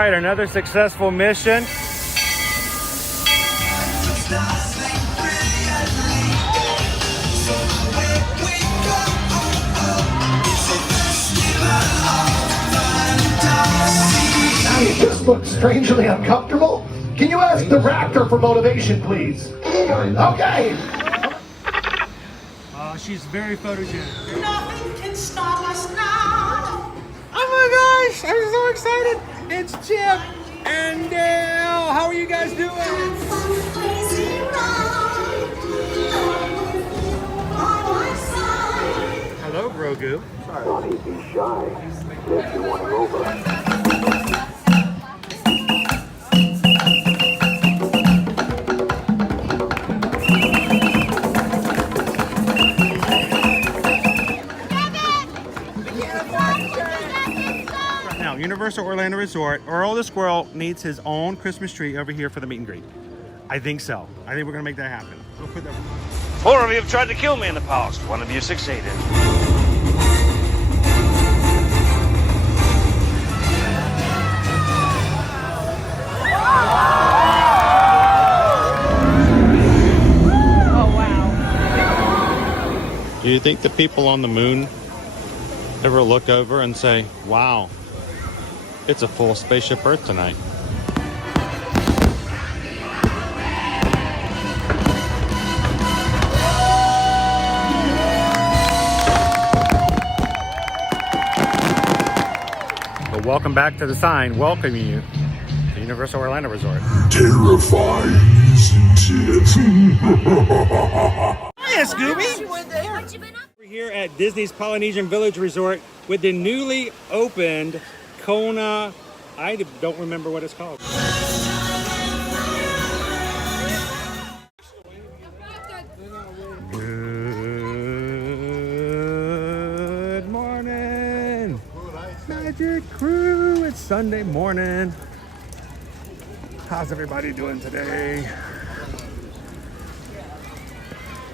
All right, another successful mission. It just looks strangely uncomfortable. Can you ask the raptor for motivation, please? Okay. She's very photogenic. Nothing can stop us now. Oh my gosh, I'm so excited. It's Chip and Dale. How are you guys doing? Hello, Grogu. Don't be shy. If you want to over. Universal Orlando Resort, Earl the Squirrel needs his own Christmas tree over here for the meet and greet. I think so. I think we're gonna make that happen. We'll put that... 4 of you have tried to kill me in the past. 1 of you succeeded. Oh, wow. Do you think the people on the moon ever look over and say, wow, it's a full spaceship Earth tonight? But welcome back to the sign welcoming you to Universal Orlando Resort. Terrifying, isn't it? Hiya, Scooby! We're here at Disney's Polynesian Village Resort with the newly opened Kona, I don't remember what it's called. Good morning, Magic Crew. It's Sunday morning. How's everybody doing today?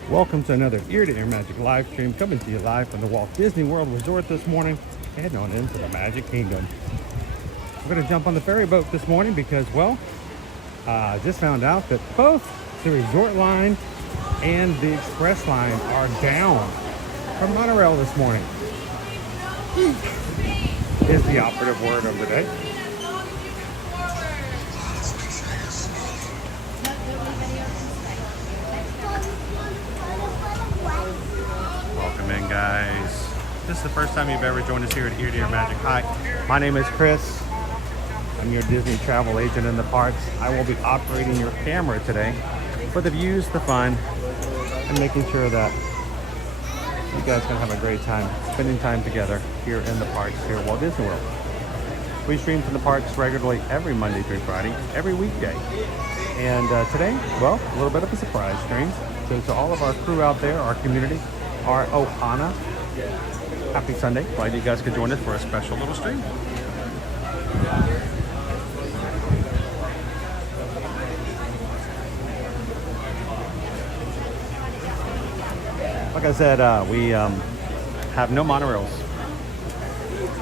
Welcome to another Ear to Ear Magic live stream, coming to you live from the Walt Disney World Resort this morning, heading on into the Magic Kingdom. We're going to jump on the ferry boat this morning because, well, I just found out that both the resort line and the express line are down from monorail this morning. Is the operative word of the day. Welcome in, guys. If this is the first time you've ever joined us here at Ear to Ear Magic. Hi, my name is Chris. I'm your Disney travel agent in the parks. I will be operating your camera today for the views, the fun, and making sure that you guys can have a great time spending time together here in the parks here at Walt Disney World. We stream from the parks regularly every Monday through Friday, every weekday. And today, well, a little bit of a surprise stream. So to all of our crew out there, our community, our Ohana, happy Sunday. Glad you guys could join us for a special little stream. Like I said, we have no monorails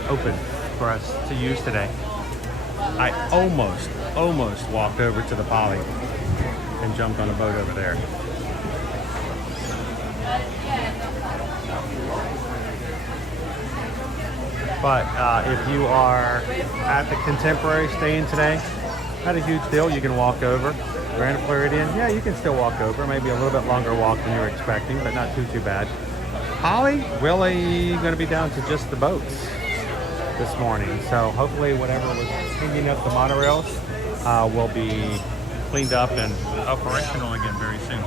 open for us to use today. I almost walked over to the Poly and jumped on a boat over there. But if you are at the Contemporary staying today, not a huge deal. You can walk over. Grand Floridian, yeah, you can still walk over. Maybe a little bit longer walk than you were expecting, but not too bad. Poly, really going to be down to just the boats this morning. So hopefully whatever was hanging up the monorails will be cleaned up and operational again very soon.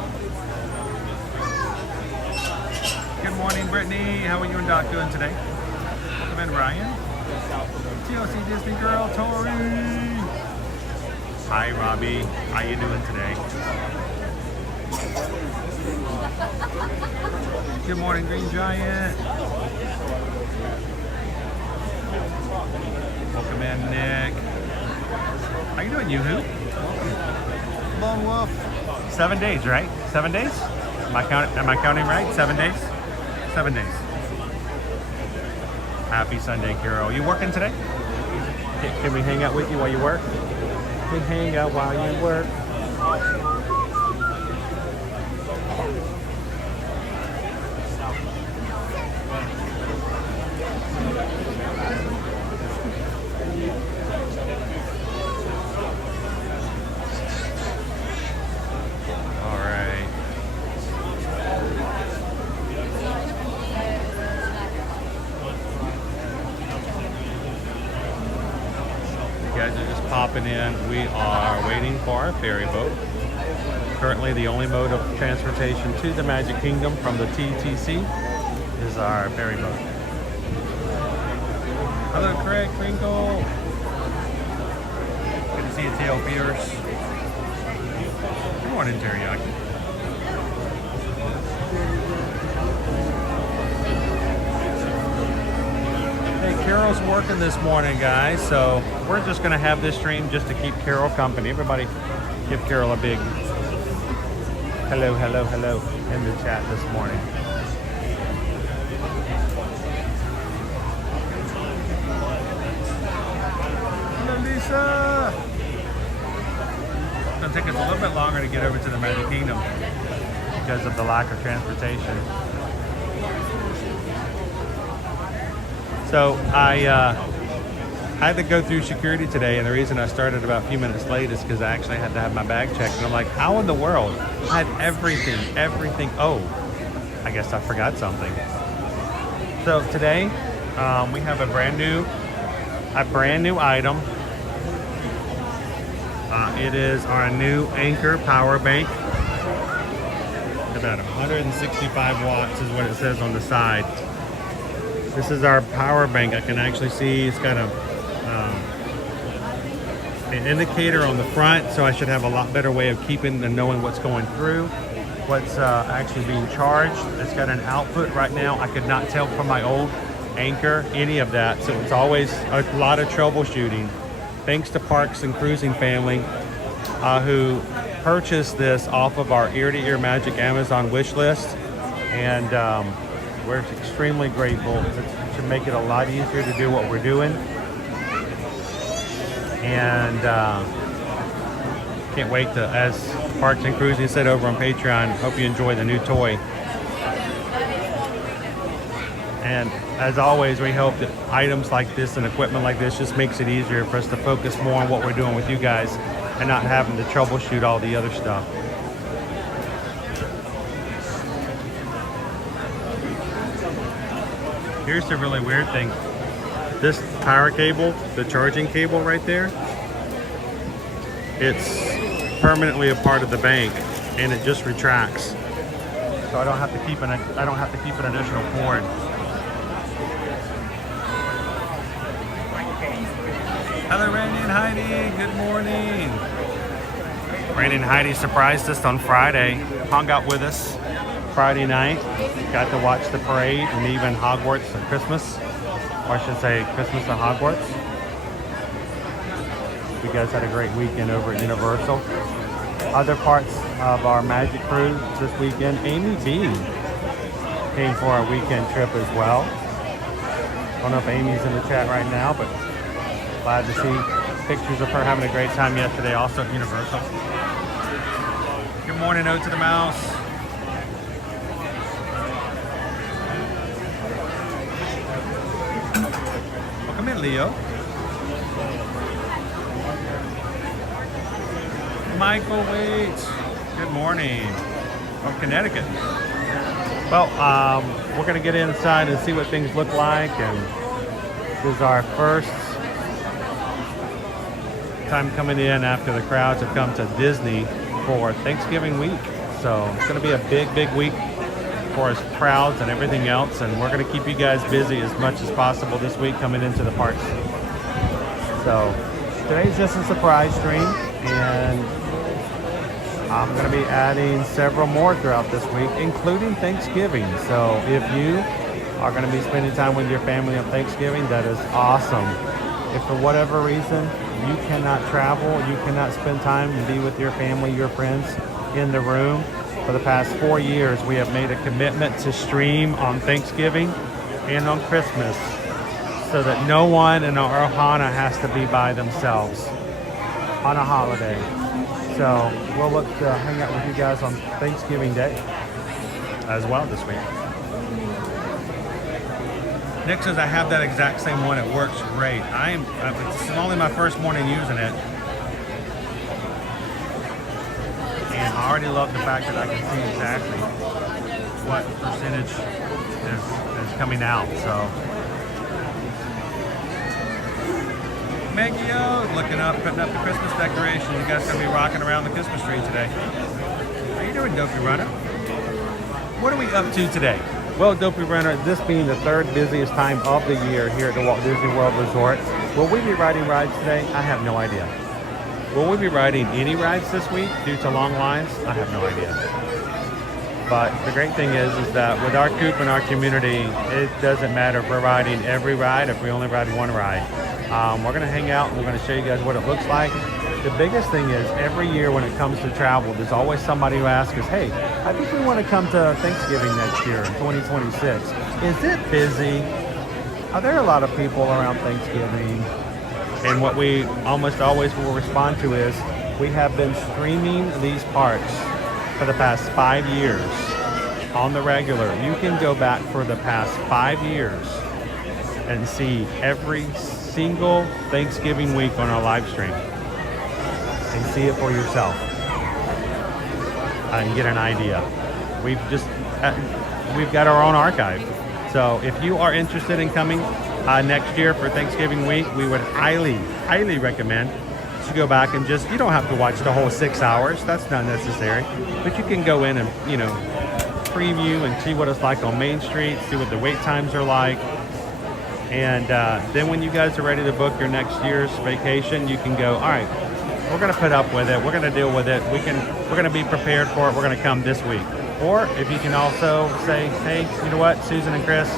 Good morning, Brittany. How are you and Doc doing today? Welcome in, Ryan. TLC Disney Girl, Tori. Hi, Robbie. How you doing today? Good morning, Green Giant. Welcome in, Nick. How you doing, Yoo-Hoo? Lone Wolf. 7 days, right? 7 days? Am I counting right? 7 days? 7 days. Happy Sunday, Carol. You working today? Can we hang out with you while you work? We can hang out while you work. All right. You guys are just popping in. We are waiting for our ferry boat. Currently, the only mode of transportation to the Magic Kingdom from the TTC is our ferry boat. Hello, Craig Crinkle. Good to see you, Tail Pierce. Good morning, Teriyaki. Hey, Carol's working this morning, guys, so we're just going to have this stream just to keep Carol company. Everybody give Carol a big hello, hello, hello in the chat this morning. Hello, Lisa. It's going to take us a little bit longer to get over to the Magic Kingdom because of the lack of transportation. So I had to go through security today, and the reason I started about a few minutes late is because I actually had to have my bag checked. And I'm like, how in the world? I had everything. Oh, I guess I forgot something. So today we have a brand new item. It is our new Anchor power bank. About 165 watts is what it says on the side. This is our power bank. I can actually see it's got an indicator on the front, so I should have a lot better way of keeping and knowing what's going through, what's actually being charged. It's got an output right now. I could not tell from my old Anchor any of that, so it's always a lot of troubleshooting. Thanks to Parks and Cruising family who purchased this off of our Ear to Ear Magic Amazon wish list, and we're extremely grateful. It should make it a lot easier to do what we're doing. And can't wait to, as Parks and Cruising said over on Patreon, hope you enjoy the new toy. And as always, we hope that items like this and equipment like this just makes it easier for us to focus more on what we're doing with you guys and not having to troubleshoot all the other stuff. Here's the really weird thing. This power cable, the charging cable right there, it's permanently a part of the bank, and it just retracts. So I don't have to keep an additional cord. Hello, Randy and Heidi. Good morning. Randy and Heidi surprised us on Friday. Hung out with us Friday night. Got to watch the parade and even Hogwarts at Christmas. Or I should say Christmas at Hogwarts. You guys had a great weekend over at Universal. Other parts of our Magic Cruise this weekend, Amy B came for a weekend trip as well. I don't know if Amy's in the chat right now, but glad to see pictures of her having a great time yesterday also at Universal. Good morning, Ode to the Mouse. Welcome in, Leo. Michael Waits. Good morning from Connecticut. Well, we're going to get inside and see what things look like. And this is our first time coming in after the crowds have come to Disney for Thanksgiving week. So it's going to be a big, big week for us crowds and everything else. And we're going to keep you guys busy as much as possible this week coming into the parks. So today's just a surprise stream, and I'm going to be adding several more throughout this week, including Thanksgiving. So if you are going to be spending time with your family on Thanksgiving, that is awesome. If for whatever reason you cannot travel, you cannot spend time and be with your family, your friends in the room, for the past 4 years, we have made a commitment to stream on Thanksgiving and on Christmas. so that no one in our Ohana has to be by themselves on a holiday. So we'll look to hang out with you guys on Thanksgiving Day as well this week. Nick says I have that exact same one. It works great. It's only my first morning using it. And I already love the fact that I can see exactly what percentage is coming out. So Megio looking up, putting up the Christmas decoration. You guys gonna be rocking around the Christmas tree today. How you doing, Dopey Runner? What are we up to today? Well, Dopey Runner, this being the third busiest time of the year here at the Walt Disney World Resort, will we be riding rides today? I have no idea. Will we be riding any rides this week due to long lines? I have no idea. But the great thing is that with our coop and our community, it doesn't matter if we're riding every ride, if we only ride one ride. We're going to hang out and we're going to show you guys what it looks like. The biggest thing is every year when it comes to travel, there's always somebody who asks us, hey, I think we want to come to Thanksgiving next year in 2026. Is it busy? Are there a lot of people around Thanksgiving? And what we almost always will respond to is, we have been streaming these parks for the past 5 years on the regular. You can go back for the past 5 years and see every single Thanksgiving week on our live stream and see it for yourself and get an idea. We've got our own archive. So if you are interested in coming next year for Thanksgiving week, we would highly recommend to go back and just, you don't have to watch the whole 6 hours, that's not necessary, but you can go in and, you know, preview and see what it's like on Main Street, see what the wait times are like. And then when you guys are ready to book your next year's vacation, you can go, all right, we're going to put up with it, we're going to deal with it, we're going to be prepared for it, we're going to come this week. Or if you can also say, hey, you know what, Susan and Chris,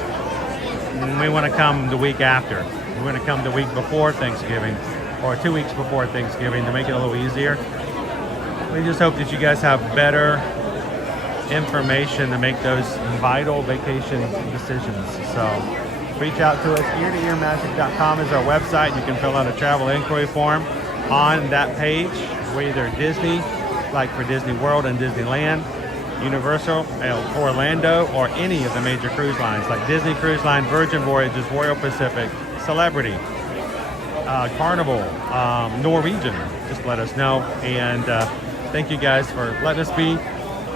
we want to come the week after. We want to come the week before Thanksgiving or 2 weeks before Thanksgiving to make it a little easier. We just hope that you guys have better information to make those vital vacation decisions. So reach out to us. eartoearmagic.com is our website. You can fill out a travel inquiry form on that page. We're either Disney, like for Disney World and Disneyland, Universal, Orlando, or any of the major cruise lines like Disney Cruise Line, Virgin Voyages, Royal Pacific, Celebrity, Carnival, Norwegian. Just let us know. And thank you guys for letting us be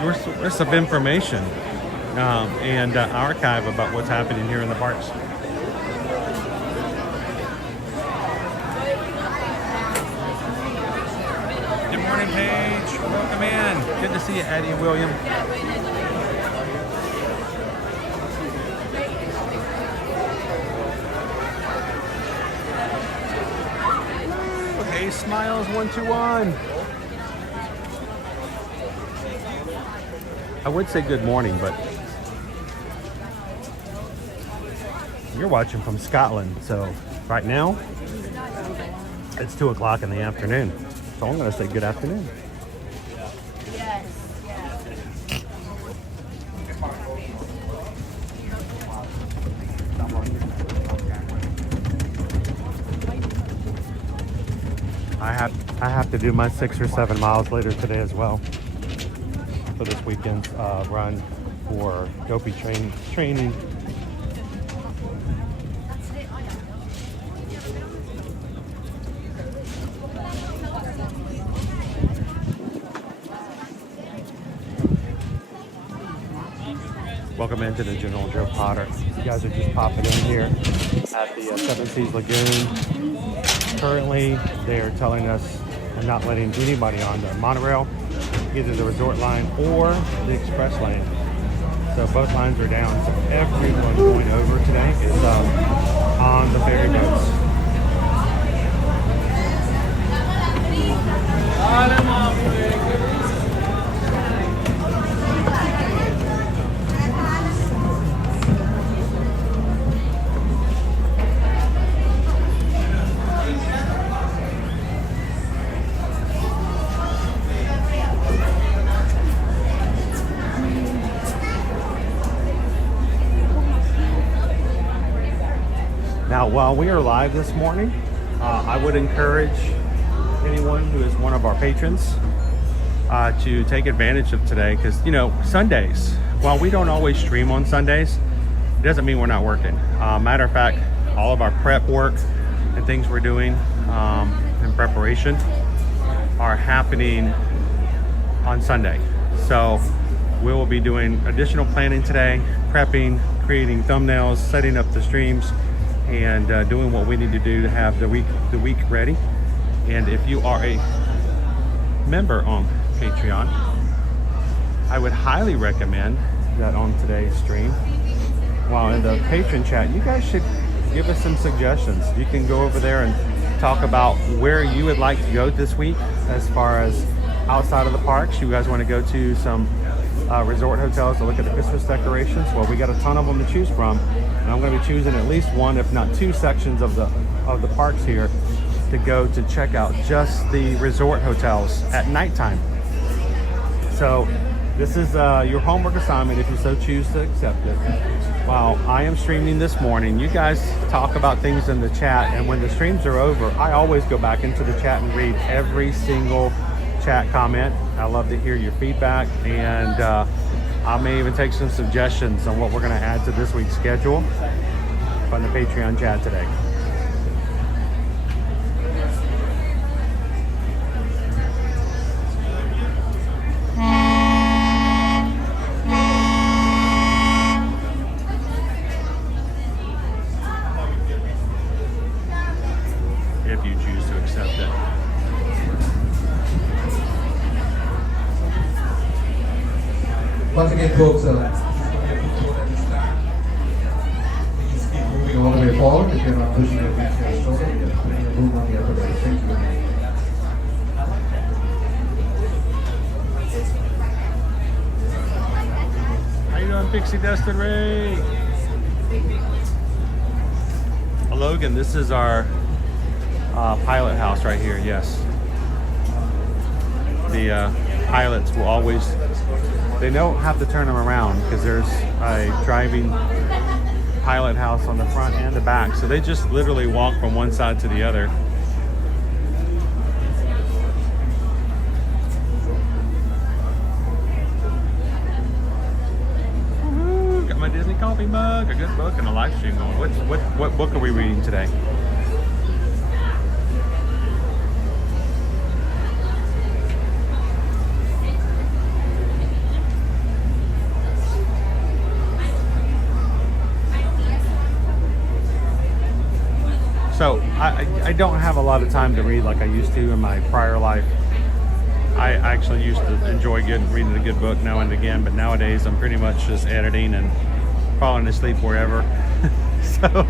your source of information and archive about what's happening here in the parks. Good morning, Paige. Welcome in. Good to see you, Eddie and William. Okay, Smiles 121. I would say good morning, but you're watching from Scotland, so right now it's 2 o'clock in the afternoon. So I'm going to say good afternoon. Yes. I have to do my 6 or 7 miles later today as well for this weekend's run for Dopey training. Welcome into the General Joe Potter. You guys are just popping in here at the Seven Seas Lagoon. Currently, they are telling us and not letting anybody on the monorail, either the resort line or the express lane. So both lines are down. So everyone going over today is on the ferry boats. while we are live this morning, I would encourage anyone who is one of our patrons to take advantage of today, because, you know, Sundays, while we don't always stream on Sundays, it doesn't mean we're not working. Matter of fact, all of our prep work and things we're doing in preparation are happening on Sunday. So we will be doing additional planning today, prepping, creating thumbnails, setting up the streams, and doing what we need to do to have the week ready. And if you are a member on Patreon, I would highly recommend that on today's stream, while in the patron chat, you guys should give us some suggestions. You can go over there and talk about where you would like to go this week as far as outside of the parks. You guys want to go to some resort hotels to look at the Christmas decorations? Well, we got a ton of them to choose from, and I'm going to be choosing at least one, if not two sections of the parks here to go to check out just the resort hotels at nighttime. So this is your homework assignment if you so choose to accept it. While I am streaming this morning, you guys talk about things in the chat, and when the streams are over, I always go back into the chat and read every single chat comment. I love to hear your feedback, and I may even take some suggestions on what we're going to add to this week's schedule on the Patreon chat today. If you choose to accept it. Once again, folks, please keep moving all the way forward. If you're not pushing your wheelchair shoulder, you're putting your room on the upper right. Thank you. How you doing, Pixie Dustin Ray? Logan, this is our pilot house right here. Yes, the pilots will always, they don't have to turn them around because there's a driving pilot house on the front and the back, so they just literally walk from one side to the other. Woohoo, got my Disney coffee mug, a good book, and a live stream going. What book are we reading today? So I don't have a lot of time to read like I used to in my prior life. I actually used to enjoy reading a good book now and again, but nowadays I'm pretty much just editing and falling asleep wherever. So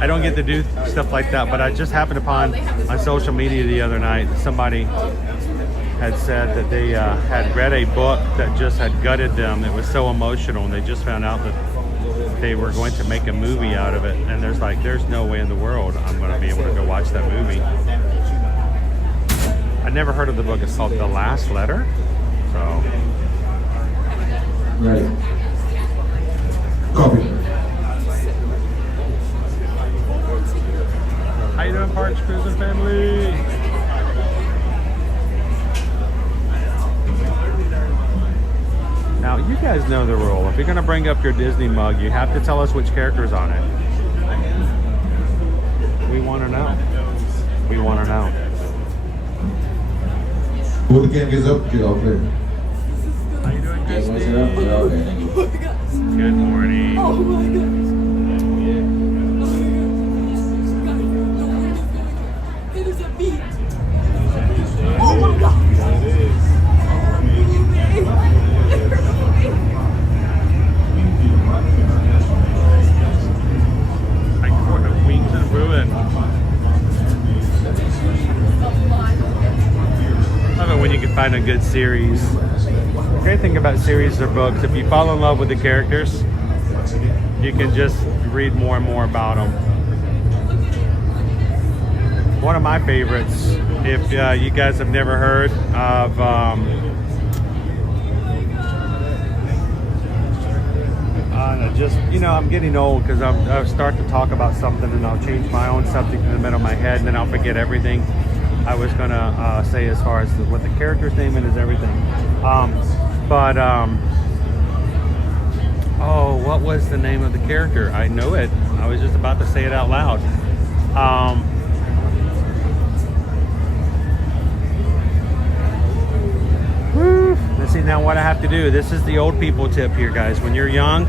I don't get to do stuff like that, but I just happened upon on social media the other night, somebody had said that they had read a book that just had gutted them. It was so emotional, and they just found out that they were going to make a movie out of it, and there's no way in the world I'm going to be able to go watch that movie. I never heard of the book. It's called The Last Letter. So Right. Copy. how you doing, Parks Cruising family? Now, you guys know the rule. If you're going to bring up your Disney mug, you have to tell us which character's on it. We want to know. We want to know. Who the game is up, get out there. How you doing, Disney? Good morning. Oh my God. It is a beat. Oh my God. Like Court of Wings and Ruin. I love it when you can find a good series. The great thing about series or books, if you fall in love with the characters, you can just read more and more about them. One of my favorites, if you guys have never heard of kind of just, you know, I'm getting old because I'll start to talk about something and I'll change my own subject in the middle of my head and then I'll forget everything I was going to say as far as what the character's name is, everything. Oh, what was the name of the character? I know it. I was just about to say it out loud. Let's see now what I have to do. This is the old people tip here, guys. When you're young,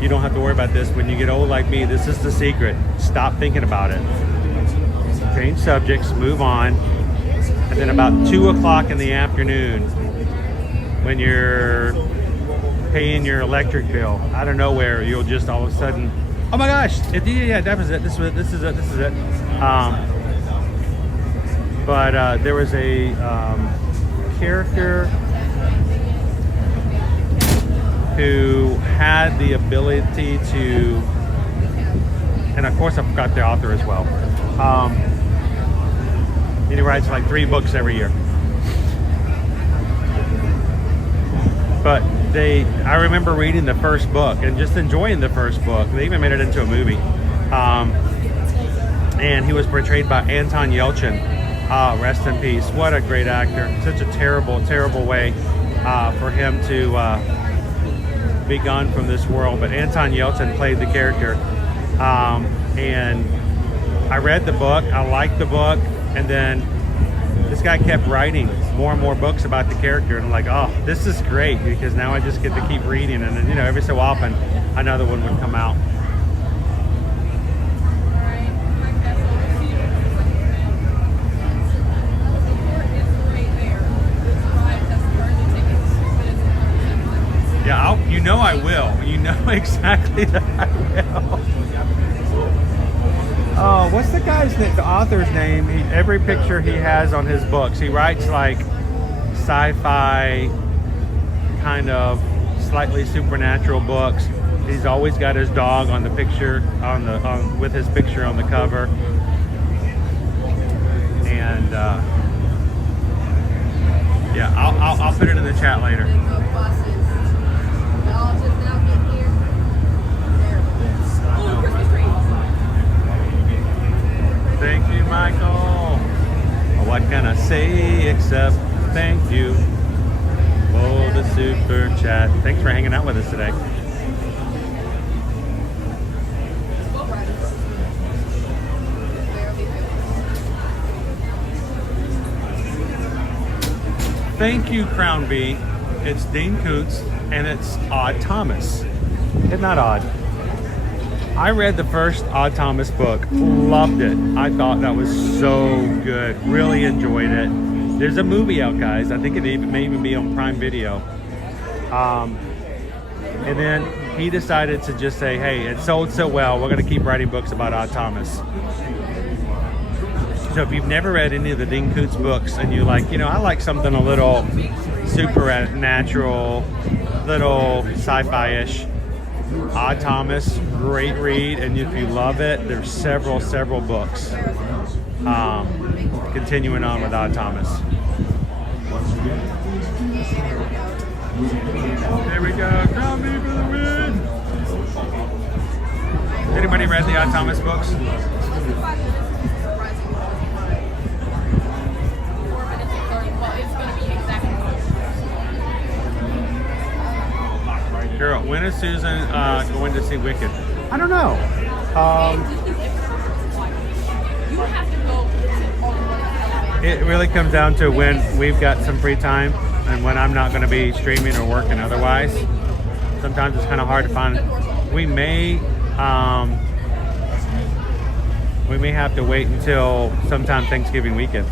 you don't have to worry about this. When you get old like me, this is the secret. Stop thinking about it. Change subjects, move on. And then about 2 o'clock in the afternoon, when you're paying your electric bill out of nowhere, you'll just all of a sudden, oh my gosh, yeah, that was it. This is it. But there was a character who had the ability to, and of course I forgot the author as well. And he writes like 3 books every year. But I remember reading the first book and just enjoying the first book. They even made it into a movie. And he was portrayed by Anton Yelchin. Rest in peace. What a great actor. Such a terrible, terrible way for him to be gone from this world. But Anton Yelchin played the character. And I read the book. I liked the book. And then this guy kept writing more and more books about the character. And I'm like, oh, this is great because now I just get to keep reading. And then, you know, every so often another one would come out. Yeah, you know I will. You know exactly that I will. Oh, what's the guy's name? The author's name? Every picture he has on his books, he writes like sci-fi, kind of slightly supernatural books. He's always got his dog on the picture, with his picture on the cover. And yeah, I'll put it in the chat later. Thank you, Michael. What can I say except thank you for the super chat. Thanks for hanging out with us today. Thank you, Crown B. It's Dean Koontz and it's Odd Thomas. Isn't that odd? I read the first Odd Thomas book, loved it. I thought that was so good, really enjoyed it. There's a movie out, guys. I think it may even be on Prime Video. And then he decided to just say, hey, it sold so well, we're gonna keep writing books about Odd Thomas. So if you've never read any of the Dean Koontz books and you like, you know, I like something a little supernatural, little sci-fi-ish, Odd Thomas, great read, and if you love it, there's several books continuing on with Odd Thomas. There we go, Crown B for the win! Anybody read the Odd Thomas books? Girl, when is Susan going to see Wicked? I don't know. It really comes down to when we've got some free time and when I'm not going to be streaming or working otherwise. Sometimes it's kind of hard to find. We may have to wait until sometime Thanksgiving weekend.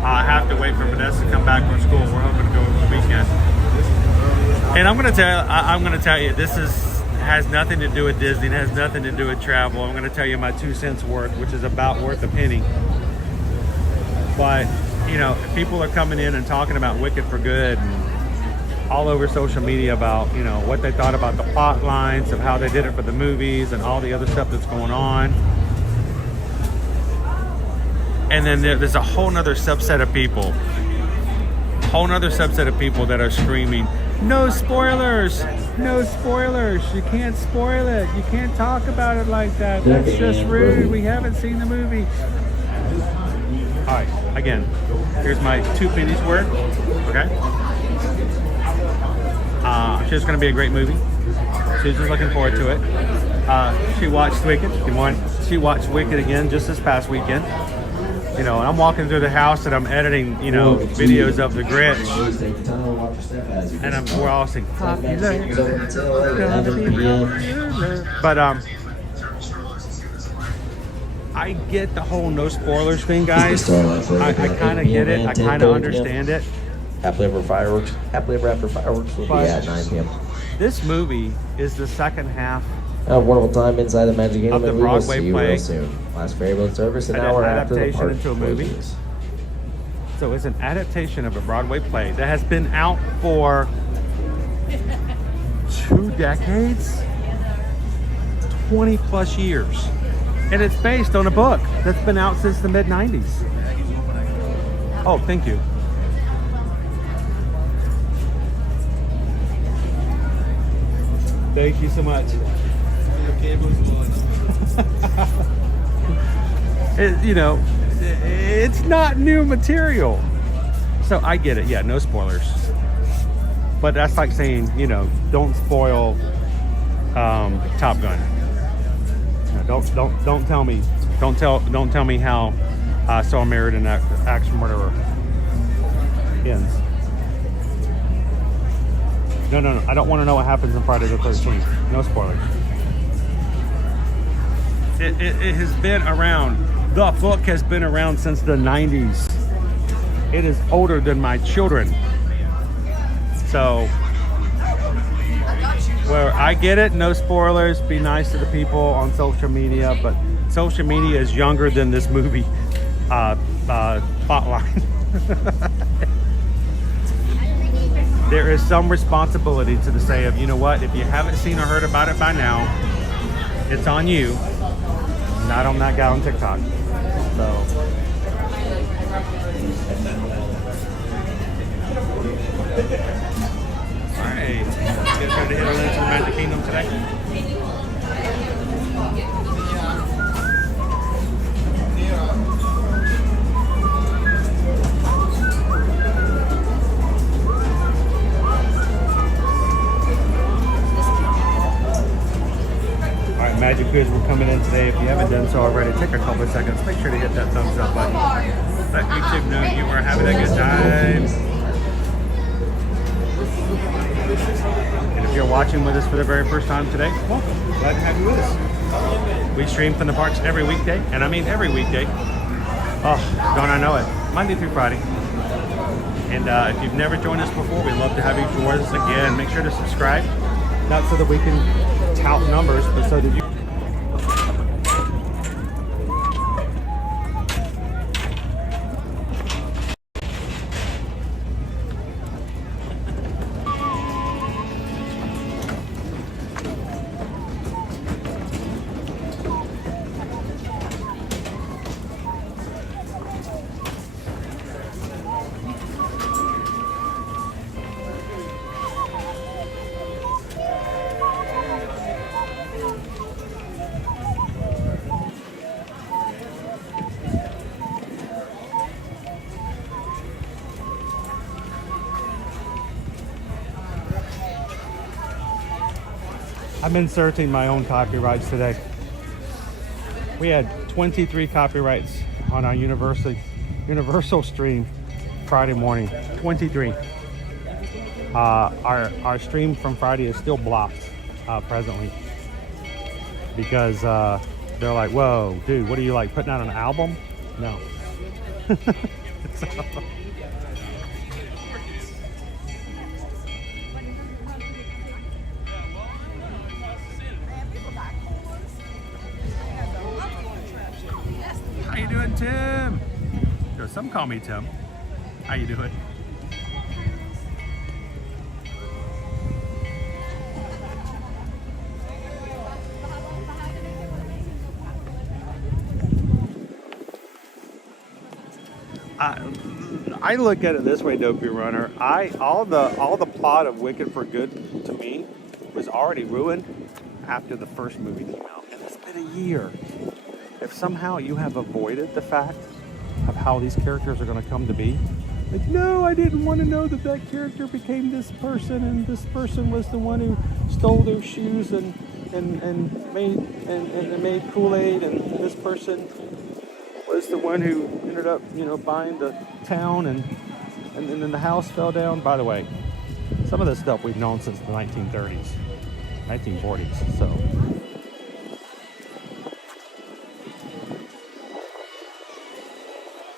I have to wait for Vanessa to come back from school. We're hoping to go over the weekend. And I'm going to tell you, this has nothing to do with Disney. It has nothing to do with travel. I'm going to tell you my 2 cents worth, which is about worth a penny. But, you know, people are coming in and talking about Wicked for good and all over social media about, you know, what they thought about the plot lines, of how they did it for the movies and all the other stuff that's going on. And then there's a whole nother subset of people whole nother subset of people that are screaming, no spoilers, no spoilers. You can't spoil it. You can't talk about it like that. That's just rude. We haven't seen the movie. All right, again, here's my 2 pennies worth. Okay. It's going to be a great movie. Susan's looking forward to it. She watched Wicked. Good morning. She watched Wicked again just this past weekend. You know, and I'm walking through the house and I'm editing, you know, videos of the Grinch. And we're all singing. But I get the whole no spoilers thing, guys. I kind of get it. I kind of understand it. Happily Ever After Fireworks will be at 9 p.m. This movie is the second half A wonderful time inside the Magic Kingdom, of the and we will Broadway see you play. real soon. Last ferry boat service an An hour after the adaptation park into a movie. closes. So it's an adaptation of a Broadway play that has been out for 2 decades, 20 plus years. And it's based on a book that's been out since the mid-90s. Oh, thank you. Thank you so much. You know, it's not new material. So I get it. Yeah, no spoilers. But that's like saying, you know, don't spoil Top Gun. No, don't tell me. Don't tell me how So I Married an Axe Murderer ends. No. I don't want to know what happens in Friday the 13th. No spoilers. It has been around. The book has been around since the 90s. It is older than my children. So, where I get it, no spoilers. Be nice to the people on social media, but social media is younger than this movie spotlight. There is some responsibility to the say of, you know what, if you haven't seen or heard about it by now, it's on you, not on that guy on TikTok. So, all right, let's get ready to hit our limits in the Magic Kingdom today. Magic Quiz, we're coming in today. If you haven't done so already, take a couple of seconds. Make sure to hit that thumbs up button. Let YouTube know you are having a good time. And if you're watching with us for the very first time today, welcome. Glad to have you with us. We stream from the parks every weekday, and I mean every weekday. Oh, don't I know it. Monday through Friday. And if you've never joined us before, we'd love to have you join us again. Make sure to subscribe. Not so that we can tout numbers, but so that you... I'm inserting my own copyrights today. We had 23 copyrights on our Universal stream Friday morning. 23. Our stream from Friday is still blocked presently because they're like, "Whoa, dude, what are you like putting out an album?" No. So, how you doing, Tim? Some call me Tim. How you doing? I look at it this way, Dopey Runner. All the plot of Wicked for Good to me was already ruined after the first movie came out, and it's been a year. If somehow you have avoided the fact of how these characters are going to come to be, like, no, I didn't want to know that that character became this person, and this person was the one who stole their shoes and made Kool-Aid, and this person was the one who ended up, buying the town, and then the house fell down. By the way, some of this stuff we've known since the 1930s, 1940s. So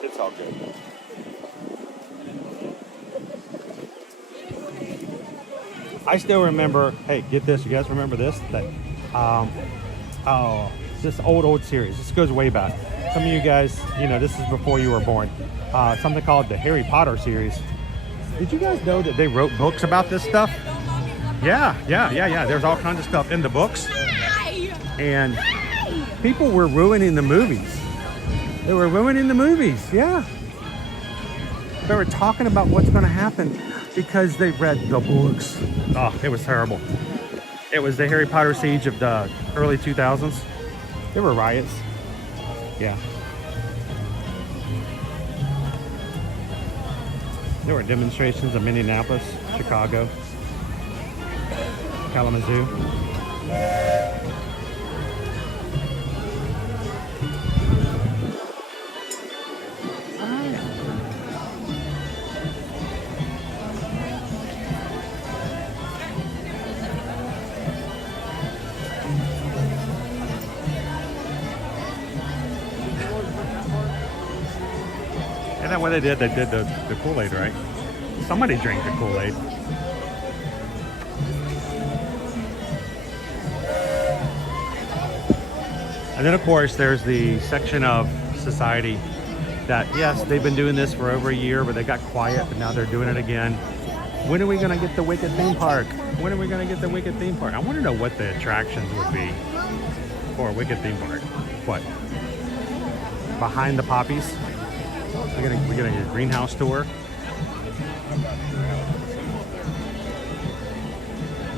it's all good. I still remember. Hey, get this. You guys remember this? That it's this old series. This goes way back. Some of you guys, this is before you were born. Something called the Harry Potter series. Did you guys know that they wrote books about this stuff? Yeah. There's all kinds of stuff in the books. And people were ruining the movies. They were ruining the movies, yeah. They were talking about what's going to happen because they read the books. Oh, it was terrible. It was the Harry Potter siege of the early 2000s. There were riots. Yeah. There were demonstrations in Minneapolis, Chicago, Kalamazoo. Isn't that what they did? They did the Kool-Aid, right? Somebody drank the Kool-Aid. And then, of course, there's the section of society that, yes, they've been doing this for over a year, but they got quiet, but now they're doing it again. When are we going to get the Wicked theme park? When are we going to get the Wicked theme park? I want to know what the attractions would be for a Wicked theme park. What? Behind the poppies? We're gonna get a greenhouse tour.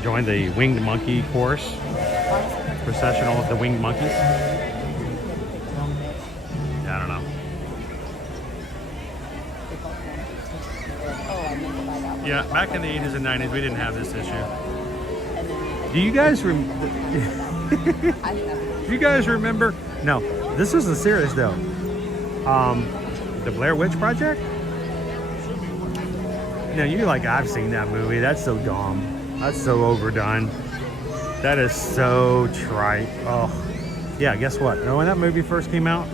Join the winged monkey course. Processional of the winged monkeys. Yeah, I don't know. Yeah, back in the 80s and 90s, we didn't have this issue. Do you guys Do you guys remember? No, this isn't serious though. The Blair Witch Project? You're like, I've seen that movie. That's so dumb. That's so overdone. That is so trite. Oh, yeah, guess what? When that movie first came out,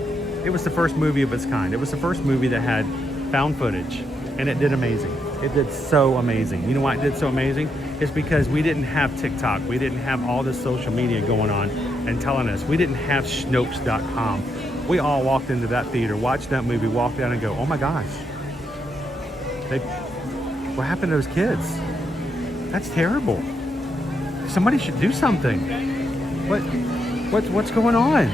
it was the first movie of its kind. It was the first movie that had found footage, and it did amazing. It did so amazing. You know why it did so amazing? It's because we didn't have TikTok. We didn't have all this social media going on and telling us. We didn't have Snopes.com. We all walked into that theater, watched that movie, walked out and go, oh my gosh. What happened to those kids? That's terrible. Somebody should do something. What's going on?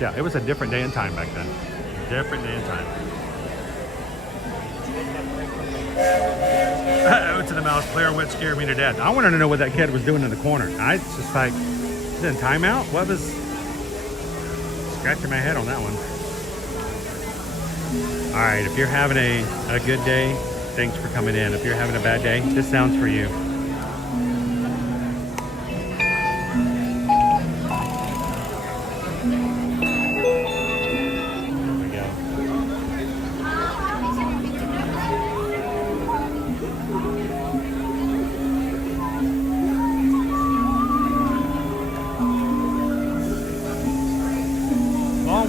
Yeah, it was a different day and time back then. Different day and time. Out to the mouse, Blair Witch scared me to death. I wanted to know what that kid was doing in the corner. I was just like, is it in timeout? What was... Scratching my head on that one. All right, if you're having a good day, thanks for coming in. If you're having a bad day, this sounds for you.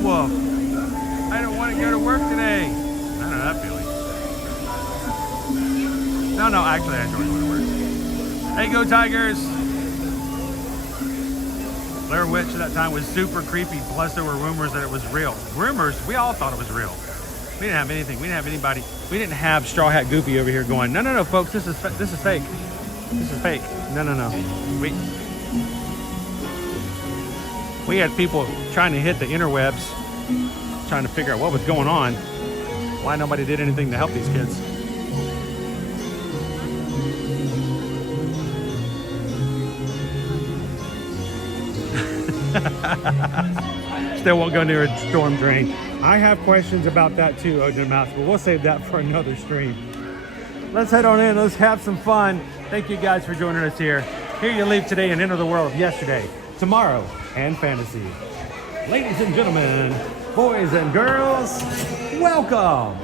Wolf. I don't want to go to work today. I don't know that feeling. No, actually I enjoy going to work. Hey, go Tigers! Blair Witch at that time was super creepy, plus there were rumors that it was real. Rumors, we all thought it was real. We didn't have anything, we didn't have anybody, we didn't have Straw Hat Goofy over here going, no, folks, this is fake. This is fake. No. We had people trying to hit the interwebs, trying to figure out what was going on. why nobody did anything to help these kids. Still won't go near a storm drain. I have questions about that too, Ocean Mouse, but we'll save that for another stream. Let's head on in. Let's have some fun. Thank you guys for joining us here. Here you leave today and enter the world of yesterday, tomorrow, and fantasy. Ladies and gentlemen, boys and girls, welcome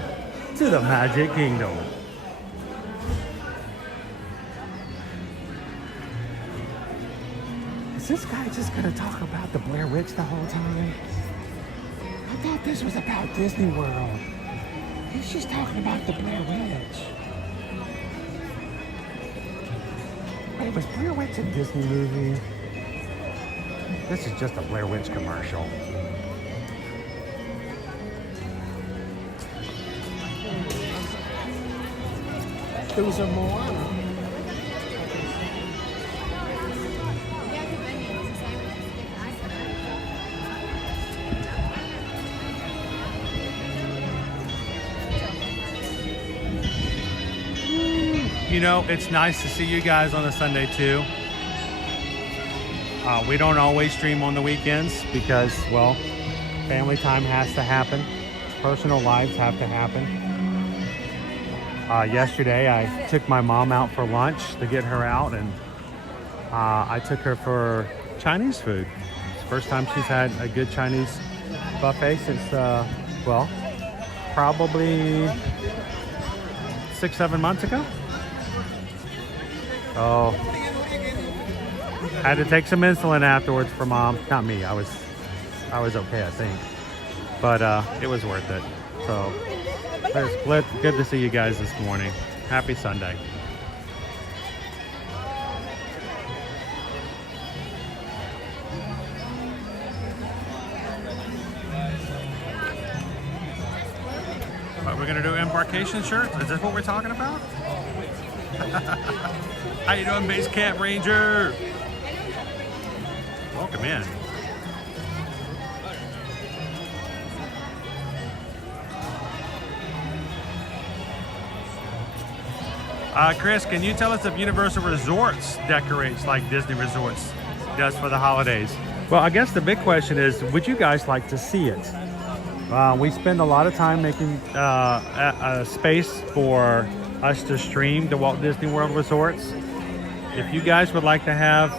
to the Magic Kingdom. Is this guy just gonna talk about the Blair Witch the whole time? I thought this was about Disney World. He's just talking about the Blair Witch. Wait, was Blair Witch a Disney movie? This is just a Blair Witch commercial. Those are Moana. You know, it's nice to see you guys on a Sunday too. We don't always stream on the weekends because, well, family time has to happen. Personal lives have to happen. Yesterday, I took my mom out for lunch to get her out, and I took her for Chinese food. It's the first time she's had a good Chinese buffet since, well, probably 6-7 months ago. Oh, had to take some insulin afterwards for mom. Not me. I was okay, I think, but it was worth it. So it's good to see you guys this morning. Happy Sunday. What, we're gonna do embarkation shirts? Is this what we're talking about? How you doing, Base Camp Ranger? Welcome in. Chris, can you tell us if Universal Resorts decorates like Disney Resorts does for the holidays? Well, I guess the big question is, would you guys like to see it? We spend a lot of time making a space for us to stream the Walt Disney World Resorts. If you guys would like to have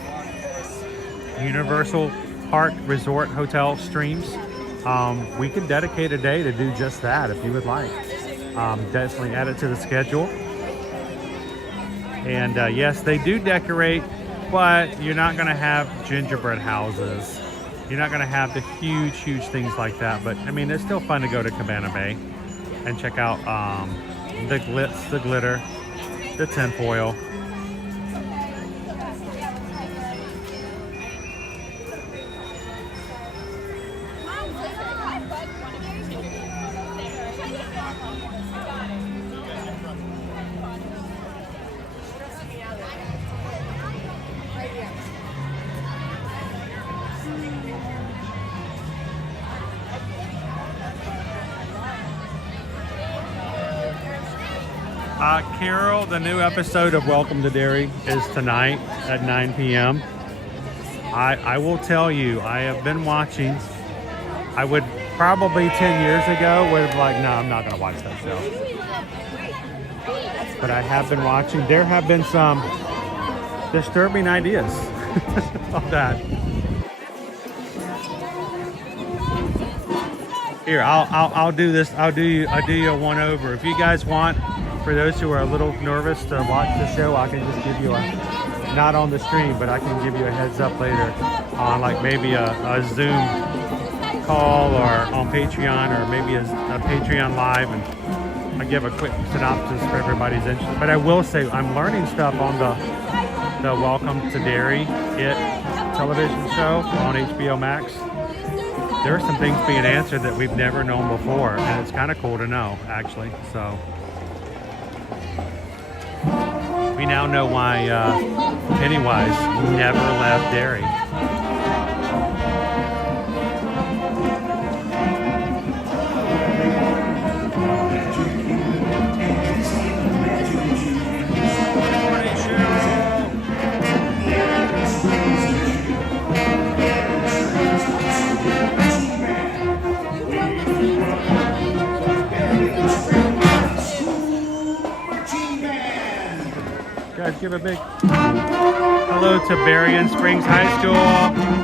Universal Park Resort Hotel streams, we can dedicate a day to do just that if you would like. Definitely add it to the schedule. And yes, they do decorate, but you're not going to have gingerbread houses. You're not going to have the huge things like that. But I mean, it's still fun to go to Cabana Bay and check out the glitz, the glitter, the tinfoil. Carol, the new episode of Welcome to Derry is tonight at 9 p.m. I will tell you, I have been watching. I would probably 10 years ago would have like, no, I'm not going to watch that show. But I have been watching. There have been some disturbing ideas of that. Here, I'll do this. I'll do you a one over. If you guys want. For those who are a little nervous to watch the show, I can just give you a, not on the stream, but I can give you a heads up later on like maybe a Zoom call or on Patreon or maybe a Patreon live, and I give a quick synopsis for everybody's interest. But I will say I'm learning stuff on the Welcome to Derry television show on HBO Max. There are some things being answered that we've never known before, and it's kind of cool to know, actually. So. We now know why Pennywise never left Derry. guys give a big hello to Berrien Springs High School.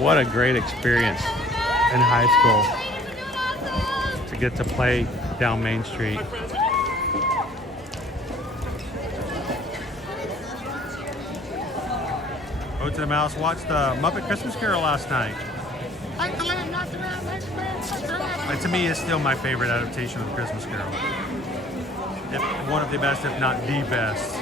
What a great experience in high school to get to play down Main Street. Go to the Mouse watched the Muppet Christmas Carol last night. To me, it's still my favorite adaptation of the Christmas Carol. One of the best, if not the best.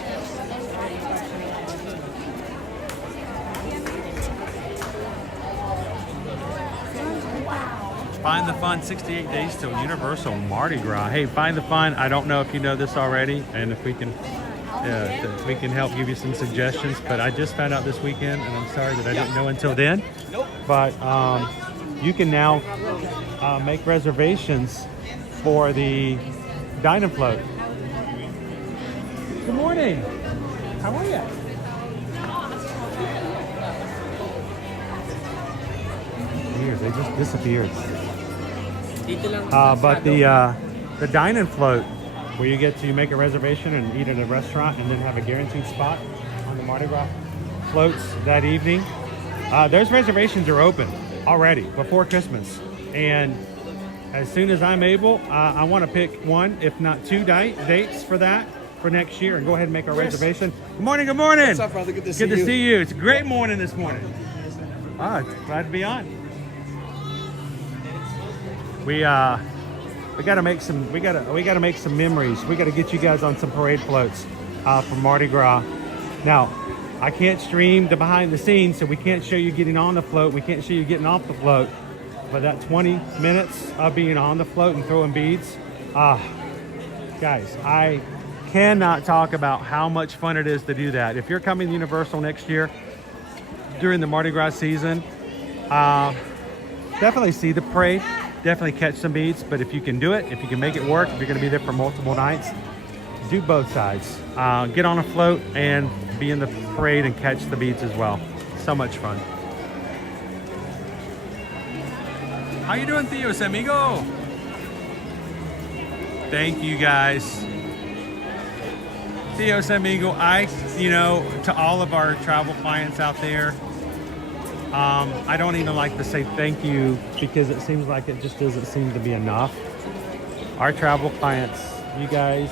Find the Fun, 68 days till Universal Mardi Gras. Hey, Find the Fun, I don't know if you know this already, and if we can help give you some suggestions, but I just found out this weekend, and I'm sorry that I didn't know until then. But you can now make reservations for the Dine and Float. Good morning. How are you? They just disappeared. But the Dine and Float, where you get to make a reservation and eat at a restaurant and then have a guaranteed spot on the Mardi Gras floats that evening. Those reservations are open already before Christmas. And as soon as I'm able, I want to pick one, if not two dates for that for next year and go ahead and make our reservation. Good morning, good morning. What's up, brother? Good to see you. It's a great morning this morning. Glad to be on. We gotta make some memories. We gotta get you guys on some parade floats for Mardi Gras. Now, I can't stream the behind the scenes, so we can't show you getting on the float. We can't show you getting off the float. But that 20 minutes of being on the float and throwing beads, guys, I cannot talk about how much fun it is to do that. If you're coming to Universal next year during the Mardi Gras season, definitely see the parade. Definitely catch some beads, but if you can do it, if you can make it work, if you're going to be there for multiple nights, do both sides. Get on a float and be in the parade and catch the beads as well. So much fun. How you doing, Theos amigo? Thank you, guys. Theos amigo, to all of our travel clients out there, I don't even like to say thank you because it seems like it just doesn't seem to be enough. Our travel clients, you guys,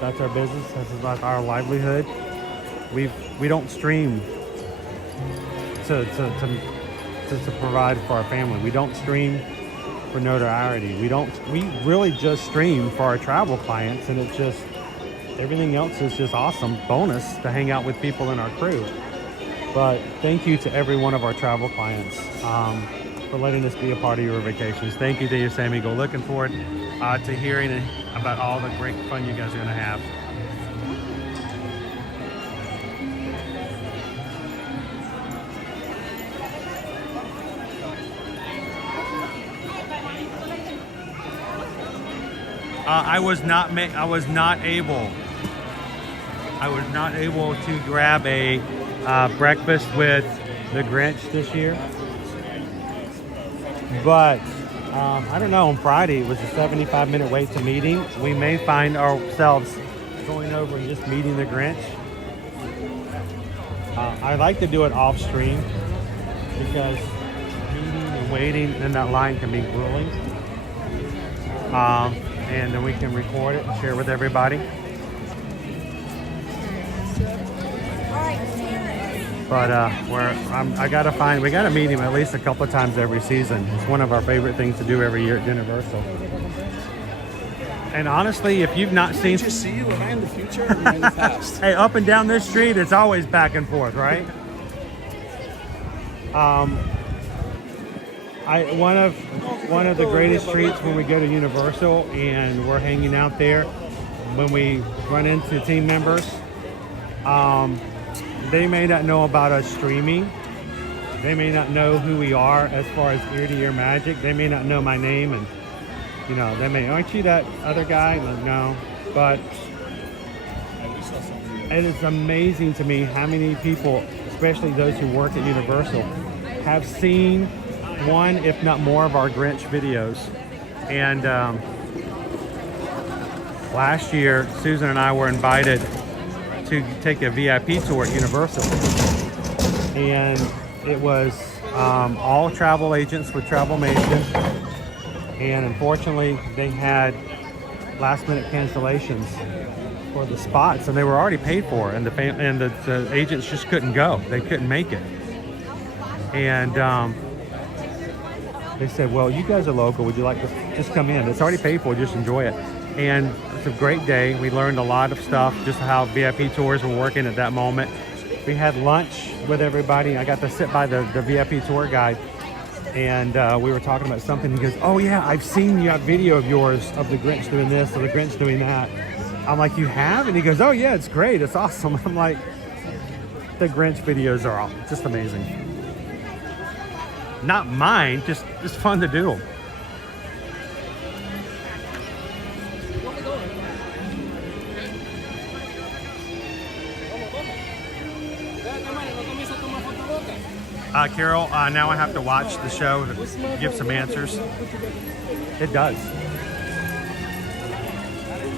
that's our business. This is like our livelihood. We don't stream to provide for our family. We don't stream for notoriety. We really just stream for our travel clients, and it's just everything else is just awesome bonus to hang out with people in our crew. But thank you to every one of our travel clients for letting us be a part of your vacations. Thank you to you, Sammy. Go looking forward to hearing about all the great fun you guys are going to have. I was not able to grab a breakfast with the Grinch this year, but I don't know, on Friday it was a 75-minute wait to meeting. We may find ourselves going over and just meeting the Grinch. I like to do it off stream because meeting and waiting in that line can be grueling, and then we can record it and share with everybody. But we gotta meet him at least a couple of times every season. It's one of our favorite things to do every year at Universal. And honestly, if you've not seen, just see you, am I in the future or am I in the past? Hey, up and down this street, it's always back and forth, right? One of the greatest treats when we go to Universal and we're hanging out there, when we run into team members They may not know about us streaming. They may not know who we are as far as ear to ear magic. They may not know my name, and you know, they may, aren't you that other guy? Like, no, but it is amazing to me how many people, especially those who work at Universal, have seen one, if not more, of our Grinch videos. And last year, Susan and I were invited to take a VIP tour at Universal, and it was all travel agents with Travelmation, and unfortunately they had last minute cancellations for the spots, and they were already paid for, and the agents just couldn't go. They couldn't make it. And they said, well, you guys are local, would you like to just come in? It's already paid for, just enjoy it. And it's a great day. We learned a lot of stuff, just how VIP tours were working at that moment. We had lunch with everybody. I got to sit by the VIP tour guide, and we were talking about something. He goes, oh yeah, I've seen you, a video of yours of the Grinch doing this or the Grinch doing that. I'm like, you have? And he goes, oh yeah, it's great, it's awesome. I'm like, the Grinch videos are all just amazing. Not mine, just fun to do. Carol, now I have to watch the show to give some answers. It does.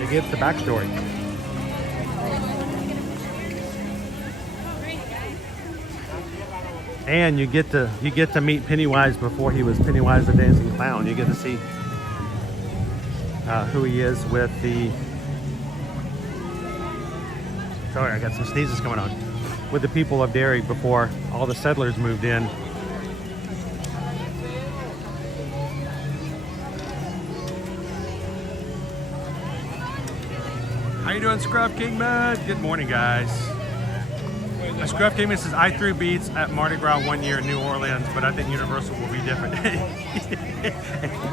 It gives the backstory. And you get to meet Pennywise before he was Pennywise the Dancing Clown. You get to see who he is with the. Sorry, I got some sneezes going on. With the people of Derry before all the settlers moved in. How you doing, Scrub Kingman? Good morning, guys. Scrub Kingman says, I threw beads at Mardi Gras one year in New Orleans, but I think Universal will be different.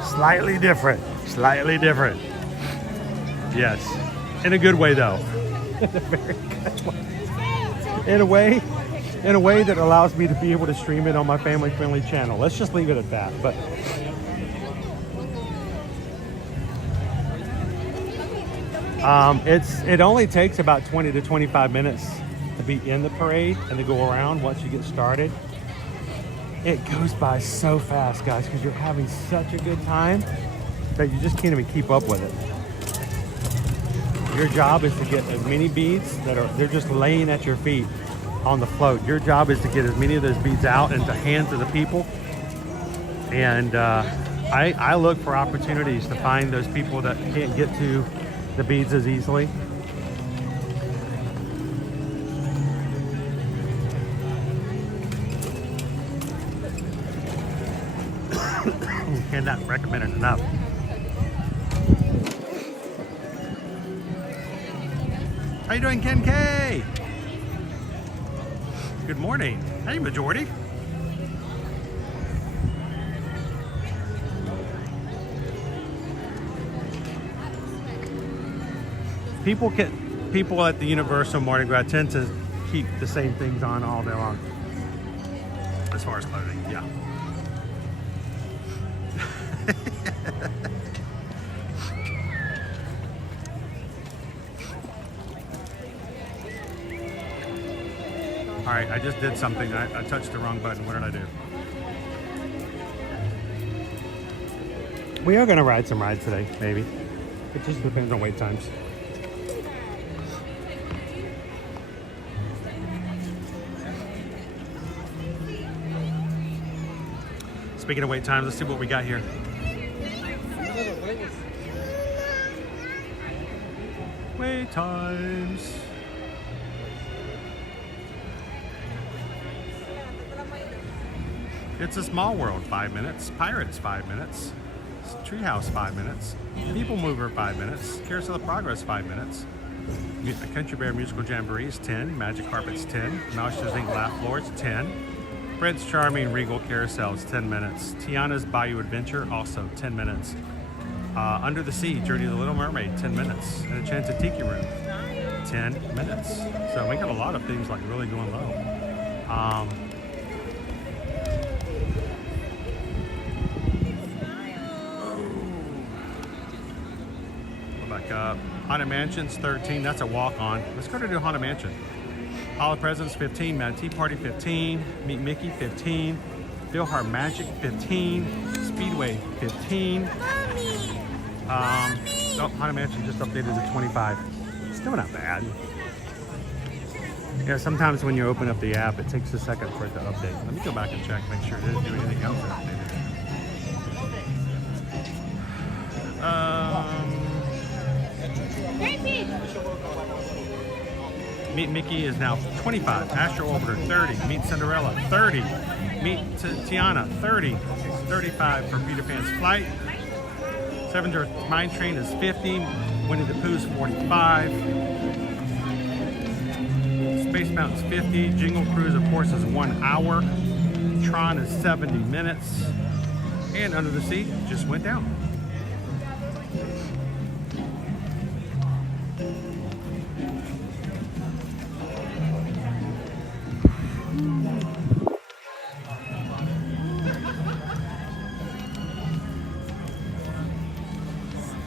Slightly different. Slightly different. Yes. In a good way, though. In a very good way. In a way that allows me to be able to stream it on my family-friendly channel. Let's just leave it at that. But it only takes about 20 to 25 minutes to be in the parade and to go around once you get started. It goes by so fast, guys, because you're having such a good time that you just can't even keep up with it. Your job is to get as many beads they're just laying at your feet on the float. Your job is to get as many of those beads out into hands of the people. And I look for opportunities to find those people that can't get to the beads as easily. Cannot recommend it enough. How you doing, Ken K? Good morning. Hey, Majority. People at the Universal Mardi Gras tend to keep the same things on all day long. As far as clothing, yeah. All right, I just did something. I touched the wrong button. What did I do? We are going to ride some rides today, maybe. It just depends on wait times. Speaking of wait times, let's see what we got here. Wait times. It's a Small World, 5 minutes. Pirates, 5 minutes. Treehouse, 5 minutes. People Mover, 5 minutes. Carousel of Progress, 5 minutes. Country Bear Musical Jamborees, 10. Magic Carpets, 10. Mouse's Ink Laugh Floors, 10. Prince Charming Regal Carousels, 10 minutes. Tiana's Bayou Adventure, also 10 minutes. Under the Sea, Journey of the Little Mermaid, 10 minutes. And Enchanted Tiki Room, 10 minutes. So we got a lot of things like really going low. Go back up. Haunted Mansion's 13. That's a walk-on. Let's go to do Haunted Mansion. Hall of Presidents 15. Mad Tea Party 15. Meet Mickey 15. Feel Hard Magic 15. Speedway 15. Haunted Mansion just updated to 25. Still not bad. Yeah, sometimes when you open up the app, it takes a second for it to update. Let me go back and check, make sure it didn't do anything else that updated. Meet Mickey is now 25. Astro Orbiter 30. Meet Cinderella 30. Meet Tiana 30. 35 for Peter Pan's Flight. Seven's Mine Train is 50. Winnie the Pooh's 45. Space Mountain's 50. Jingle Cruise, of course, is 1 hour. Tron is 70 minutes. And Under the Sea just went down.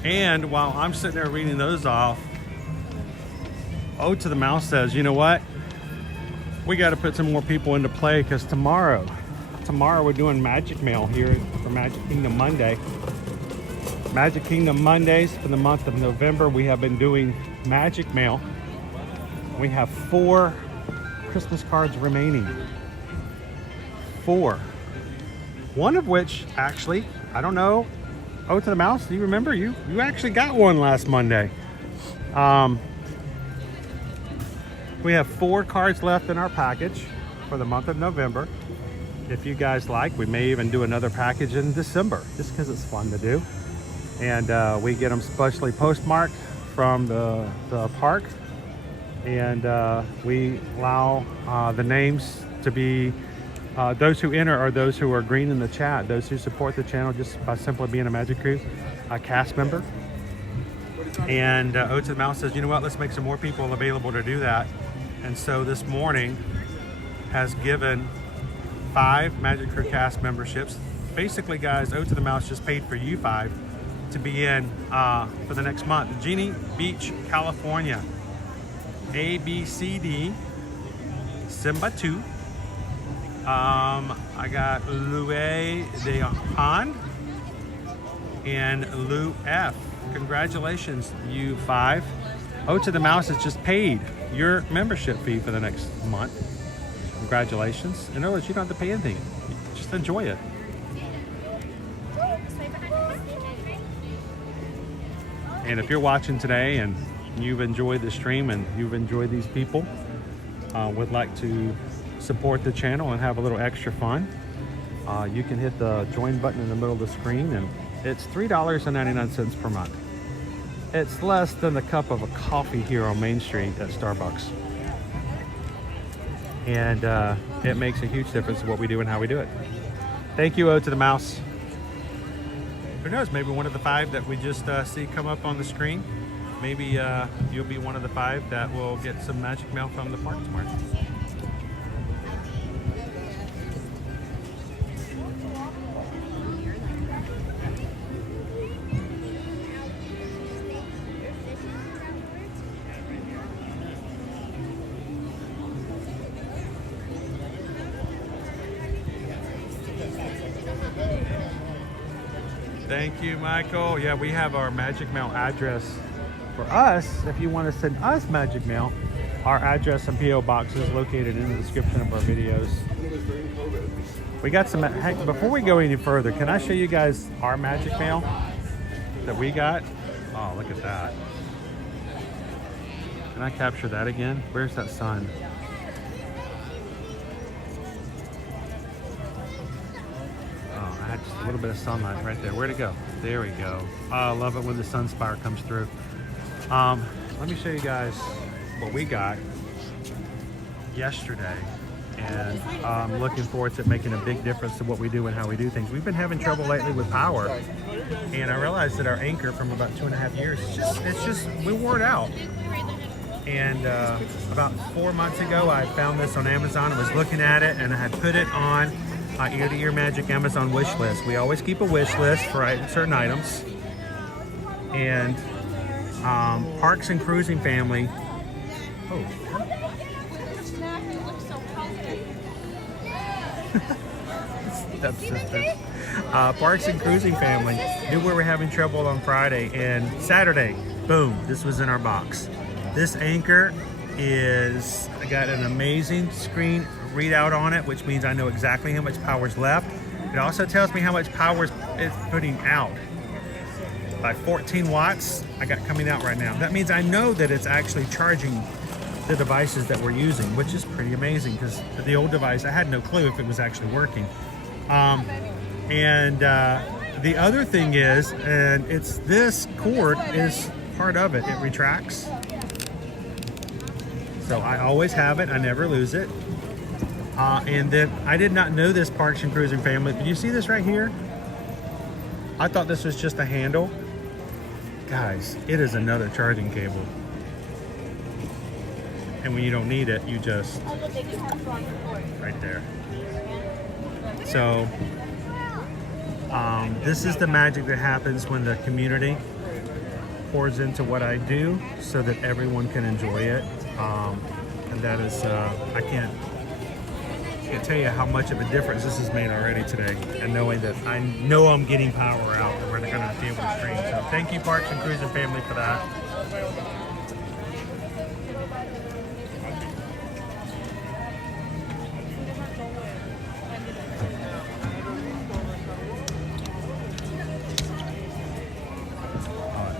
And while I'm sitting there reading those off, Ode to the Mouse says, you know what? We got to put some more people into play because tomorrow we're doing Magic Mail here for Magic Kingdom Monday. Magic Kingdom Mondays for the month of November. We have been doing Magic Mail. We have 4 Christmas cards remaining. 4. One of which, actually, I don't know. Oh, to the Mouse, do you remember? You actually got one last Monday. We have 4 cards left in our package for the month of November. If you guys like, we may even do another package in December, just because it's fun to do. And we get them specially postmarked from the park. And we allow the names to be those who enter are those who are green in the chat, those who support the channel just by simply being a Magic Cruise cast member. And Ode to the Mouse says, you know what, let's make some more people available to do that. And so this morning has given 5 Magic Crew cast memberships. Basically, guys, Ode to the Mouse just paid for you 5 to be in for the next month. Genie Beach, California. ABCD, Simba 2. I got Louis de Han and Lou F. Congratulations, you 5. Ode to the Mouse has just paid your membership fee for the next month. Congratulations. In other words, you don't have to pay anything. Just enjoy it. And if you're watching today and you've enjoyed the stream and you've enjoyed these people, would like to support the channel and have a little extra fun, you can hit the join button in the middle of the screen, and it's $3.99 per month. It's less than the cup of a coffee here on Main Street at Starbucks. And it makes a huge difference in what we do and how we do it. Thank you, Ode to the Mouse. Who knows, maybe one of the 5 that we just see come up on the screen, maybe you'll be one of the 5 that will get some Magic Mail from the park tomorrow. Thank you, Michael. Yeah, we have our Magic Mail address for us. If you want to send us Magic Mail, our address and P.O. box is located in the description of our videos. We got some, heck, before we go any further, can I show you guys our Magic Mail that we got? Oh, look at that. Can I capture that again? Where's that sun? I had just a little bit of sunlight right there. Where'd it go? There we go. Oh, I love it when the sun spire comes through. Let me show you guys what we got yesterday. And I'm looking forward to making a big difference to what we do and how we do things. We've been having trouble lately with power. And I realized that our anchor from about 2.5 years, we wore it out. And about 4 months ago, I found this on Amazon. I was looking at it, and I had put it on my Ear to Ear Magic Amazon wish list. We always keep a wish list for certain items. And Parks and Cruising Family. Oh. Stepsisters. Parks and Cruising Family knew we were having trouble on Friday, and Saturday, boom, this was in our box. This anchor is, I got an amazing screen readout on it, which means I know exactly how much power is left. It also tells me how much power it's putting out. By 14 watts, I got coming out right now. That means I know that it's actually charging the devices that we're using, which is pretty amazing, because the old device, I had no clue if it was actually working. The other thing is, and it's this cord is part of it. It retracts. So I always have it. I never lose it. And then I did not know this Parks and Cruising Family. Did you see this right here? I thought this was just a handle. Guys, it is another charging cable. And when you don't need it, you just right there. So this is the magic that happens when the community pours into what I do so that everyone can enjoy it. And that is, I can't tell you how much of a difference this has made already today. And knowing that I know I'm getting power out and we're going to be able to stream. So thank you, Parks and Cruising Family, for that.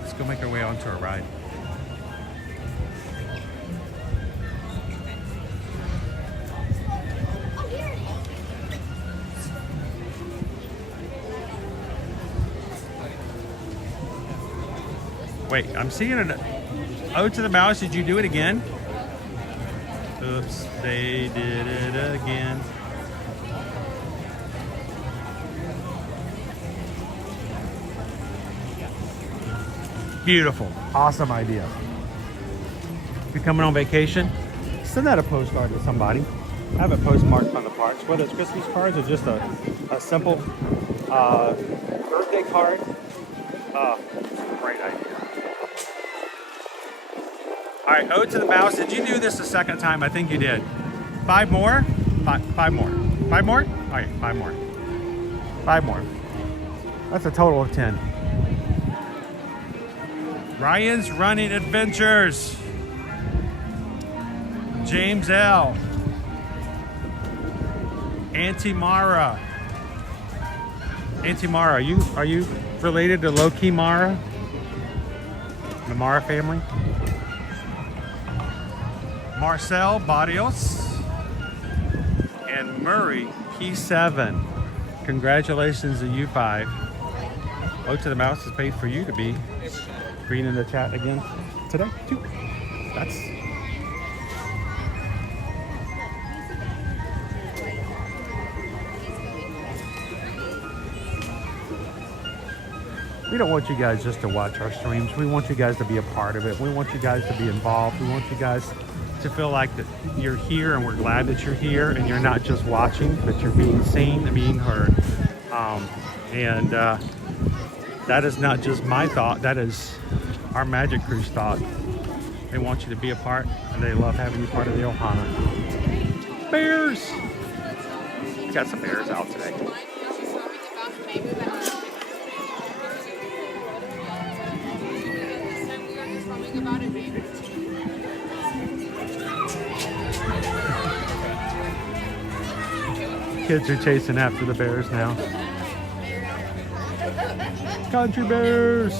Let's go make our way onto a ride. Wait, I'm seeing an Ode to the Mouse. Did you do it again? Oops, they did it again. Beautiful. Awesome idea. If you're coming on vacation, send out a postcard to somebody. I have it postmarked on the parks, whether it's Christmas cards or just a simple birthday card. Great idea. All right, Ode to the Mouse. Did you do this the second time? I think you did. 5 more? Five more. 5 more? All right, 5 more. 5 more. That's a total of 10. Ryan's Running Adventures. James L. Auntie Mara. Auntie Mara, are you related to Low-Key Mara? The Mara family? Marcel Barrios and Murray P7. Congratulations to you 5. Ode to the Mouse has paid for you to be green in the chat again today too. That's we don't want you guys just to watch our streams. We want you guys to be a part of it. We want you guys to be involved. We want you guys to feel like that you're here, and we're glad that you're here, and you're not just watching, but you're being seen and being heard. That is not just my thought. That is our Magic Crew's thought. They want you to be a part, and they love having you part of the Ohana. Bears! We got some bears out today. Kids are chasing after the bears now. Country bears!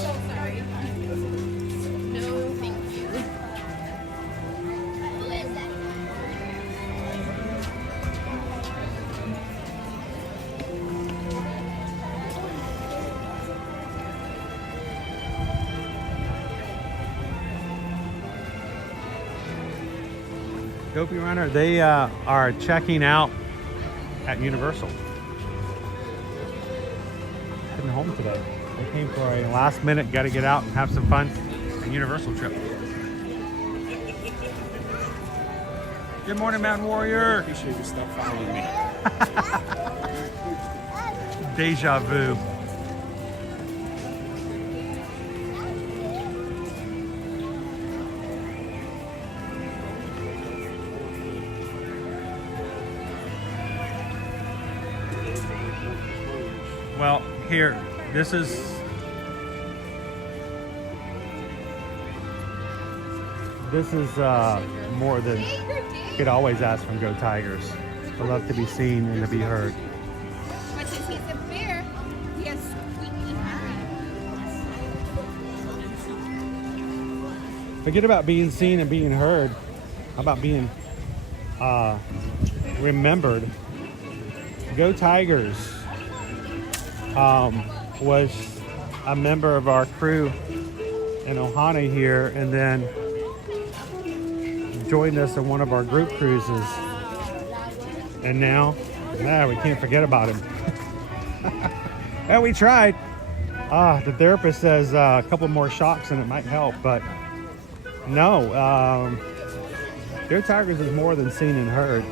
No, thank you. Who is that? Dopey Runner, they are checking out at Universal. Heading home today. They came for a last minute, got to get out and have some fun at Universal trip. Good morning, Mountain Warrior. Appreciate you stop following me. Deja vu. Well, here, this is more than you could always ask from Go Tigers. I love to be seen and to be heard. But since he's a bear, he has squeaky eyes. Forget about being seen and being heard. How about being remembered? Go Tigers was a member of our crew in Ohana here, and then joined us in one of our group cruises. And now, we can't forget about him. Well, we tried. The therapist says a couple more shocks and it might help, but no. Go Tigers is more than seen and heard.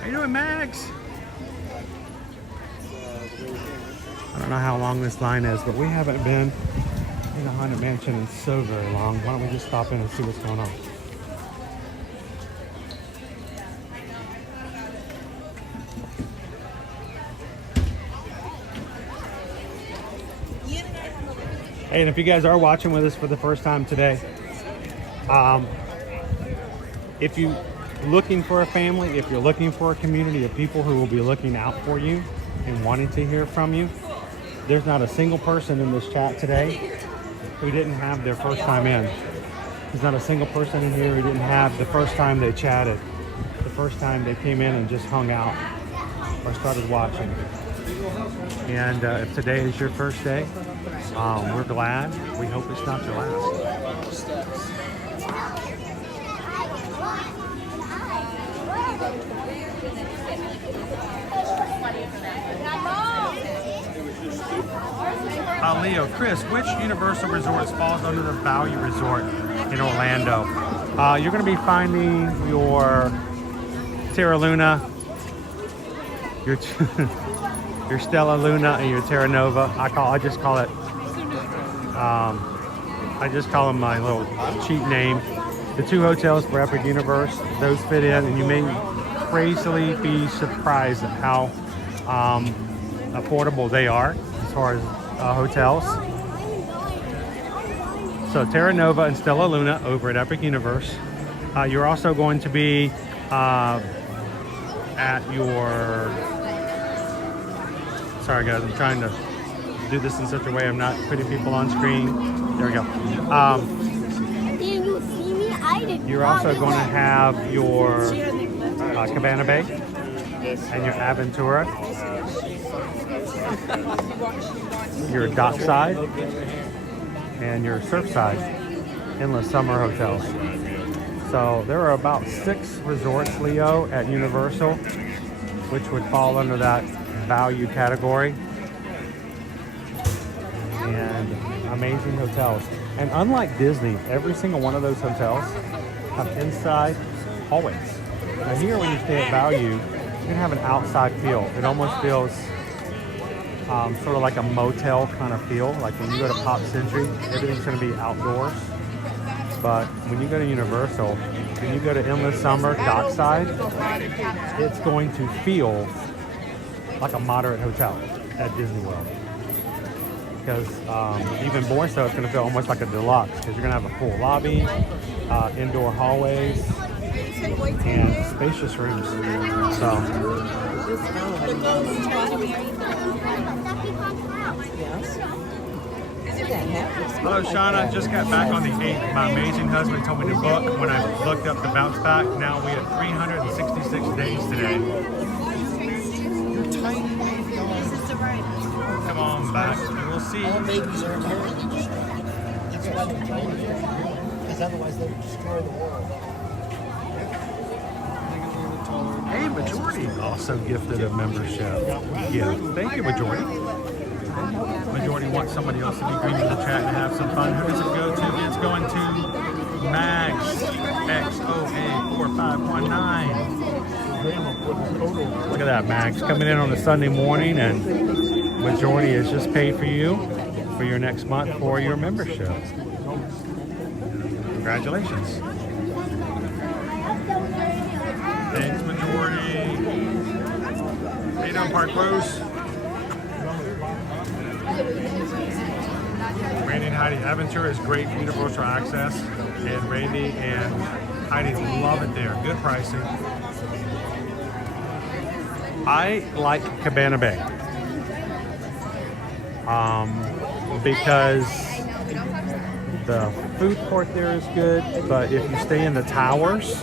How you doing, Max? I don't know how long this line is, but we haven't been in a haunted mansion in so very long. Why don't we just stop in and see what's going on? Hey, and if you guys are watching with us for the first time today, if you're looking for a family, if you're looking for a community of people who will be looking out for you and wanting to hear from you, there's not a single person in this chat today who didn't have their first time in. There's not a single person in here who didn't have the first time they chatted, the first time they came in and just hung out or started watching. And if today is your first day, we're glad. We hope it's not your last. Leo, Chris, which Universal Resorts falls under the Value Resort in Orlando? You're going to be finding your Terra Luna, your your Stella Luna, and your Terra Nova. I just call them my little cheat name. The two hotels for Epic Universe, those fit in, and you may crazily be surprised at how affordable they are as far as hotels. So Terra Nova and Stella Luna over at Epic Universe. You're also going to be at your... Sorry guys, I'm trying to do this in such a way I'm not putting people on screen. There we go. You're also going to have your Cabana Bay and your Aventura, your Dockside, and your Surfside Endless Summer hotels. So there are about 6 resorts, Leo, at Universal, which would fall under that value category. And amazing hotels. And unlike Disney, every single one of those hotels have inside hallways. Now here, when you stay at Value, you can have an outside feel. It almost feels sort of like a motel kind of feel. Like when you go to Pop Century, everything's going to be outdoors. But when you go to Universal, when you go to Endless Summer, Dockside, it's going to feel like a moderate hotel at Disney World. Because even more so, it's going to feel almost like a deluxe, because you're going to have a full lobby, indoor hallways, and spacious rooms. So, hello, Shauna. Just got back on the 8th. My amazing husband told me to book when I looked up the bounce back. Now we have 366 days today. come back. We'll see. All babies are inherited. That's why they're trying to do it. Because otherwise they would destroy the world. Hey, Majority also gifted a membership gift. Thank you, Majority. Majority wants somebody else to be green in the chat and have some fun. Who does it go to? It's going to Max XOA4519. Look at that, Max, coming in on a Sunday morning, and Majority has just paid for you for your next month for your membership. Congratulations. Thanks, Majority. How you doing, Park Rose? Randy and Heidi, Aventura is great for universal access, and Randy and Heidi love it there. Good pricing. I like Cabana Bay because the food court there is good, but if you stay in the towers,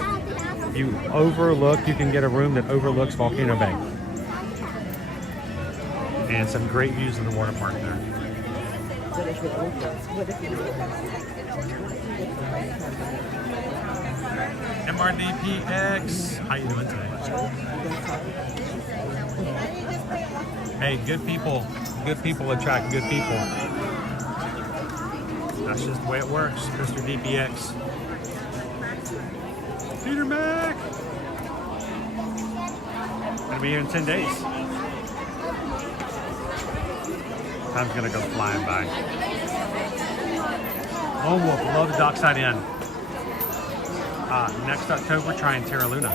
you can get a room that overlooks Volcano Bay. And some great views of the water park there. MRDPX, how you doing today? Hey, good people attract good people. That's just the way it works, Mr. DPX. Peter Mac! Gonna be here in 10 days. Time's gonna go flying by. Lone Wolf, love the Dockside Inn. Next October, trying Terra Luna.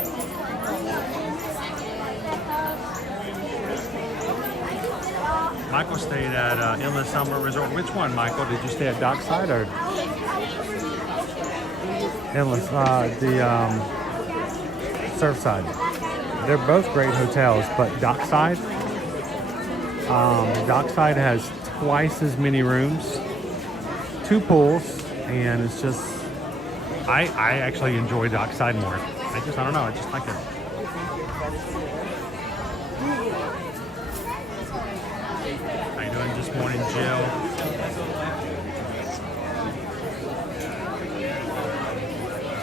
Michael stayed at Inland Summer Resort. Which one, Michael? Did you stay at Dockside or Inland? The Surfside. They're both great hotels, but Dockside has twice as many rooms, 2 pools, and it's just, I actually enjoy Dockside more. I don't know, I just like it. How you doing this morning, Jill?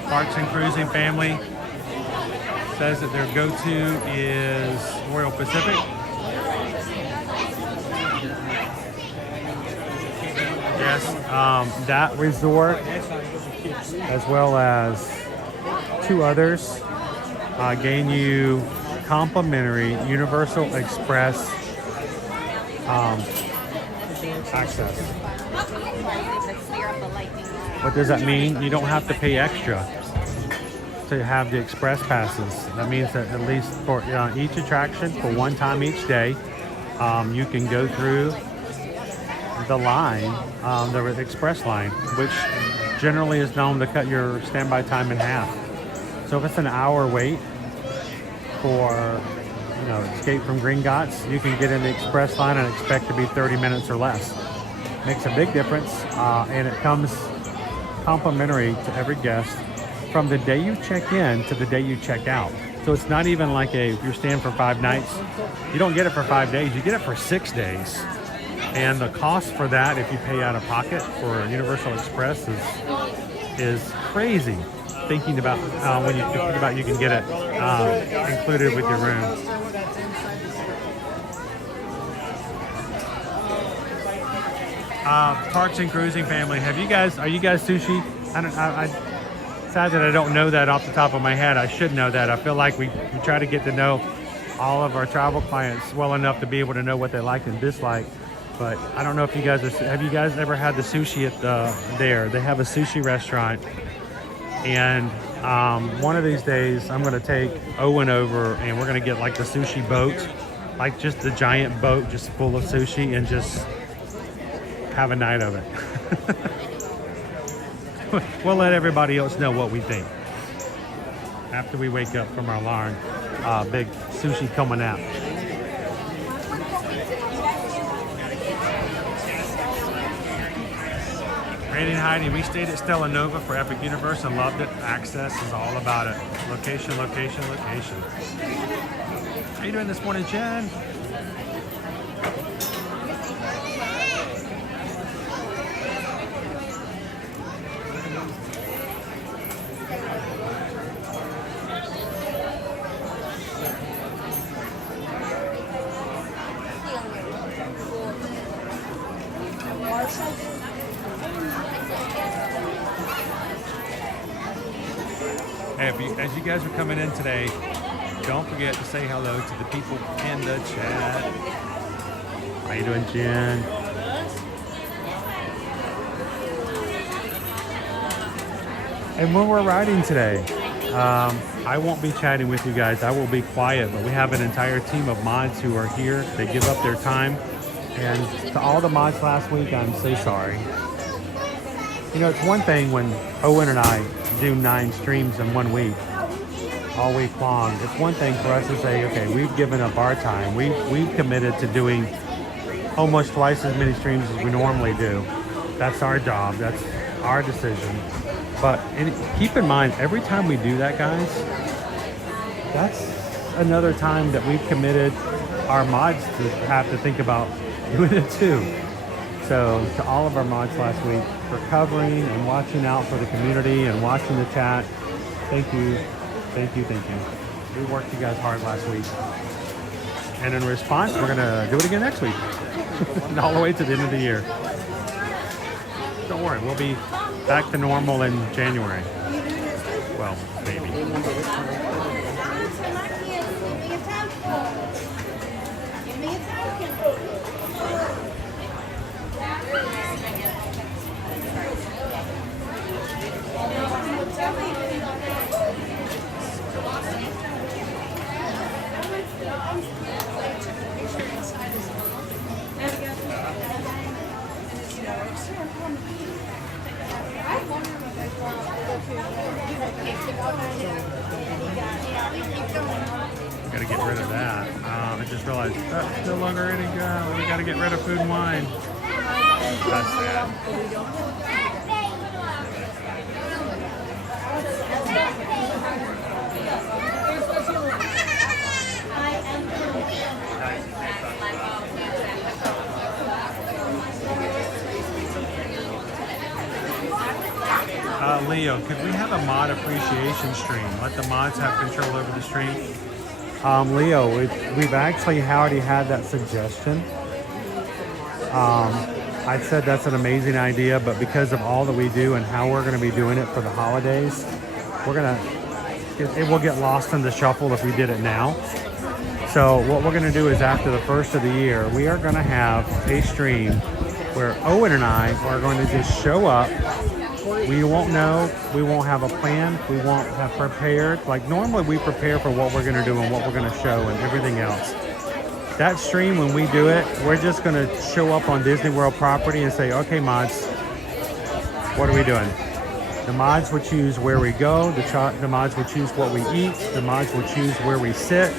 Parks and Cruising family says that their go-to is Royal Pacific. Yes, that resort, as well as 2 others, gain you complimentary Universal Express access. What does that mean? You don't have to pay extra to have the express passes. That means that at least for each attraction, for one time each day, you can go through the line, the express line, which generally is known to cut your standby time in half. So if it's an hour wait for Escape from Gringotts, you can get in the express line and expect to be 30 minutes or less. Makes a big difference, and it comes complimentary to every guest from the day you check in to the day you check out. So it's not even like if you're staying for 5 nights, you don't get it for 5 days, you get it for 6 days. And the cost for that, if you pay out of pocket for Universal Express, is crazy. Thinking about when you think about you can get it included with your room. Parks and Cruising family, are you guys sushi? Sad that I don't know that off the top of my head. I should know that. I feel like we try to get to know all of our travel clients well enough to be able to know what they like and dislike. But I don't know if you guys have you guys ever had the sushi at there? They have a sushi restaurant, and one of these days I'm gonna take Owen over and we're gonna get like the sushi boat, like just the giant boat just full of sushi, and just have a night of it. We'll let everybody else know what we think after we wake up from our alarm. Big sushi coming out. Randy and Heidi, we stayed at Stella Nova for Epic Universe and loved it. Access is all about it. Location, location, location. How you doing this morning, Jen? Hey, as you guys are coming in today, don't forget to say hello to the people in the chat. How you doing, Jen? And when we're riding today, I won't be chatting with you guys. I will be quiet, but we have an entire team of mods who are here. They give up their time. And to all the mods last week, I'm so sorry. You know, it's one thing when Owen and I do 9 streams in 1 week, all week long. It's one thing for us to say, okay, we've given up our time. We've committed to doing almost twice as many streams as we normally do. That's our job. That's our decision. But keep in mind, every time we do that, guys, that's another time that we've committed our mods to have to think about doing it too. So to all of our mods last week for covering and watching out for the community and watching the chat, thank you, thank you, thank you. We worked you guys hard last week. And in response, we're gonna do it again next week. And all the way to the end of the year. Don't worry, we'll be back to normal in January. Well, maybe. Gotta get rid of that. I just realized that's no longer any good. We gotta get rid of food and wine. That's sad. Leo, could we have a mod appreciation stream? Let the mods have control over the stream. Leo, we've actually already had that suggestion. I said that's an amazing idea, but because of all that we do and how we're going to be doing it for the holidays, it will get lost in the shuffle if we did it now. So what we're going to do is after the first of the year, we are going to have a stream where Owen and I are going to just show up. We won't know, we won't have a plan, we won't have prepared. Like normally we prepare for what we're gonna do and what we're gonna show and everything else. That stream, when we do it, we're just gonna show up on Disney World property and say, okay mods, what are we doing? The mods will choose where we go, the mods will choose what we eat, the mods will choose where we sit,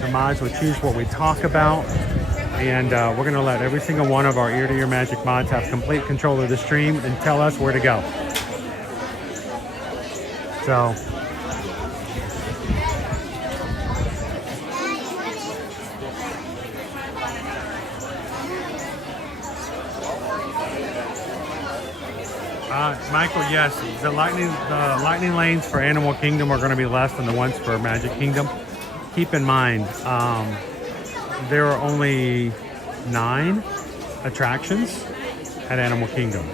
the mods will choose what we talk about. And we're gonna let every single one of our Ear to Ear Magic mods have complete control of the stream and tell us where to go. So, Michael, yes, the lightning lanes for Animal Kingdom are going to be less than the ones for Magic Kingdom. Keep in mind, there are only 9 attractions at Animal Kingdom.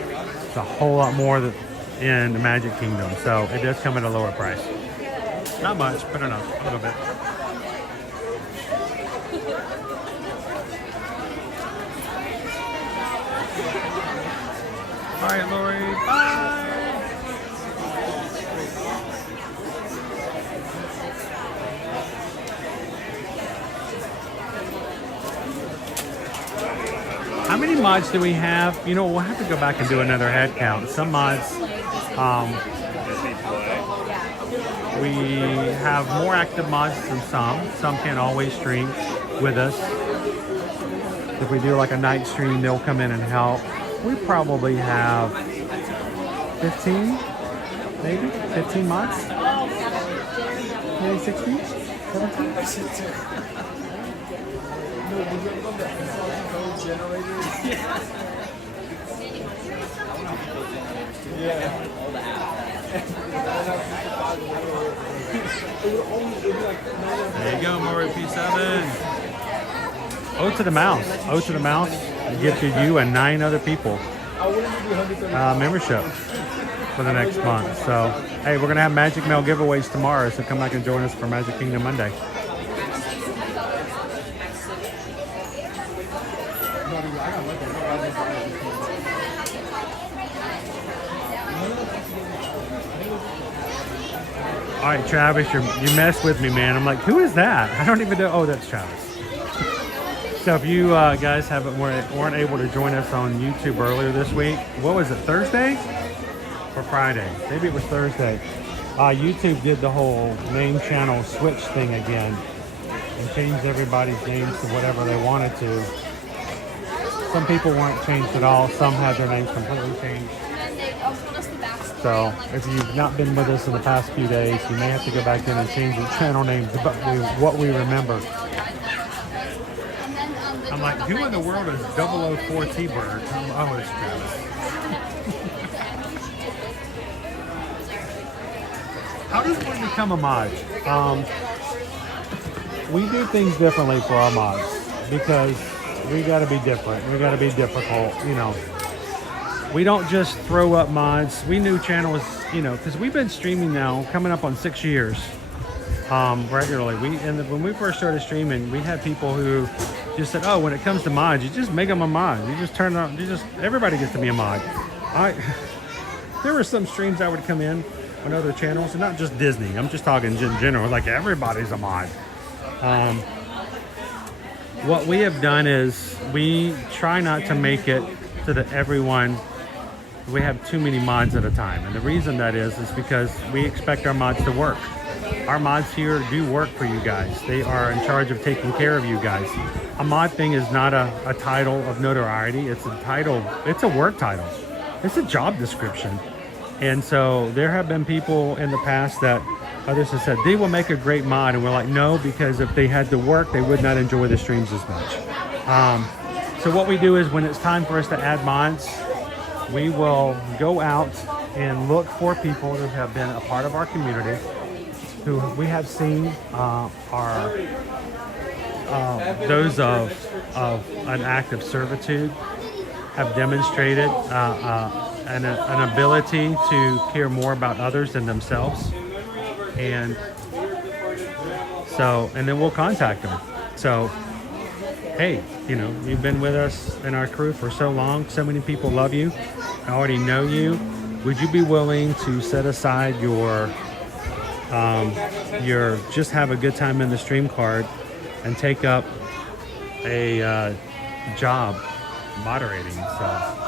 It's a whole lot more in the Magic Kingdom, so it does come at a lower price. Not much, but enough, a little bit. All right, Lori, bye. How many mods do we have? You know, we'll have to go back and do another head count. Some mods, we have more active mods than some. Some can't always stream with us. If we do like a night stream, they'll come in and help. We probably have 15, maybe 15 mods. Maybe 16, 17. There you go, Maury P7. O to the mouse. O to the mouse gives you and 9 other people membership. for the next month. So, hey, we're gonna have Magic Mail giveaways tomorrow, so come back and join us for Magic Kingdom Monday. All right, Travis, you messed with me, man. I'm like, who is that? I don't even know. Oh, that's Travis. So if you guys weren't able to join us on YouTube earlier this week, what was it, Thursday or Friday? Maybe it was Thursday. YouTube did the whole name channel switch thing again and changed everybody's names to whatever they wanted to. Some people weren't changed at all. Some had their names completely changed. So if you've not been with us in the past few days, you may have to go back in and change your channel name to what we remember. I'm like, who in the world is 004 T-Bird? Oh, it's Travis. How does one become a mod? We do things differently for our mods because we got to be different. We got to be difficult, you know. We don't just throw up mods. We knew channels, you know, because we've been streaming now, coming up on 6 years, regularly. When we first started streaming, we had people who just said, "Oh, when it comes to mods, you just make them a mod. You just turn it on. Everybody gets to be a mod." There were some streams I would come in on other channels, and not just Disney. I'm just talking in general. Like everybody's a mod. What we have done is we try not to make it so that everyone. We have too many mods at a time, and the reason that is because we expect our mods to work. Our mods here do work for you guys. They are in charge of taking care of you guys. A mod thing is not a title of notoriety. It's a title. It's a work title. It's a job description. And so there have been people in the past that others have said they will make a great mod, and we're like, no, because if they had to work, they would not enjoy the streams as much. So what we do is when it's time for us to add mods, we will go out and look for people who have been a part of our community, who we have seen are those of an act of servitude, have demonstrated an ability to care more about others than themselves, and then we'll contact them. So, hey, you know, you've been with us in our crew for so long. So many people love you. I already know you. Would you be willing to set aside your just have a good time in the stream card and take up a job moderating? So.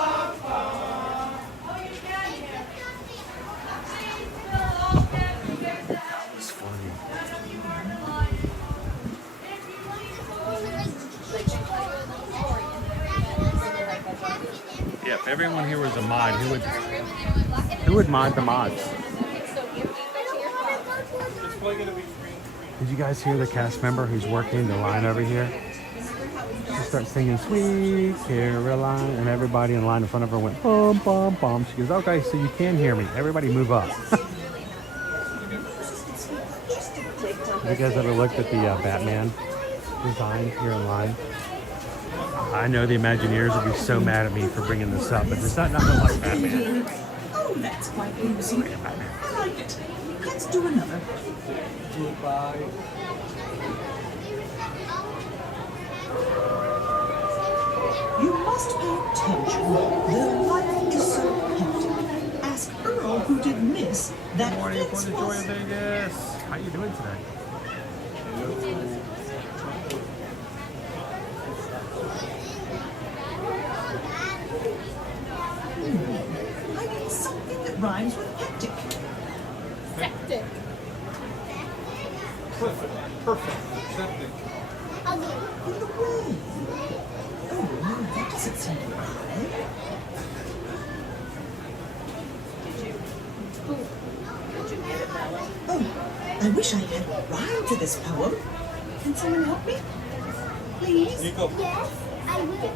Yeah, if everyone here was a mod, who would mod the mods? Did you guys hear the cast member who's working the line over here? She starts singing "Sweet Caroline," and everybody in line in front of her went bum bum bum. She goes, "Okay, so you can hear me. Everybody move up." Have you guys ever looked at the Batman design here in line? I know the Imagineers would be so mad at me for bringing this up, but does that not look like Batman? Oh, that's quite easy. I like it. Let's do another. Goodbye. You must pay attention. Their life is so hectic. Ask Earl who did miss that Good morning Fitz for the Joy was. of Vegas. How you doing today? I need something that rhymes with hectic. Septic. Perfect. Septic. Ugly. In the way. Oh, no, that doesn't seem right. Oh, I wish I had a rhyme to this poem. Can someone help me? Please? Yes, I will.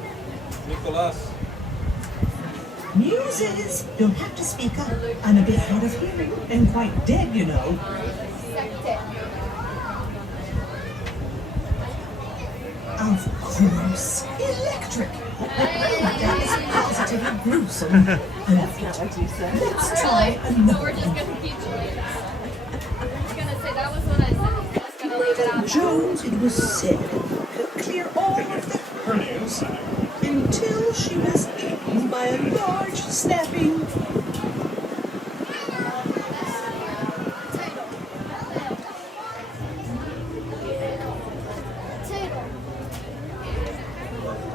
Nicholas. Muses, don't have to speak up. I'm a bit hard of hearing and quite dead, you know. Septic. Of course. Electric. That is positively gruesome. Let's try another one. Joe, it was said, could clear all of the hurdles until she was eaten by a large snapping.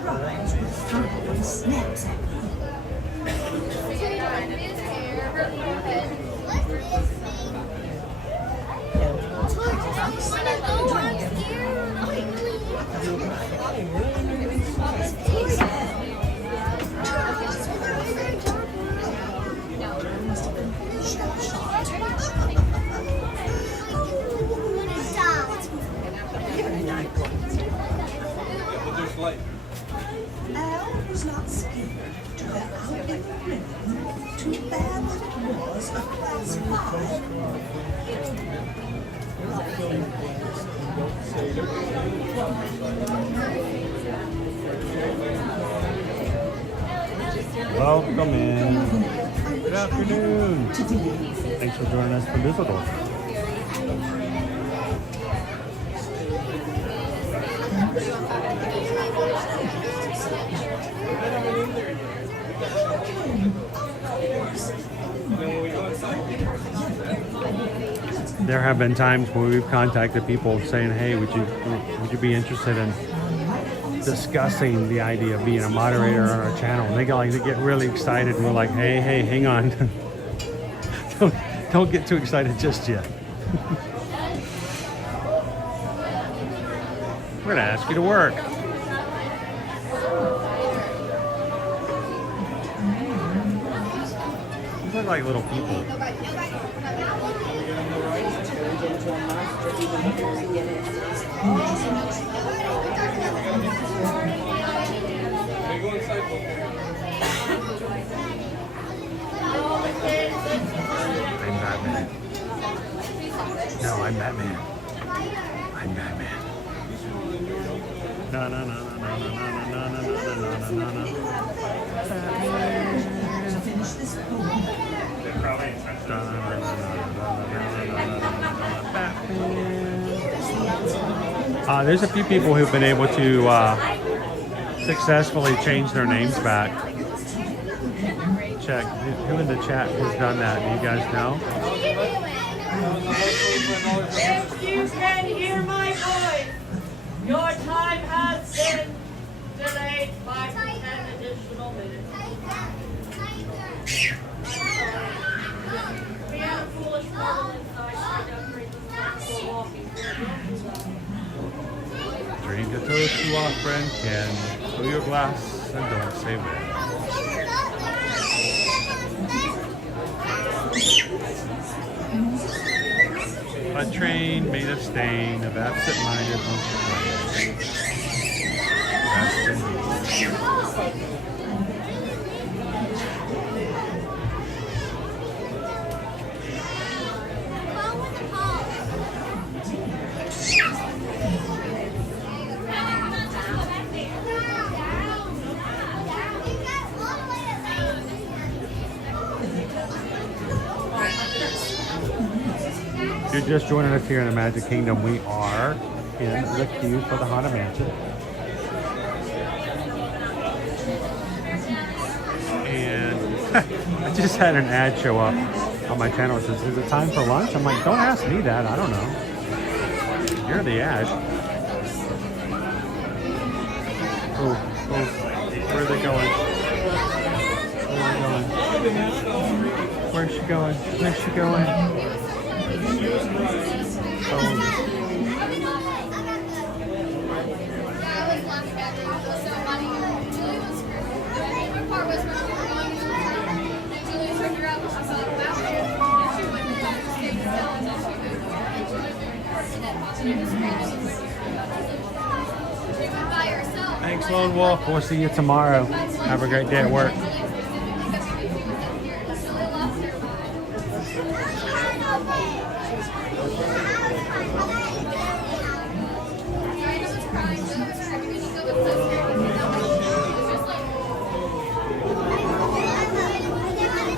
Rhymes with fur and snaps at me. Al was not scared to go out in the rain. Too bad that it was a class 5. Welcome in. Good afternoon. Thanks for joining us from Düsseldorf. There have been times where we've contacted people saying, hey, would you be interested in discussing the idea of being a moderator on our channel? And they get really excited, and we're like, hey, hang on. don't get too excited just yet. We're gonna ask you to work. These look like little people. I'm Batman. No, I'm Batman. I'm Batman. No. There's a few people who've been able to successfully change their names back. Check. Who in the chat has done that? Do you guys know? If you can hear my voice, your time has been delayed by 10 additional minutes. We had a foolish problem inside, so I drink this for walking. Drink a toast to our friend Ken. Fill your glass and don't say when. A train made of stain of absent-minded That's the If you're just joining us here in the Magic Kingdom, we are in the queue for the Haunted Mansion. And I just had an ad show up on my channel. It says, is it time for lunch? I'm like, don't ask me that. I don't know. You're the ad. Oh, where are they going? Where's she going? Where's she going? Thanks, Lone Wolf. We'll see you tomorrow. Have a great day at work.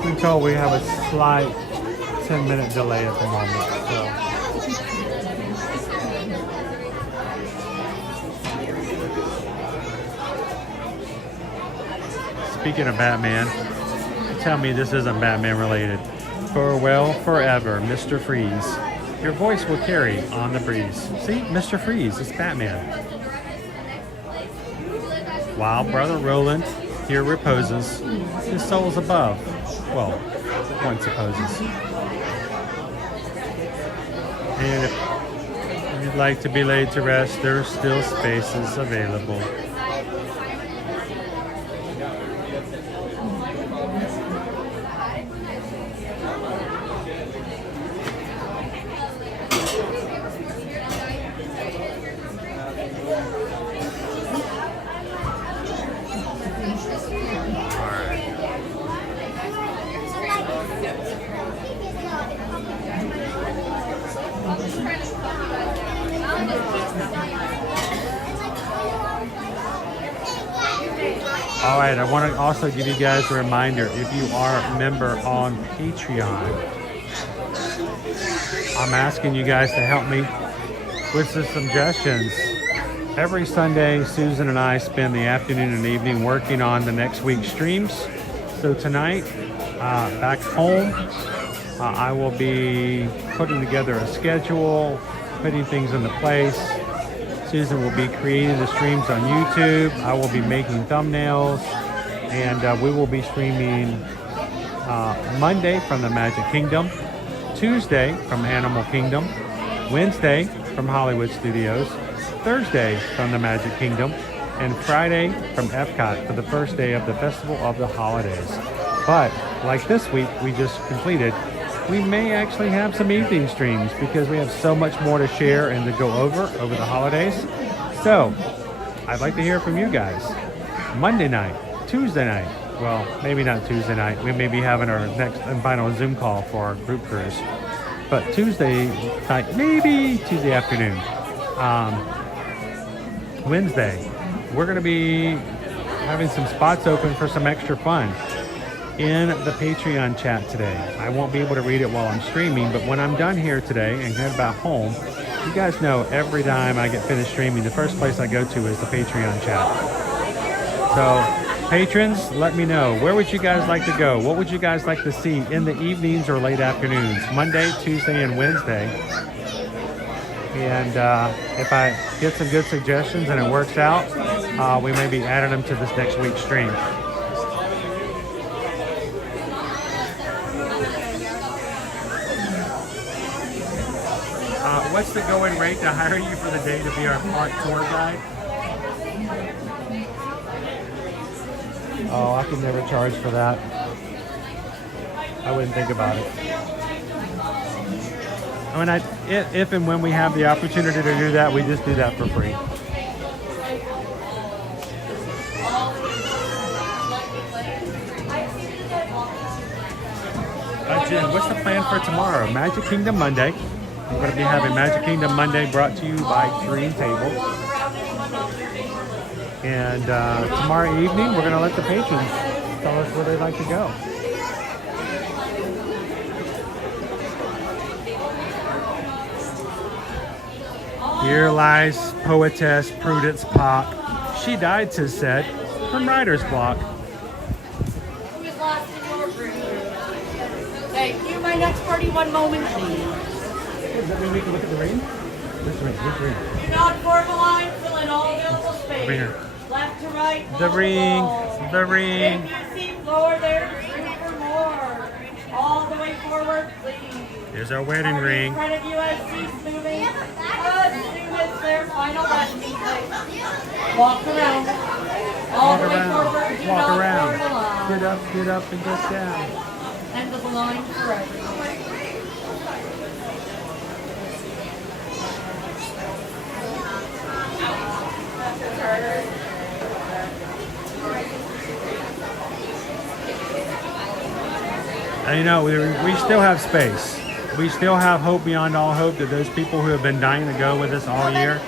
been told we have a slight 10-minute delay at the moment. So. Speaking of Batman, tell me this isn't Batman related. Farewell forever, Mr. Freeze. Your voice will carry on the breeze. See, Mr. Freeze, it's Batman. While Brother Roland here reposes, his soul's above. Well, one supposes. And if you'd like to be laid to rest, there's still spaces available. All right, I want to also give you guys a reminder, if you are a member on Patreon, I'm asking you guys to help me with some suggestions. Every Sunday, Susan and I spend the afternoon and evening working on the next week's streams. So tonight, back home, I will be putting together a schedule, putting things into place. Susan will be creating the streams on YouTube. I will be making thumbnails, and we will be streaming Monday from the Magic Kingdom, Tuesday from Animal Kingdom, Wednesday from Hollywood Studios, Thursday from the Magic Kingdom, and Friday from Epcot for the first day of the Festival of the Holidays. But like this week we just completed, we may actually have some evening streams because we have so much more to share and to go over the holidays. So I'd like to hear from you guys. Monday night, Tuesday night, well, maybe not Tuesday night. We may be having our next and final Zoom call for our group cruise. But Tuesday night, maybe Tuesday afternoon. Wednesday, we're going to be having some spots open for some extra fun in the Patreon chat today. I won't be able to read it while I'm streaming, but when I'm done here today and head back home, you guys know every time I get finished streaming, the first place I go to is the Patreon chat. So patrons, let me know, where would you guys like to go? What would you guys like to see in the evenings or late afternoons? Monday, Tuesday, and Wednesday. And if I get some good suggestions and it works out, we may be adding them to this next week's stream. What's the going rate to hire you for the day to be our park tour guide? Oh, I could never charge for that. I wouldn't think about it. I mean, if and when we have the opportunity to do that, we just do that for free. Jen, what's the plan for tomorrow? Magic Kingdom Monday. We're going to be having Magic Kingdom Monday brought to you by Dream Table. And tomorrow evening, we're going to let the patrons tell us where they'd like to go. Here lies poetess Prudence Pock. She died, 'tis said, from writer's block. Who is lost in your group? Thank you. My next party, one moment, please. Does that mean we can look at the ring? This ring. Do not form a line, fill in all available space. Over here. Left to right. The ring. The ring. If you see floor, there's room for more. All the way forward, please. Here's our wedding ring. In front of you as seats moving. As soon as their final landing place. Walk around. All the way forward. Do Walk not around. form a line. Get up, and get down. End of the line forever. And you know, we still have space. We still have hope beyond all hope that those people who have been dying to go with us all year.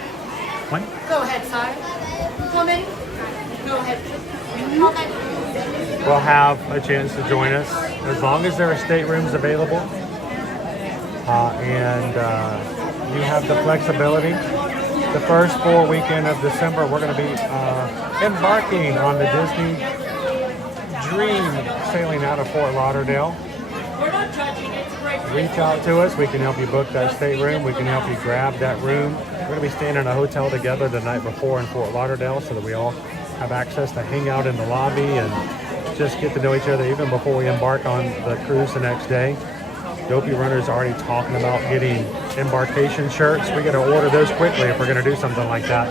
What? Go ahead, sire. Come in. Go ahead. Come in. will have a chance to join us as long as there are staterooms available. And you have the flexibility. The first full weekend of December, we're going to be embarking on the Disney Dream sailing out of Fort Lauderdale. We're not judging, it's great. Reach out to us. We can help you book that stateroom. We can help you grab that room. We're going to be staying in a hotel together the night before in Fort Lauderdale so that we all have access to hang out in the lobby and just get to know each other even before we embark on the cruise the next day. Dopey Runner's already talking about getting embarkation shirts. We got to order those quickly if we're going to do something like that.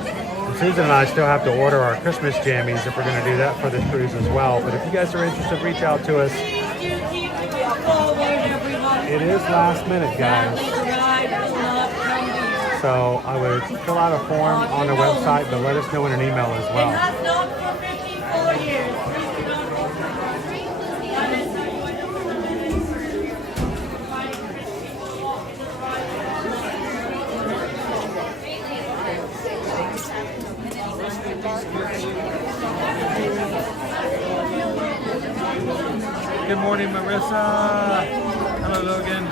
And Susan and I still have to order our Christmas jammies if we're going to do that for this cruise as well. But if you guys are interested, reach out to us. It is last minute, guys. So I would fill out a form on the website, but let us know in an email as well. It has not for 54 years. Please do not Good morning, Marissa. Hello, Logan.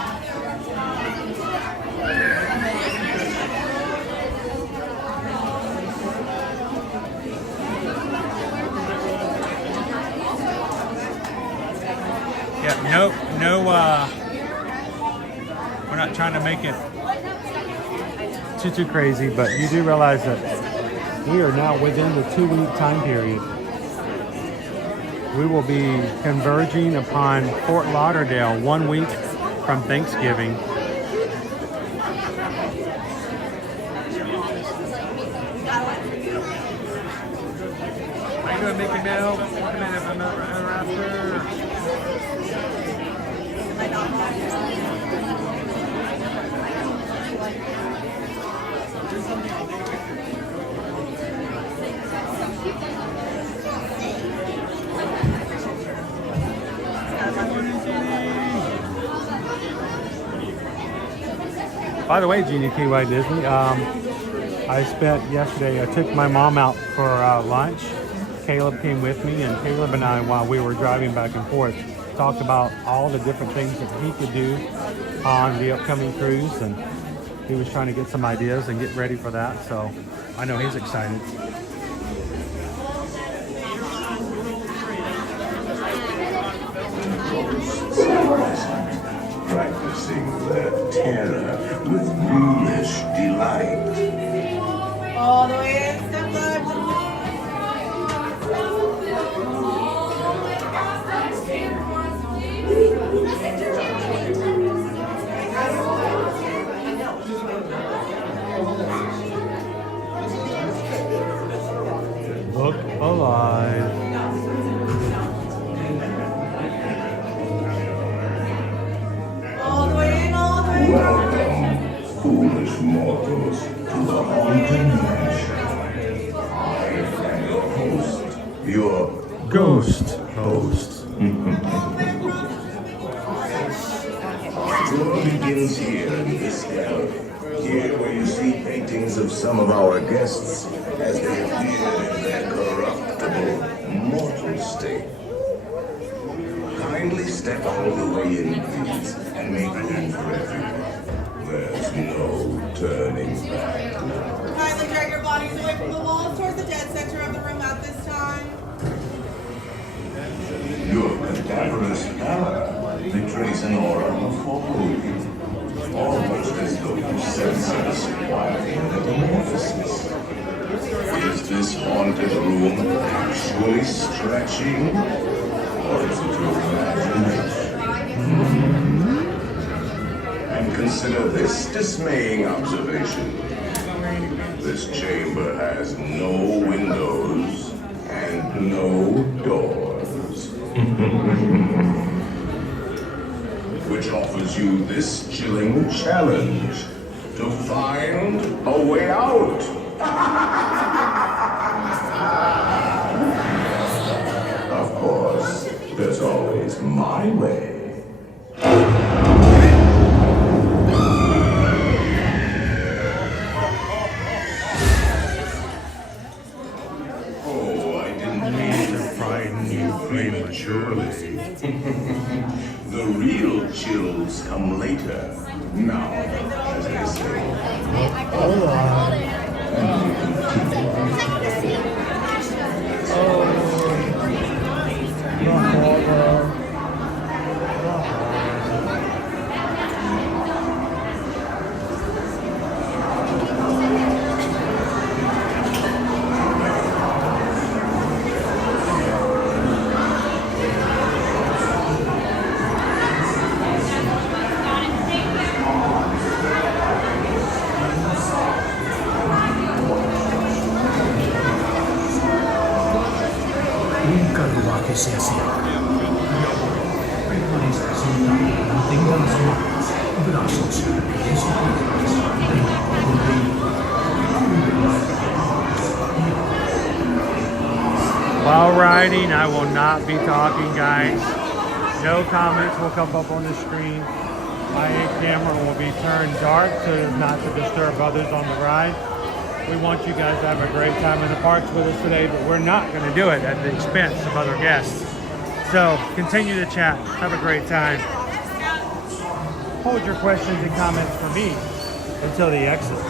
Yeah, no, we're not trying to make it too crazy, but you do realize that we are now within the 2-week time period. We will be converging upon Fort Lauderdale 1 week from Thanksgiving. How you doing, Mickey Bell? Welcome in if I'm not after. By the way, Jeannie KY Disney, I spent yesterday, I took my mom out for lunch. Caleb came with me, and Caleb and I, while we were driving back and forth, talked about all the different things that he could do on the upcoming cruise, and he was trying to get some ideas and get ready for that, so I know he's excited. Practicing their terror with ghoulish delight. all the way in step left. Look alive. All the way in, all the way in. Welcome, foolish mortals, to the haunted mansion. I am your host, your Ghost host. Our tour begins here in this gallery. Here where you see paintings of some of our guests as they appear in their corruptible, mortal state. Kindly step all the way in, please, and make room for everyone. There's no turning back. Kindly drag your bodies away from the walls towards the dead center of the room at this time. Your cadaverous pallor betrays an aura of foreboding, almost as though you sense a disquieting metamorphosis. Is this haunted room actually stretching, or is it your imagination? And consider this dismaying observation. This chamber has no windows and no doors. Which offers you this chilling challenge to find a way out. Of course, there's always my way. Oh, I didn't mean to frighten you prematurely. real chills come later. Now, as they say. While riding, I will not be talking, guys. No comments will come up on the screen. My camera will be turned dark so as not to disturb others on the ride. We want you guys to have a great time in the parks with us today, but we're not going to do it at the expense of other guests. So continue to chat. Have a great time. Hold your questions and comments for me until the exit.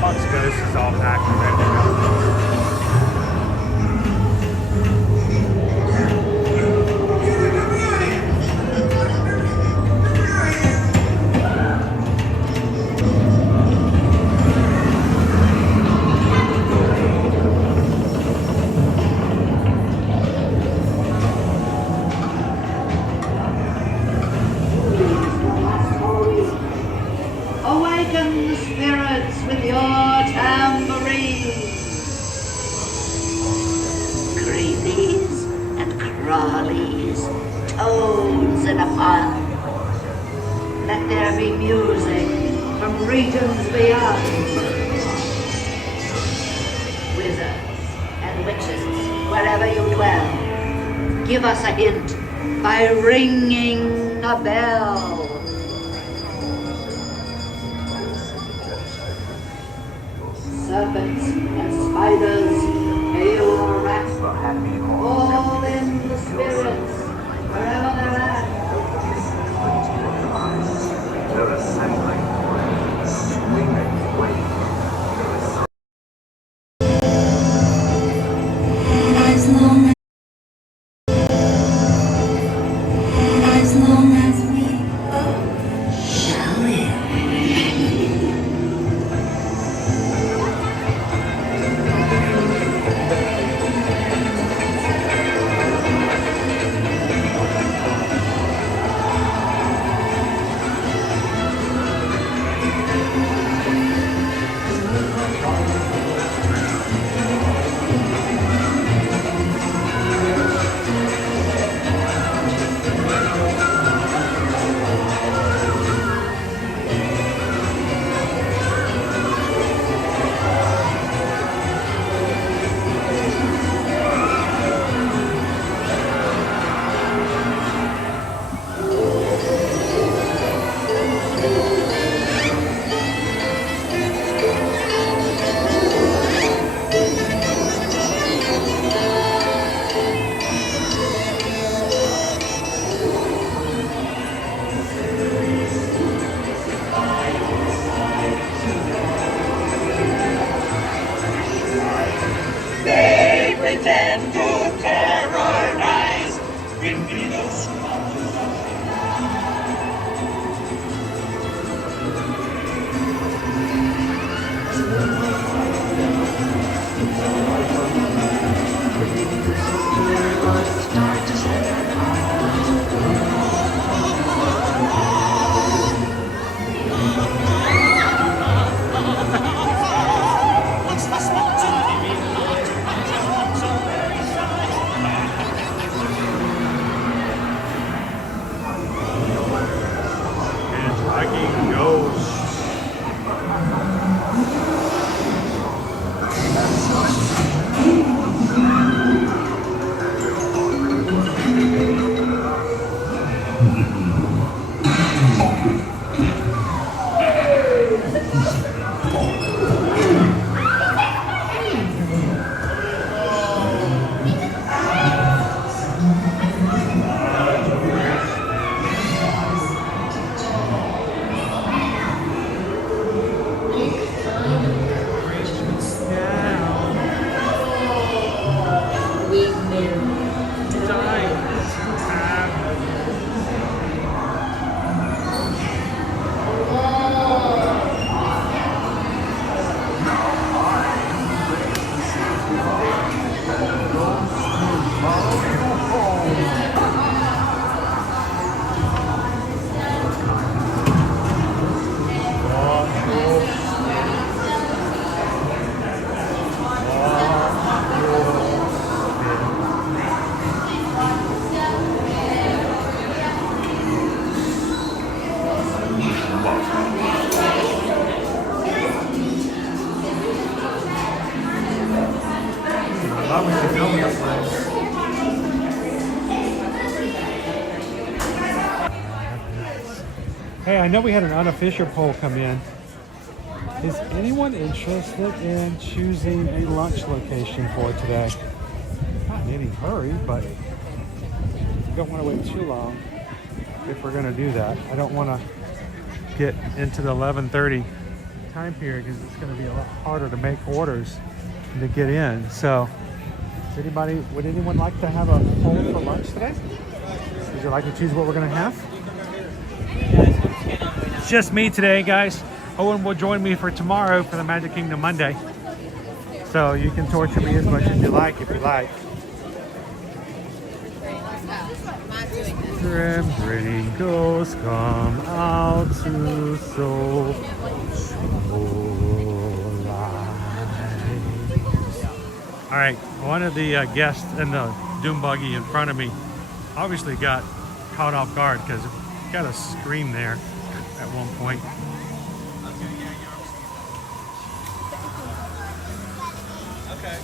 Bucks Ghost is all packed and ready to go. Awaken the spirits with your tambourines. Creepies and crawlies, toads in a pond. Let there be music from regions beyond. Wizards and witches, wherever you dwell, give us a hint by ringing a bell. Serpents and spiders, hail rats, all in the spirits, wherever they're at. They're assembling for it. We make way. As long as we shall live. King Ghost. Hey, I know we had an unofficial poll come in. Is anyone interested in choosing a lunch location for today? Not in any hurry, but don't want to wait too long if we're going to do that. I don't want to get into the 11:30 time period because it's going to be a lot harder to make orders and to get in. So, would anyone like to have a poll for lunch today? Would you like to choose what we're going to have? It's just me today, guys. Owen will join me for tomorrow for the Magic Kingdom Monday. So you can torture me as much as you like if you like. Trembling ghosts come out to soul. All right, one of the guests in the doom buggy in front of me obviously got caught off guard because got a scream there at one point. Okay.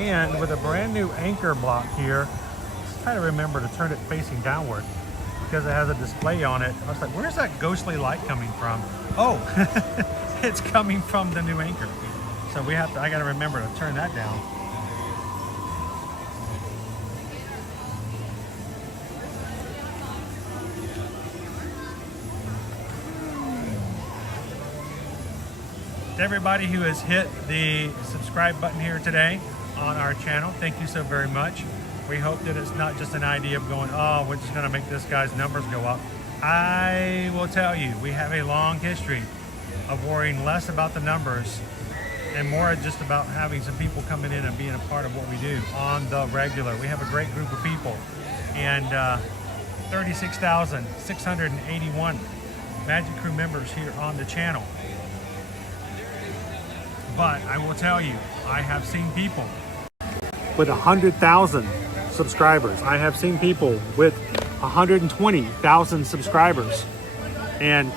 And with a brand new anchor block here, just try to remember to turn it facing downward because it has a display on it. I was like, where's that ghostly light coming from? Oh, it's coming from the new anchor. So I gotta remember to turn that down. To everybody who has hit the subscribe button here today on our channel, thank you so very much. We hope that it's not just an idea of going, oh, we're just gonna make this guy's numbers go up. I will tell you, we have a long history of worrying less about the numbers and more just about having some people coming in and being a part of what we do on the regular. We have a great group of people, and 36,681 Magic Crew members here on the channel. But I will tell you, I have seen people with 100,000 subscribers. I have seen people with 120,000 subscribers, and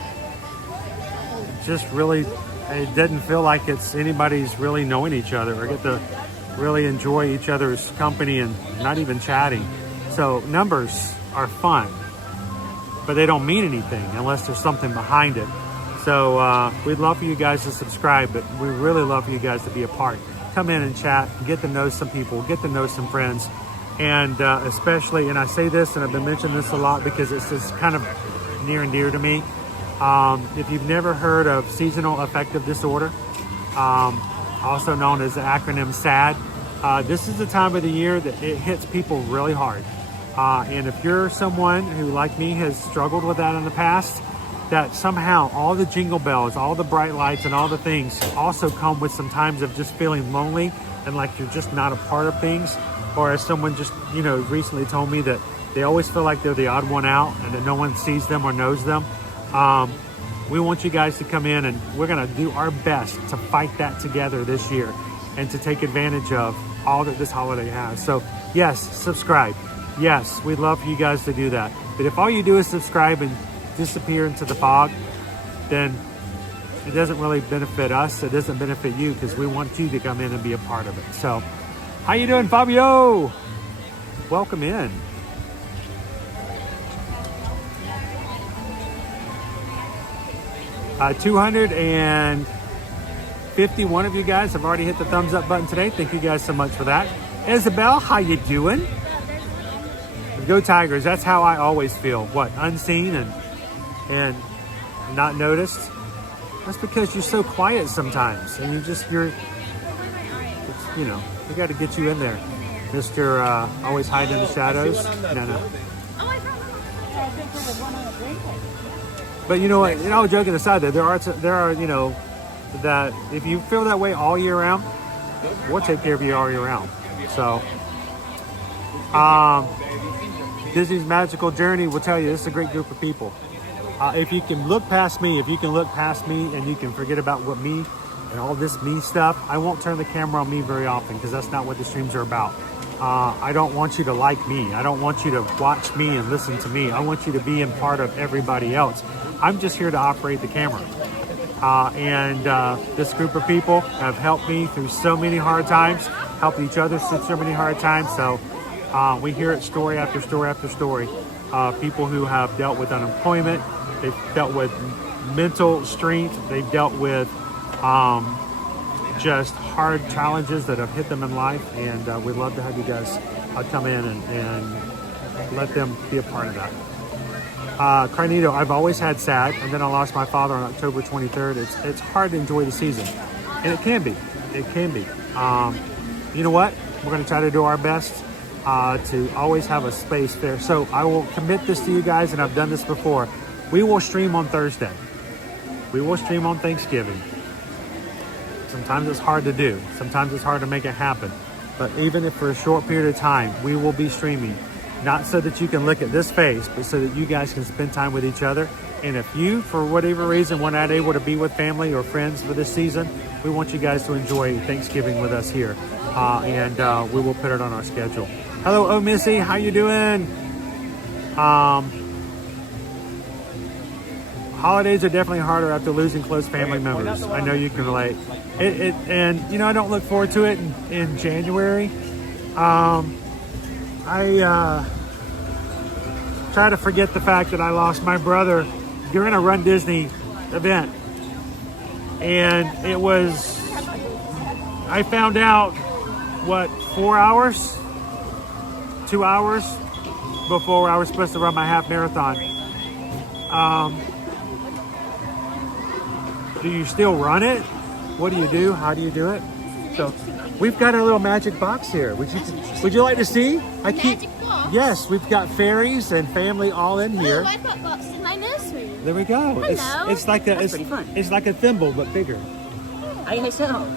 just really, it didn't feel like it's anybody's really knowing each other or get to really enjoy each other's company and not even chatting. So numbers are fun, but they don't mean anything unless there's something behind it. So we'd love for you guys to subscribe, but we really love for you guys to be a part. Come in and chat, get to know some people, get to know some friends. And especially, and I say this and I've been mentioning this a lot because it's just kind of near and dear to me. If you've never heard of seasonal affective disorder, also known as the acronym SAD, this is the time of the year that it hits people really hard. And if you're someone who, like me, has struggled with that in the past, that somehow all the jingle bells, all the bright lights and all the things also come with some times of just feeling lonely and like you're just not a part of things. Or as someone just, recently told me that they always feel like they're the odd one out and that no one sees them or knows them. We want you guys to come in and we're gonna do our best to fight that together this year and to take advantage of all that this holiday has. So yes, subscribe. yes, we'd love for you guys to do that. But if all you do is subscribe and disappear into the fog, then it doesn't really benefit us. It doesn't benefit you because we want you to come in and be a part of it. So, how you doing, Fabio? Welcome in. Uh, 251 of you guys have already hit the thumbs up button today. Thank you guys so much for that. Isabel, how you doing? Go Tigers. That's how I always feel. What, unseen and not noticed? That's because you're so quiet sometimes, and you know, we got to get you in there, Mr. Always hide in the shadows. No. But you know what? You know, joking aside, there are you know, that if you feel that way all year round, we'll take care of you all year round. So, Disney's Magical Journey will tell you this is a great group of people. If you can look past me, and you can forget about what me and all this me stuff, I won't turn the camera on me very often because that's not what the streams are about. I don't want you to like me. I don't want you to watch me and listen to me. I want you to be in part of everybody else. I'm just here to operate the camera. This group of people have helped me through so many hard times, helped each other through so many hard times. So we hear it story after story after story. People who have dealt with unemployment, they've dealt with mental strength, they've dealt with just hard challenges that have hit them in life, and we'd love to have you guys come in and let them be a part of that. Carnito, I've always had SAD, and then I lost my father on October 23rd. It's hard to enjoy the season, and it can be. You know what? We're going to try to do our best to always have a space there. So I will commit this to you guys, and I've done this before. We will stream on Thursday. We will stream on Thanksgiving. Sometimes it's hard to do. Sometimes it's hard to make it happen. But even if for a short period of time, we will be streaming. Not so that you can look at this face, but so that you guys can spend time with each other. And if you, for whatever reason, were not able to be with family or friends for this season, we want you guys to enjoy Thanksgiving with us here. And we will put it on our schedule. Hello, Missy. How you doing? Holidays are definitely harder after losing close family members. I know you can relate. And you know, I don't look forward to it in January. I try to forget the fact that I lost my brother during a Run Disney event. And I found out, 2 hours before I was supposed to run my half marathon. Do you still run it? What do you do? How do you do it? So we've got a little magic box here. Would you like to see? Magic box? Yes, we've got fairies and family all in here. Oh, I've got boxes in my nursery. There we go. Hello. It's like That's pretty fun. It's like a thimble but bigger. I think so.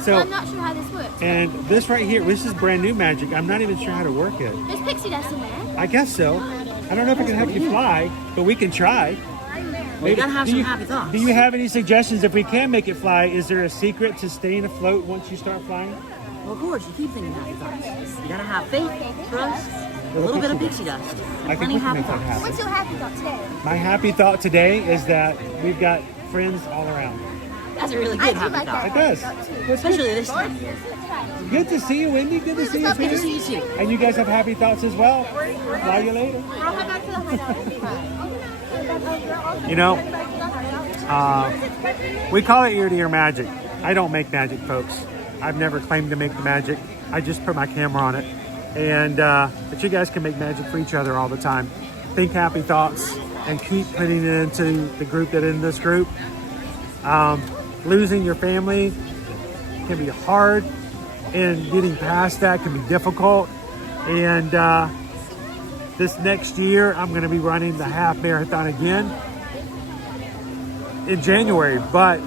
So I'm not sure how this works. and this right here, this is brand new magic. I'm not even sure how to work it. There's pixie dust in there. I guess so. I don't know if it can help you fly, but we can try. Well, you gotta have some happy thoughts. Do you have any suggestions if we can make it fly? Is there a secret to staying afloat once you start flying? Well, of course, you keep thinking happy thoughts. You gotta have faith, trust, a little bit of pixie dust. I think Plenty we of can happy make that thoughts. happen. What's your happy thought today? My happy thought today is that we've got friends all around. That's a really good happy thought. It does. Especially this time of year. Good to see you, Wendy. Good to see you. Good to see you too. And you guys have happy thoughts as well. Fly you later. I'll head back to the hideout. You know, we call it ear-to-ear magic. I don't make magic, folks. I've never claimed to make the magic. I just put my camera on it. And but you guys can make magic for each other all the time. Think happy thoughts and keep putting it into the group that in this group. Losing your family can be hard, and getting past that can be difficult. And this next year, I'm going to be running the half marathon again in January, but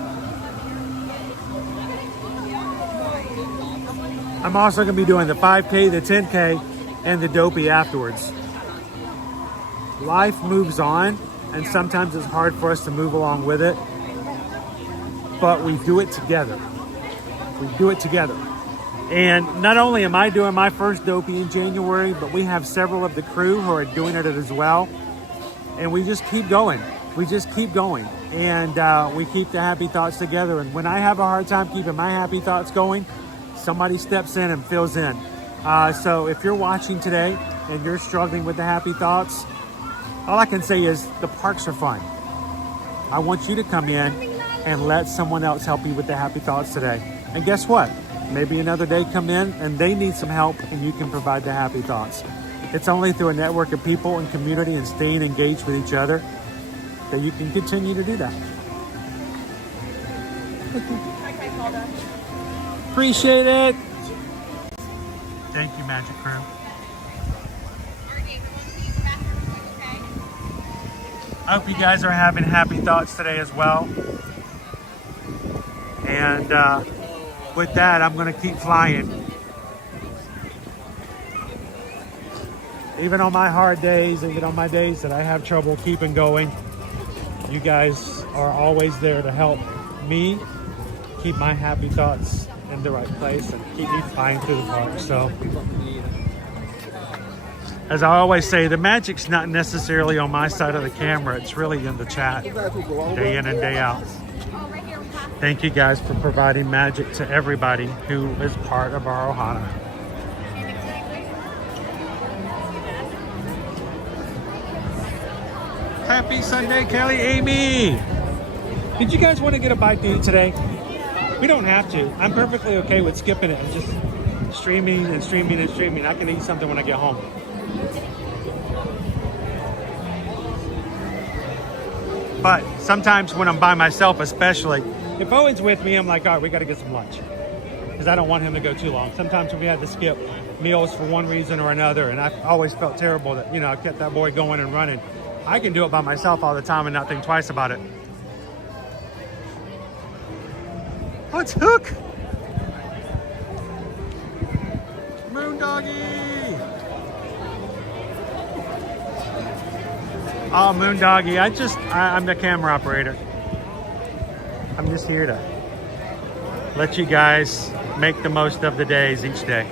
I'm also going to be doing the 5K, the 10K, and the Dopey afterwards. Life moves on, and sometimes it's hard for us to move along with it, but we do it together. We do it together. And not only am I doing my first dopey in January, but we have several of the crew who are doing it as well. And we just keep going. We just keep going. And we keep the happy thoughts together. And when I have a hard time keeping my happy thoughts going, somebody steps in and fills in. So if you're watching today and you're struggling with the happy thoughts, all I can say is the parks are fun. I want you to come in and let someone else help you with the happy thoughts today. And guess what? Maybe another day come in and they need some help and you can provide the happy thoughts. It's only through a network of people and community and staying engaged with each other that you can continue to do that. Appreciate it. Thank you, Magic Crew. I hope you guys are having happy thoughts today as well. And with that, I'm going to keep flying. Even on my hard days, even on my days that I have trouble keeping going, you guys are always there to help me keep my happy thoughts in the right place and keep me flying through the park. So, as I always say, the magic's not necessarily on my side of the camera. It's really in the chat, day in and day out. Thank you guys for providing magic to everybody who is part of our Ohana. Happy Sunday, Kelly, Amy. Did you guys want to get a bite to eat today? We don't have to. I'm perfectly okay with skipping it and just streaming and streaming and streaming. I can eat something when I get home. But sometimes when I'm by myself, especially, if Owen's with me, I'm like, all right, we got to get some lunch. Because I don't want him to go too long. Sometimes we had to skip meals for one reason or another. And I've always felt terrible that, I kept that boy going and running. I can do it by myself all the time and not think twice about it. Oh, it's Hook. Moondoggy. Oh, Moondoggy. I'm the camera operator. I'm just here to let you guys make the most of the days each day.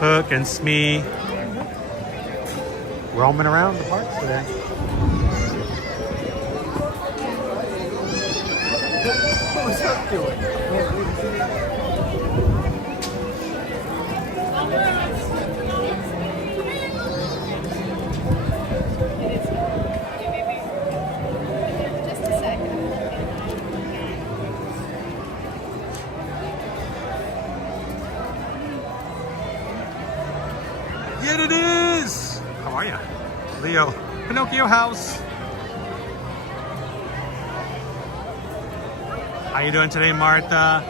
Hook and Smee roaming around the parks today. What's Hook doing? Yet it is! How are you? Leo, Pinocchio house. How you doing today, Martha?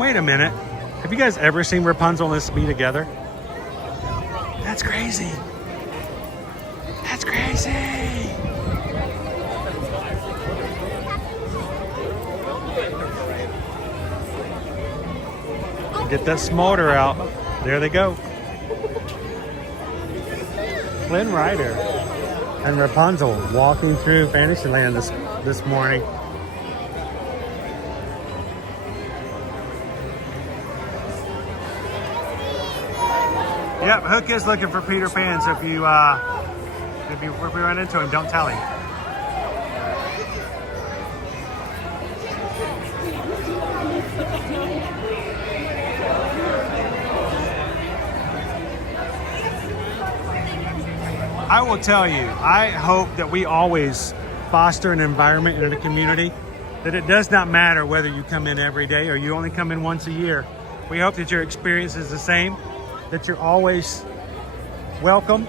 Wait a minute. Have you guys ever seen Rapunzel and Smee together? That's crazy. That's crazy. Get that smolder out. There they go. Flynn Rider and Rapunzel walking through Fantasyland this morning. Yep, Hook is looking for Peter Pan, so if we run into him, don't tell him. I will tell you, I hope that we always foster an environment in a community that it does not matter whether you come in every day or you only come in once a year. We hope that your experience is the same, that you're always welcome.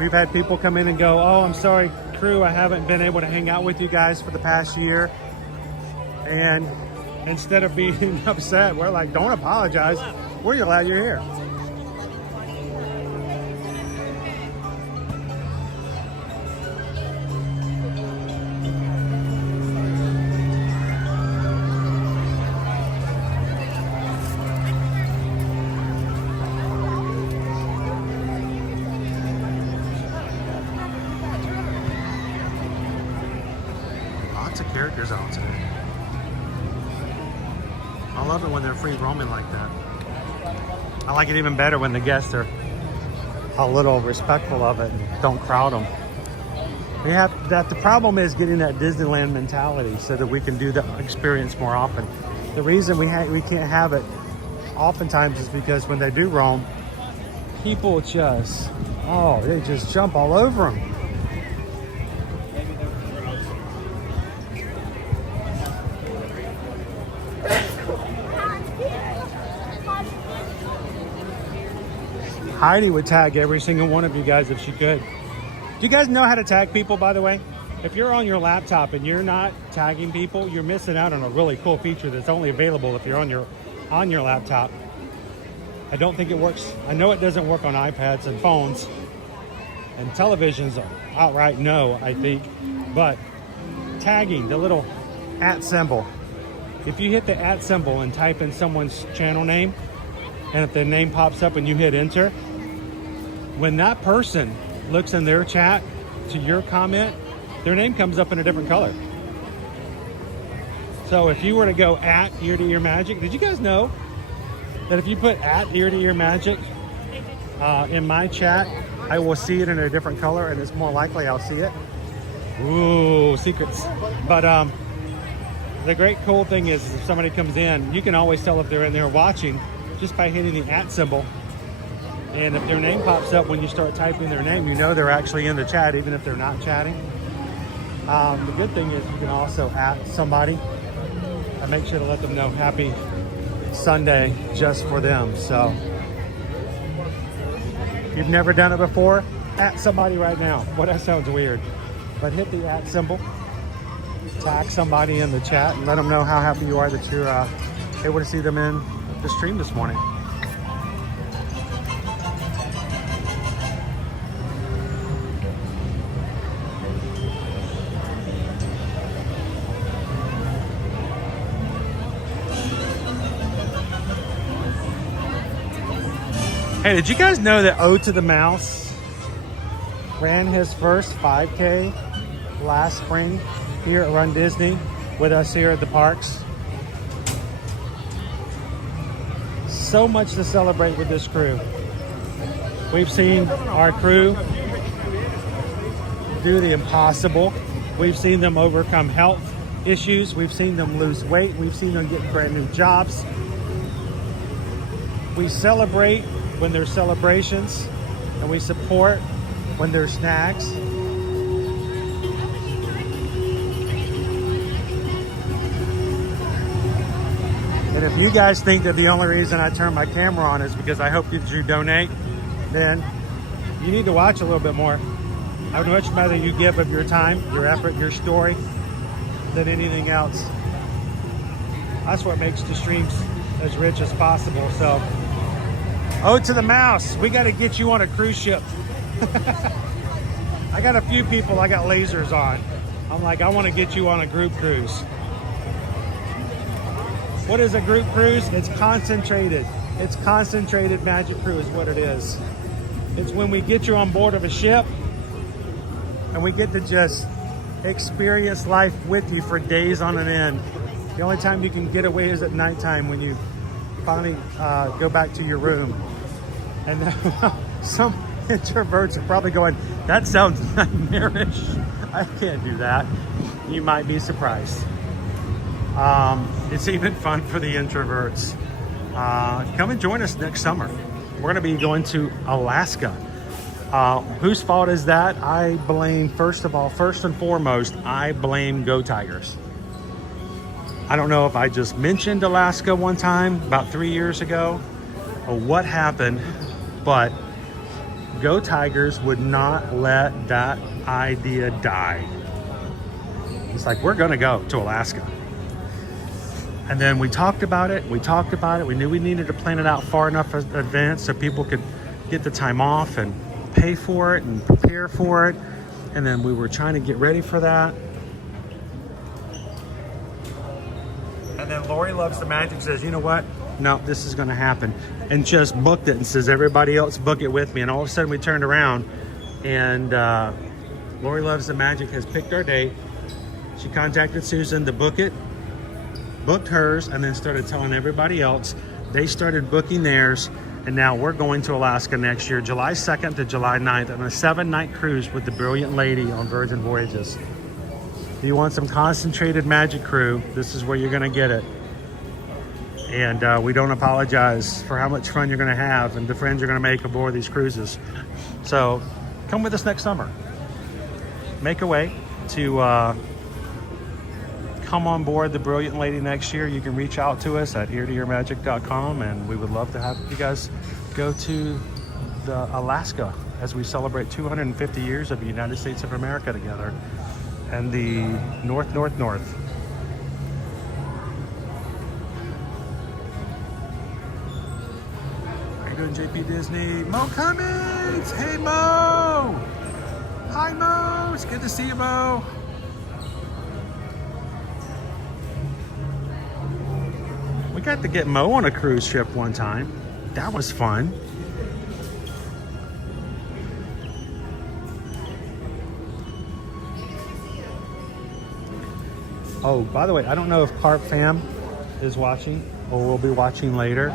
We've had people come in and go, oh, I'm sorry, crew, I haven't been able to hang out with you guys for the past year. And instead of being upset, we're like, don't apologize. We're glad you're here. speaker zones in it. I love it when they're free roaming like that. I like it even better when the guests are a little respectful of it and don't crowd them. We have that. The problem is getting that Disneyland mentality so that we can do the experience more often. The reason we can't have it oftentimes is because when they do roam, people just, oh, they just jump all over them. Heidi would tag every single one of you guys if she could. Do you guys know how to tag people, by the way? If you're on your laptop and you're not tagging people, you're missing out on a really cool feature that's only available if you're on your laptop. I don't think it works. I know it doesn't work on iPads and phones and televisions outright no, I think. But tagging, the little @ symbol. If you hit the @ symbol and type in someone's channel name, and if the name pops up and you hit enter, when that person looks in their chat to your comment, their name comes up in a different color. So if you were to go @Ear to Ear Magic, did you guys know that if you put @Ear to Ear Magic in my chat, I will see it in a different color, and it's more likely I'll see it. Ooh, secrets. But the great cool thing is if somebody comes in, you can always tell if they're in there watching just by hitting the @ symbol. And if their name pops up when you start typing their name, you know they're actually in the chat, even if they're not chatting. The good thing is you can also @ somebody. I make sure to let them know happy Sunday just for them. So if you've never done it before, @ somebody right now. Well, that sounds weird. But hit the @ symbol, tag somebody in the chat, and let them know how happy you are that you're able to see them in the stream this morning. Hey, did you guys know that Ode to the Mouse ran his first 5K last spring here at Run Disney with us here at the parks? So much to celebrate with this crew. We've seen our crew do the impossible. We've seen them overcome health issues. We've seen them lose weight. We've seen them get brand new jobs. We celebrate when there's celebrations, and we support when there's snacks. And if you guys think that the only reason I turn my camera on is because I hope that you donate, then you need to watch a little bit more. I would much rather you give of your time, your effort, your story than anything else. That's what makes the streams as rich as possible. So, Ode to the Mouse, we got to get you on a cruise ship. I got a few people I got lasers on. I'm like, I want to get you on a group cruise. What is a group cruise? It's concentrated. It's concentrated Magic Crew is what it is. It's when we get you on board of a ship and we get to just experience life with you for days on end. The only time you can get away is at nighttime when you finally go back to your room. And some introverts are probably going, that sounds nightmarish. I can't do that. You might be surprised. It's even fun for the introverts. Come and join us next summer. We're gonna be going to Alaska. Whose fault is that? I blame, first and foremost, I blame Go Tigers. I don't know if I just mentioned Alaska one time about 3 years ago or what happened, but Go Tigers would not let that idea die. It's like, we're gonna go to Alaska. And then we talked about it. We knew we needed to plan it out far enough in advance so people could get the time off and pay for it and prepare for it. And then we were trying to get ready for that. And then Lori Loves the Magic says, you know what? No, this is gonna happen. And just booked it and says, everybody else book it with me. And all of a sudden we turned around and Lori Loves the Magic has picked our date. She contacted Susan to book it, booked hers, and then started telling everybody else. They started booking theirs, and now we're going to Alaska next year, July 2nd to July 9th, on a 7-night cruise with the Brilliant Lady on Virgin Voyages. If you want some concentrated Magic Crew, this is where you're gonna get it. And we don't apologize for how much fun you're gonna have and the friends you're gonna make aboard these cruises. So come with us next summer. Make a way to come on board the Brilliant Lady next year. You can reach out to us at eartoearmagic.com, and we would love to have you guys go to Alaska as we celebrate 250 years of the United States of America together and the North. How you doing, JP Disney? Mo Cummings! Hey, Mo! Hi, Mo! It's good to see you, Mo. We got to get Mo on a cruise ship one time. That was fun. Oh, by the way, I don't know if Carp Fam is watching or will be watching later,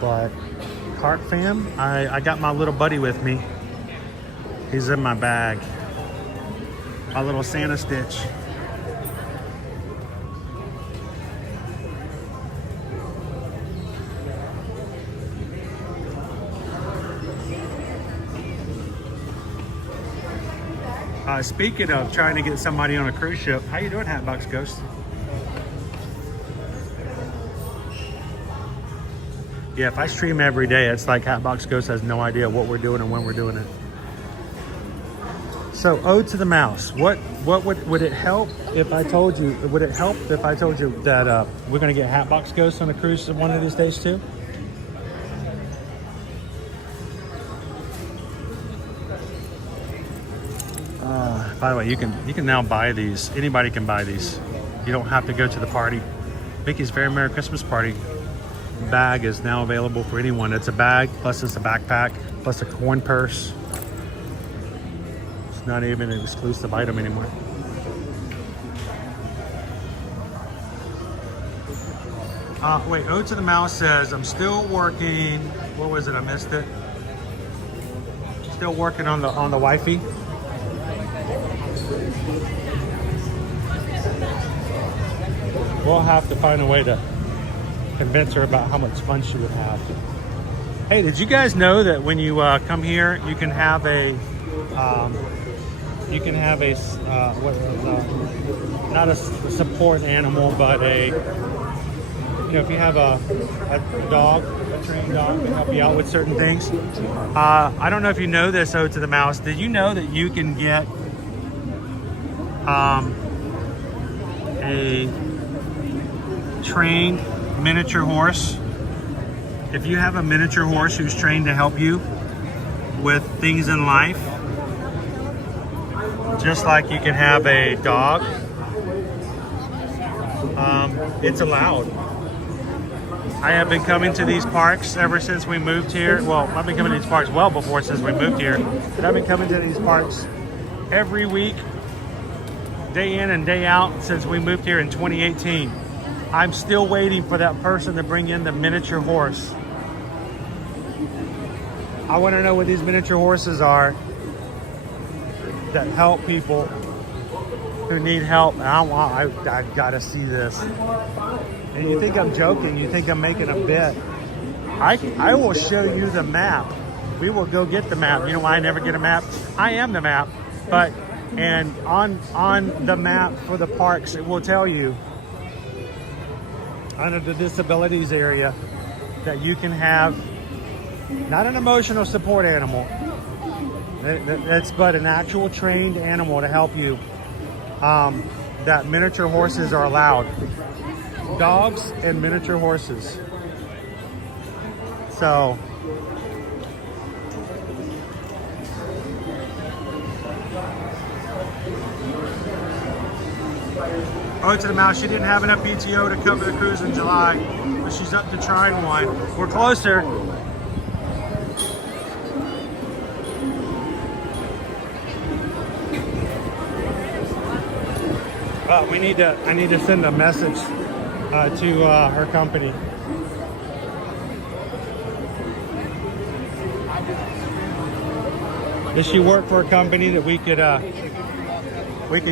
but Carp Fam, I got my little buddy with me. He's in my bag. My little Santa Stitch. Speaking of trying to get somebody on a cruise ship, how you doing, Hatbox Ghost? Yeah, if I stream every day, it's like Hatbox Ghost has no idea what we're doing and when we're doing it. So, Ode to the Mouse. What would it help if I told you? Would it help if I told you that we're gonna get Hatbox Ghost on a cruise one of these days too? By the way, you can now buy these. Anybody can buy these. You don't have to go to the party. Mickey's Very Merry Christmas Party bag is now available for anyone. It's a bag, plus it's a backpack, plus a coin purse. It's not even an exclusive item anymore. Wait, Ode to the Mouse says, I'm still working. What was it? I missed it. Still working on the wifey. We'll have to find a way to convince her about how much fun she would have. Hey, did you guys know that when you come here, you can have a not a support animal, but if you have a dog, a trained dog to help you out with certain things. I don't know if you know this, Ode to the Mouse. Did you know that you can get a trained miniature horse? If you have a miniature horse who's trained to help you with things in life, just like you can have a dog, it's allowed. I have been coming to these parks ever since we moved here. Well, I've been coming to these parks well before since we moved here, but I've been coming to these parks every week, day in and day out, since we moved here in 2018. I'm still waiting for that person to bring in the miniature horse. I want to know what these miniature horses are that help people who need help. I've got to see this. And you think I'm joking, you think I'm making a bit. I will show you the map. We will go get the map. You know why I never get a map? I am the map. And on the map for the parks, it will tell you under the disabilities area that you can have not an emotional support animal, that's but an actual trained animal to help you. That miniature horses are allowed. Dogs and miniature horses. So Ode to the Mouse, she didn't have enough PTO to cover the cruise in July, but she's up to trying one. We're closer. I need to send a message to her company. Does she work for a company that we could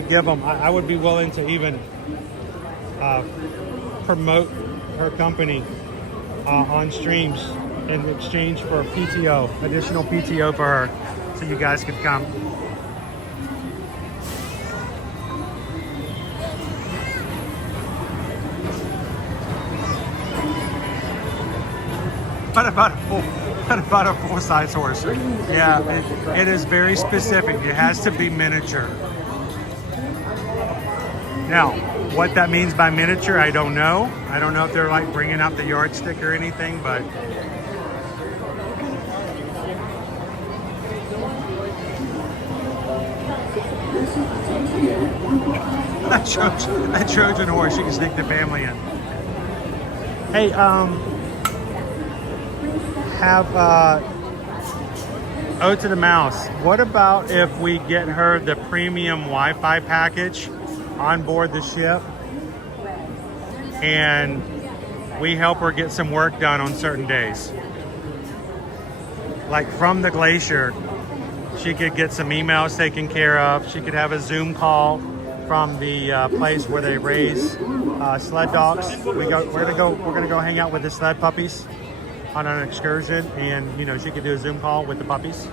give them? I would be willing to even promote her company on streams in exchange for PTO, additional PTO for her, so you guys could come. What about a full-size horse? Yeah, it is very specific. It has to be miniature. Now, what that means by miniature, I don't know. I don't know if they're like bringing out the yardstick or anything, but that Trojan horse, you can sneak the family in. Hey, Ode to the Mouse, what about if we get her the premium Wi-Fi package on board the ship and we help her get some work done on certain days? Like from the glacier, she could get some emails taken care of. She could have a Zoom call from the place where they raise sled dogs. We're gonna go hang out with the sled puppies on an excursion, and you know, she could do a Zoom call with the puppies.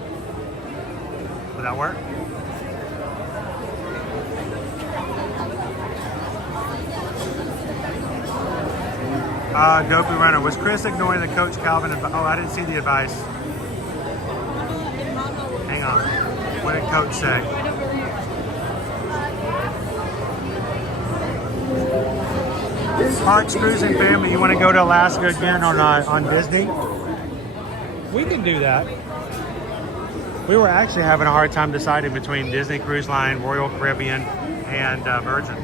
Would that work? Dopey Runner. Was Chris ignoring the Coach Calvin advice? Oh, I didn't see the advice. Hang on. What did Coach say? Parks, Cruising Family, you want to go to Alaska again on Disney? We can do that. We were actually having a hard time deciding between Disney Cruise Line, Royal Caribbean, and Virgin.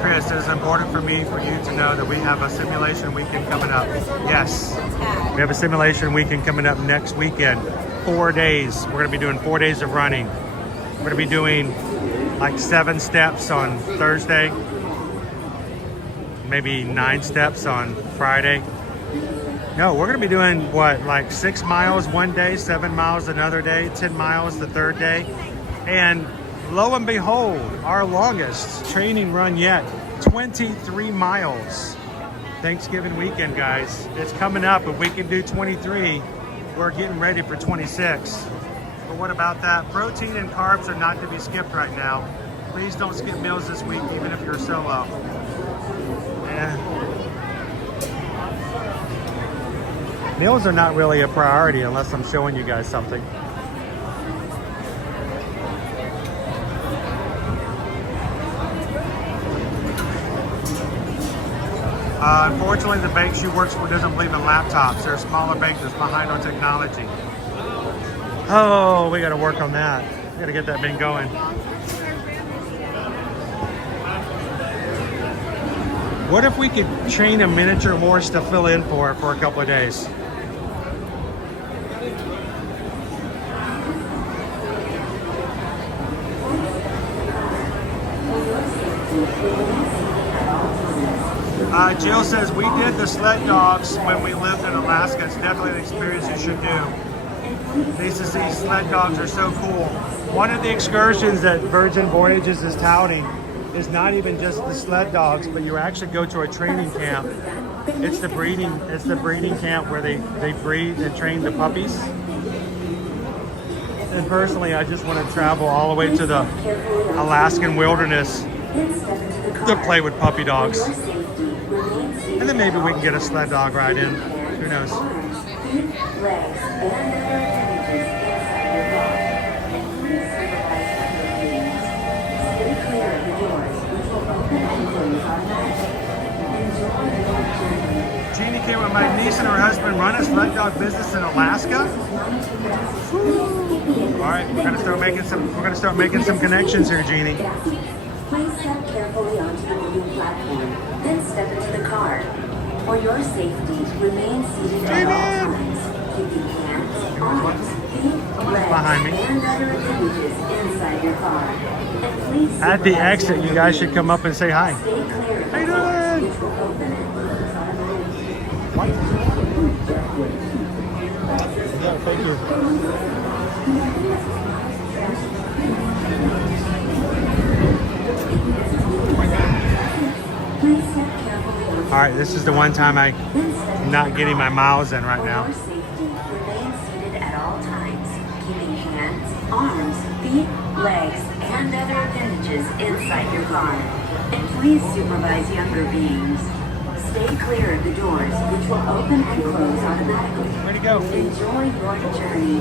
Chris, it is important for me for you to know that we have a simulation weekend coming up. Yes, we have a simulation weekend coming up next weekend. 4 days. We're going to be doing 4 days of running. We're going to be doing like 7 steps on Thursday, maybe 9 steps on Friday. No, we're going to be doing what, like 6 miles one day, 7 miles another day, 10 miles the third day. And lo and behold, our longest training run yet, 23 miles. Thanksgiving weekend, guys. It's coming up. If we can do 23, we're getting ready for 26. But what about that? Protein and carbs are not to be skipped right now. Please don't skip meals this week, even if you're solo. Meals are not really a priority unless I'm showing you guys something. Unfortunately, the bank she works for doesn't believe in laptops. They're a smaller bank that's behind on technology. Oh, we got to work on that. We got to get that thing going. What if we could train a miniature horse to fill in for a couple of days? Jill says, we did the sled dogs when we lived in Alaska. It's definitely an experience you should do. Lisa says sled dogs are so cool. One of the excursions that Virgin Voyages is touting is not even just the sled dogs, but you actually go to a training camp. It's the breeding camp where they breed and train the puppies. And personally, I just want to travel all the way to the Alaskan wilderness to play with puppy dogs. And then maybe we can get a sled dog ride in. Who knows? Jeannie came with my niece and her husband run a sled dog business in Alaska. Woo. All right, we're gonna start making some connections here, Jeannie. Please step carefully onto the moving platform, then step into the car. For your safety, remain seated at all times. keeping hands, arms, feet, legs, behind me. and other appendages inside your car. And please At the exit, you guys should come up and say hi. stay clear of How the you doors, doing? which will open and close automatically. What? Yeah, thank you. Please step carefully onto All right, this is the one time I'm not getting my miles in right now. For your safety, remain seated at all times, keeping hands, arms, feet, legs, and other appendages inside your car. And please supervise younger beings. Stay clear of the doors, which will open and close automatically. Where'd he go? Enjoy your journey.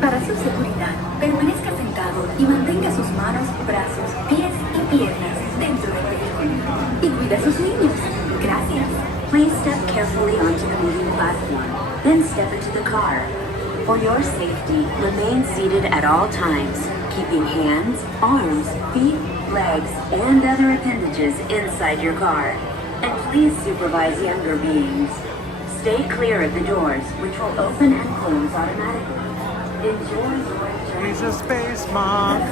Para su seguridad, permanezca sentado y mantenga sus manos, brazos, pies y piernas dentro del vehículo. Y cuida a sus niños. Gracias. Please step carefully onto the moving platform, then step into the car. For your safety, remain seated at all times, keeping hands, arms, feet, legs, and other appendages inside your car. And please supervise younger beings. Stay clear of the doors, which will open and close automatically. Enjoy your journey. He's a space monk.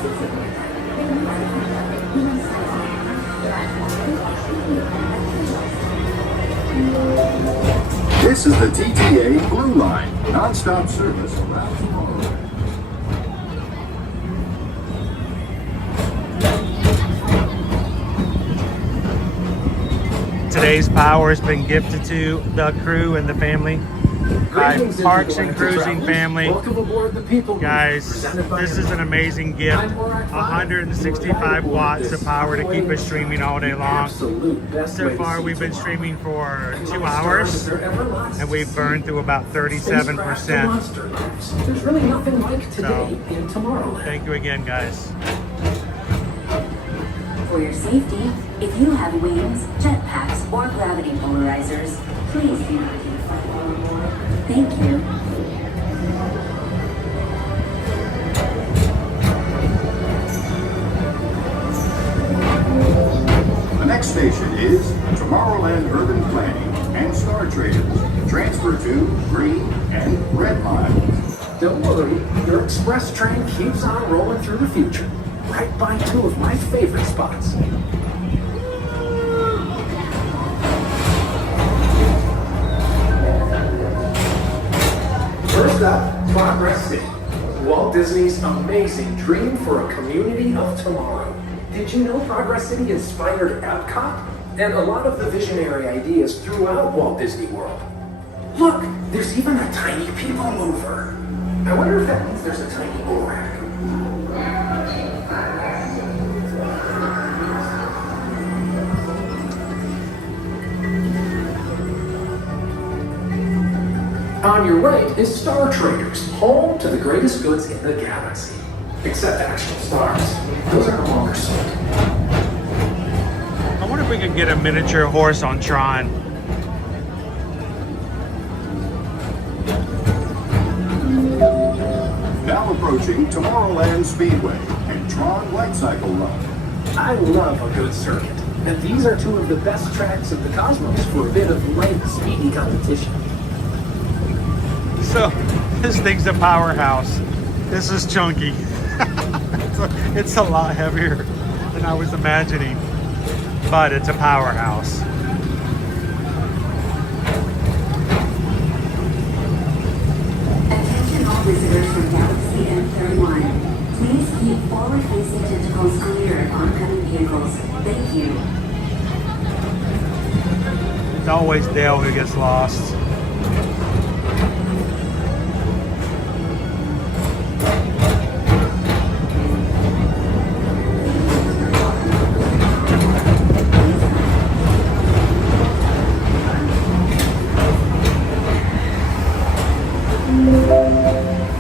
This is the TTA Blue Line, non-stop service around tomorrow. Today's power has been gifted to the crew and the family by Parks and Cruising family. Welcome aboard the People Mover, Guys, presented by this is an amazing gift. 165 watts of power to keep us streaming all day long. Absolute best way So to far, see we've been tomorrow. streaming for 2 Stars hours, are everlasting. and we've burned through about Spacecraft and 37%. monster lives. There's really nothing like today in Tomorrowland. Thank you again, guys. For your safety, if you have wings, jetpacks, or gravity polarizers, please do not take flight while aboard. Thank you. The next station is Tomorrowland Urban Planning and Star Traders. Transfer to green and red lines. Don't worry, your express train keeps on rolling through the future, right by two of my favorite spots. First up, Progress City, Walt Disney's amazing dream for a community of tomorrow. Did you know Progress City inspired Epcot? And a lot of the visionary ideas throughout Walt Disney World. Look, there's even a tiny people mover. I wonder if that means there's a tiny bull rack. On your right is Star Traders, home to the greatest goods in the galaxy. Except actual stars. Those are no longer sold. I wonder if we could get a miniature horse on Tron. Now approaching Tomorrowland Speedway and Tron Light Cycle Run. I love a good circuit, and these are two of the best tracks of the cosmos for a bit of light, speedy competition. So, this thing's a powerhouse. This is chunky. It's a lot heavier than I was imagining, but it's a powerhouse. Attention all visitors from Galaxy M31. Please keep forward-facing tentacles clear of oncoming vehicles. Thank you. It's always Dale who gets lost.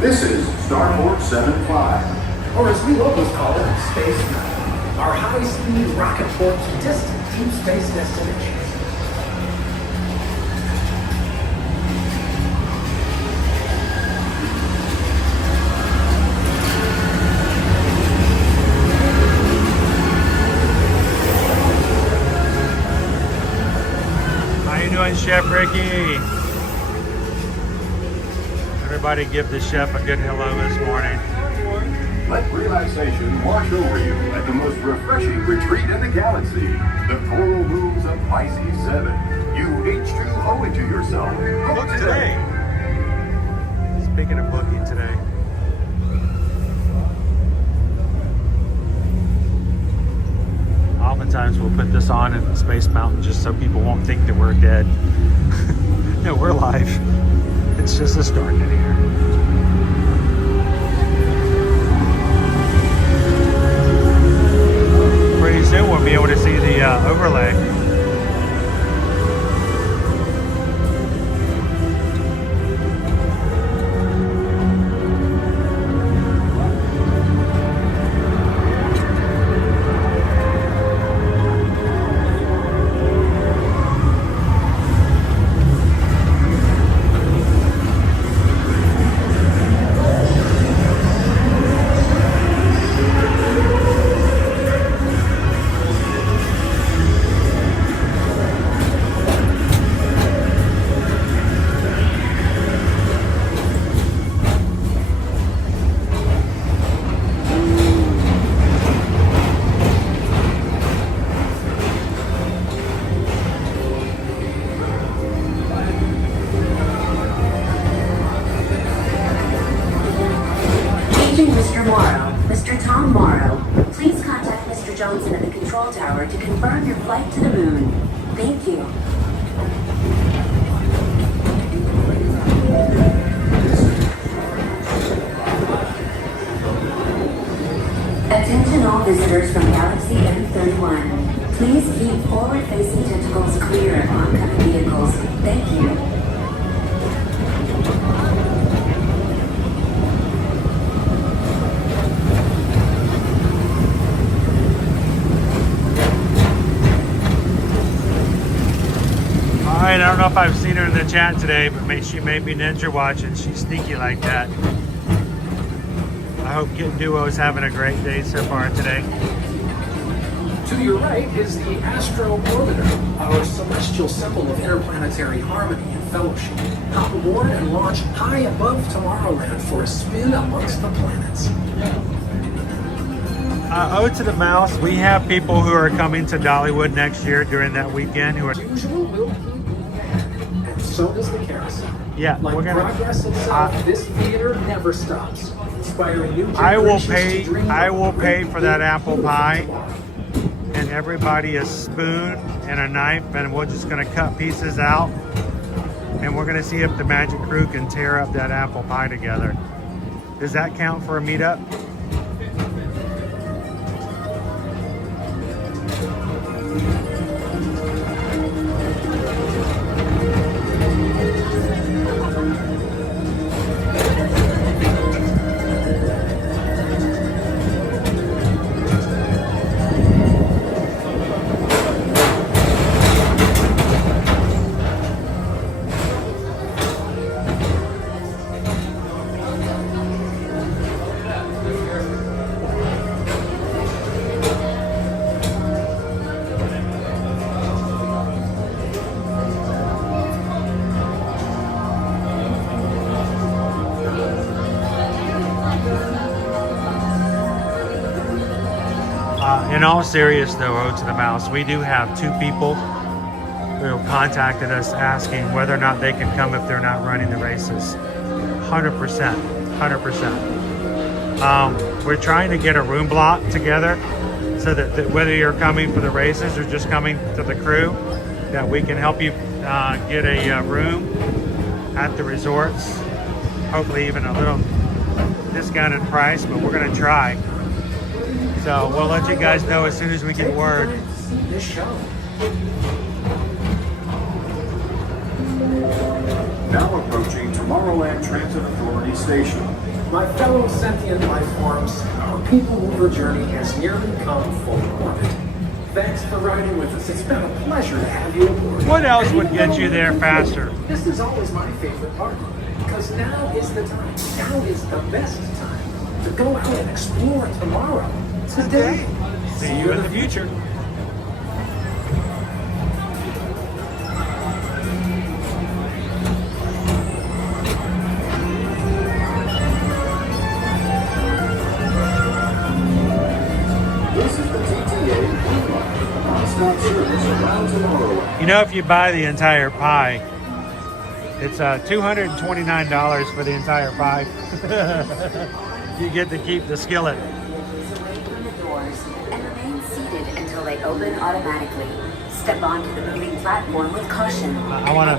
This is Starport 75. Or as we locals call it, Space Mountain. Our high-speed rocket port to distant deep space destinations. How you doing, Chef Ricky? Everybody give the chef a good hello this morning. Let relaxation wash over you at the most refreshing retreat in the galaxy. The Coral Rooms of Pisces 7. You H2 owe it to yourself. Book today. Speaking of booking today. Oftentimes we'll put this on at Space Mountain just so people won't think that we're dead. No, we're live. It's just a start in here. Pretty soon we'll be able to see the overlay. Mr. Morrow, Mr. Tom Morrow, please contact Mr. Johnson at the control tower to confirm your flight to the moon. Thank you. Attention all visitors from Galaxy M31. Please keep forward-facing tentacles clear of oncoming vehicles. Thank you. Alright, I don't know if I've seen her in the chat today, but she may be ninja watching. She's sneaky like that. I hope Kit Duo is having a great day so far today. To your right is the Astro Orbiter, our celestial symbol of interplanetary harmony and fellowship. Hop aboard and launch high above Tomorrowland for a spin amongst the planets. Ode to the Mouse, we have people who are coming to Dollywood next year during that weekend who are... Usual will keep moving ahead, and so does the carousel. Yeah, like we're gonna... progress itself, this theater never stops, inspiring new I will generations to dream of for that apple pie, and everybody a spoon and a knife, and we're just gonna cut pieces out, and we're gonna see if the Magic Crew can tear up that apple pie together. Does that count for a meetup? In all seriousness though, Ode to the Mouse, we do have 2 people who contacted us asking whether or not they can come if they're not running the races. 100%, 100%. We're trying to get a room block together so that whether you're coming for the races or just coming to the crew, that we can help you get a room at the resorts. Hopefully even a little discounted price, but we're gonna try. So we'll let you guys know as soon as we get word. this show. Now approaching Tomorrowland Transit Authority Station. My fellow sentient life forms, our people mover journey has nearly come full orbit. Thanks for riding with us. It's been a pleasure to have you aboard. What else would get you there faster? This is always my favorite part, because now is the time. Now is the best time to go out and explore tomorrow. Today. See you in the future. You know, if you buy the entire pie, it's $229 for the entire pie. You get to keep the skillet. From the doors and remain seated until they open automatically. Step onto the moving platform with caution. I want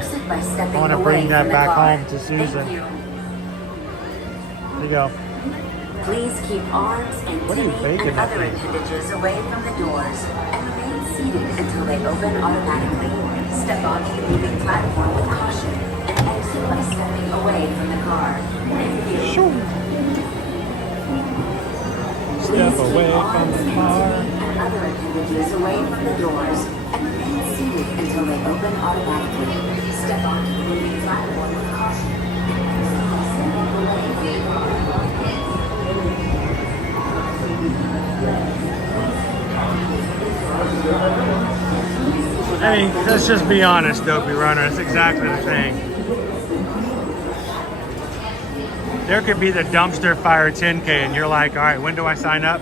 to bring that back home to Susan. Thank you. There you go. Please keep arms and teeth and other appendages away from the doors and remain seated until they open automatically. Step onto the moving platform with caution and exit by stepping away from the car. Thank you. Step away from the car. And other appendages away from the doors and remain seated until they open automatically. Step onto the moving platform with caution and exit by stepping away from the car. I mean, let's just be honest, Dopey Runner. It's exactly the thing. There could be the dumpster fire 10K and you're like, all right, when do I sign up?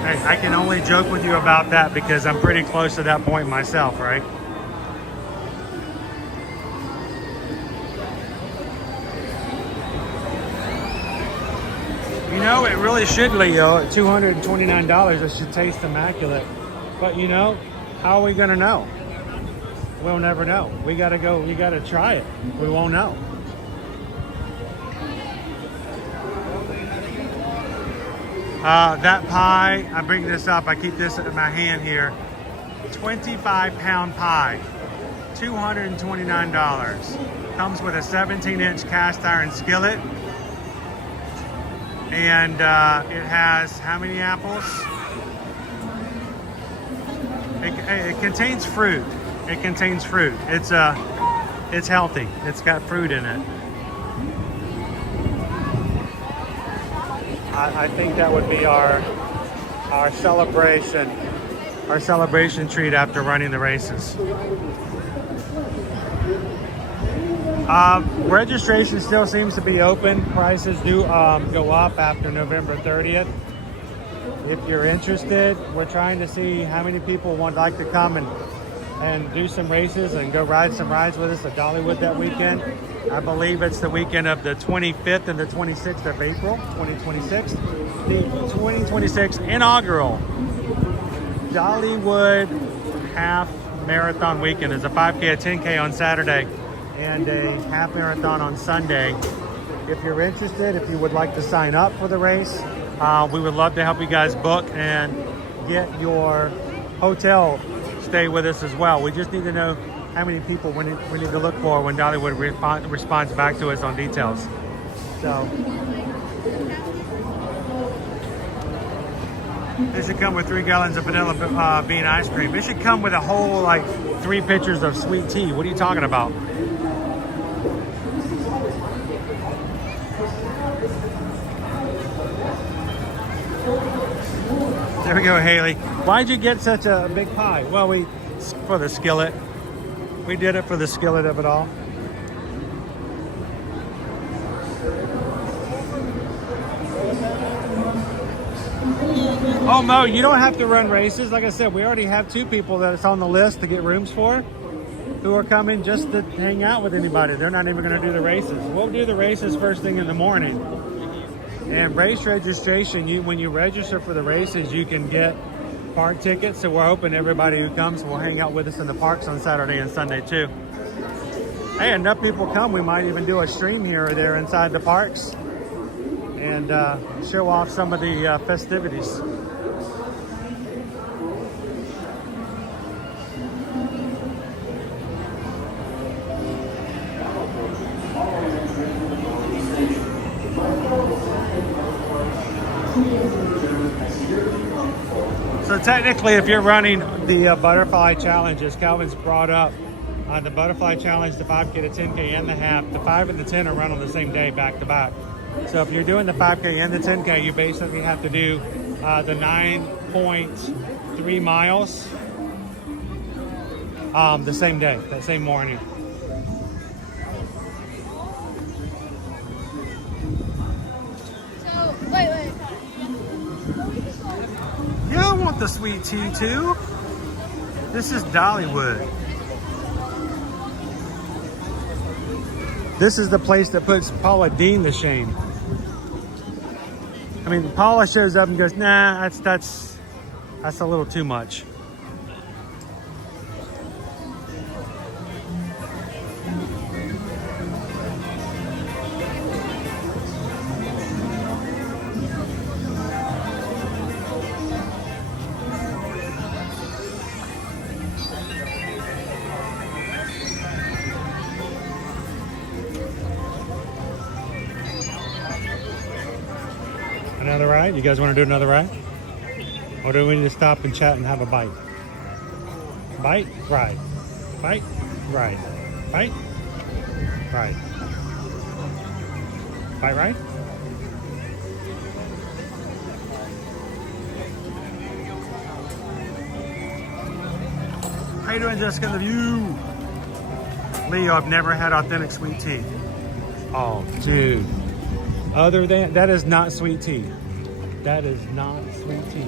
Hey, I can only joke with you about that because I'm pretty close to that point myself, right? You know, it really should, Leo, at $229, it should taste immaculate. But you know, how are we gonna know? We'll never know. We gotta try it. We won't know. That pie, I bring this up, I keep this in my hand here. 25-pound pie, $229. Comes with a 17-inch cast iron skillet. And it has how many apples? It contains fruit. It contains fruit. It's healthy. It's got fruit in it. I think that would be our celebration treat after running the races. Registration still seems to be open. Prices do go up after November 30th. If you're interested, we're trying to see how many people would like to come and do some races and go ride some rides with us at Dollywood that weekend. I believe it's the weekend of the 25th and the 26th of April, 2026. The 2026 inaugural Dollywood Half Marathon Weekend is a 5K, a 10K on Saturday, and a half marathon on Sunday. If you're interested, if you would like to sign up for the race, we would love to help you guys book and get your hotel stay with us as well. We just need to know how many people we need to look for when Dollywood responds back to us on details. So it should come with 3 gallons of vanilla bean ice cream. It should come with a whole, like, 3 pitchers of sweet tea. What are you talking about? There we go, Haley. Why'd you get such a big pie? Well, for the skillet. We did it for the skillet of it all. Oh, Mo, you don't have to run races. Like I said, we already have 2 people that's on the list to get rooms for who are coming just to hang out with anybody. They're not even going to do the races. We'll do the races first thing in the morning. And race registration, when you register for the races, you can get park tickets. So we're hoping everybody who comes will hang out with us in the parks on Saturday and Sunday too. Hey, enough people come, we might even do a stream here or there inside the parks and show off some of the festivities. So technically, if you're running the butterfly challenge, as Calvin's brought up, the butterfly challenge, the 5K, the 10K, and the half, the 5 and the 10 are run on the same day, back to back. So if you're doing the 5K and the 10K, you basically have to do the 9.3 miles the same day, that same morning. the sweet tea too. This is Dollywood. This is the place that puts Paula Deen to shame. I mean, Paula shows up and goes, nah, that's a little too much. Another ride? You guys want to do another ride? Or do we need to stop and chat and have a bite? Bite, ride. Bite, ride. Bite, ride. Bite, ride? How you doing, Jessica? Love you. Leo, I've never had authentic sweet tea. Oh, dude. Other than, that is not sweet tea. That is not sweet tea.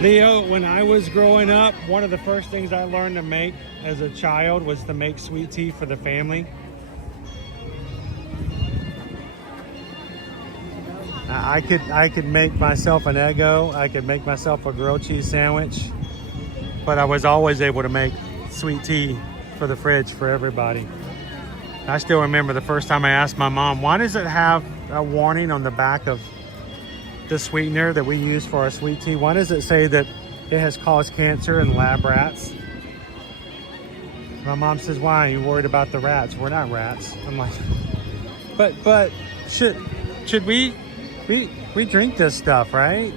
Leo, when I was growing up, one of the first things I learned to make as a child was to make sweet tea for the family. I could make myself an Eggo. I could make myself a grilled cheese sandwich, but I was always able to make sweet tea for the fridge for everybody. I still remember the first time I asked my mom, why does it have a warning on the back of the sweetener that we use for our sweet tea? Why does it say that it has caused cancer in lab rats? My mom says, why? Are you worried about the rats? We're not rats. I'm like, but should we drink this stuff, right?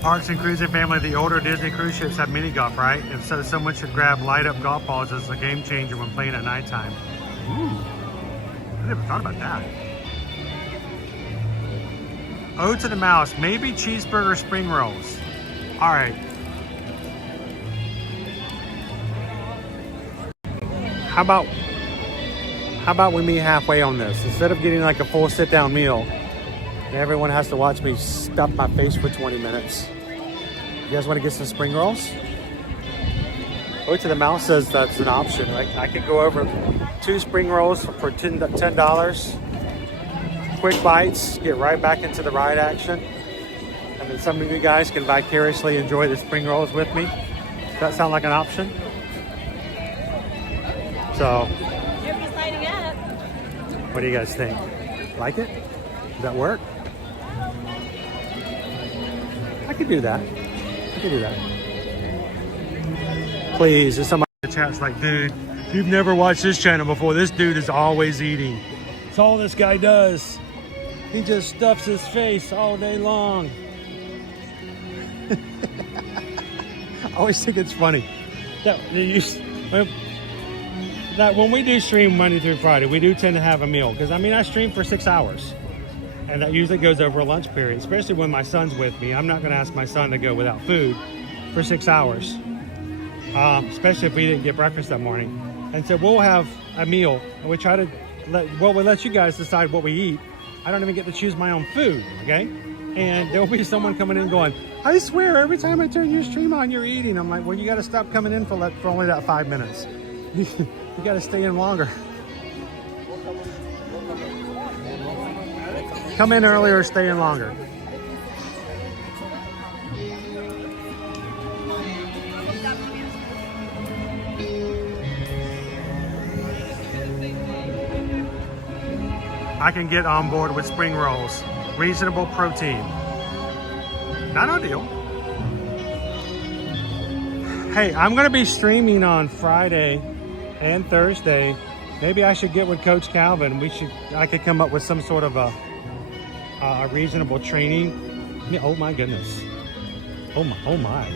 Parks and Cruising family, the older Disney cruise ships have mini golf, right? If so, someone should grab light up golf balls as a game changer when playing at nighttime. Ooh, I never thought about that. Ode to the Mouse, maybe cheeseburger spring rolls. All right. How about we meet halfway on this? Instead of getting like a full sit-down meal, and everyone has to watch me stuff my face for 20 minutes. You guys want to get some spring rolls? Ode to the Mouse says that's an option. I could go over 2 spring rolls for $10. Quick bites, get right back into the ride action. And then some of you guys can vicariously enjoy the spring rolls with me. Does that sound like an option? So, what do you guys think? Like it? Does that work? I could do that. Please, if somebody in the chat's like, dude, you've never watched this channel before. This dude is always eating. It's all this guy does. He just stuffs his face all day long. I always think it's funny that when we do stream Monday through Friday, we do tend to have a meal. Because, I mean, I stream for 6 hours. And that usually goes over a lunch period, especially when my son's with me. I'm not going to ask my son to go without food for 6 hours, especially if we didn't get breakfast that morning. And so we'll have a meal, and we try to we'll let you guys decide what we eat. I don't even get to choose my own food, okay? And there'll be someone coming in going, I swear, every time I turn your stream on, you're eating. I'm like, well, you got to stop coming in for only that 5 minutes. You got to stay in longer. Come in earlier, stay in longer. I can get on board with spring rolls. Reasonable protein. Not ideal. Hey, I'm going to be streaming on Friday and Thursday. Maybe I should get with Coach Calvin. I could come up with some sort of a reasonable training. Oh my goodness. Oh my.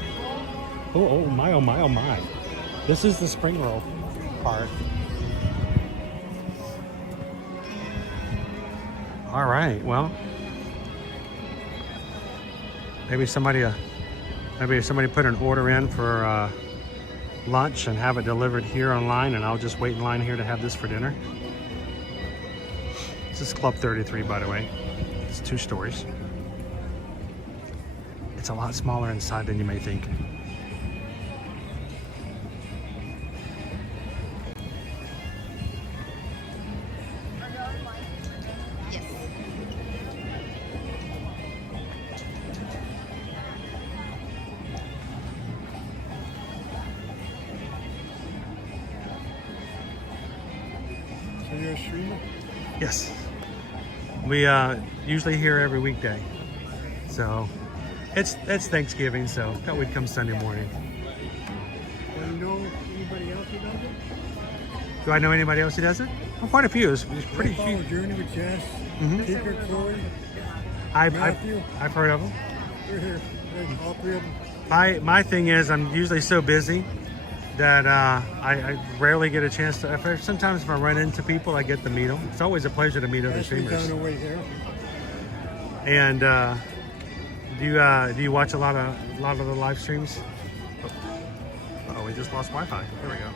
Oh my, oh my, oh my. This is the spring roll part. All right, well, maybe somebody put an order in for lunch and have it delivered here online, and I'll just wait in line here to have this for dinner. This is Club 33, by the way. It's 2 stories. It's a lot smaller inside than you may think. So you're a streamer? Yes. We usually here every weekday. So it's Thanksgiving, so thought we'd come Sunday morning. Do you know anybody else who does it? Do I know anybody else who does it? Well, quite a few. It's pretty huge. Journey with Jess, Tinker, Chloe, Matthew. I've heard of them. They're here. All 3 of them. My thing is I'm usually so busy that I rarely get a chance to. Sometimes if I run into people, I get to meet them. It's always a pleasure to meet other streamers. On the way here. And do you watch a lot of the live streams? Oh, we just lost Wi-Fi. There we go.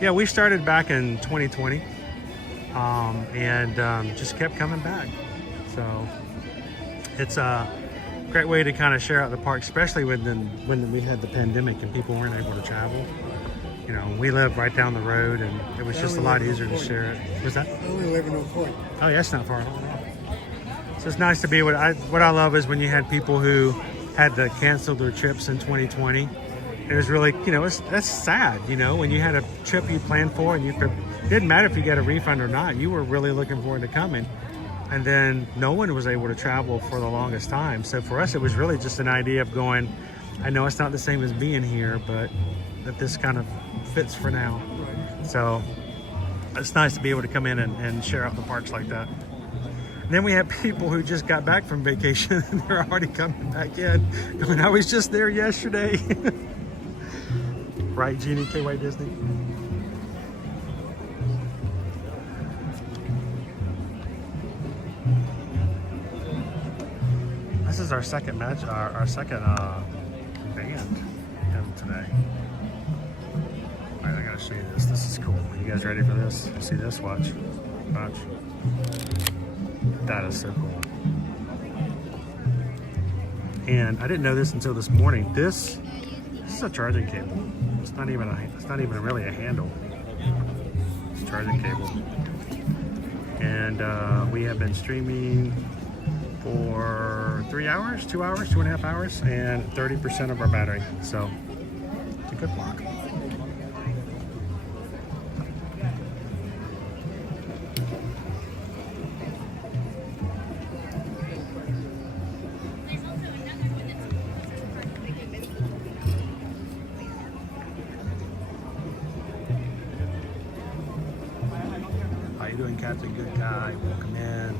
Yeah, we started back in 2020, and just kept coming back. So it's a great way to kind of share out the park, especially when we had the pandemic and people weren't able to travel. You know, we live right down the road, and it was just a lot easier to share it. Was that? I only live in Oak Point. Oh, yeah, that's not far at all. So it's nice to be what I love is when you had people who had to cancel their trips in 2020. It was really, you know, that's sad, you know, when you had a trip you planned for and it didn't matter if you got a refund or not. You were really looking forward to coming. And then no one was able to travel for the longest time. So for us, it was really just an idea of going, I know it's not the same as being here, but that this kind of fits for now. So it's nice to be able to come in and share out the parks like that. And then we have people who just got back from vacation and they're already coming back in. Going, I was just there yesterday. Right, Jeannie, KY Disney? This is our second match, our second band today. All right, I gotta show you this. This is cool. You guys ready for this? See this? Watch. Watch. That is so cool. And I didn't know this until this morning. This is a charging cable. It's not even really a handle. It's a charging cable. And we have been streaming for 3 hours, 2 hours, 2.5 hours, and 30% of our battery. So it's a good block. How you doing, Captain Good Guy? Welcome in.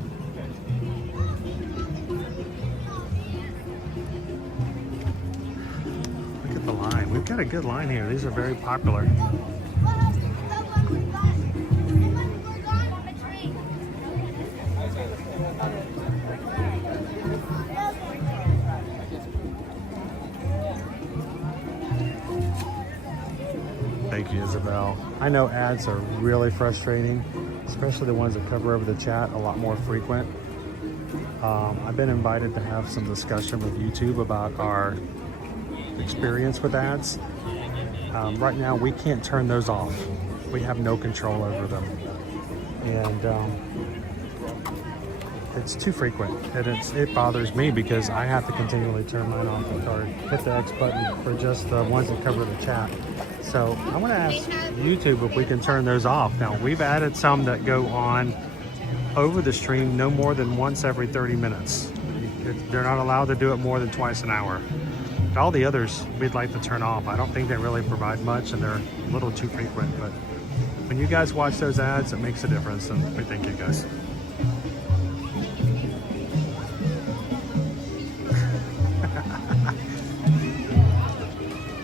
Look at the line. We've got a good line here. These are very popular. Thank you, Isabel. I know ads are really frustrating, especially the ones that cover over the chat a lot more frequent. I've been invited to have some discussion with YouTube about our experience with ads. Right now, we can't turn those off. We have no control over them. And it's too frequent. And it bothers me because I have to continually turn mine off or hit the X button for just the ones that cover the chat. So I want to ask YouTube if we can turn those off. Now, we've added some that go on over the stream no more than once every 30 minutes. They're not allowed to do it more than twice an hour. But all the others we'd like to turn off. I don't think they really provide much and they're a little too frequent. But when you guys watch those ads, it makes a difference, and we thank you guys.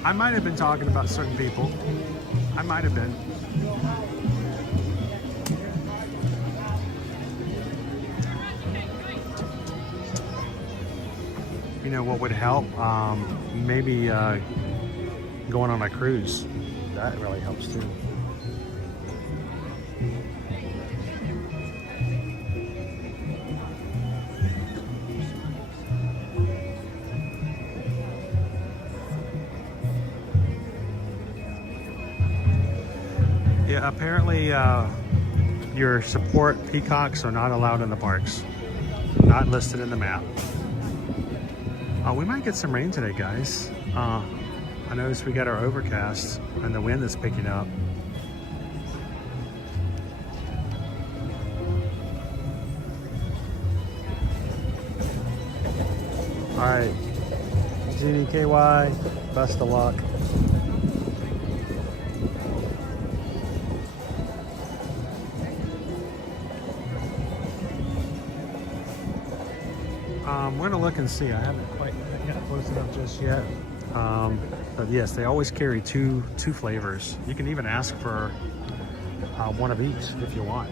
I might have been talking about certain people. I might have been. You know what would help? Maybe going on a cruise. That really helps too. Yeah, apparently your support peacocks are not allowed in the parks. Not listed in the map. We might get some rain today, guys. I noticed we got our overcast and the wind is picking up. All right, GDKY, best of luck. I'm gonna look and see. I haven't quite closed it up just yet. But yes, they always carry two flavors. You can even ask for one of each if you want.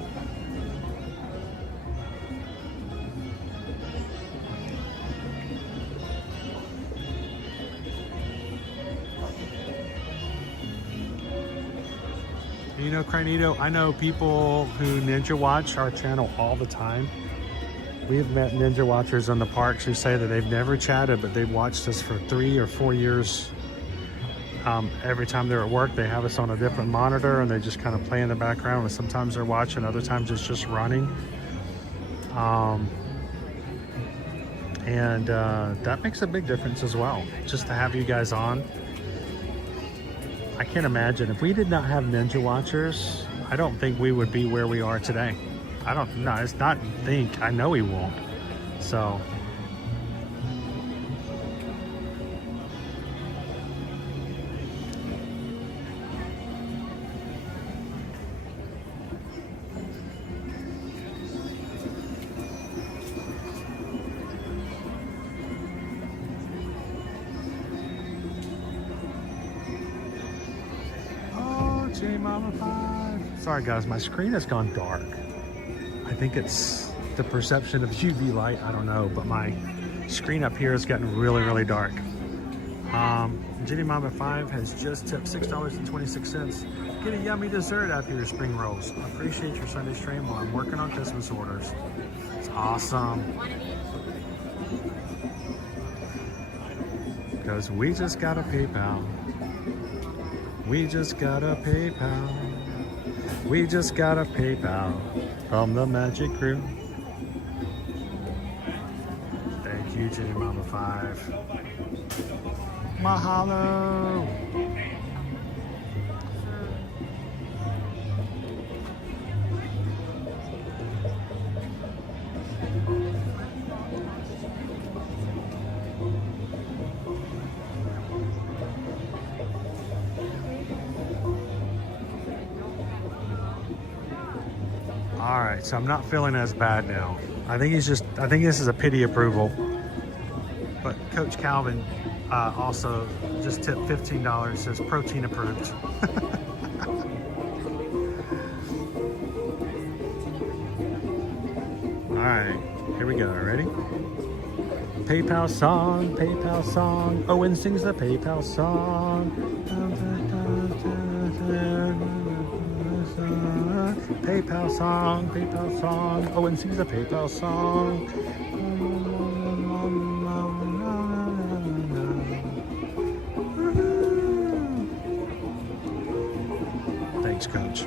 You know, Cranito, I know people who ninja watch our channel all the time. We've met ninja watchers in the parks who say that they've never chatted, but they've watched us for 3 or 4 years. Every time they're at work, they have us on a different monitor and they just kind of play in the background. And sometimes they're watching, other times it's just running. That makes a big difference as well, just to have you guys on. I can't imagine if we did not have ninja watchers, I don't think we would be where we are today. I don't know, it's not think, I know we won't. So J Mama 5. Sorry guys, my screen has gone dark. I think it's the perception of UV light, I don't know, but my screen up here has gotten really, really dark. Jenny Mama 5 has just tipped $6.26. Get a yummy dessert after your spring rolls. I appreciate your Sunday stream while I'm working on Christmas orders. It's awesome. Because we just got a PayPal. We just got a PayPal. We just got a PayPal from the Magic Crew. Thank you, Jenny Mama 5. Mahalo. All right, so I'm not feeling as bad now. I think this is a pity approval. But Coach Calvin also just tipped $15, says protein approved. All right, here we go, ready? PayPal song, PayPal song. Owen sings the PayPal song. PayPal song, PayPal song. Owen sings the PayPal song. Thanks, Coach.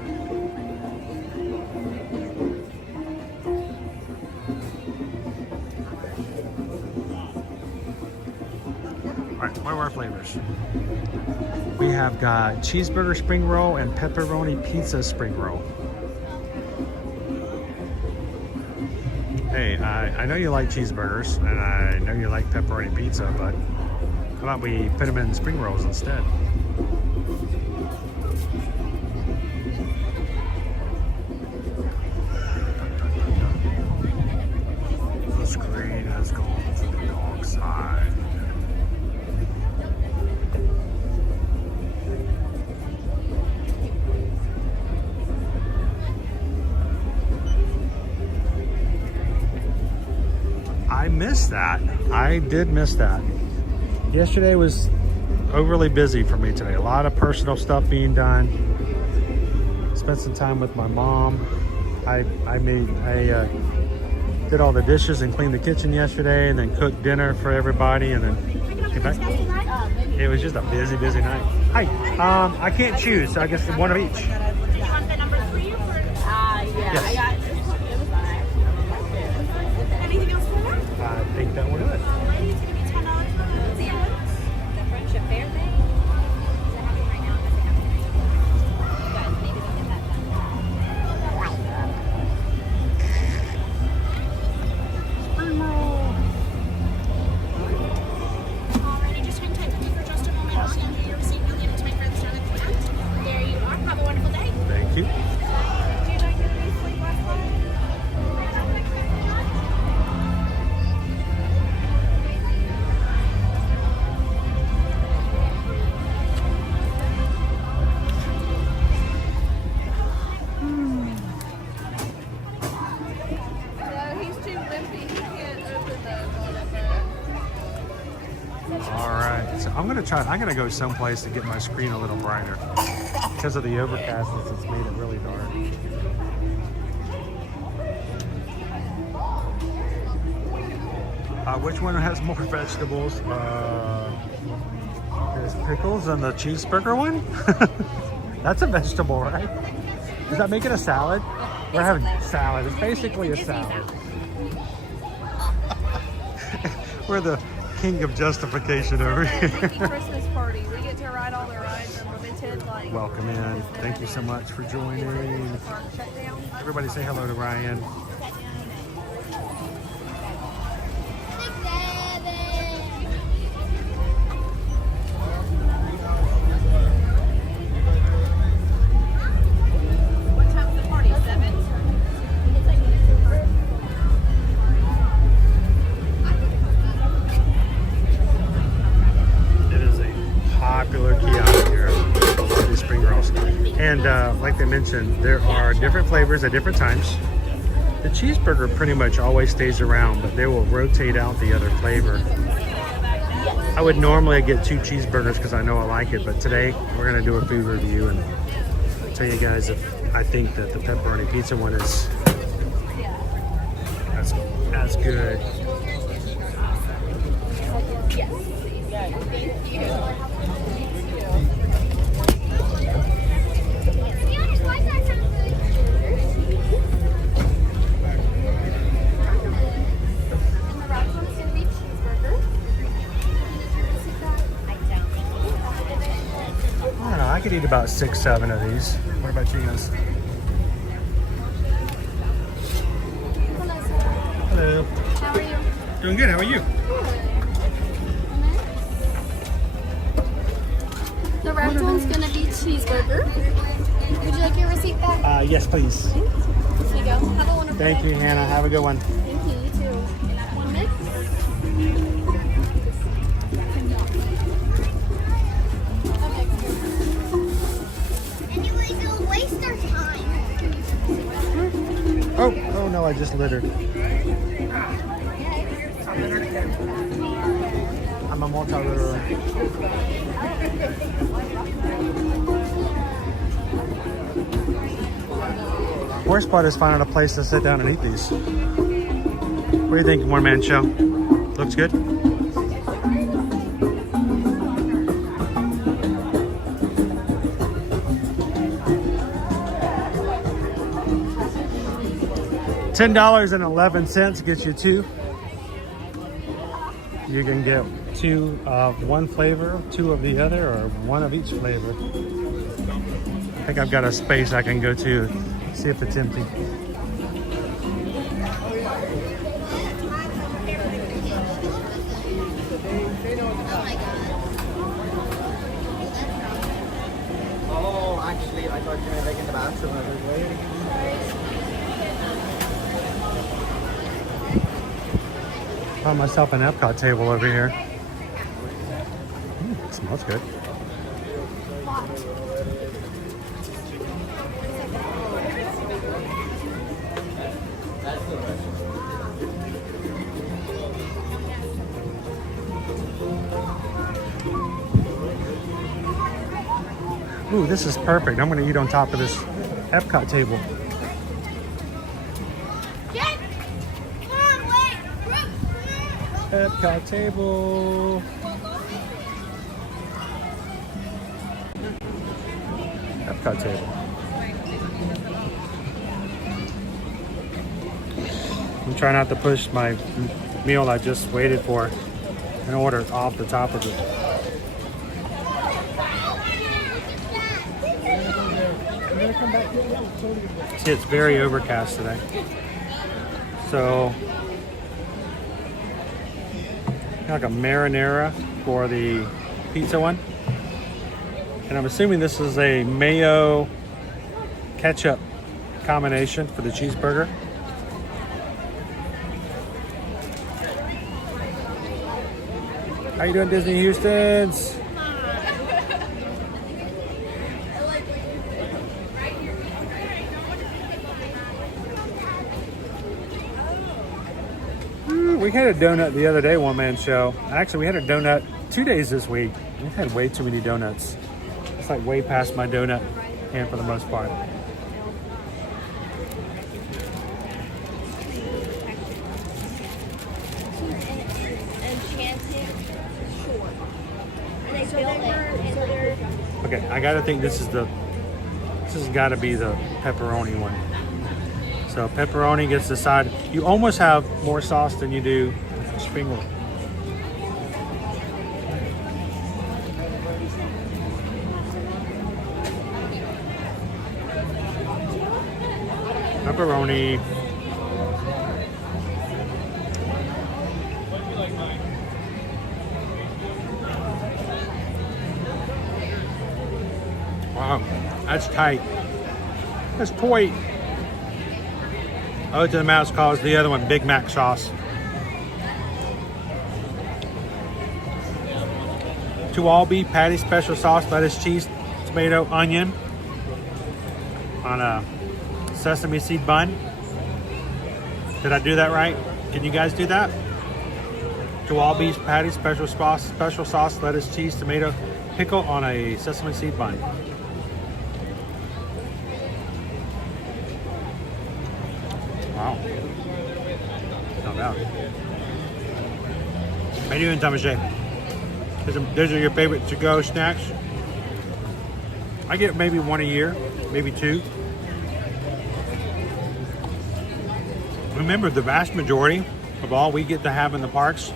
All right, what are our flavors? We have got cheeseburger spring roll and pepperoni pizza spring roll. Hey, I know you like cheeseburgers and I know you like pepperoni pizza, but how about we put them in spring rolls instead? The screen has gone to the dark side. missed that. I did miss that. Yesterday was overly busy for me today. A lot of personal stuff being done. Spent some time with my mom. I did all the dishes and cleaned the kitchen yesterday, and then cooked dinner for everybody, and then came back. It was just a busy night. Hi, I can't choose, so I guess one of each. Do you want the number 3 or? Yeah, Yes. I got Anything else for that? I think that will do it. Alrighty, it's gonna be $10 for those. The friendship fair thing? Is it happening right now? Is it happening right now? You guys, maybe we'll get that done. Alrighty, just hang tight with me for just a moment. I'll hand you your receipt. You'll give it to my friends down at the front. There you are. Have a wonderful day. Thank you. Do you like your sweet glass wine? He's too limpy. He can't open the All right, so I'm gonna go someplace to get my screen a little brighter. Because of the overcastness, it's made it really dark. Which one has more vegetables? There's pickles and the cheeseburger one? That's a vegetable, right? Does that make it a salad? We're having salad. It's basically a salad. We're the king of justification over here. Christmas party. We get to ride all the rides unlimited. Like Welcome in. Thank you so much for joining. park shutdown. Everybody say hello to Ryan. What time's the party? 7? It is a popular kiosk here at Lovely Spring Girls. And like they mentioned, there are different flavors at different times. The cheeseburger pretty much always stays around, but they will rotate out the other flavor. I would normally get 2 cheeseburgers because I know I like it, but today we're gonna do a food review and tell you guys if I think that the pepperoni pizza one is as good. I don't know, I could eat about 6, 7 of these. What about you guys? Hello. How are you? Doing good, how are you? The wrapped one's gonna be cheeseburger. Would you like your receipt back? Yes, please. Here you go. Have a wonderful Thank day. you, Hannah. Have a good one. Thank you. You too. 1 minute. Anyway, don't waste our time. Oh no, I just littered. I'm a multi-litterer. Worst part is finding a place to sit down and eat these. What do you think, One Man Show? Looks good? $10.11 gets you 2. You can get 2 of one flavor, 2 of the other, or 1 of each flavor. I think I've got a space I can go to, see if it's empty. Oh, actually, I thought you were taking the bathroom. I was waiting. Found myself an Epcot table over here. It smells good. Ooh, this is perfect. I'm gonna eat on top of this Epcot table. Epcot table. Epcot table. I'm trying not to push my meal I just waited for and order off the top of it. See, it's very overcast today. So, like a marinara for the pizza one. And I'm assuming this is a mayo ketchup combination for the cheeseburger. How you doing, Disney Houstons? We had a donut the other day, one man show. Actually, we had a donut 2 days this week. We've had way too many donuts. It's like way past my donut hand for the most part. Okay, I gotta think this has gotta be the pepperoni one. So pepperoni gets the side. You almost have more sauce than you do spring roll. Pepperoni. Wow, that's tight. That's tight. Oh, to the mouse calls the other one Big Mac sauce. To all beef patty, special sauce, lettuce, cheese, tomato, onion on a sesame seed bun. Did I do that right? Can you guys do that? To all beef patty, special sauce, lettuce, cheese, tomato, pickle on a sesame seed bun. Wow. Not bad. How you doing, Thomas J? Those are your favorite to-go snacks? I get maybe one a year, maybe two. Remember, the vast majority of all we get to have in the parks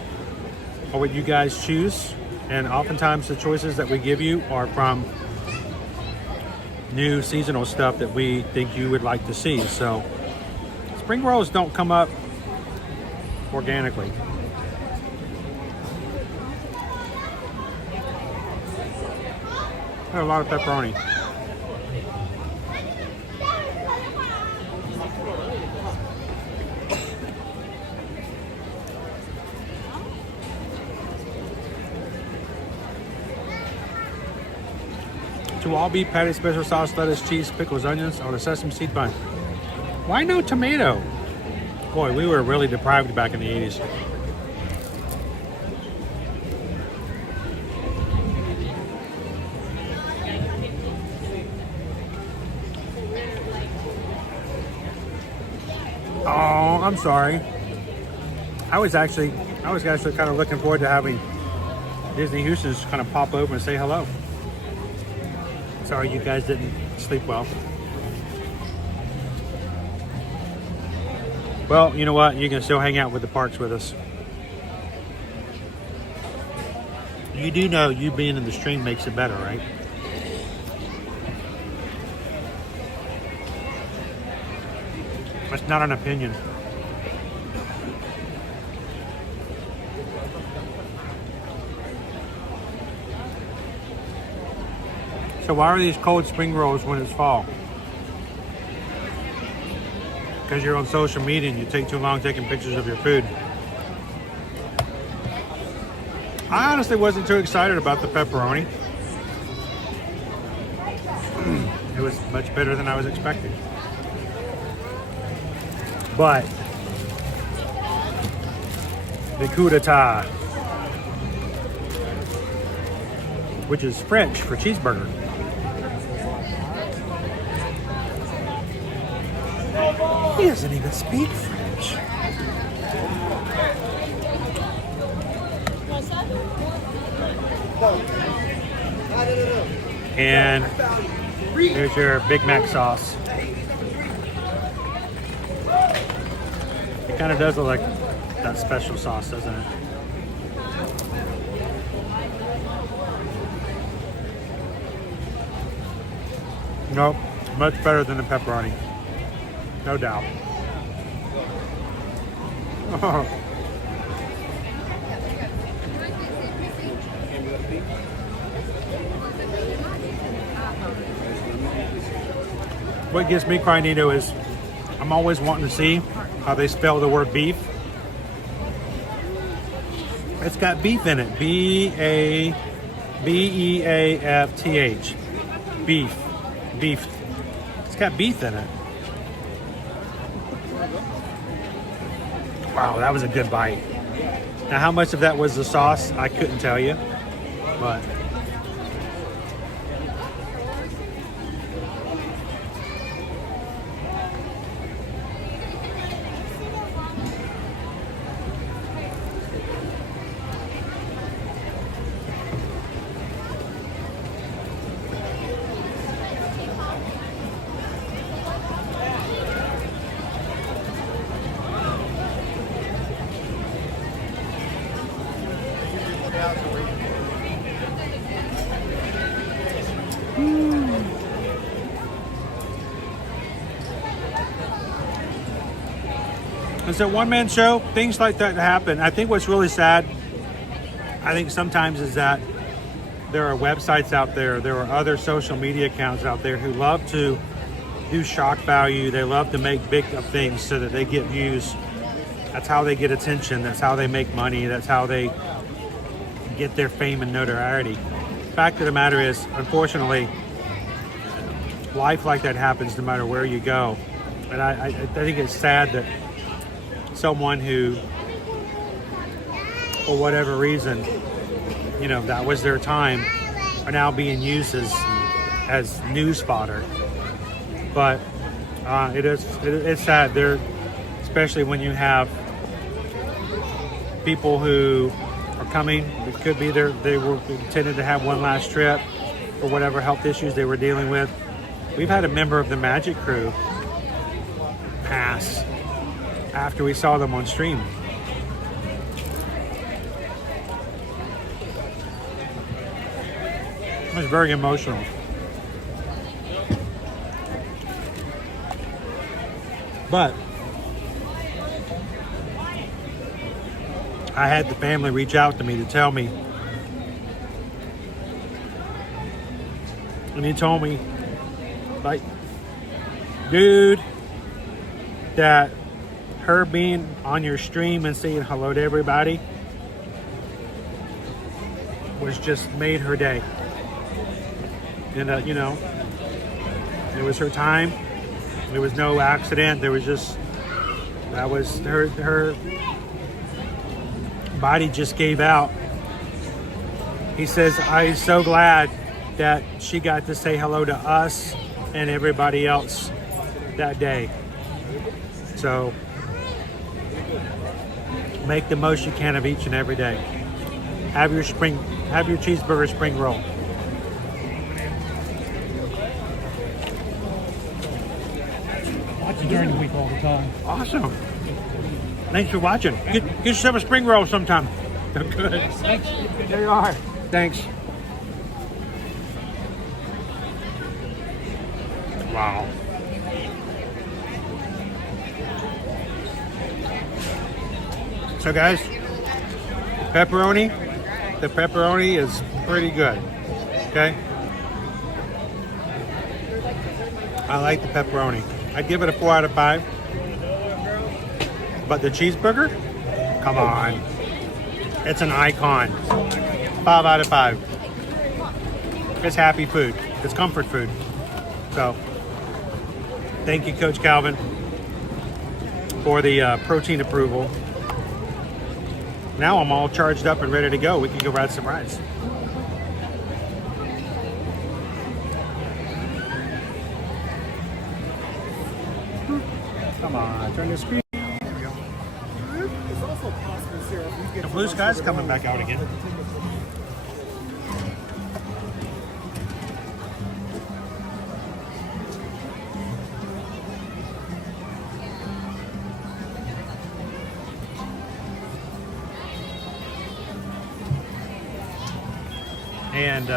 are what you guys choose. And oftentimes the choices that we give you are from new seasonal stuff that we think you would like to see. So spring rolls don't come up organically. I have a lot of pepperoni. To all beef patty, special sauce, lettuce, cheese, pickles, onions on a sesame seed bun. Why no tomato? Boy, we were really deprived back in the 80s. Oh, I'm sorry. I was actually kind of looking forward to having Disney Houston's kind of pop over and say hello. Sorry you guys didn't sleep well. Well, you know what? You can still hang out with the parks with us. You do know you being in the stream makes it better, right? That's not an opinion. So why are these cold spring rolls when it's fall? Because you're on social media and you take too long taking pictures of your food. I honestly wasn't too excited about the pepperoni. It was much better than I was expecting. But the coup d'etat, which is French for cheeseburger. She doesn't even speak French. And here's your Big Mac sauce. It kind of does look like that special sauce, doesn't it? Nope, much better than the pepperoni. No doubt. What gets me crying is I'm always wanting to see how they spell the word beef. It's got beef in it. B-A-B-E-A-F-T-H. Beef. Beef. It's got beef in it. Wow, that was a good bite. Now, how much of that was the sauce? I couldn't tell you, but it's a one-man show. Things like that happen. I think what's really sad, I think sometimes, is that there are websites out there, there are other social media accounts out there who love to do shock value. They love to make big up things so that they get views. That's how they get attention. That's how they make money. That's how they get their fame and notoriety. Fact of the matter is, unfortunately, life like that happens no matter where you go. And I think it's sad that someone who, for whatever reason, you know, that was their time, are now being used as news fodder. But it's sad there, especially when you have people who are coming. It could be they were intended to have one last trip for whatever health issues they were dealing with. We've had a member of the Magic crew pass after we saw them on stream. It was very emotional. But I had the family reach out to me to tell me, and he told me, like, dude, that her being on your stream and saying hello to everybody was just made her day. And you know, it was her time. There was no accident. There was just, that was her body just gave out. He says, I'm so glad that she got to say hello to us and everybody else that day. So make the most you can of each and every day. Have your cheeseburger spring roll. Watch it during the week all the time. Awesome. Thanks for watching. Get yourself a spring roll sometime. They're good. Thanks. There you are. Thanks. Wow. So guys, the pepperoni is pretty good. Okay. I like the pepperoni. I'd give it a 4 out of 5. But the cheeseburger, come on. It's an icon. 5 out of 5. It's happy food. It's comfort food. So, thank you, Coach Calvin, for the protein approval. Now I'm all charged up and ready to go. We can go ride some rides. Come on, turn the screen. There we go. It's also possible, Sarah, if you get The blue sky's coming back out again. And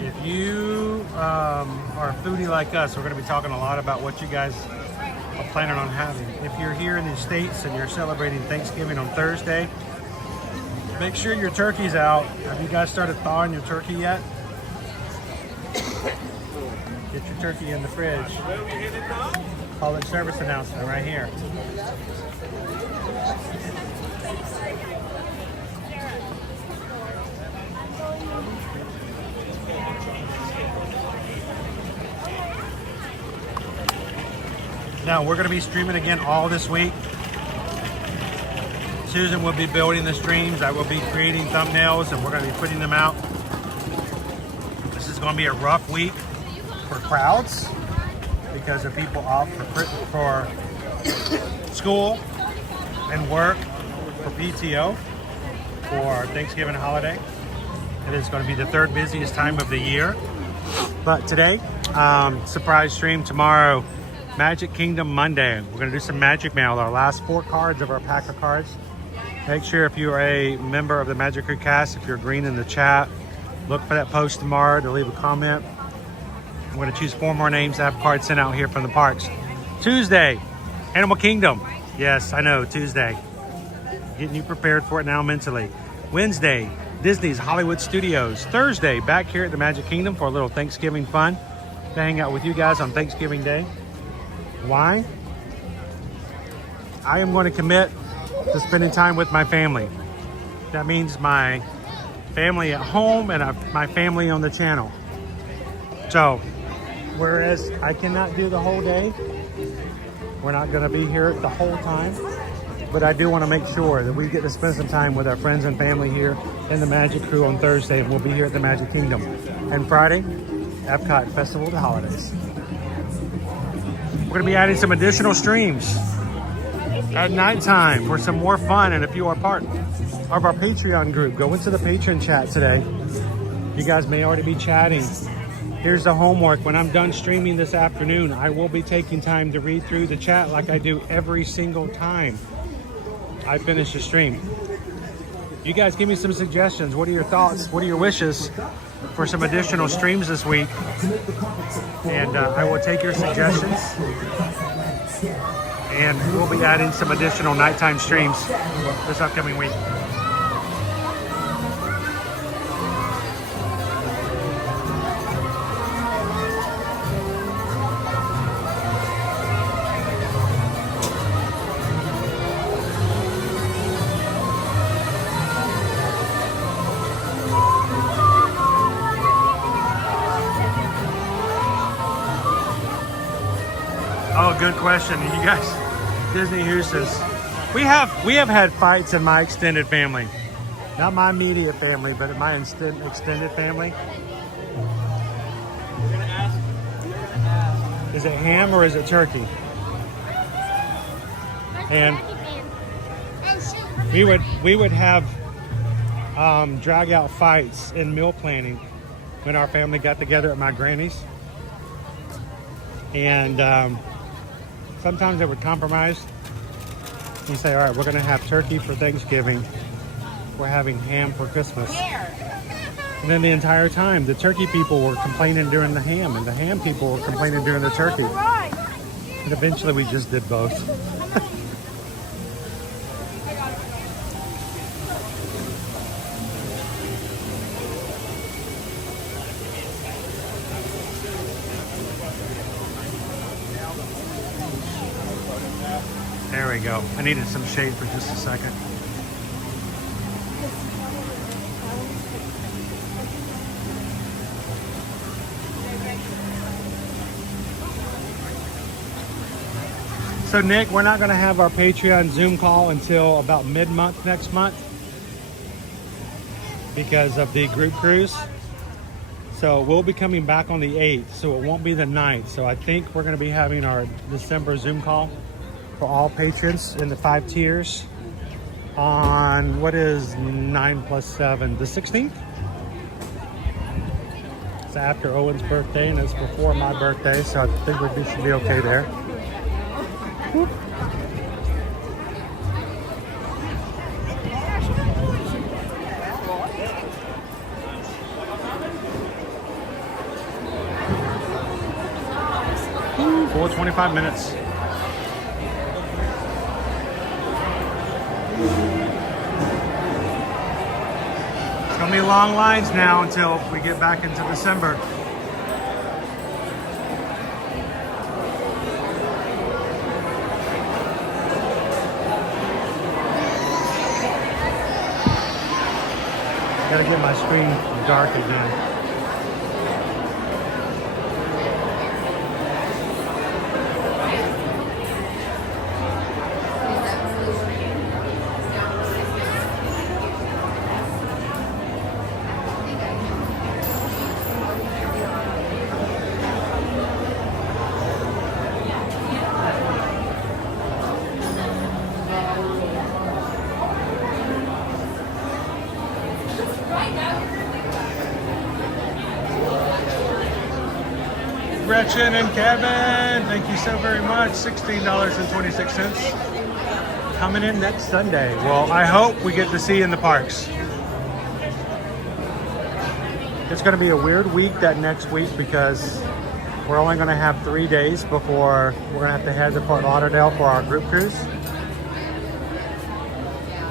if you are a foodie like us, we're going to be talking a lot about what you guys are planning on having. If you're here in the States and you're celebrating Thanksgiving on Thursday, make sure your turkey's out. Have you guys started thawing your turkey yet? Get your turkey in the fridge. Public service announcement right here. Now, we're going to be streaming again all this week. Susan will be building the streams. I will be creating thumbnails, and we're going to be putting them out. This is going to be a rough week for crowds because of people off for school and work, for PTO, for Thanksgiving holiday. It is going to be the third busiest time of the year. But today, surprise stream tomorrow. Magic Kingdom Monday. We're going to do some Magic Mail, our last 4 cards of our pack of cards. Make sure if you're a member of the Magic Crew cast, if you're green in the chat, look for that post tomorrow to leave a comment. I'm going to choose 4 more names to have cards sent out here from the parks. Tuesday, Animal Kingdom. Yes, I know, Tuesday. Getting you prepared for it now mentally. Wednesday, Disney's Hollywood Studios. Thursday, back here at the Magic Kingdom for a little Thanksgiving fun. To hang out with you guys on Thanksgiving Day. Why? I am going to commit to spending time with my family. That means my family at home and my family on the channel. So, whereas I cannot do the whole day, we're not going to be here the whole time, but I do want to make sure that we get to spend some time with our friends and family here in the Magic Crew on Thursday, and we'll be here at the Magic Kingdom. And Friday, Epcot Festival of the Holidays. We're going to be adding some additional streams at nighttime for some more fun. And if you are part of our Patreon group, go into the Patreon chat today. You guys may already be chatting. Here's the homework. When I'm done streaming this afternoon, I will be taking time to read through the chat like I do every single time I finish the stream. You guys give me some suggestions. What are your thoughts? What are your wishes for some additional streams this week? And I will take your suggestions. And we'll be adding some additional nighttime streams this upcoming week. Oh, good question. You guys, Disney Houston's. We have had fights in my extended family. Not my immediate family, but in my extended family. Is it ham or is it turkey? And we would have drag out fights in meal planning when our family got together at my granny's. And sometimes they would compromise. You say, all right, we're going to have turkey for Thanksgiving. We're having ham for Christmas. And then the entire time, the turkey people were complaining during the ham, and the ham people were complaining during the turkey. And eventually we just did both. There we go. I needed some shade for just a second. So Nick, we're not going to have our Patreon Zoom call until about mid-month next month because of the group cruise. So we'll be coming back on the 8th, so it won't be the 9th. So I think we're going to be having our December Zoom call for all patrons in the 5 tiers on what is 9 plus 7, the 16th. It's after Owen's birthday and it's before my birthday, so I think we should be okay there. Whoop. For 25 minutes. It's gonna be long lines now until we get back into December. Gotta get my screen dark again. Gretchen and Kevin, thank you so very much. $16.26. Coming in next Sunday. Well, I hope we get to see you in the parks. It's going to be a weird week that next week because we're only going to have 3 days before we're going to have to head to Fort Lauderdale for our group cruise.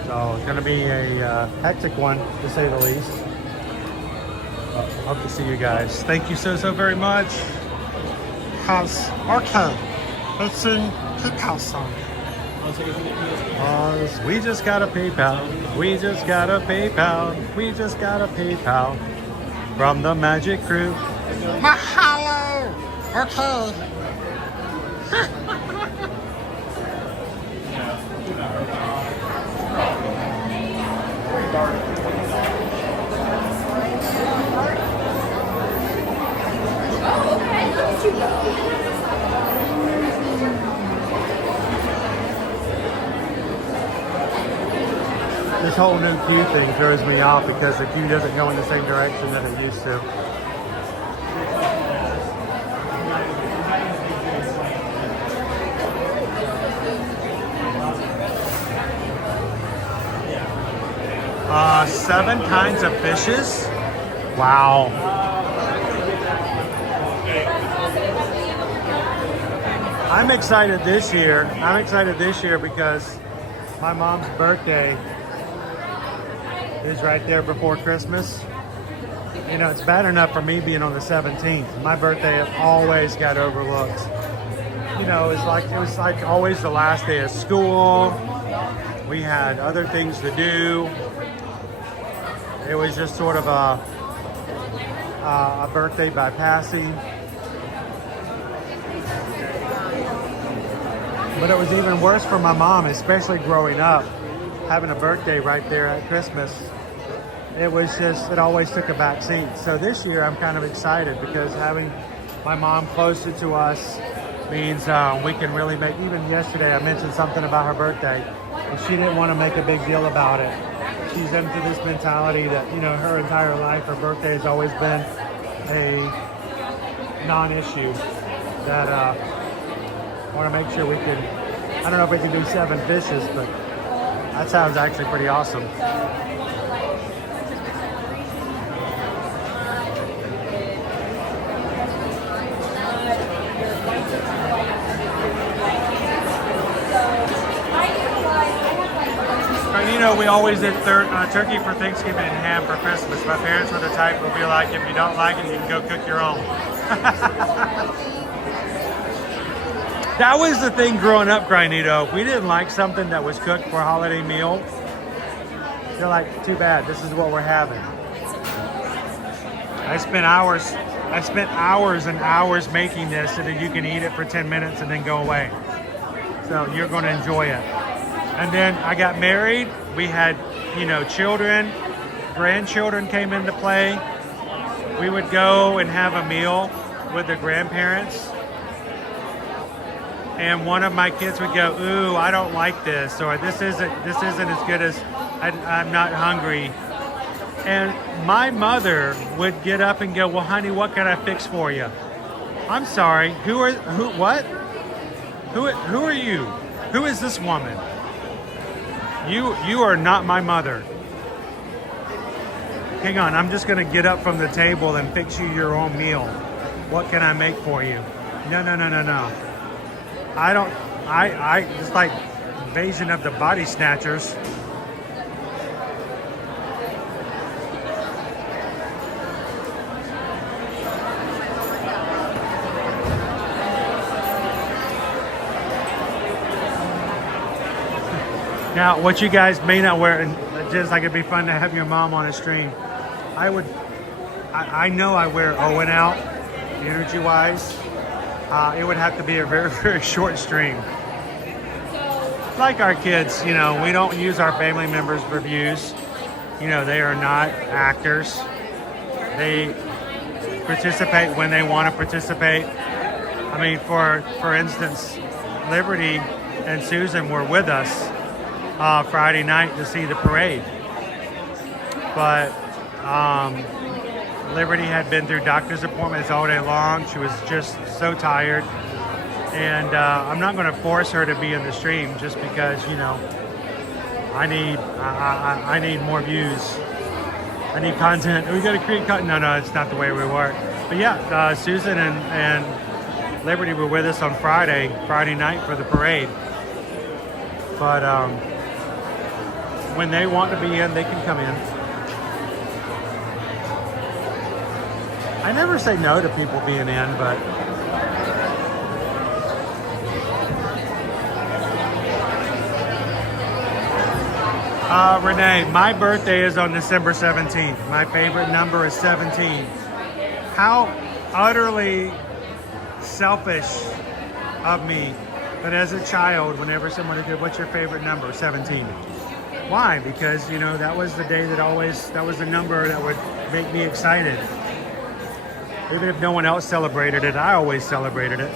So it's going to be a hectic one, to say the least. Hope to see you guys. Thank you so very much. House. Okay. Let's sing Kick House song. We just got a PayPal. We just got a PayPal. We just got a PayPal from the Magic Crew. Mahalo. Okay. This whole new queue thing throws me off because the queue doesn't go in the same direction that it used to. Seven kinds of fishes? Wow. I'm excited this year. Because my mom's birthday is right there before Christmas. You know, it's bad enough for me being on the 17th. My birthday always got overlooked. You know, it was like always the last day of school. We had other things to do. It was just sort of a birthday by passing. But it was even worse for my mom, especially growing up, having a birthday right there at Christmas. It always took a back seat. So this year I'm kind of excited because having my mom closer to us means we can really make, even yesterday I mentioned something about her birthday and she didn't want to make a big deal about it. She's into this mentality that, you know, her entire life, her birthday has always been a non-issue that I want to make sure we can, I don't know if we can do 7 fishes, but that sounds actually pretty awesome. You know, we always did turkey for Thanksgiving and ham for Christmas. My parents were the type who would be like, if you don't like it, you can go cook your own. That was the thing growing up, Granito. If we didn't like something that was cooked for a holiday meal, they're like, too bad, this is what we're having. I spent hours and hours making this so that you can eat it for 10 minutes and then go away. So you're going to enjoy it. And then I got married. We had, you know, children, grandchildren came into play. we would go and have a meal with the grandparents, and one of my kids would go, "Ooh, I don't like this," or this isn't as good as I'm not hungry. And my mother would get up and go, "Well, honey, what can I fix for you?" I'm sorry, who are you? Who is this woman? You are not my mother. Hang on, I'm just gonna get up from the table and fix you your own meal. What can I make for you? No. I it's like invasion of the body snatchers. Now, what you guys may not wear, and just like it'd be fun to have your mom on a stream. I know I wear Owen out, energy-wise. It would have to be a very, very short stream. Like our kids, you know, we don't use our family members' reviews. You know, they are not actors. They participate when they want to participate. I mean, for instance, Liberty and Susan were with us Friday night to see the parade. But Liberty had been through doctor's appointments all day long. She was just so tired. And I'm not going to force her to be in the stream just because, you know, I need more views. I need content. We got to create content. No, it's not the way we work. But yeah, Susan and Liberty were with us on Friday night for the parade. But when they want to be in, they can come in. I never say no to people being in, but Renee, my birthday is on December 17th. My favorite number is 17. How utterly selfish of me. But as a child, whenever someone would go, "What's your favorite number?" 17. Why? Because, you know, that was the day that was the number that would make me excited. Even if no one else celebrated it, I always celebrated it.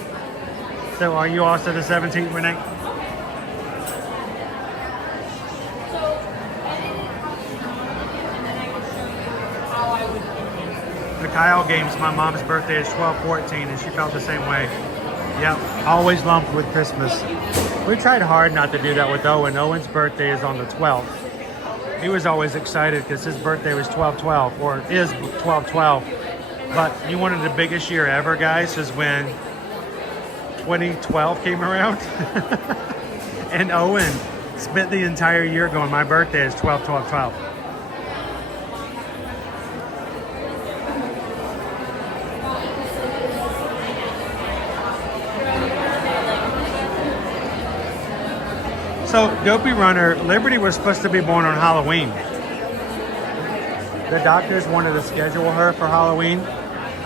So are you also the 17th, Renee? The Kyle games, my mom's birthday is 12/14, and she felt the same way. Yep, always lumped with Christmas. We tried hard not to do that with Owen. Owen's birthday is on the 12th. He was always excited because his birthday was 12/12, or is 12/12. But you wanted the biggest year ever, guys, is when 2012 came around. And Owen spent the entire year going, "My birthday is 12/12/12. So, Dopey Runner, Liberty was supposed to be born on Halloween. The doctors wanted to schedule her for Halloween.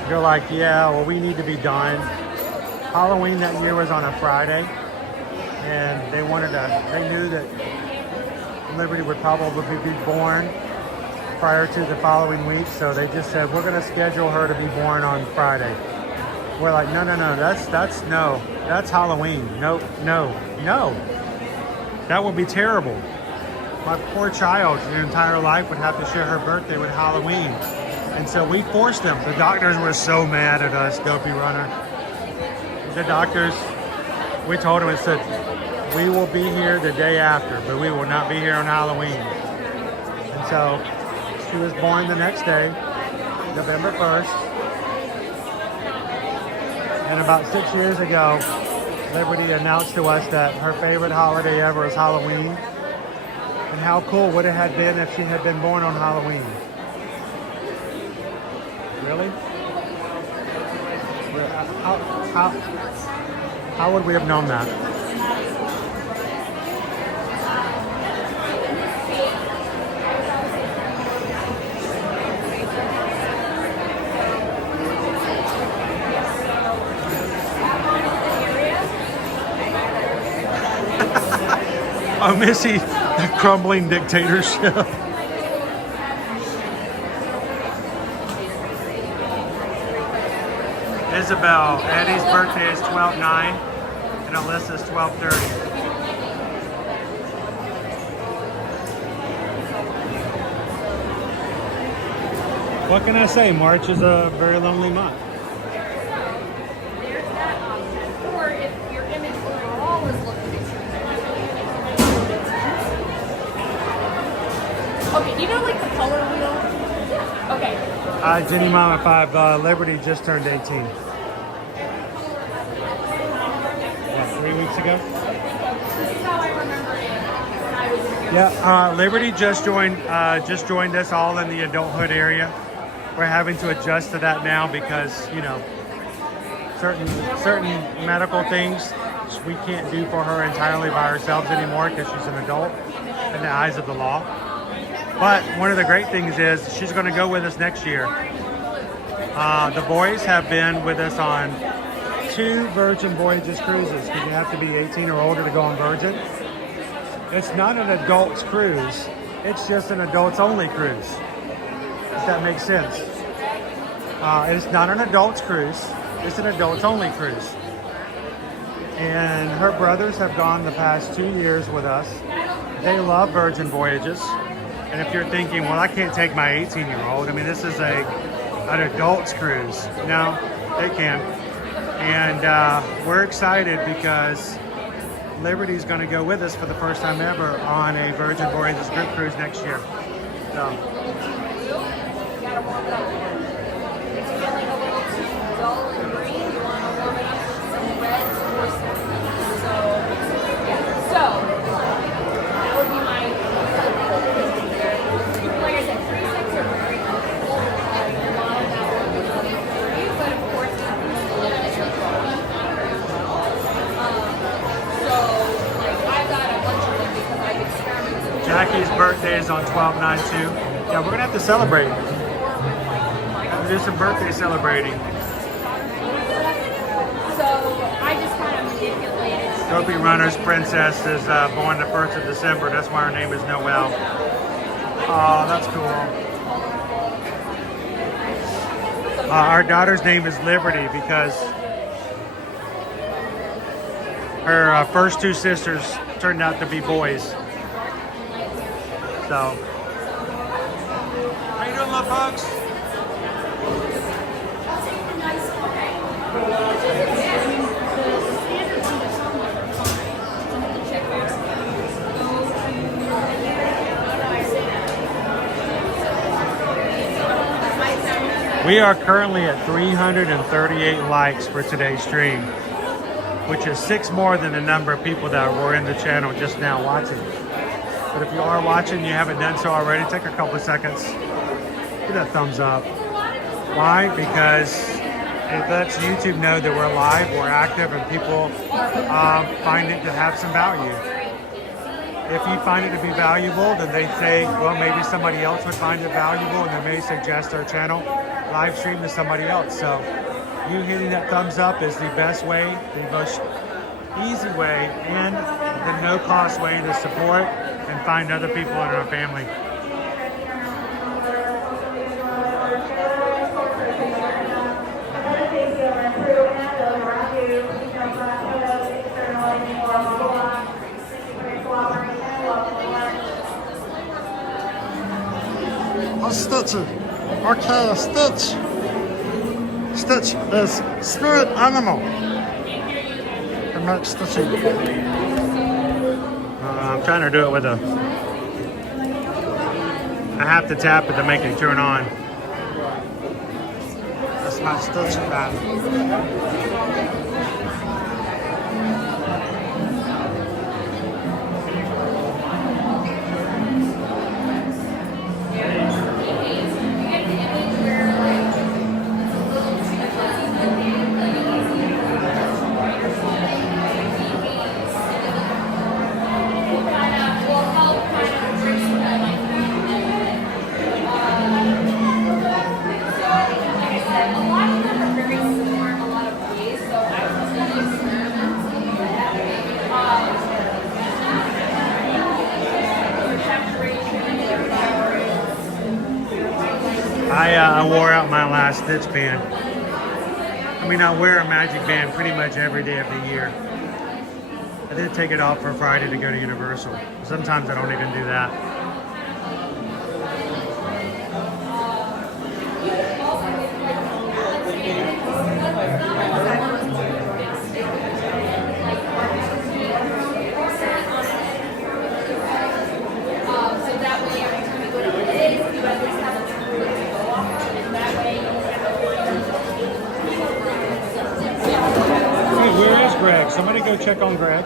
They're like, "Yeah, well, we need to be done." Halloween that year was on a Friday, and they knew that Liberty would probably be born prior to the following week, so they just said, "We're going to schedule her to be born on Friday." We're like, no, that's Halloween. No. That would be terrible. My poor child, her entire life would have to share her birthday with Halloween. And so we forced them. The doctors were so mad at us, Dopey Runner. The doctors, we told them, it said, "We will be here the day after, but we will not be here on Halloween." And so she was born the next day, November 1st. And about 6 years ago, Liberty announced to us that her favorite holiday ever is Halloween. And how cool would it have been if she had been born on Halloween? Really? How would we have known that? Oh, Missy, the crumbling dictatorship. Isabel. Eddie's birthday is 12/9 and Alyssa's 12/30. What can I say? March is a very lonely month. There's that option. Or if your image overall is looking okay, do you know like the color wheel? Yeah. Okay. Jenny Mama 5, Liberty just turned 18. What, 3 weeks ago? This is how I remember it when I was in here. Yeah, Liberty just joined us all in the adulthood area. We're having to adjust to that now because, you know, certain medical things we can't do for her entirely by ourselves anymore because she's an adult in the eyes of the law. But one of the great things is she's going to go with us next year. The boys have been with us on 2 Virgin Voyages cruises because you have to be 18 or older to go on Virgin. It's not an adults cruise. It's just an adults only cruise. If that makes sense. It's not an adults cruise. It's an adults only cruise. And her brothers have gone the past 2 years with us. They love Virgin Voyages. And if you're thinking, well, I can't take my 18-year-old. I mean, this is an adults cruise. No, they can. And we're excited because Liberty's going to go with us for the first time ever on a Virgin Voyages group cruise next year. So. It's feeling a little too dull and green. You want to warm it up with some reds or something. So, yeah. So, that would be my, like I said, 3, 6 are very comfortable. A lot of that would be 3, but of course, it's a little bit of so, like, I've got a bunch of them because I've experimented. Jackie's birthday is on 12/9 too. Yeah, we're going to have to celebrate. Do some birthday celebrating. So I just kind of manipulated. Dopey Runner's princess is born the 1st of December. That's why her name is Noelle. Oh, that's cool. Our daughter's name is Liberty because her first 2 sisters turned out to be boys. So, how you doing, love bugs? We are currently at 338 likes for today's stream, which is 6 more than the number of people that were in the channel just now watching. But if you are watching, you haven't done so already, take a couple of seconds, give that thumbs up. Why? Because it lets YouTube know that we're live, we're active, and people find it to have some value. If you find it to be valuable, then they say, well, maybe somebody else would find it valuable, and they may suggest our channel live stream to somebody else. So you hitting that thumbs up is the best way, the most easy way, and the no-cost way to support and find other people in our family. Oh, Stitchy. Okay, Stitch. Stitch is spirit animal. It makes Stitchy. I'm trying to do it with a... I have to tap it to make it turn on. That's my Stitchy man. I wore out my last Stitch pen. I mean, I wear a magic band pretty much every day of the year. I did take it off for Friday to go to Universal. Sometimes I don't even do that. Hey, where is Greg? Somebody go check on Greg.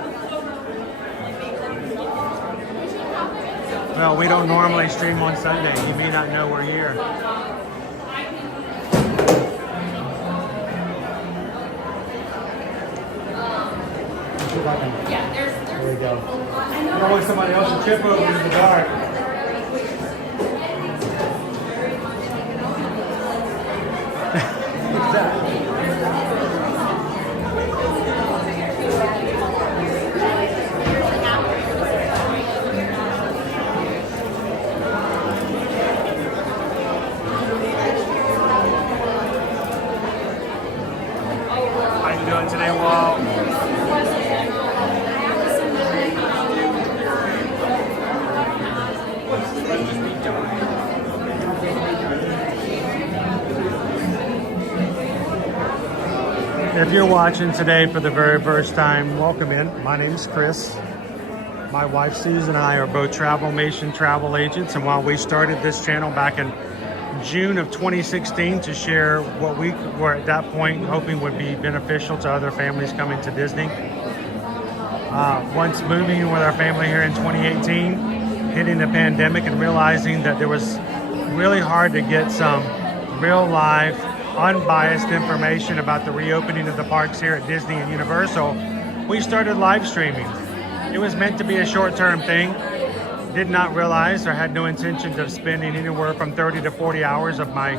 Well, we don't normally stream on Sunday. You may not know we're here. There we go. I don't want somebody else to trip over in the dark. What's that? How you doing today, Walt? If you're watching today for the very first time, welcome in. My name is Chris. My wife Susan and I are both Travelmation travel agents, and while we started this channel back in June of 2016 to share what we were at that point hoping would be beneficial to other families coming to Disney. Once moving with our family here in 2018, hitting the pandemic and realizing that there was really hard to get some real live, unbiased information about the reopening of the parks here at Disney and Universal, we started live streaming. It was meant to be a short-term thing. Did not realize or had no intentions of spending anywhere from 30 to 40 hours of my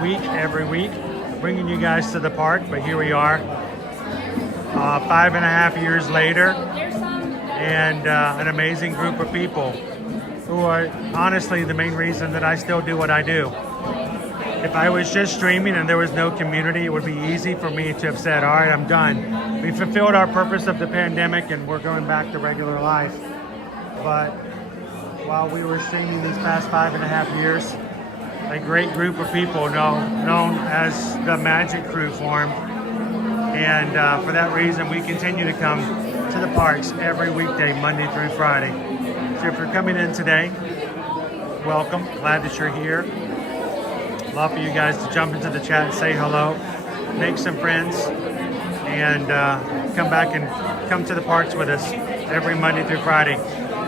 week every week bringing you guys to the park, but here we are 5.5 years later, and an amazing group of people who are honestly the main reason that I still do what I do. If I was just streaming and there was no community, it would be easy for me to have said, all right, I'm done. We fulfilled our purpose of the pandemic and we're going back to regular life. But while we were streaming these past 5.5 years, a great group of people known as the Magic Crew formed. And for that reason, we continue to come to the parks every weekday, Monday through Friday. So if you're coming in today, welcome. Glad that you're here. Love for you guys to jump into the chat and say hello, make some friends, and come back and come to the parks with us every Monday through Friday.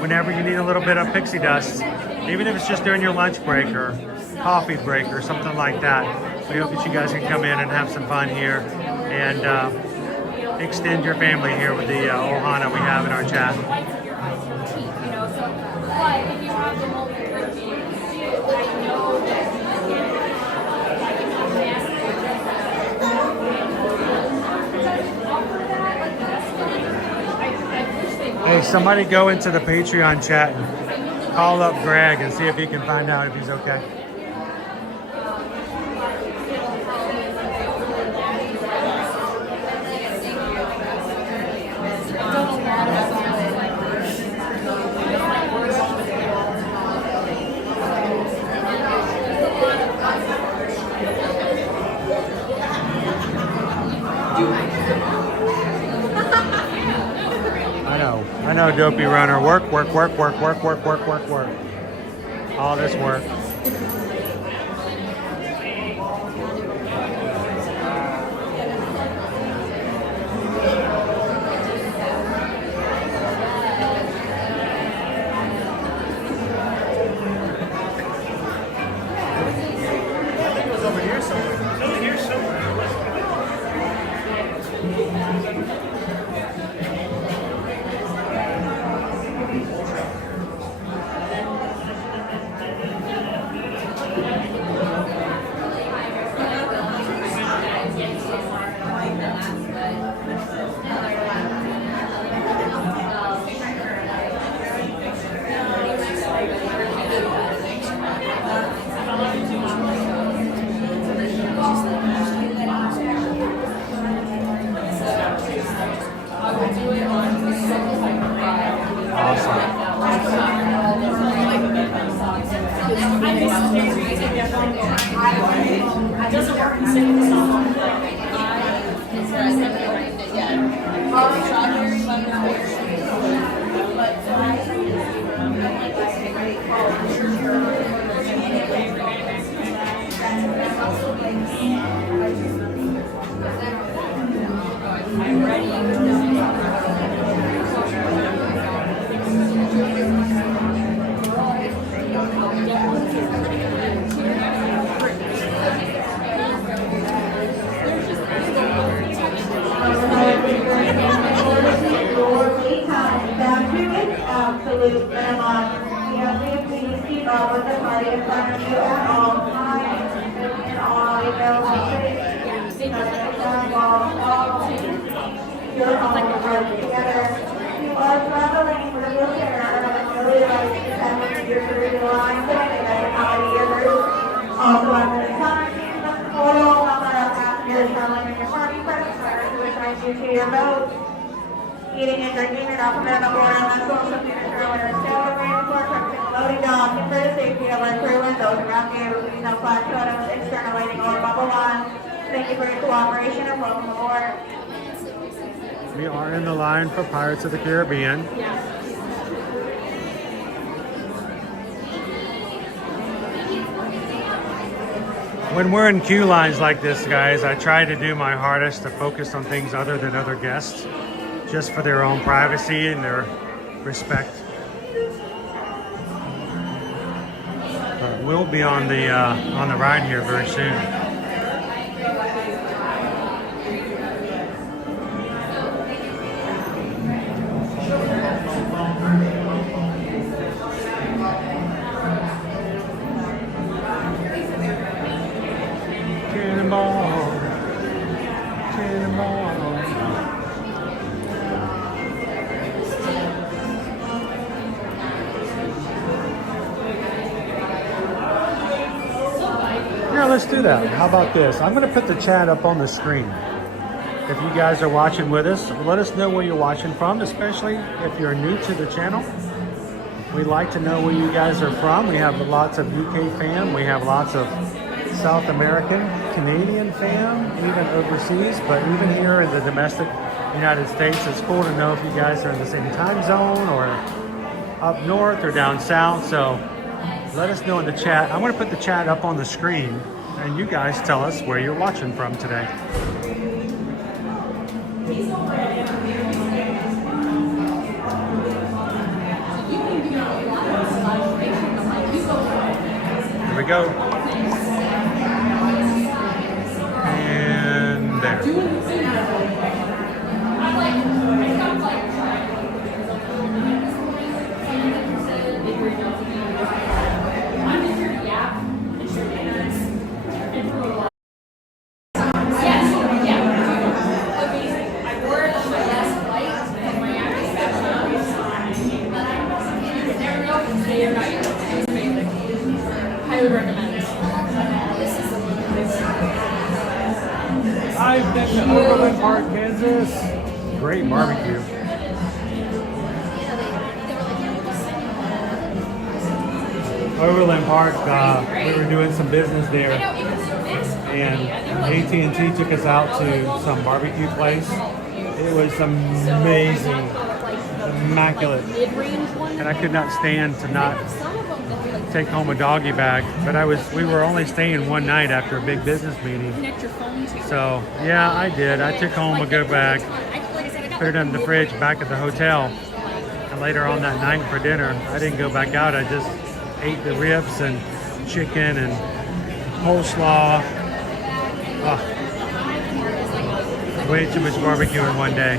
Whenever you need a little bit of pixie dust, even if it's just during your lunch break or coffee break or something like that, we hope that you guys can come in and have some fun here and extend your family here with the ohana we have in our chat. Hey, somebody go into the Patreon chat and call up Greg and see if he can find out if he's okay. I know, Dopey Runner. Work. All this work. absolute minimum. We ask that you please keep up with the party in front of you at all times. In all available space, subject down walls, all your own approach together. If you are traveling with a wheelchair or have really like to step into your through line today, that is how your group. Also, at this time, the total number of passengers traveling in your party credit card to assign you to your boat. Eating and drinking in alphabetical order unless also finisher when a sailor ran for correcting loading dock and for the safety of our crew and those around you. Please no flash photos, external lighting, or bubble on. Thank you for your cooperation and welcome aboard. We are in the line for Pirates of the Caribbean. When we're in queue lines like this, guys, I try to do my hardest to focus on things other than other guests, just for their own privacy and their respect. But we'll be on the ride here very soon. Yeah, let's do that. How about this? I'm going to put the chat up on the screen. If you guys are watching with us, let us know where you're watching from, especially if you're new to the channel. We'd like to know where you guys are from. We have lots of UK fam. We have lots of South American, Canadian fam, even overseas. But even here in the domestic United States, it's cool to know if you guys are in the same time zone or up north or down south. So let us know in the chat. I'm going to put the chat up on the screen, and you guys tell us where you're watching from today. Here we go. And there. I've been to Overland Park, Kansas. Great barbecue. Overland Park, we were doing some business there, and AT&T took us out to some barbecue place. It was amazing, immaculate, and I could not stand to not take home a doggy bag. But we were only staying one night after a big business meeting. So yeah, I did. I took home a good bag, put it in the fridge back at the hotel, and later on that night for dinner, I didn't go back out. I just ate the ribs and chicken and coleslaw. Oh, way too much barbecue in one day.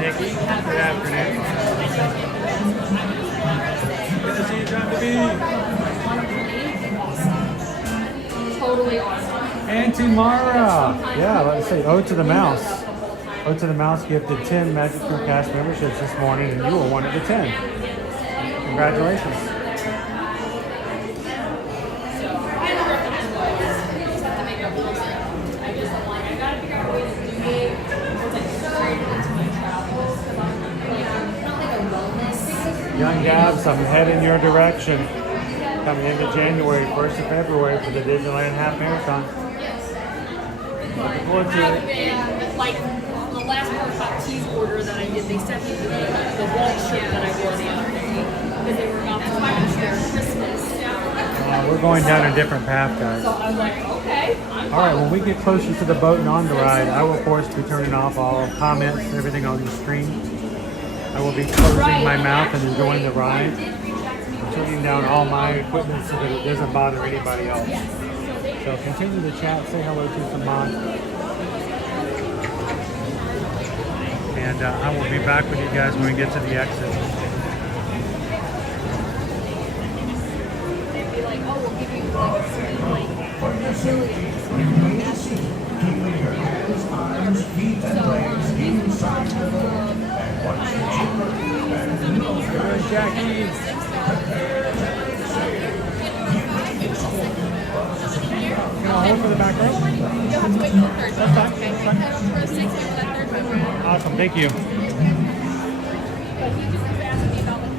Nikki, good afternoon. Good to see you, John DeBee. Totally awesome. Auntie Mara. Yeah, let's say Ode to the Mouse. Ode to the Mouse gifted 10 Magic Crew Cast memberships this morning, and you were one of the 10. Congratulations. Young Gabs, I'm heading your direction. Coming into January, 1st of February for the Disneyland Half Marathon. Looking forward to it. Like the last Hot Teas order that I did, they sent me the wall shirt that I wore the other day because they were about to finish their Christmas. We're going down a different path, guys. So I was like, okay. All right, when we get closer to the boat and on the ride, I will, of course, be turning off all comments and everything on the screen. I will be closing my mouth and enjoying the ride. turning down all my equipment so that it doesn't bother anybody else. So continue to chat, say hello to some mods. And I will be back with you guys when we get to the exit. They'd be like, oh, we'll give you like a certain facility. Jackie. Can I hold for the back row? You'll have to wait till the third. That's fine. Okay. Row 6 and that third row. Awesome, thank you. But he just was asking me about the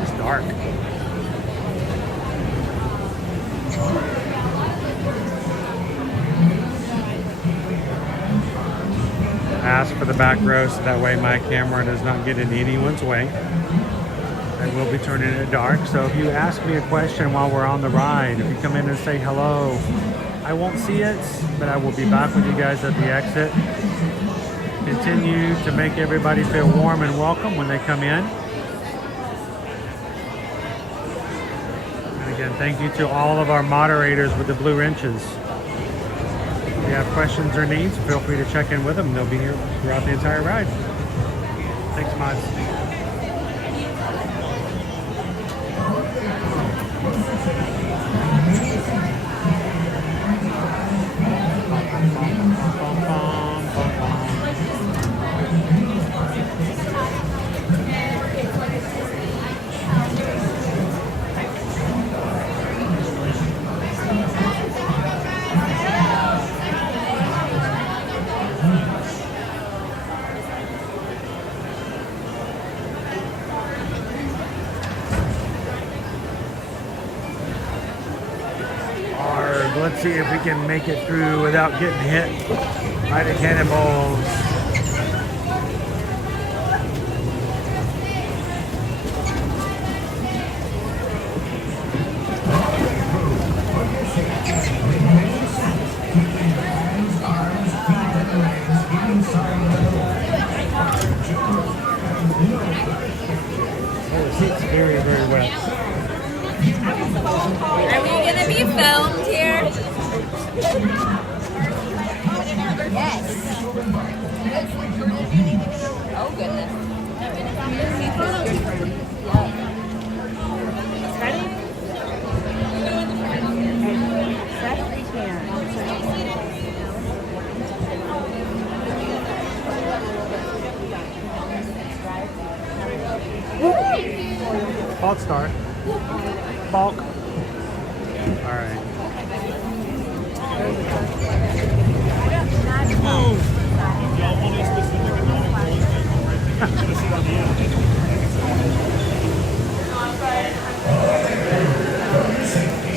It's dark. Ask for the back row so that way my camera does not get in anyone's way. I will be turning it dark, so if you ask me a question while we're on the ride, if you come in and say hello, I won't see it, but I will be back with you guys at the exit. Continue to make everybody feel warm and welcome when they come in. And again, thank you to all of our moderators with the blue wrenches. If you have questions or needs, feel free to check in with them. They'll be here throughout the entire ride. Thanks, mods. Let's see if we can make it through without getting hit by the cannonballs. Oh, the seat's very, very wet. Are we gonna be filmed here? Yes. Oh goodness. Ready? False start. Balk. All right.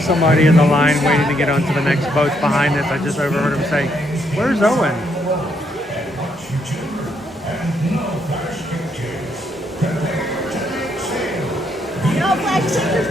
Somebody in the line waiting to get onto the next boat behind us. I just overheard him say, "Where's Owen?" No black stickers,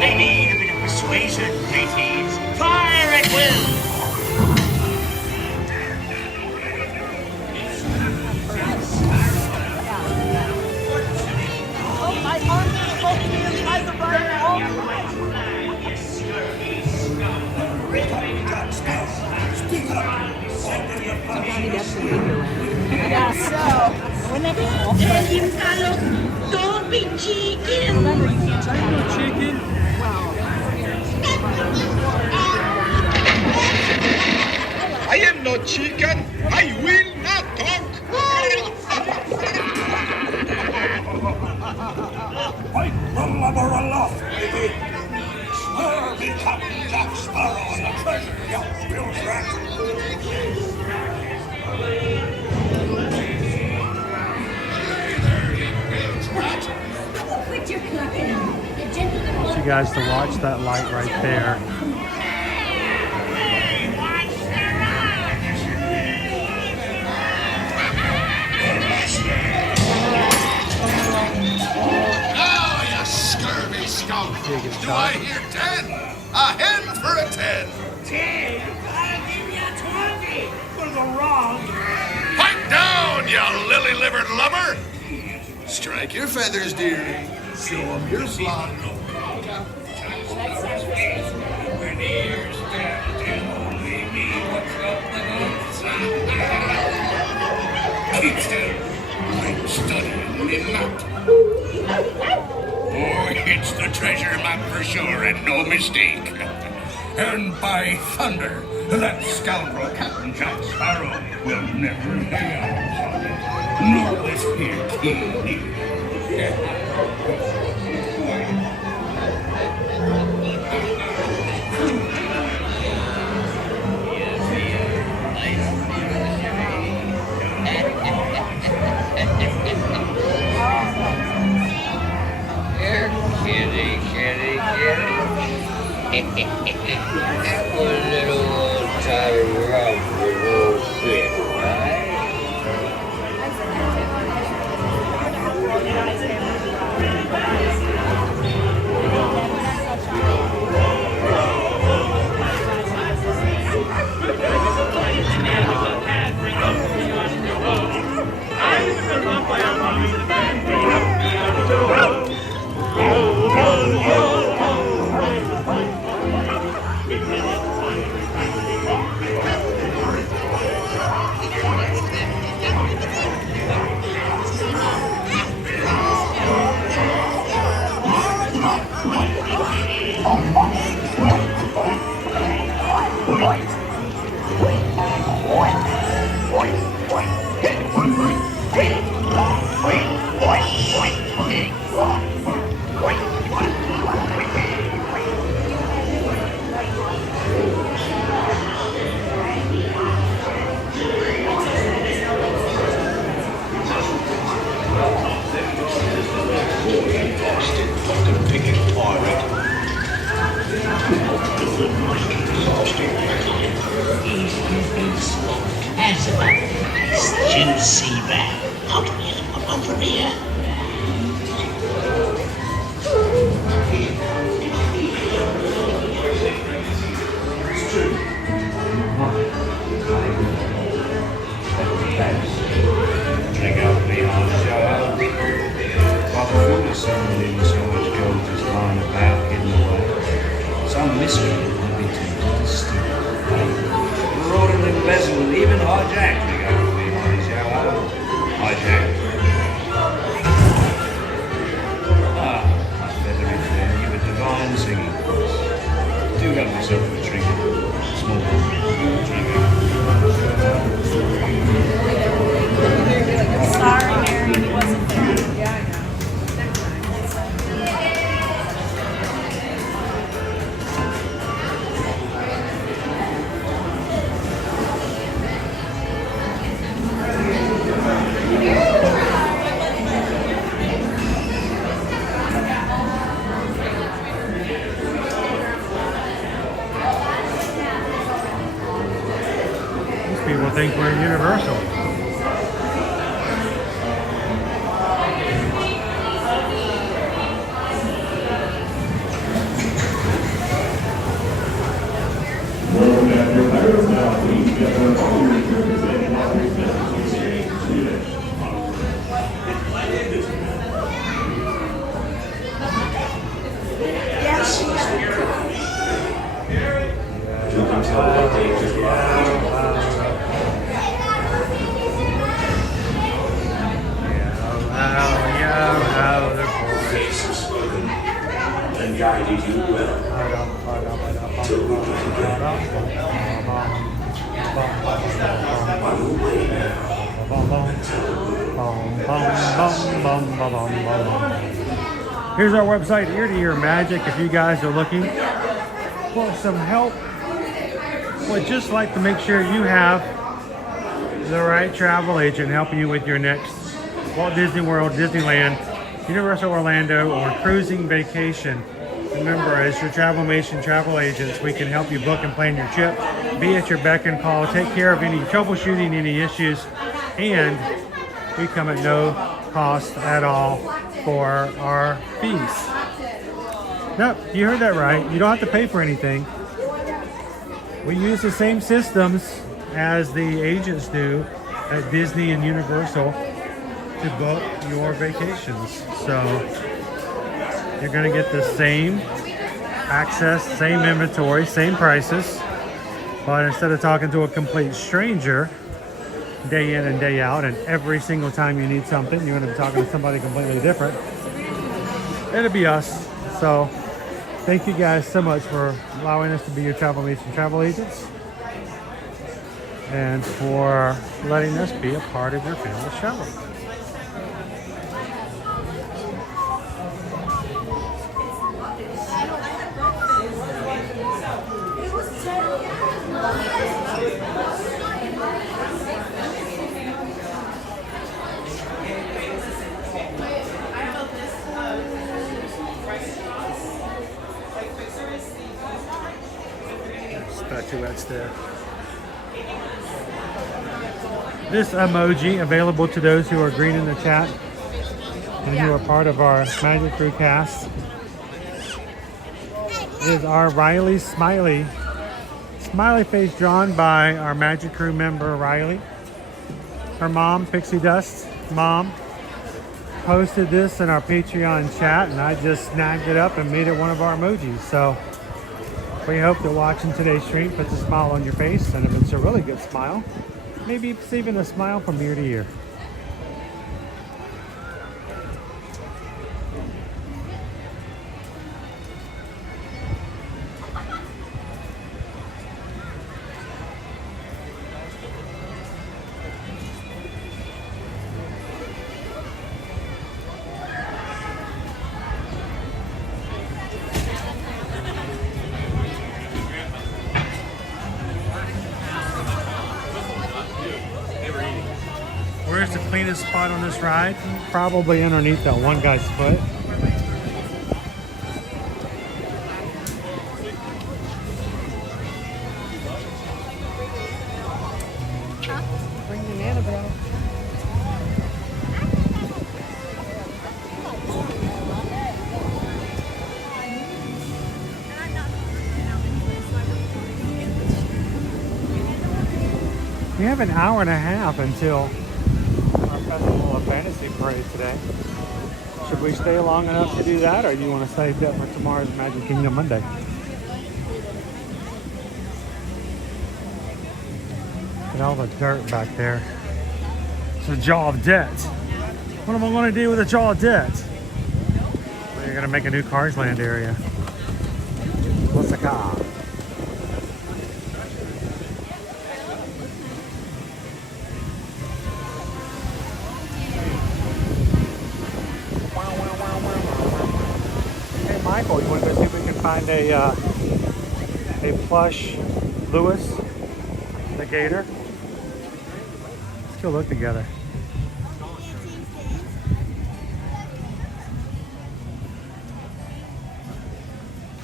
They need a bit of persuasion, mateys. Fire at will! Oh, my arms are supposed to be inside the Yeah, so wouldn't that be awful? Don't be chicken. Remember, you can't tell me Chicken. I am no chicken. I will not talk. Fight the lubber aloft, lady. Swear me Captain Jack Sparrow on the treasure yacht will track. Quit your clucking. The gentleman I want you guys to watch that light right there. Oh, you scurvy skunk. Do I hear 10? A hen for a 10. 10? I'll give you 20 for the wrong. Pipe down, you lily-livered lubber. Strike your feathers, dearie. Show 'em your flock. When ears stand still, only me what's up the Keep still. I'm studying the map. Oh, it's the treasure map for sure, and no mistake. And by thunder, that scoundrel Captain Jack Sparrow will never lay eyes on it. Nor this here king either. Kitty, kitty, kitty. That was a little old time rough with old shit, right? As a nice juicy rat. How can we get him over here? Check out the show. Rather foolish someone so much gold just lying about hidden away. Some mystery would be tempted to steal. Roaring embezzled, even hijacked the gold behind the show. Hijacked. Ah, my feathery friend, you've a divine singing voice. Do help yourself to a trinket. Small trinket. Sorry, Mary, he wasn't there. Yeah, I know. think we're in Universal. And guided you well till we meet again. On the way now. Here's our website, Ear to Ear Magic. If you guys are looking for some help, would just like to make sure you have the right travel agent helping you with your next Walt Disney World, Disneyland, Universal Orlando, or cruising vacation. Remember, as your Travelmation travel agents, we can help you book and plan your trip, be at your beck and call, take care of any troubleshooting, any issues, and we come at no cost at all for our fees. No, you heard that right. You don't have to pay for anything. We use the same systems as the agents do at Disney and Universal to book your vacations. So you're going to get the same access, same inventory, same prices, but instead of talking to a complete stranger day in and day out, and every single time you need something you're going to be talking to somebody completely different, it'll be us. So thank you guys so much for allowing us to be your Travelmation travel agents and for letting us be a part of your family's travel. Statuettes there. This emoji available to those who are green in the chat and who are part of our Magic Crew cast is our Riley Smiley face drawn by our Magic Crew member Riley. Her mom, Pixie Dust's mom, posted this in our Patreon chat, and I just snagged it up and made it one of our emojis. So we hope that watching today's stream puts a smile on your face, and if it's a really good smile, maybe it's even a smile from ear to ear. Where's the cleanest spot on this ride? Probably underneath that one guy's foot. Bring the Annabelle. We have an hour and a half until our Festival of Fantasy parade today. Should we stay long enough to do that, or do you want to save that for tomorrow's Magic Kingdom Monday? Look at all the dirt back there. It's a jaw of death. What am I going to do with a jaw of death? Well, you're going to make a new Cars Land area. What's a car? Michael, you want to go see if we can find a plush Lewis, the gator? Let's go look together.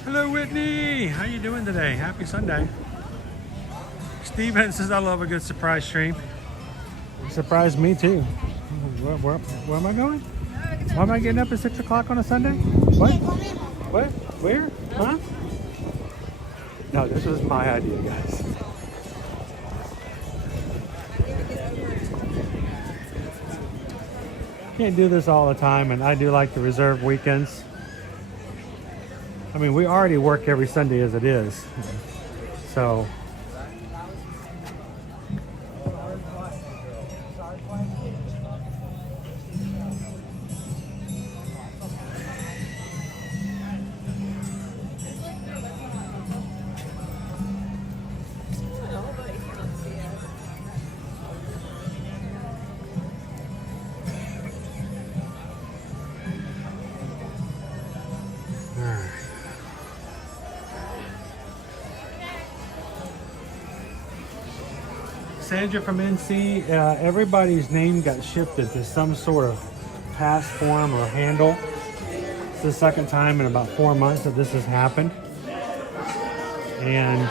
Hello, Whitney. How you doing today? Happy Sunday. Steven says, I love a good surprise stream. It surprised me too. Where am I going? Why am I getting up at 6 o'clock on a Sunday? What? What? Where? Huh? No, this was my idea, guys. Can't do this all the time, and I do like to reserve weekends. I mean, we already work every Sunday as it is. So Sandra from NC, everybody's name got shifted to some sort of past form or handle. It's the second time in about 4 months that this has happened. And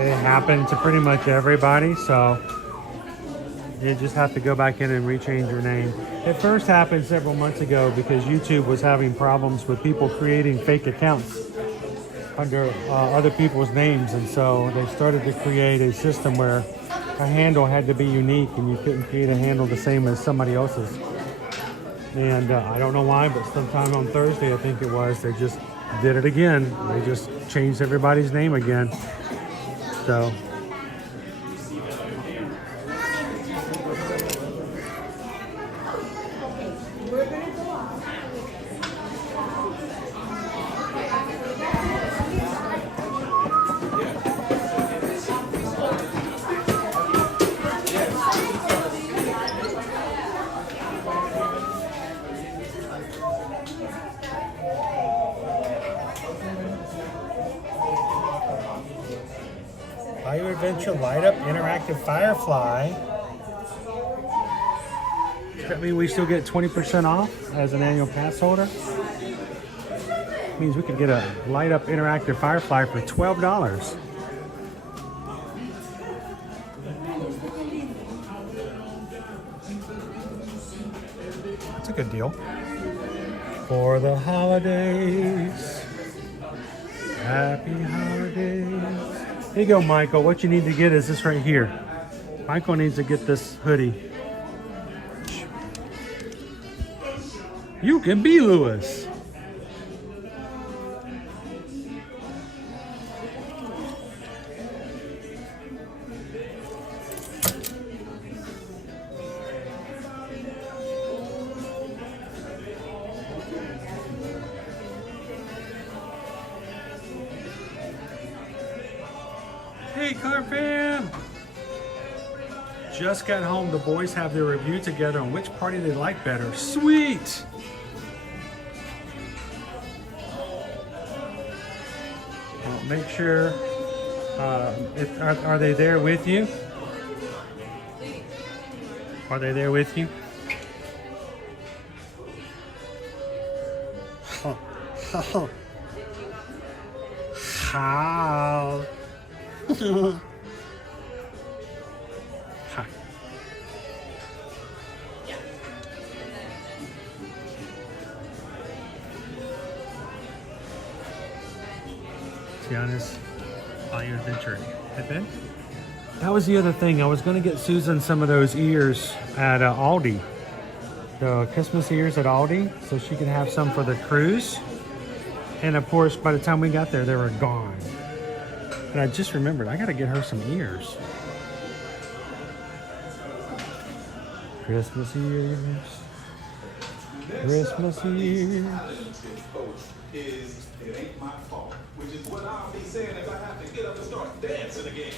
it happened to pretty much everybody, so you just have to go back in and rechange your name. It first happened several months ago because YouTube was having problems with people creating fake accounts under other people's names, and so they started to create a system where a handle had to be unique and you couldn't create a handle the same as somebody else's. And I don't know why, but sometime on Thursday, I think it was, they just did it again. They just changed everybody's name again. So Bayou Adventure Light Up Interactive Firefly. Does that mean we still get 20% off as an annual pass holder? Means we could get a Light Up Interactive Firefly for $12. That's a good deal. For the holidays. Happy holidays. Here you go, Michael. What you need to get is this right here. Michael needs to get this hoodie. You can be Lewis. Hey, Car Fam! Just got home. The boys have their review together on which party they like better. Sweet! Well, make sure, are they there with you? Are they there with you? How? Hi. Tiana's Bayou Adventure headband. That was the other thing. I was going to get Susan some of those ears at Aldi. The Christmas ears at Aldi, so she could have some for the cruise. And of course, by the time we got there, they were gone. And I just remembered, I gotta get her some ears. Christmas ears. Christmas ears. Is it ain't my fault, which is what I'll be saying if I have to get up and start dancing again.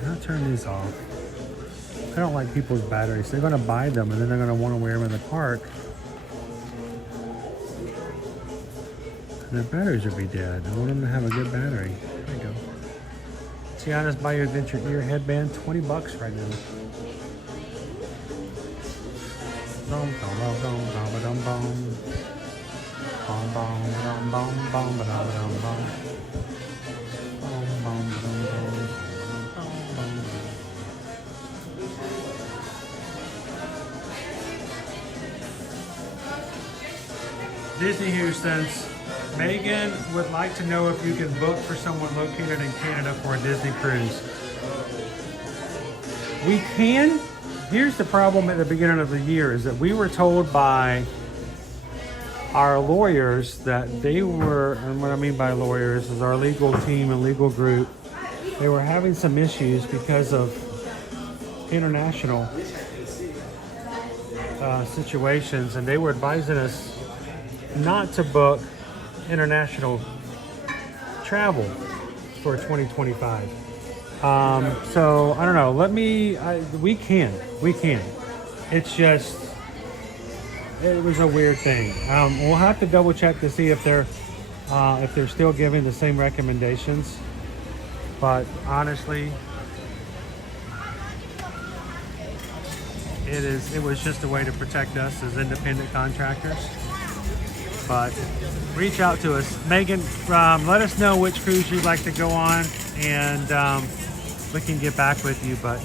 Can I turn these off? I don't like people's batteries. They're going to buy them and then they're going to want to wear them in the park. And their batteries will be dead. I want them to have a good battery. There you go. Tiana's Bayou Adventure ear headband, $20 right now. Dum dum dum dum dum dum. Bum bum dum bum bum dum dum bum. Bum bum dum dum. Disney Houston's. Megan would like to know if you can book for someone located in Canada for a Disney cruise. We can. Here's the problem at the beginning of the year is that we were told by our lawyers that they were, and what I mean by lawyers is our legal team and legal group, they were having some issues because of international situations, and they were advising us not to book international travel for 2025. So I don't know. We can. It's just, it was a weird thing. We'll have to double check to see if they're still giving the same recommendations. But honestly, it was just a way to protect us as independent contractors. But reach out to us. Megan, let us know which cruise you'd like to go on, and we can get back with you. But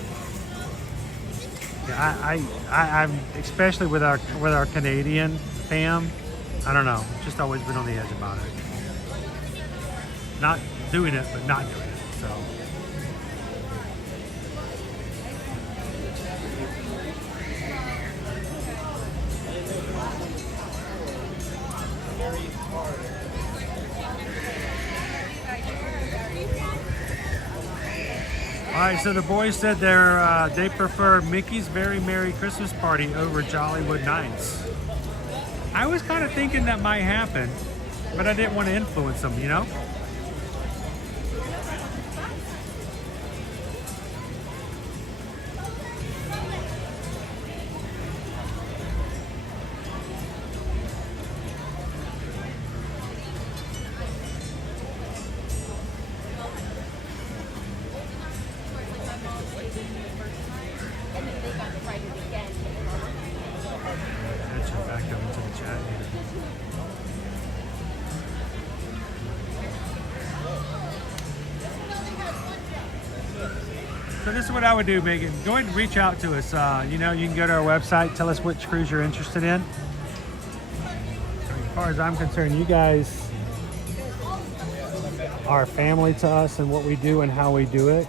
yeah, I'm especially with our Canadian fam, I don't know, just always been on the edge about it. Not doing it, but not doing it. So. All right, so the boys said they prefer Mickey's Very Merry Christmas Party over Jollywood Nights. I was kind of thinking that might happen, but I didn't want to influence them, you know? So this is what I would do, Megan. Go ahead and reach out to us. You can go to our website, tell us which cruise you're interested in. As far as I'm concerned, you guys are family to us and what we do and how we do it.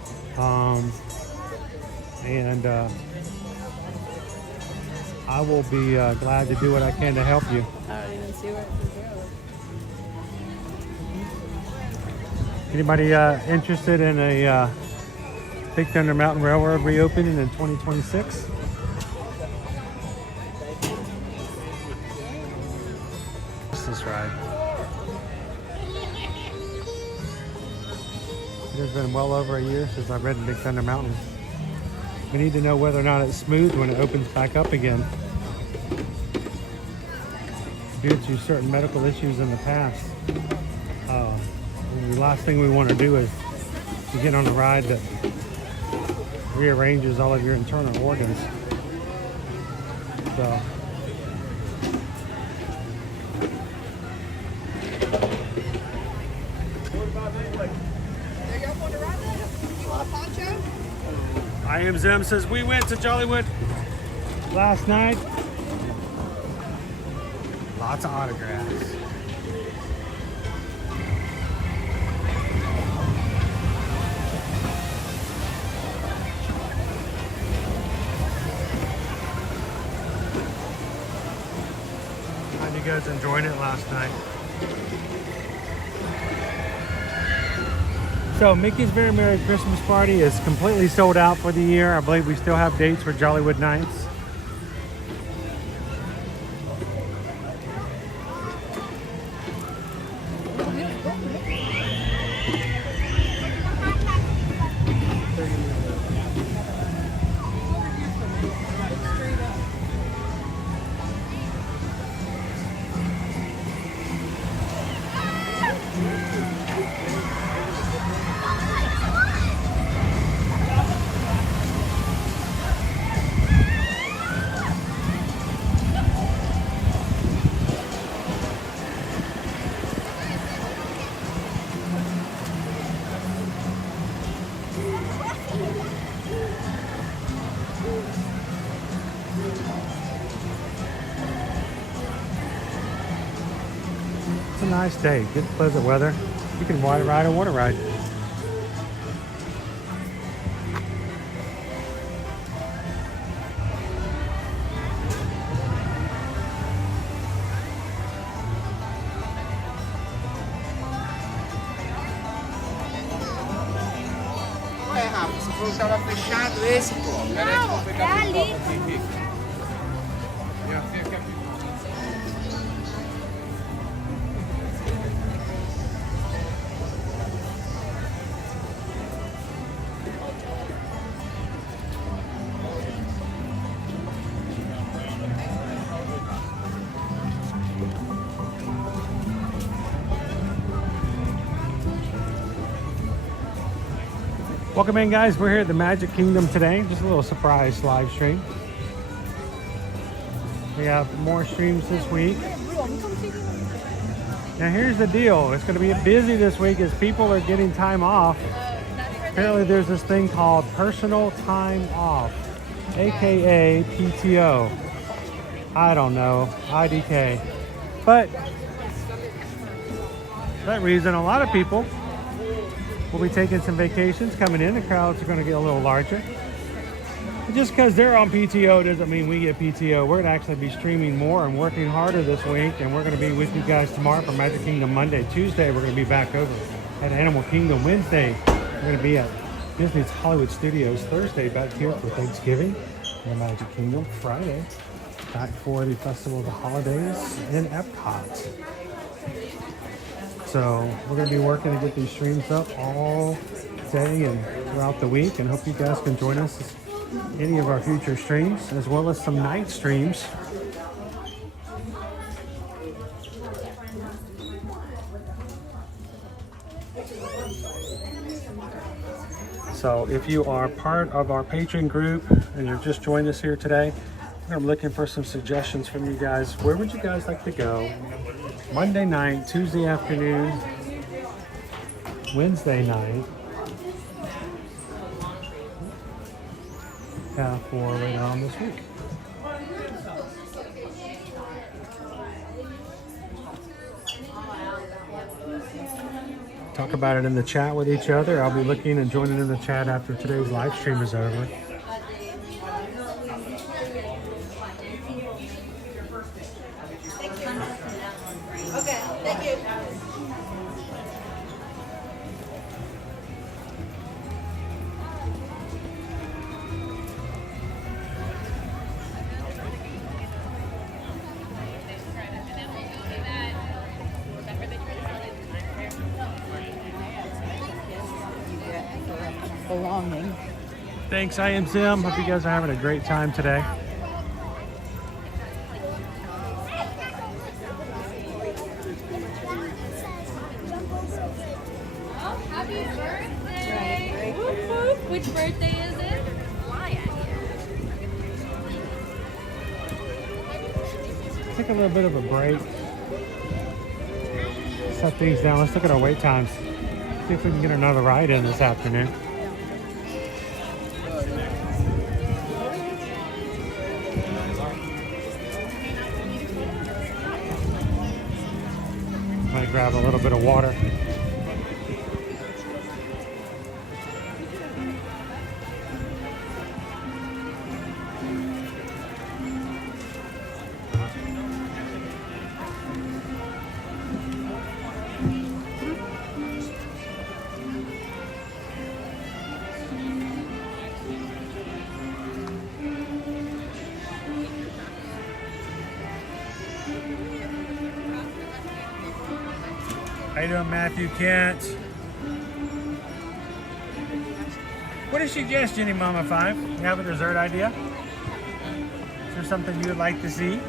I will be glad to do what I can to help you. I don't even see where it can go. Anybody interested in a Big Thunder Mountain Railroad reopening in 2026? This ride. It has been well over a year since I've ridden Big Thunder Mountain. We need to know whether or not it's smooth when it opens back up again. Due to certain medical issues in the past. The last thing we want to do is to get on a ride that rearranges all of your internal organs. So. I Am Zim says we went to Jollywood last night. Lots of autographs. How'd you guys enjoying it last night? So Mickey's Very Merry Christmas Party is completely sold out for the year. I believe we still have dates for Jollywood Nights. a nice day. Good pleasant weather. You can ride a water ride. Ué, Rafa, você falou que tava fechado esse, pô. Pera aí que eu vou pegar a pipoca aqui. Welcome in, guys. We're here at the Magic Kingdom today. Just a little surprise live stream. We have more streams this week. Now here's the deal. It's going to be busy this week as people are getting time off. Apparently there's this thing called personal time off, aka PTO. I don't know, IDK. But for that reason, a lot of people will be taking some vacations coming in. The crowds are going to get a little larger. But just because they're on PTO doesn't mean we get PTO. We're going to actually be streaming more and working harder this week. And we're going to be with you guys tomorrow for Magic Kingdom Monday. Tuesday, we're going to be back over at Animal Kingdom. Wednesday, we're going to be at Disney's Hollywood Studios. Thursday, back here for Thanksgiving in the Magic Kingdom. Friday, back for the Festival of the Holidays in Epcot. So we're going to be working to get these streams up all day and throughout the week, and hope you guys can join us in any of our future streams, as well as some night streams. So if you are part of our patron group and you're just joining us here today, I'm looking for some suggestions from you guys. Where would you guys like to go? Monday night, Tuesday afternoon, Wednesday night, for later on this week. Talk about it in the chat with each other. I'll be looking and joining in the chat after today's live stream is over. Okay, thank you. Belonging. Thanks, I am Sim. Hope you guys are having a great time today. Happy birthday! Whoop, whoop. Which birthday is it? Take a little bit of a break. Set things down. Let's look at our wait times. See if we can get another ride in this afternoon. I'm gonna grab a little bit of water. How you doing, Matthew Kent? What is suggestion, Mama 5? You have a dessert idea? Is there something you would like to see?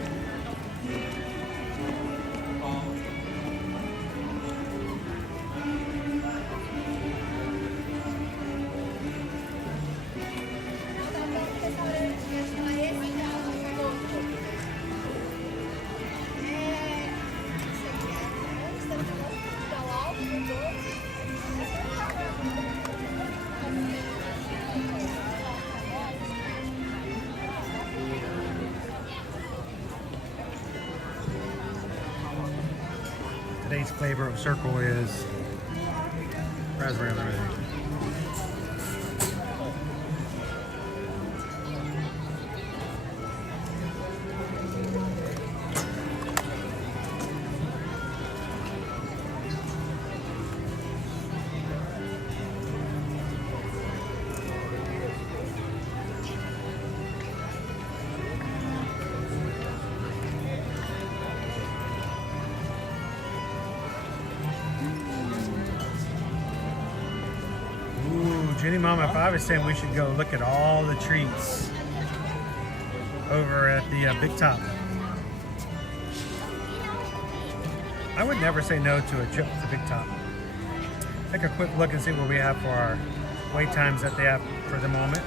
flavor of Circle is raspberry lemonade. Jenny Mama 5 is saying we should go look at all the treats over at the Big Top. I would never say no to a trip to the Big Top. Take a quick look and see what we have for our wait times that they have for the moment.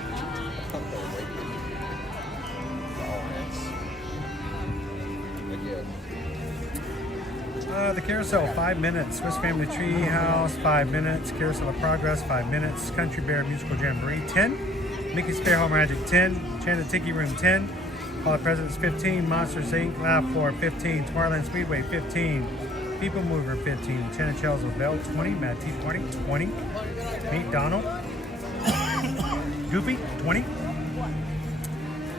The Carousel, 5 minutes. Swiss Family Tree House, 5 minutes. Carousel of Progress, 5 minutes. Country Bear Musical Jamboree, 10. Mickey's Fair Home Magic, 10. Enchanted Tiki Room, 10. Hall of Presidents, 15. Monsters Inc. Laugh Floor, 15. Tomorrowland Speedway, 15. People Mover, 15. Enchanted Shells of Bell, 20. Mad Tea Party, 20. Meet Donald. Goofy, 20.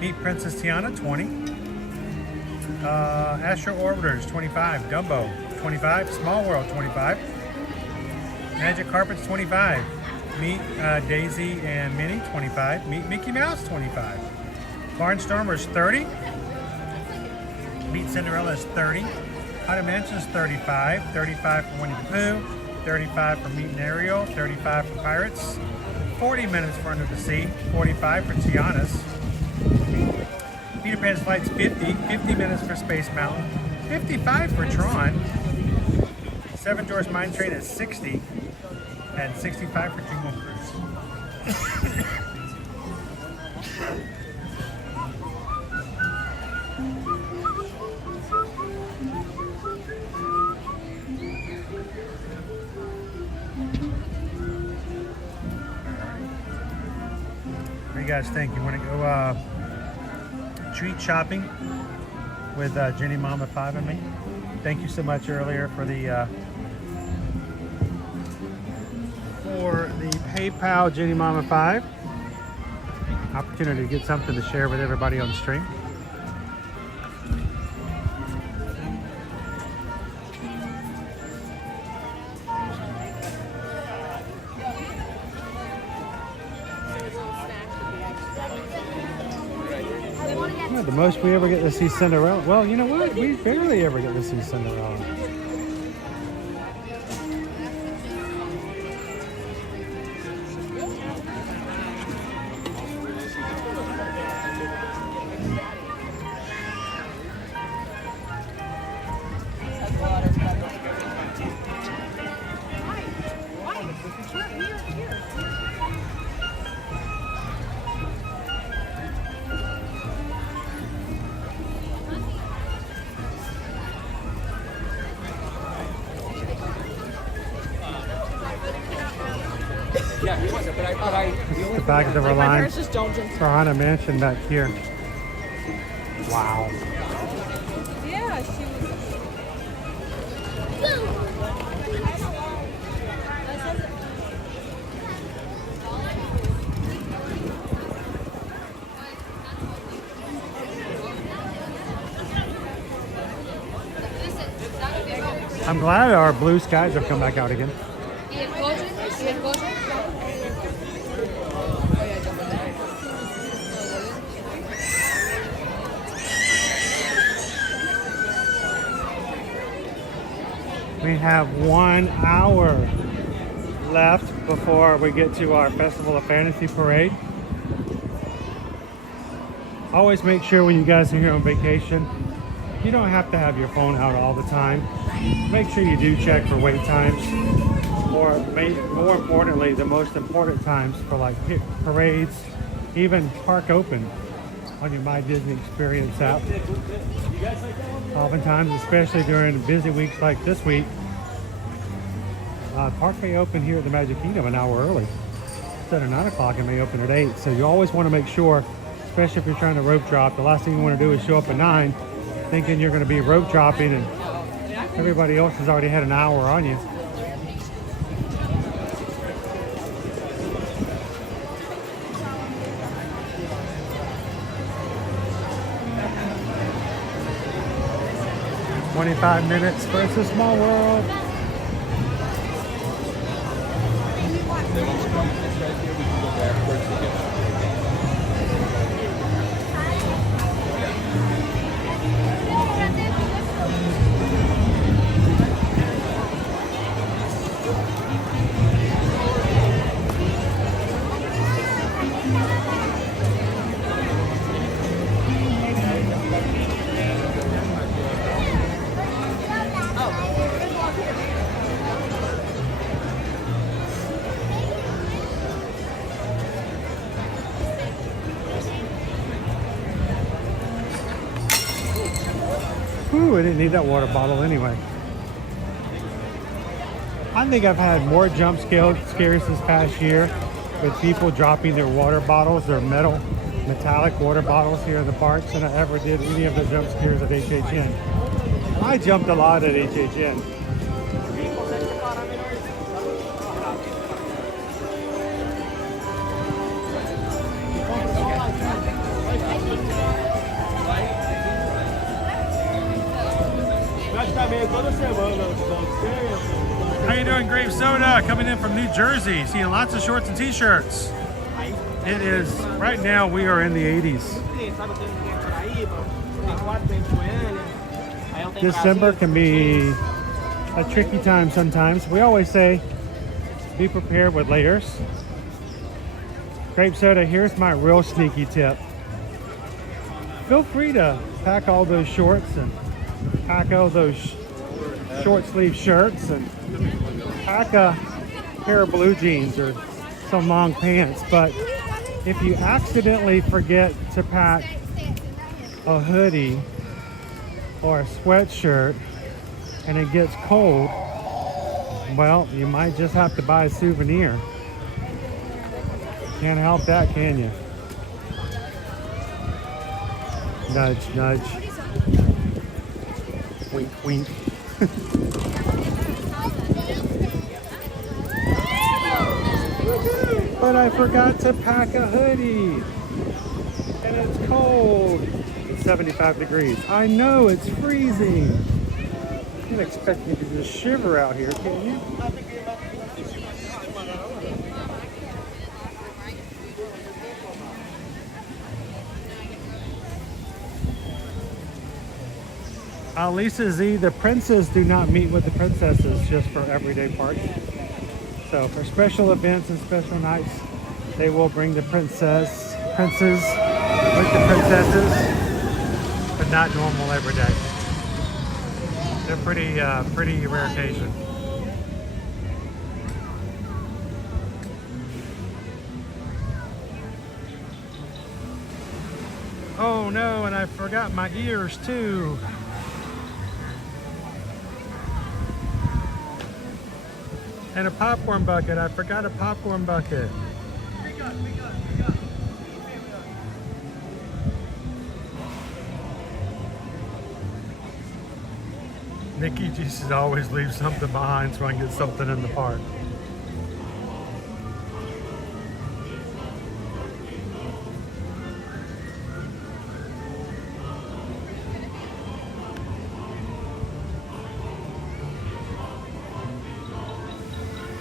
Meet Princess Tiana, 20. Astro Orbiters, 25. Dumbo, 25. Small World, 25. Magic Carpets, 25. Meet Daisy and Minnie, 25. Meet Mickey Mouse, 25. Barnstormers, 30. Meet Cinderella is 30. Haunted Mansion's 35. 35 for Winnie the Pooh. 35 for Meet and Ariel. 35 for Pirates. 40 minutes for Under the Sea. 45 for Tiana's. Peter Pan's Flight's 50. 50 minutes for Space Mountain. 55 for Tron. Seven Dwarfs Mine Train is 60. And 65 for Jingle Cruise. What do you guys think? You want to go treat shopping with Jenny Mama 5 and me? Thank you so much earlier for the PayPal Jenny Mama 5 opportunity to get something to share with everybody on the stream. Yeah, the most we ever get to see Cinderella. Well, you know what? We barely ever get to see Cinderella. The back of the line for Haunted Mansion back here. Wow. Yeah, she I'm glad our blue skies have come back out again. We have 1 hour left before we get to our Festival of Fantasy Parade. Always make sure when you guys are here on vacation, you don't have to have your phone out all the time. Make sure you do check for wait times, or more importantly, the most important times for like parades, even park open on your My Disney Experience app. Oftentimes, especially during busy weeks like this week, park may open here at the Magic Kingdom an hour early. Instead of 9 o'clock, it may open at 8. So you always want to make sure, especially if you're trying to rope drop, the last thing you want to do is show up at 9 thinking you're going to be rope dropping and Everybody else has already had an hour on you. "25 minutes for It's a Small World." Ooh, I didn't need that water bottle anyway. I think I've had more jump scares this past year with people dropping their water bottles, their metallic water bottles here in the parks than I ever did any of the jump scares at HHN. I jumped a lot at HHN. How you doing, Grape Soda? Coming in from New Jersey, seeing lots of shorts and t-shirts. It is, right now we are in the 80s. December can be a tricky time sometimes. We always say, be prepared with layers. Grape Soda, here's my real sneaky tip. Feel free to pack all those shorts and pack all those short sleeve shirts and pack a pair of blue jeans or some long pants. But if you accidentally forget to pack a hoodie or a sweatshirt and it gets cold, well, you might just have to buy a souvenir. Can't help that, can you? Nudge, nudge. Wink, wink. But I forgot to pack a hoodie. And it's cold. It's 75 degrees. I know, it's freezing. You can't expect me to just shiver out here, can you? Lisa Z, the princes do not meet with the princesses, just for everyday parks. So for special events and special nights, they will bring the princes with the princesses, but not normal every day. They're pretty rare occasion. Oh no, and I forgot my ears too. And a popcorn bucket. I forgot a popcorn bucket. Nikki just always leaves something behind so I can get something in the park.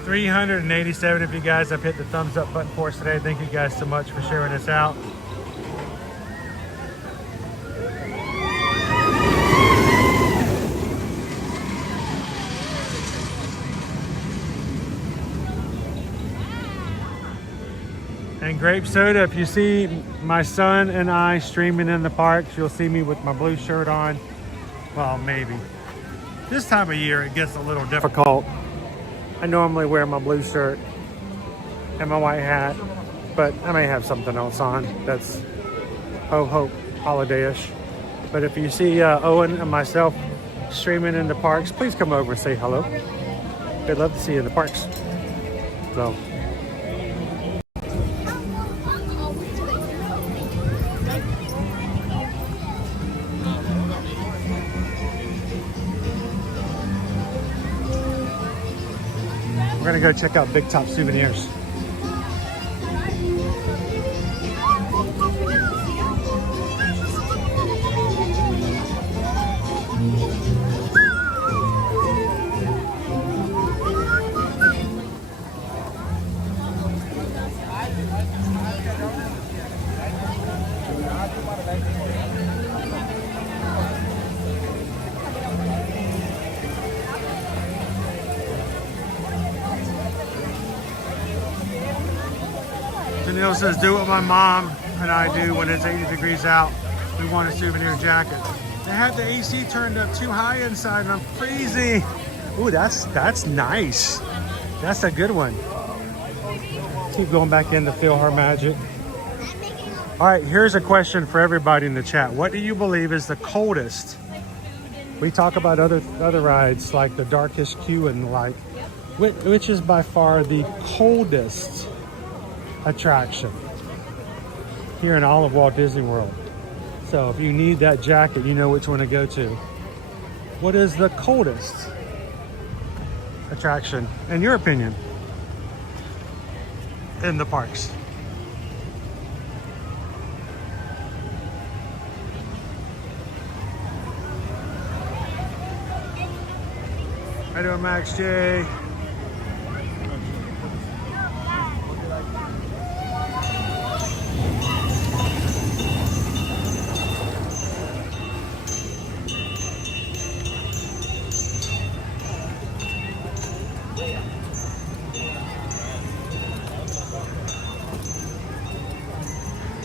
$387 of you guys have hit the thumbs up button for us today. Thank you guys so much for sharing this out. And Grape Soda, if you see my son and I streaming in the parks, you'll see me with my blue shirt on. Well, maybe. This time of year, it gets a little difficult. I normally wear my blue shirt and my white hat, but I may have something else on that's ho-ho holiday-ish. But if you see Owen and myself streaming in the parks, please come over and say hello. We'd love to see you in the parks. So. gonna go check out Big Top Souvenirs. Danielle says, do what my mom and I do when it's 80 degrees out. We want a souvenir jacket. They have the AC turned up too high inside and I'm freezing. Ooh, that's nice. That's a good one. Keep going back in to feel her magic. All right, here's a question for everybody in the chat. What do you believe is the coldest? We talk about other rides like the Darkest Queue and the like. Which is by far the coldest attraction here in all of Walt Disney World? So if you need that jacket, you know which one to go to. What is the coldest attraction, in your opinion, in the parks? How you doing, Max J?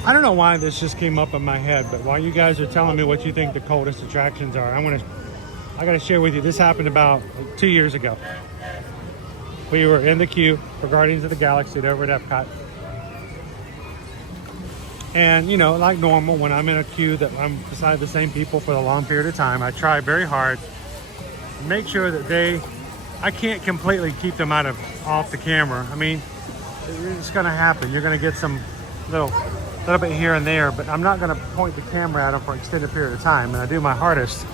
I don't know why this just came up in my head, but while you guys are telling me what you think the coldest attractions are, I gotta share with you, this happened about 2 years ago. We were in the queue for Guardians of the Galaxy over at Epcot. And you know, like normal, when I'm in a queue that I'm beside the same people for a long period of time, I try very hard to make sure that I can't completely keep them off the camera. I mean, it's gonna happen. You're gonna get some little bit here and there, but I'm not gonna point the camera at them for an extended period of time. And I do my hardest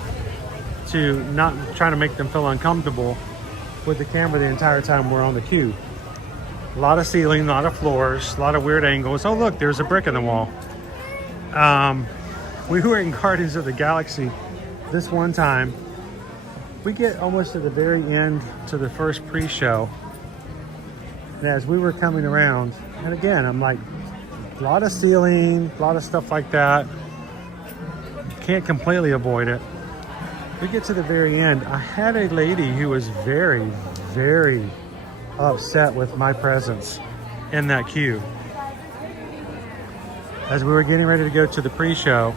to not try to make them feel uncomfortable with the camera the entire time we're on the queue. A lot of ceiling, a lot of floors, a lot of weird angles. Oh look, there's a brick in the wall. We were in Guardians of the Galaxy this one time. We get almost to the very end to the first pre-show. And as we were coming around, and again, I'm like, a lot of ceiling, a lot of stuff like that. Can't completely avoid it. We get to the very end. I had a lady who was very, very upset with my presence in that queue. As we were getting ready to go to the pre-show,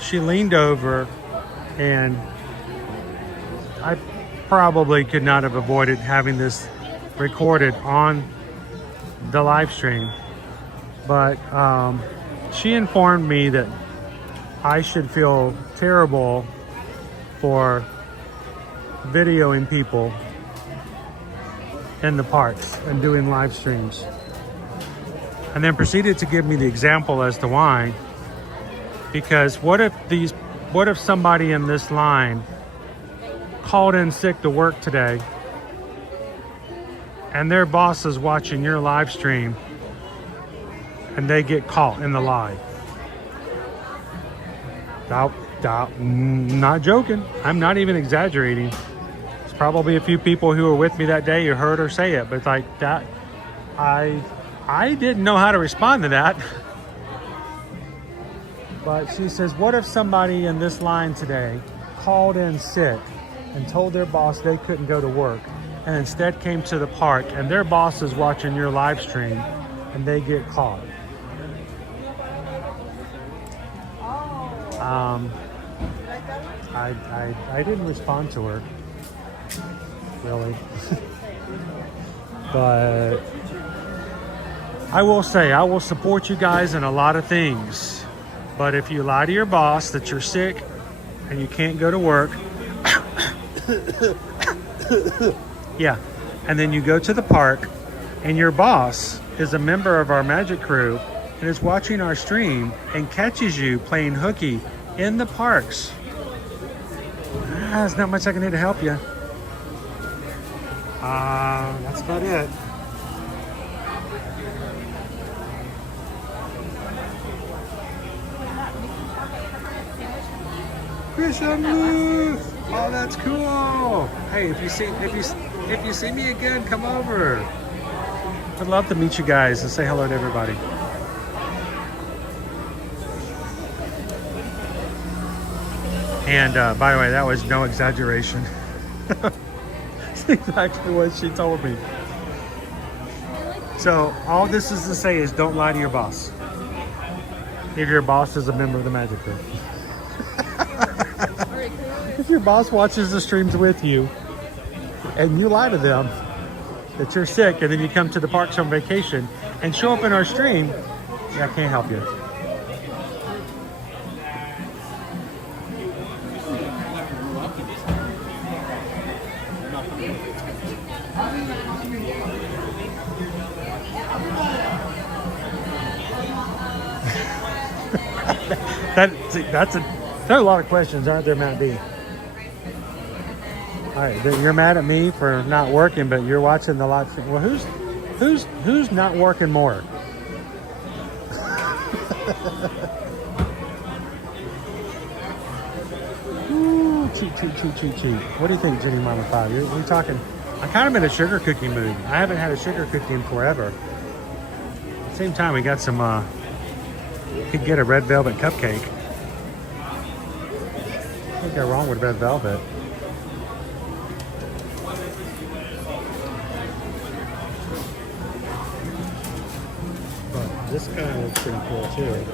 she leaned over, and I probably could not have avoided having this recorded on the live stream. But she informed me that I should feel terrible for videoing people in the parks and doing live streams. And then proceeded to give me the example as to why. Because what if somebody in this line called in sick to work today and their boss is watching your live stream and they get caught in the lie? Not joking. I'm not even exaggerating. There's probably a few people who were with me that day who heard her say it, but it's like that. I didn't know how to respond to that. But she says, what if somebody in this line today called in sick and told their boss they couldn't go to work and instead came to the park and their boss is watching your live stream and they get caught? I didn't respond to her, really. But I will say, I will support you guys in a lot of things. But if you lie to your boss that you're sick and you can't go to work, yeah, and then you go to the park and your boss is a member of our magic crew and is watching our stream and catches you playing hooky in the parks, there's not much I can do to help you. That's about it. Fish on loose! Oh, that's cool. Hey, if you see me again, come over. I'd love to meet you guys and say hello to everybody. And by the way, that was no exaggeration. That's exactly what she told me. So all this is to say is don't lie to your boss. If your boss is a member of the Magic Group. If your boss watches the streams with you and you lie to them that you're sick and then you come to the parks on vacation and show up in our stream, yeah, I can't help you. There are a lot of questions, aren't there, Matt B? All right, you're mad at me for not working, but you're watching the live stream. Well, who's not working more? Ooh, cheat. What do you think, Jenny Mama 5? You're talking. I'm kind of in a sugar cookie mood. I haven't had a sugar cookie in forever. At the same time, we got some. Could get a red velvet cupcake. Can't go wrong with red velvet. But this guy looks pretty cool too.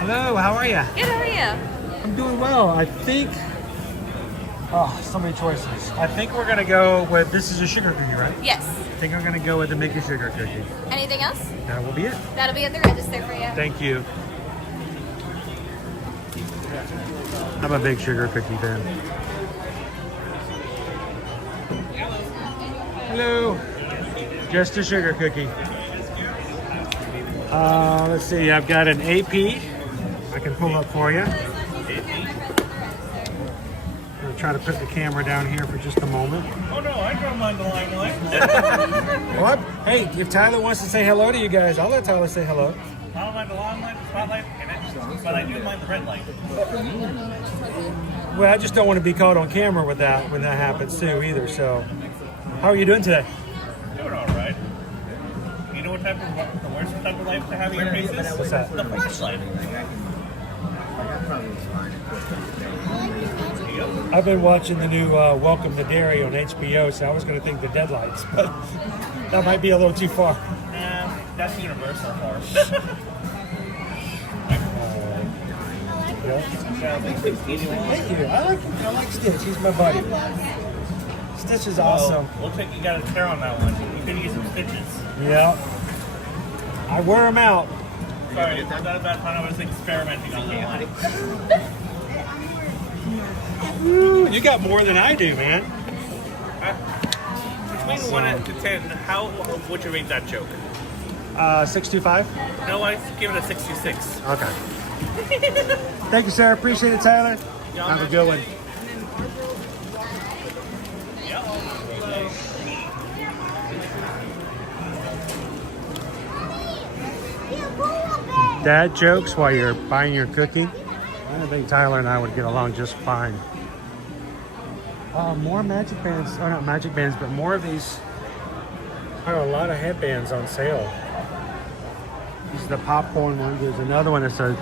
Hello, how are you? Good, how are you? I'm doing well. I think. Oh, so many choices. I think we're gonna go with. This is a sugar cookie, right? Yes. I think I'm gonna go with the Mickey sugar cookie. Anything else? That will be it. That'll be at the register for you. Thank you. I'm a big sugar cookie fan. Hello. Just a sugar cookie. Let's see. I've got an AP. I can pull up for you. Try to put the camera down here for just a moment. Oh no, I don't mind the limelight. What? Hey, if Tyler wants to say hello to you guys, I'll let Tyler say hello. I don't mind the limelight, the spotlight, but I do mind the red light. Well, I just don't want to be caught on camera with that when that happens too either. So, how are you doing today? Doing all right. You know what type of the worst type of light to have in your face is? What's that? The flashlight. I've been watching the new Welcome to Derry on HBO, so I was going to think the Deadlights, but that might be a little too far. That's universal horror. Yeah. Thank you. I like Stitch. He's my buddy. Stitch is awesome. Looks like you got a tear on that one. You could use some stitches. Yeah. I wear them out. Sorry, was that a bad time? I was experimenting on that one. Ooh, you got more than I do, man. Between 1 to 10, how would you rate that joke? 625. No, I give it a 66. Okay. Thank you, sir. Appreciate it, Tyler. Have a good one. Dad jokes while you're buying your cookie. I think Tyler and I would get along just fine. More magic bands, or not magic bands, but more of these. There are a lot of headbands on sale. This is the popcorn one. There's another one that's a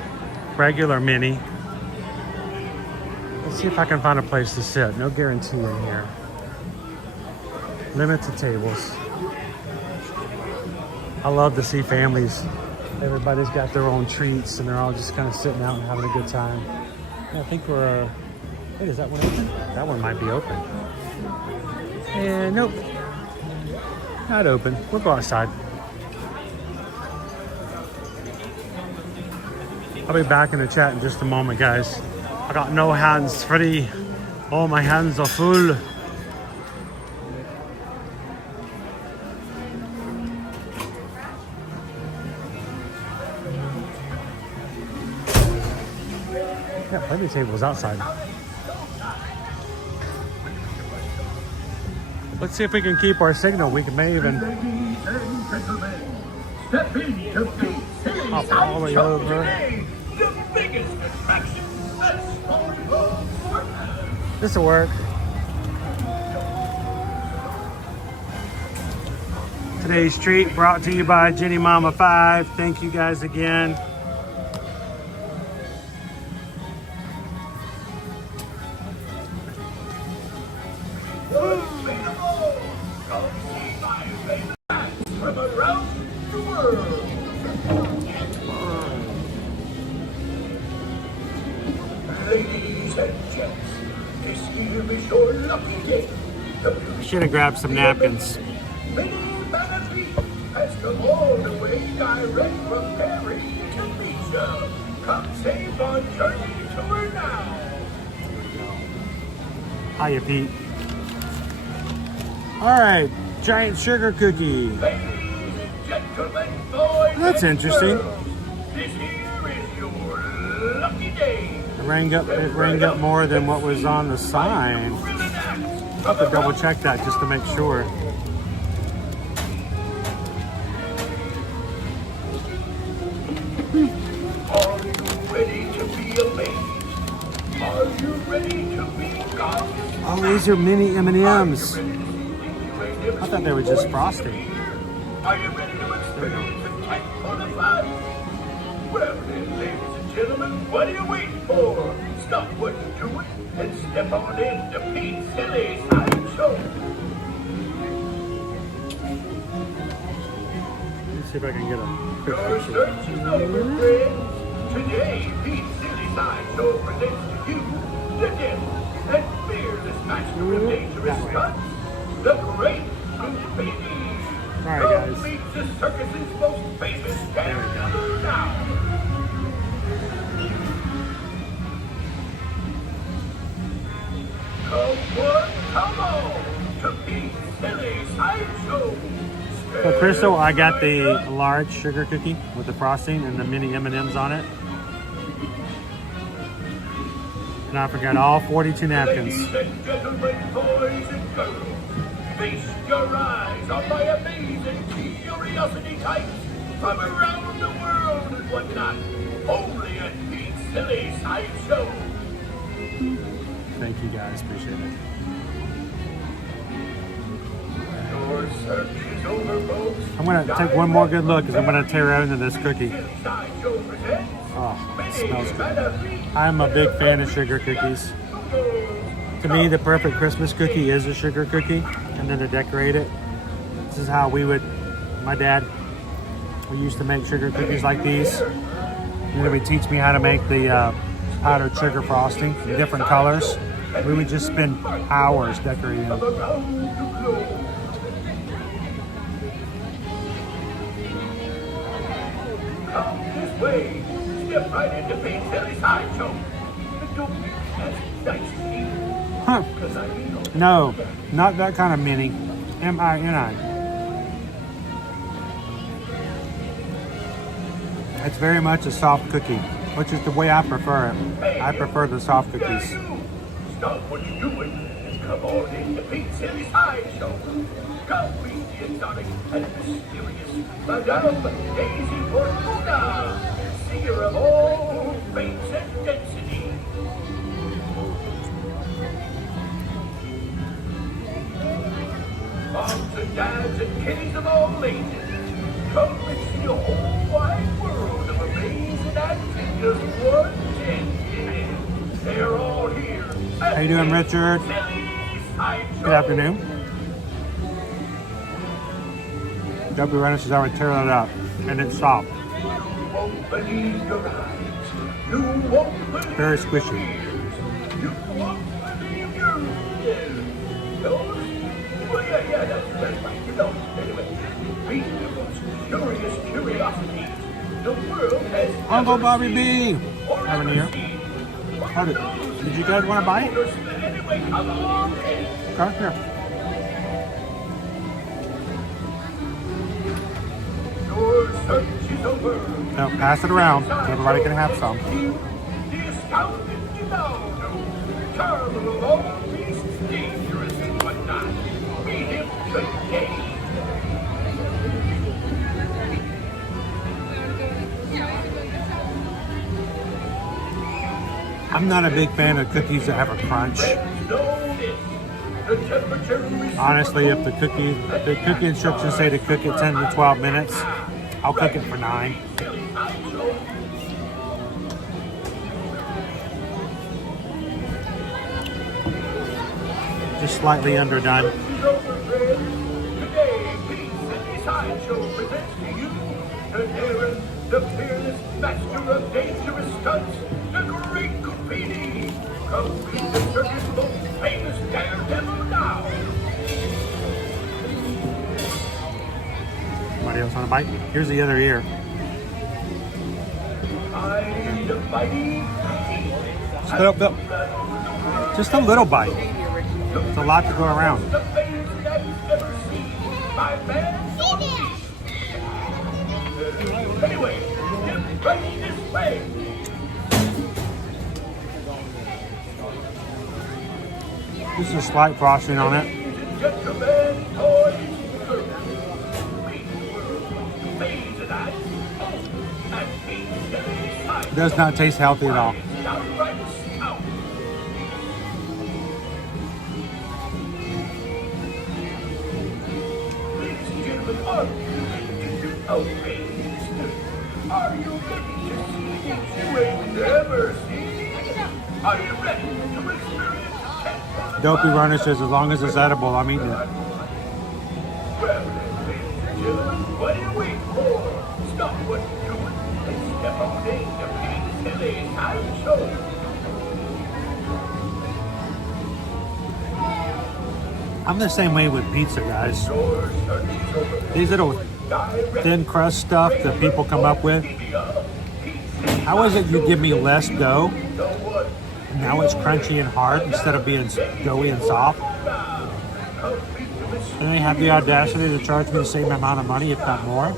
regular mini. Let's see if I can find a place to sit. No guarantee in here. Limited tables. I love to see families. Everybody's got their own treats and they're all just kind of sitting out and having a good time. Yeah, I think we're, wait, is that one open? That one might be open. And nope, not open. We'll go outside. I'll be back in the chat in just a moment, guys. I got no hands free. All my hands are full. Yeah, many tables outside. Let's see if we can keep our signal. We may even hop all the way over. This'll work. Today's treat brought to you by Jenny Mama 5. Thank you guys again. From around the world. Ladies and gents, this here is your lucky day. Should have grabbed some napkins. Many Manatee has come all the way direct from Paris to meet you. Come save on journey tour now. Hiya, Pete. All right, giant sugar cookie. Gentlemen, boys, That's interesting. girls, this here is your lucky day. It rang up more than what was on the sign. I'll have to double check that just to make sure. Are you ready to be amazed? Are you ready to be gone? Oh, these are mini M&Ms. I thought they were just frosting. Are you ready to experience the type of the fun? Well then, ladies and gentlemen, what are you waiting for? Stop what you're doing and step on into Pete's Silly Sideshow. Let's see if I can get a quick Your picture. search is over, friends. Today, Pete's Silly Sideshow presents to you the deft and fearless master of dangerous stunts, the Great Houdini. All right, guys. Go meet the circus's most famous character now. Come on, come on to Pete's Silly Sideshow. So, Crystal, I got the large sugar cookie with the frosting and the mini M&Ms on it. And I forgot all 42 napkins. Ladies and gentlemen, boys and girls, feast your eyes on my amazing curiosity types from around the world and whatnot. Only at Pete's Silly Sideshow. Thank you guys, appreciate it. Your search is over, folks. I'm gonna take one more good look because I'm gonna tear into this cookie. Sideshow presents Oh, it smells good. I'm a big fan of sugar cookies. To me, the perfect Christmas cookie is a sugar cookie, and then to decorate it. This is how my dad, we used to make sugar cookies like these. And then he would teach me how to make the powdered sugar frosting in different colors. We would just spend hours decorating them. Come this way. Step right into Pete's Silly Sideshow. Don't be as nice to me. Huh. No, not that kind of mini. M-I-N-I. It's very much a soft cookie, which is the way I prefer it. I prefer the soft cookies. Stop what you're doing and come on into Pete's Silly Sideshow. Come meet the exotic and mysterious Madame Daisy Fortuna, seer of all fates and density. Moms and dads and kiddies of all ages, come and see a whole wide world of amazing acts in just one tent. They're all here. How you doing, Richard? Good afternoon. Dopey Rennis is already tearing it up, and it's soft. You won't believe your eyes. You won't believe Very squishy. your ears. You won't believe your nose. Well, yeah, that's right. You know, anyway, these are the most curious curiosities the world has Uncle ever Bobby seen B. or Having ever here. seen. Did you guys want a bite? Anyway, come on in. Okay, here. Your search is over. Now pass it around so everybody can have some. The astounding delight father of all beasts, dangerous and whatnot. Meet him today. I'm not a big fan of cookies that have a crunch. Honestly, if the cookie instructions say to cook it 10 to 12 minutes, I'll cook it for 9. Just slightly underdone. The fearless master of dangerous stunts, the great Kupini. Come meet the circus' most famous daredevil now. Somebody else want to bite? Here's the other ear. I'm the mighty Just a little bite. It's a lot to go around. the famous that you've ever seen. My man. Anyway, get right this way. Just a slight frosting on it. Gentlemen, toys, amazing eyes. It does not taste healthy at all. Ladies and gentlemen, are you ready to see things you ain't never seen? Are you ready to experience Dopey Runner says as long as it's edible, I'm eating it. Well, then, ladies and gentlemen, what are you waiting for? Stop what you're doing and step on in to Pink Silly's Time Show. I'm the same way with pizza, guys. These little thin crust stuff that people come up with. How is it you give me less dough? Now it's crunchy and hard instead of being doughy and soft. And they have the audacity to charge me the same amount of money, if not more.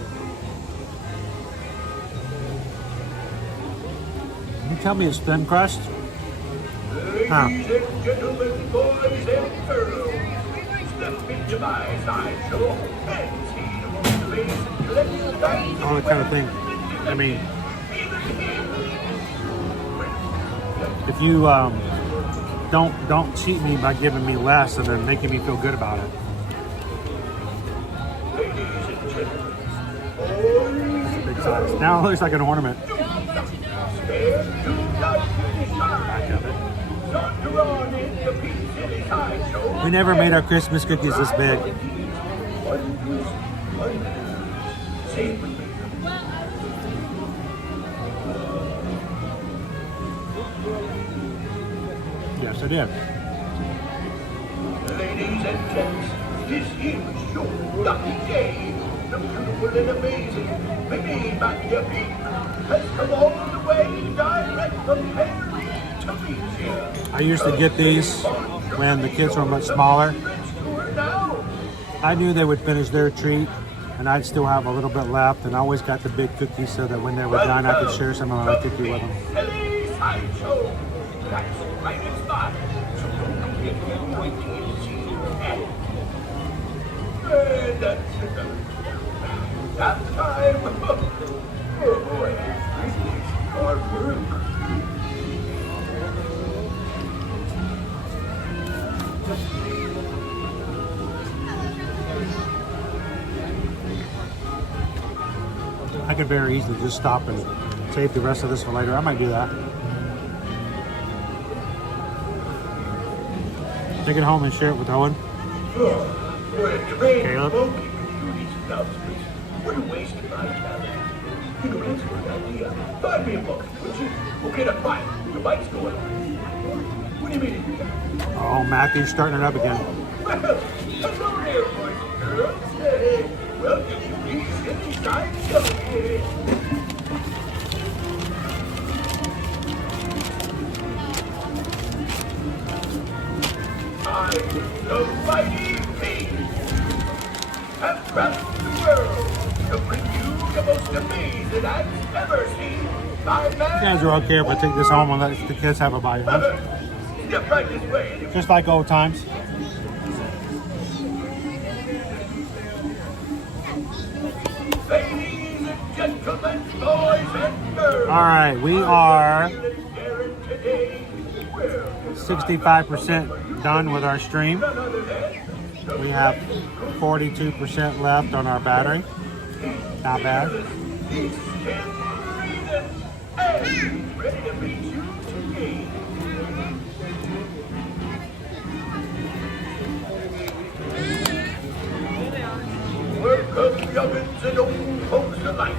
You tell me it's thin crust? Huh. Ladies and gentlemen, boys and girls, step into my sideshow and see the most amazing collection. All that kind of thing. I mean, if you don't cheat me by giving me less and then making me feel good about it. That's a big size. Now it looks like an ornament. Back of it. We never made our Christmas cookies this big. Yes, I did. Ladies and gents, this is your lucky day. The beautiful and amazing Mini Magna Pink has come all the way direct from Paris to meet you. I used to get these when the kids were much smaller. I knew they would finish their treat and I'd still have a little bit left, and I always got the big cookies so that when they were done I could share some of my cookie with them. That's right, it's not. So don't forget to wait till you see it. And that's it. That's time. Oh boy, this is hard work. I could very easily just stop and save the rest of this for later. I might do that. Take it home and share it with Owen. Caleb. What a waste of my talent. You know, that's a good idea. Buy me a book, would you? Okay, now buy it. Your bike's going on. What do you mean? Oh, Matthew's starting it up again. Well, hello there, boys and girls. Hey, welcome to Pete's City Time Show. I'm the mighty Pete. Have traveled the world to bring you the most amazing I've ever seen. My man. You guys are okay if I take this home and let the kids have a bite, huh? Step right this way. Just like old times. Ladies and gentlemen, boys and girls. All right, we are 65% done with our stream. We have 42% left on our battery. Not bad. Ready to meet you today. Welcome, youngins and old folks alike,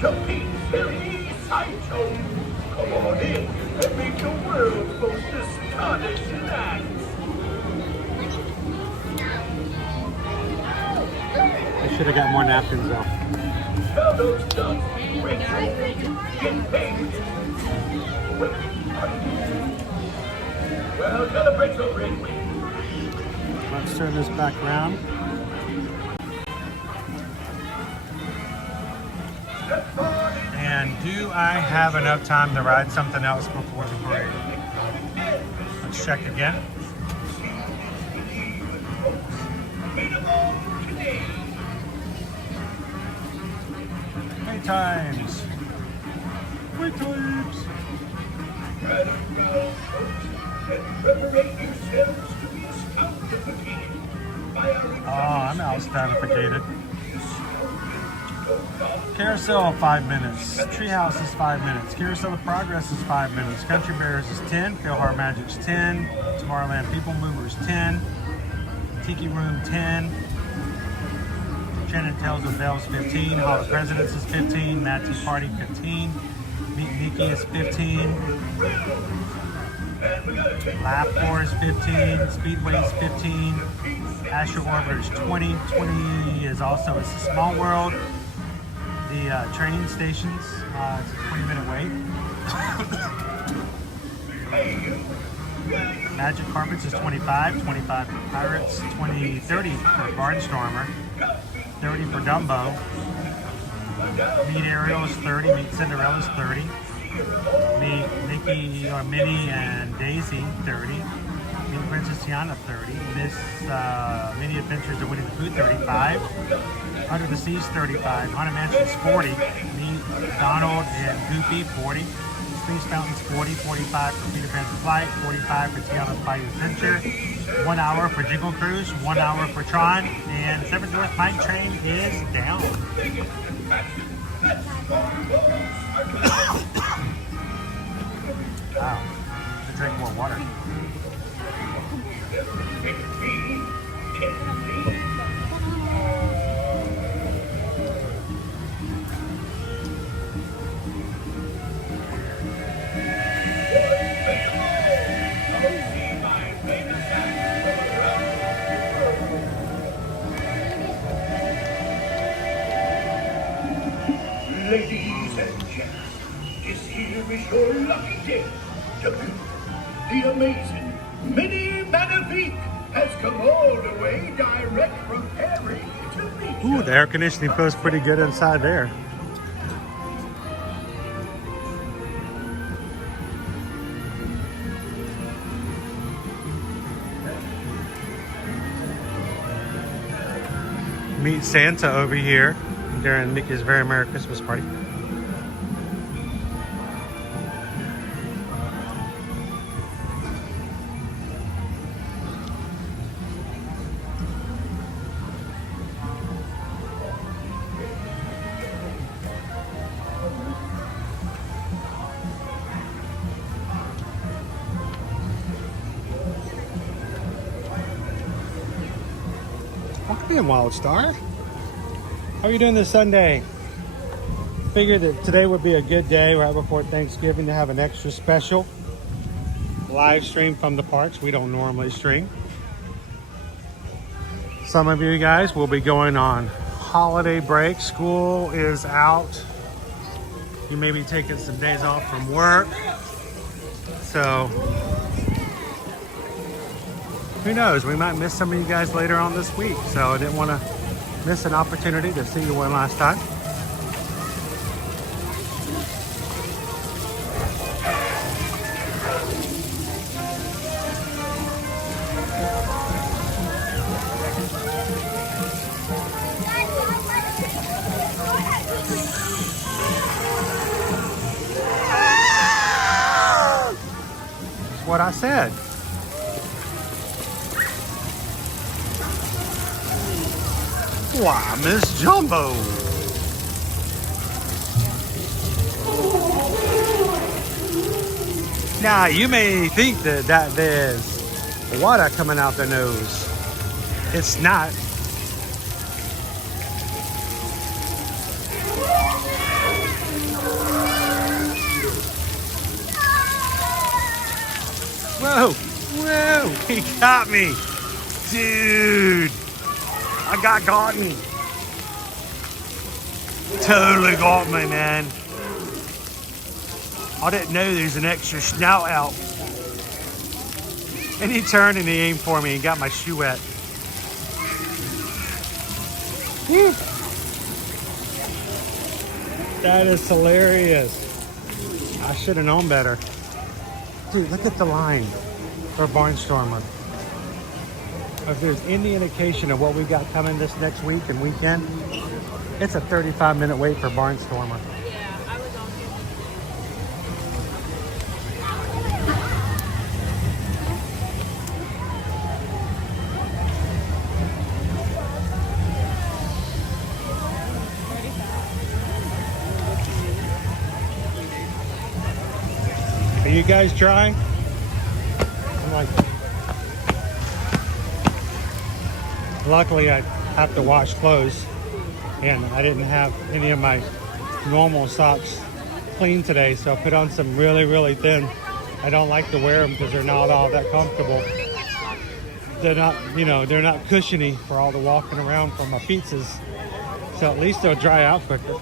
to Pete's Hilly Sideshow. Come on in and meet the world's most astonishing acts. I should have got more napkins though. Tell those ducks, Rachel, get paid. Well, celebrate your ring. Let's turn this back around. And do I have enough time to ride something else before the parade? Let's check again. Wait times. Wait times. Oh, I'm out-stantificated. Carousel 5 minutes. Treehouse is 5 minutes. Carousel of Progress is 5 minutes. Country Bears is 10. Philhar Magic's 10. Tomorrowland People Movers 10. Tiki Room 10. Shannon Tales of Bells 15. Hall of Presidents is 15. Natty Party 15. Meet Mickey is 15. Laugh Floor is 15. Speedway is 15. Astro Orbiter is 20. 20 is also a Small World. The train stations, it's a 20-minute wait. Magic Carpets is 25, 25 for Pirates, 30 for Barnstormer, 30 for Dumbo. Meet Ariel is 30, Meet Cinderella is 30. Meet Mickey or Minnie and Daisy, 30. Meet Princess Tiana, 30. Miss Mini Adventures of Winnie the Pooh, 35. Under the Seas, 35. Haunted Mansion's 40. Meet Donald and Goofy, 40. Space Mountain's 40. 45 for Peter Pan's Flight. 45 for Tiana's Bayou Adventure. 1 hour for Jingle Cruise. 1 hour for Tron. And Seven Dwarfs Mine Train is down. Wow. To drink more water. Ladies and gents, this here is your lucky day to meet the amazing Mini Magnifique has come all the way direct from Paris to meet you. Ooh, the air conditioning feels pretty good inside there. Meet Santa over here during Mickey's Very Merry Christmas Party. Welcome in, Wild Star. How are you doing this Sunday? Figured that today would be a good day right before Thanksgiving to have an extra special live stream from the parks. We don't normally stream. Some of you guys will be going on holiday break. School is out. You may be taking some days off from work. So who knows? We might miss some of you guys later on this week. So I didn't want to miss an opportunity to see you one last time. what I said. Why, Miss Jumbo? Now, you may think that there's water coming out the nose. It's not. Whoa, whoa, he got me. Dude, I got me. Totally got me, man. I didn't know there's an extra snout out. And he turned and he aimed for me and got my shoe wet. Whew. That is hilarious. I should have known better. Dude, look at the line for Barnstormer. If there's any indication of what we've got coming this next week and weekend, it's a 35-minute wait for Barnstormer. Are you guys dry? I'm like, luckily I have to wash clothes and I didn't have any of my normal socks clean today, so I put on some really, really thin. I don't like to wear them because they're not all that comfortable. They're not, you know, they're not cushiony for all the walking around for my pizzas. So at least they'll dry out quicker.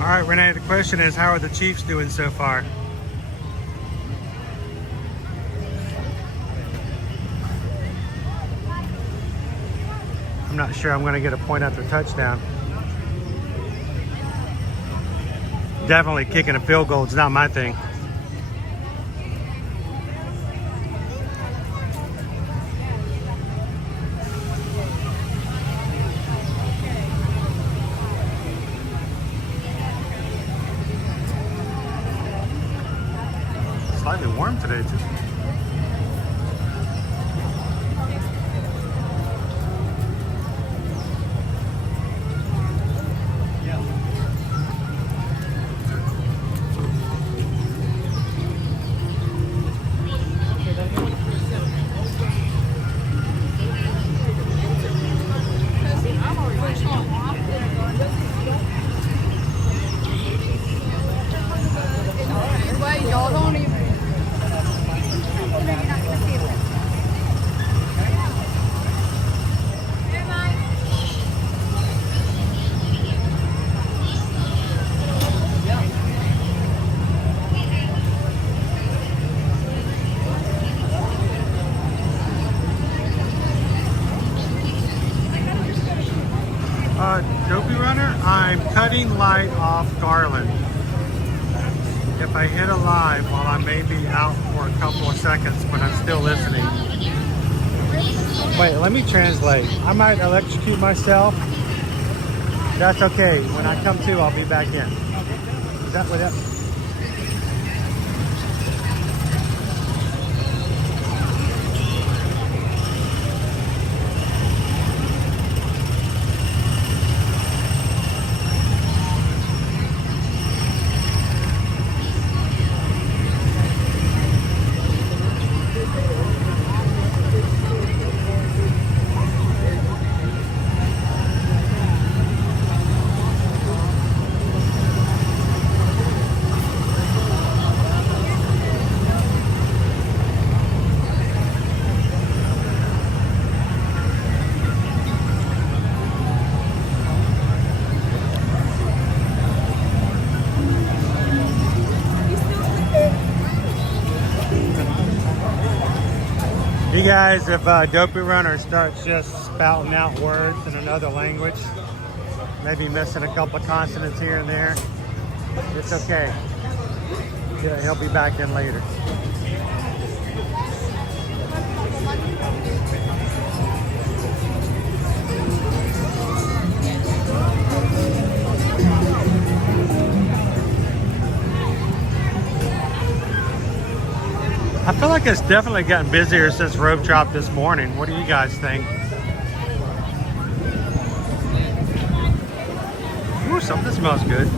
All right, Renee, the question is, how are the Chiefs doing so far? I'm not sure I'm going to get a point after touchdown. Definitely kicking a field goal is not my thing. Slightly warm today too. Dopey Runner, I'm cutting light off Garland. If I hit a live, well, I may be out for a couple of seconds, but I'm still listening. Wait, let me translate. I might electrocute myself. That's okay. When I come to, I'll be back in. Is that what that? You guys, if Dopey Runner starts just spouting out words in another language, maybe missing a couple of consonants here and there, it's okay. Yeah, he'll be back in later. I feel like it's definitely gotten busier since Rope Drop this morning. What do you guys think? Ooh, something smells good.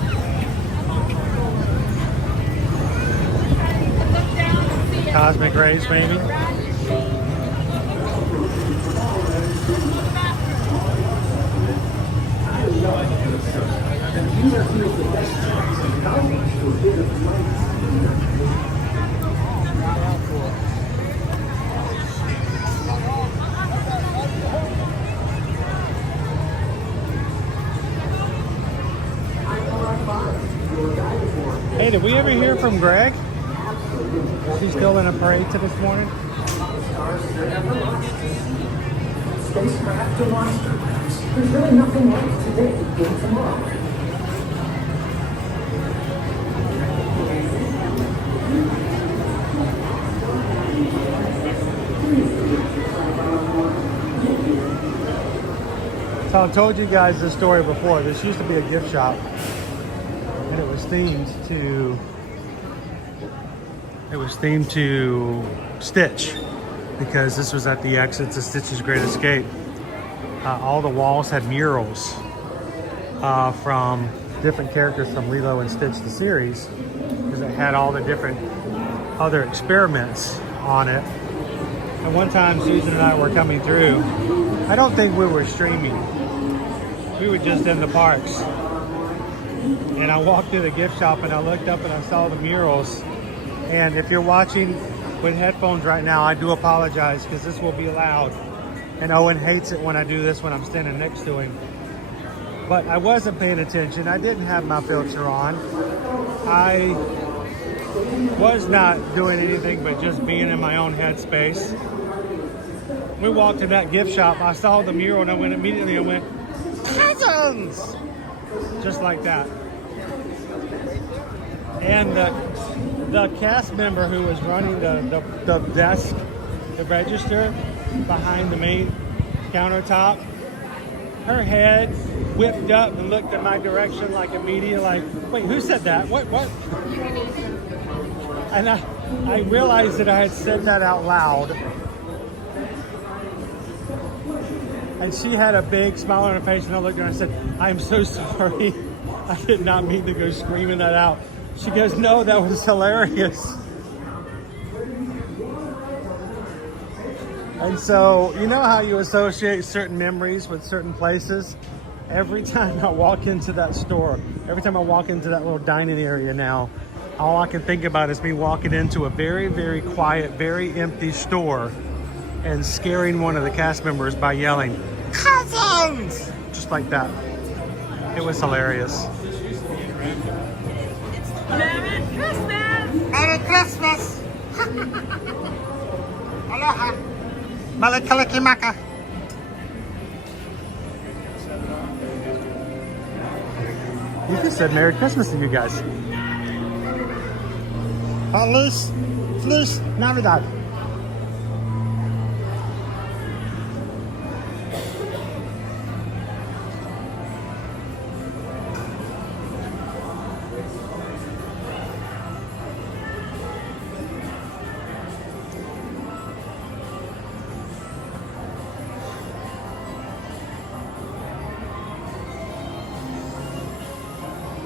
Cosmic rays, maybe. Hey, did we ever hear from Greg? Is he still in a parade to this morning? Spacecraft to monster maps. There's really nothing like today in tomorrow. So I told you guys this story before. This used to be a gift shop, and it was themed to Stitch, because this was at the exit to Stitch's Great Escape. All the walls had murals from different characters from Lilo and Stitch the series, because it had all the different other experiments on it. And one time Susan and I were coming through, I don't think we were streaming. We were just in the parks. And I walked through the gift shop and I looked up and I saw the murals. And if you're watching with headphones right now, I do apologize because this will be loud. And Owen hates it when I do this when I'm standing next to him. But I wasn't paying attention. I didn't have my filter on. I was not doing anything but just being in my own headspace. We walked in that gift shop. I saw the mural and I went cousins! Just like that. And the cast member who was running the desk, the register behind the main countertop, her head whipped up and looked in my direction like immediately, like, wait, who said that? What? And I realized that I had said that out loud. And she had a big smile on her face, and I looked at her and I said, I'm so sorry. I did not mean to go screaming that out. She goes, no, that was hilarious. And so, you know how you associate certain memories with certain places? Every time I walk into that store, every time I walk into that little dining area now, all I can think about is me walking into a very, very quiet, very empty store and scaring one of the cast members by yelling, cousins! Just like that. It was hilarious. Merry Christmas! Merry Christmas! Aloha! Malikalikimaka! You just said Merry Christmas to you guys. Feliz Navidad.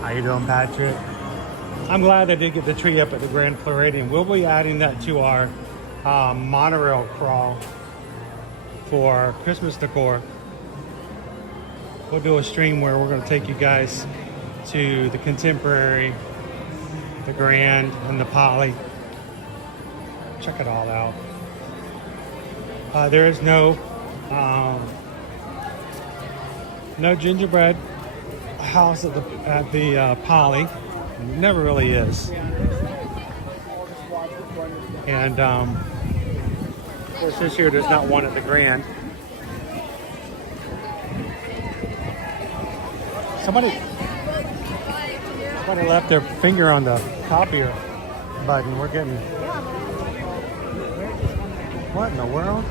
How you doing, Patrick? I'm glad they did get the tree up at the Grand Floridian. We'll be adding that to our monorail crawl for Christmas decor. We'll do a stream where we're going to take you guys to the Contemporary, the Grand, and the Poly. Check it all out. There is no gingerbread house at the Poly. Never really is. And Of course, this year there's not one at the Grand. Somebody left their finger on the copier button. We're getting... What in the world?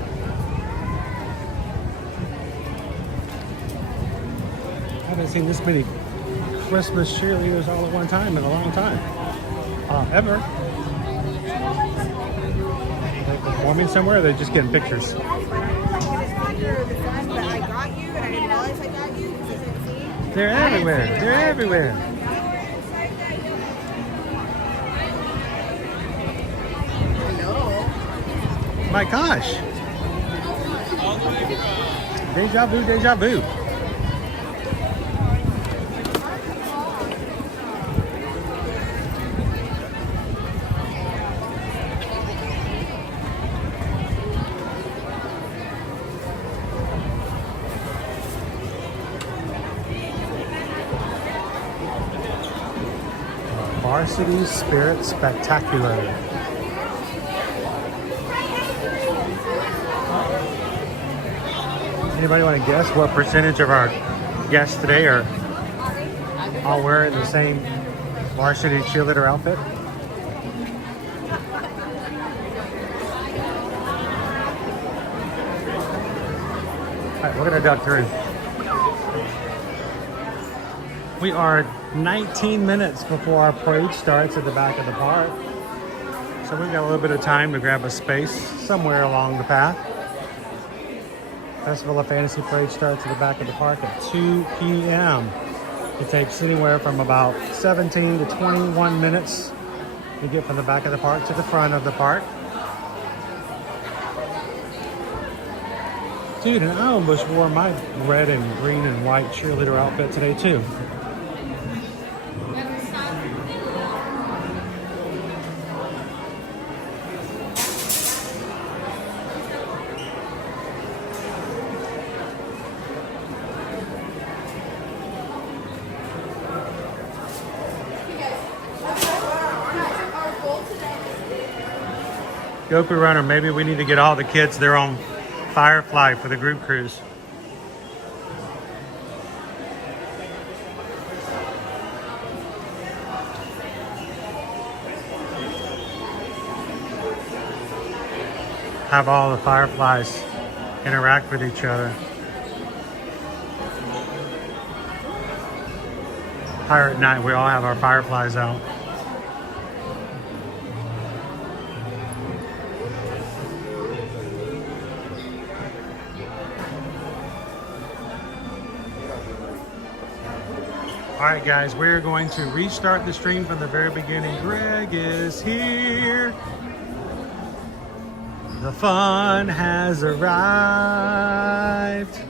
I haven't seen this many Christmas cheerleaders all at one time in a long time. Ever. They're performing somewhere, or they're just getting pictures. They're everywhere. They're everywhere. My gosh. Deja vu, deja vu. Varsity Spirit Spectacular. Anybody want to guess what percentage of our guests today are all wearing the same varsity cheerleader outfit? All right, we're gonna duck through. We are 19 minutes before our parade starts at the back of the park. So we've got a little bit of time to grab a space somewhere along the path. Festival of Fantasy Parade starts at the back of the park at 2 p.m. It takes anywhere from about 17 to 21 minutes to get from the back of the park to the front of the park. Dude, and I almost wore my red and green and white cheerleader outfit today too. Goku Runner, maybe we need to get all the kids their own Firefly for the group cruise. Have all the Fireflies interact with each other. Pirate Night, we all have our Fireflies out. All right, guys, we're going to restart the stream from the very beginning. Greg is here. The fun has arrived.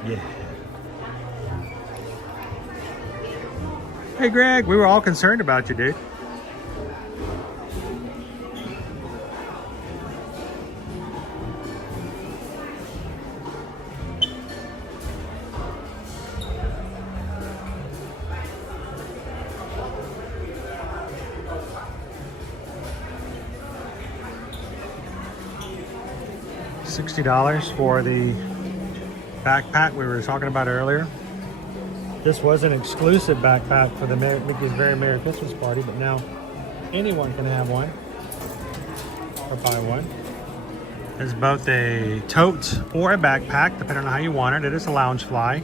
Yeah. Hey, Greg, we were all concerned about you, dude. $60 for the backpack we were talking about earlier. This was an exclusive backpack for the Mickey's Very Merry Christmas Party, but now anyone can have one or buy one. It's both a tote or a backpack, depending on how you want it. It is a Loungefly.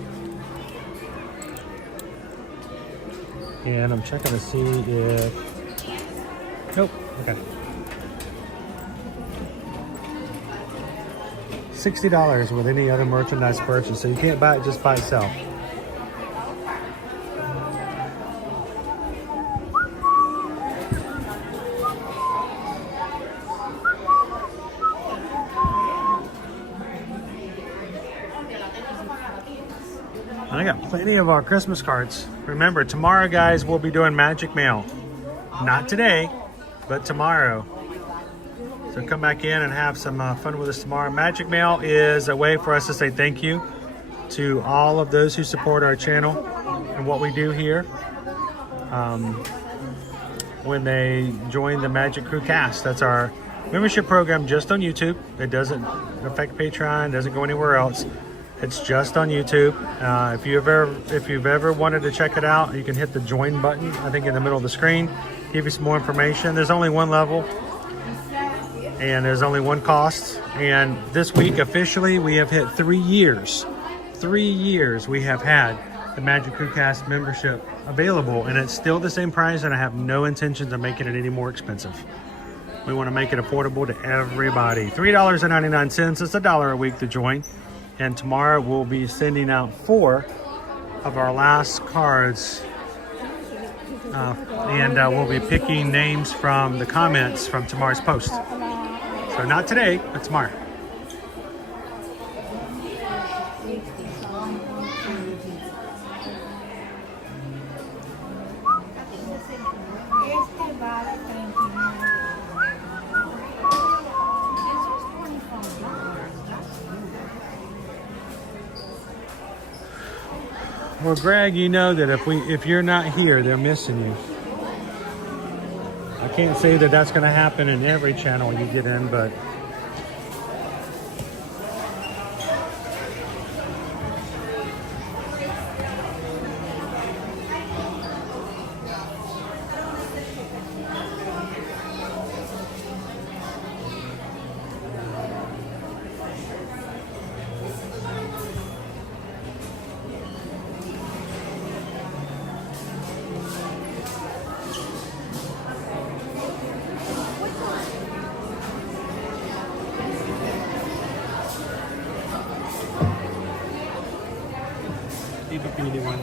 And I'm checking to see if... Nope, okay. $60 with any other merchandise purchase, so you can't buy it just by itself. And I got plenty of our Christmas cards. Remember, tomorrow, guys, we'll be doing Magic Mail. Not today, but tomorrow. So come back in and have some fun with us tomorrow. Magic Mail is a way for us to say thank you to all of those who support our channel and what we do here when they join the Magic Crew cast. That's our membership program just on YouTube. It doesn't affect Patreon, doesn't go anywhere else. It's just on YouTube. If you've ever wanted to check it out, you can hit the join button, I think in the middle of the screen, give you some more information. There's only one level and there's only one cost. And this week officially we have hit 3 years. 3 years we have had the Magic Crewcast membership available, and it's still the same price, and I have no intentions of making it any more expensive. We want to make it affordable to everybody. $3.99. It's $1 a week to join. And tomorrow we'll be sending out 4 of our last cards. And we'll be picking names from the comments from tomorrow's post. So not today, but tomorrow. Well, Greg, you know that if you're not here, they're missing you. I can't say that that's going to happen in every channel you get in, but keep a beady one.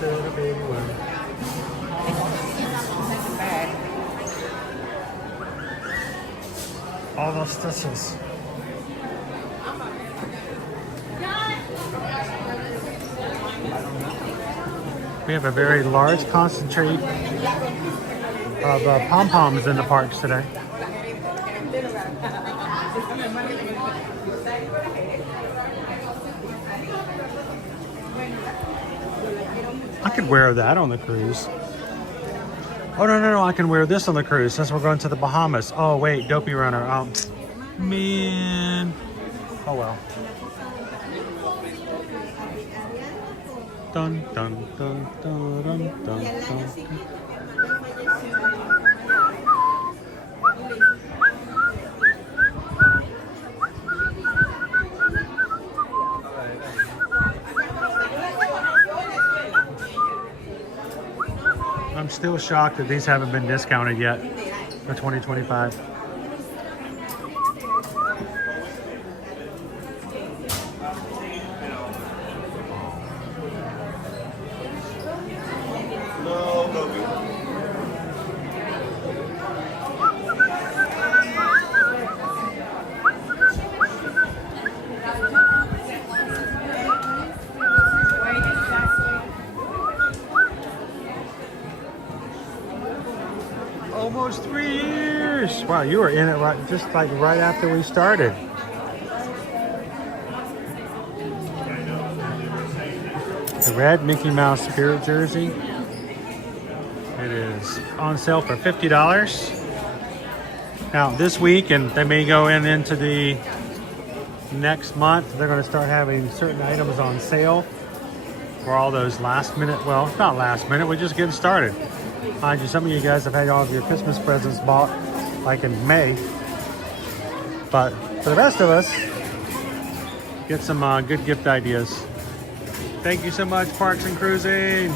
Little baby one. All those stitches. We have a very large concentrate of pom-poms in the parks today. I could wear that on the cruise. Oh, no, I can wear this on the cruise since we're going to the Bahamas. Oh, wait, Dopey Runner. Oh, man. Oh, well. Dun, dun, dun, dun, dun, dun, dun. I'm still shocked that these haven't been discounted yet for 2025. Almost 3 years. Wow, you were in it right after we started. The red Mickey Mouse Spirit jersey. It is on sale for $50. Now this week, and they may go into the next month, they're going to start having certain items on sale for all those last minute, well, it's not last minute, we're just getting started. Mind you, some of you guys have had all of your Christmas presents bought like in May. But for the rest of us, get some good gift ideas. Thank you so much, Parks and Cruising.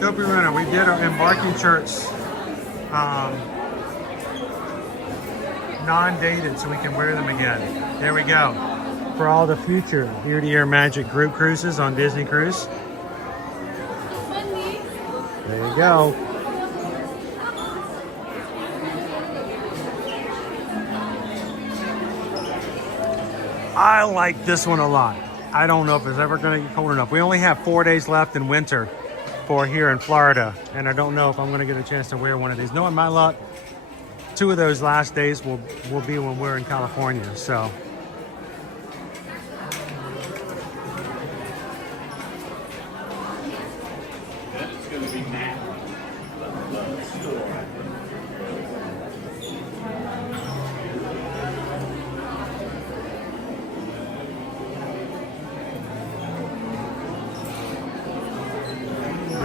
Dopey Runner, we did our embarking shirts non-dated so we can wear them again. There we go. For all the future ear-to-ear magic group cruises on Disney Cruise. There you go. I like this one a lot. I don't know if it's ever going to get cold enough. We only have 4 days left in winter for here in Florida, and I don't know if I'm going to get a chance to wear one of these. Knowing my luck, 2 of those last days will be when we're in California. So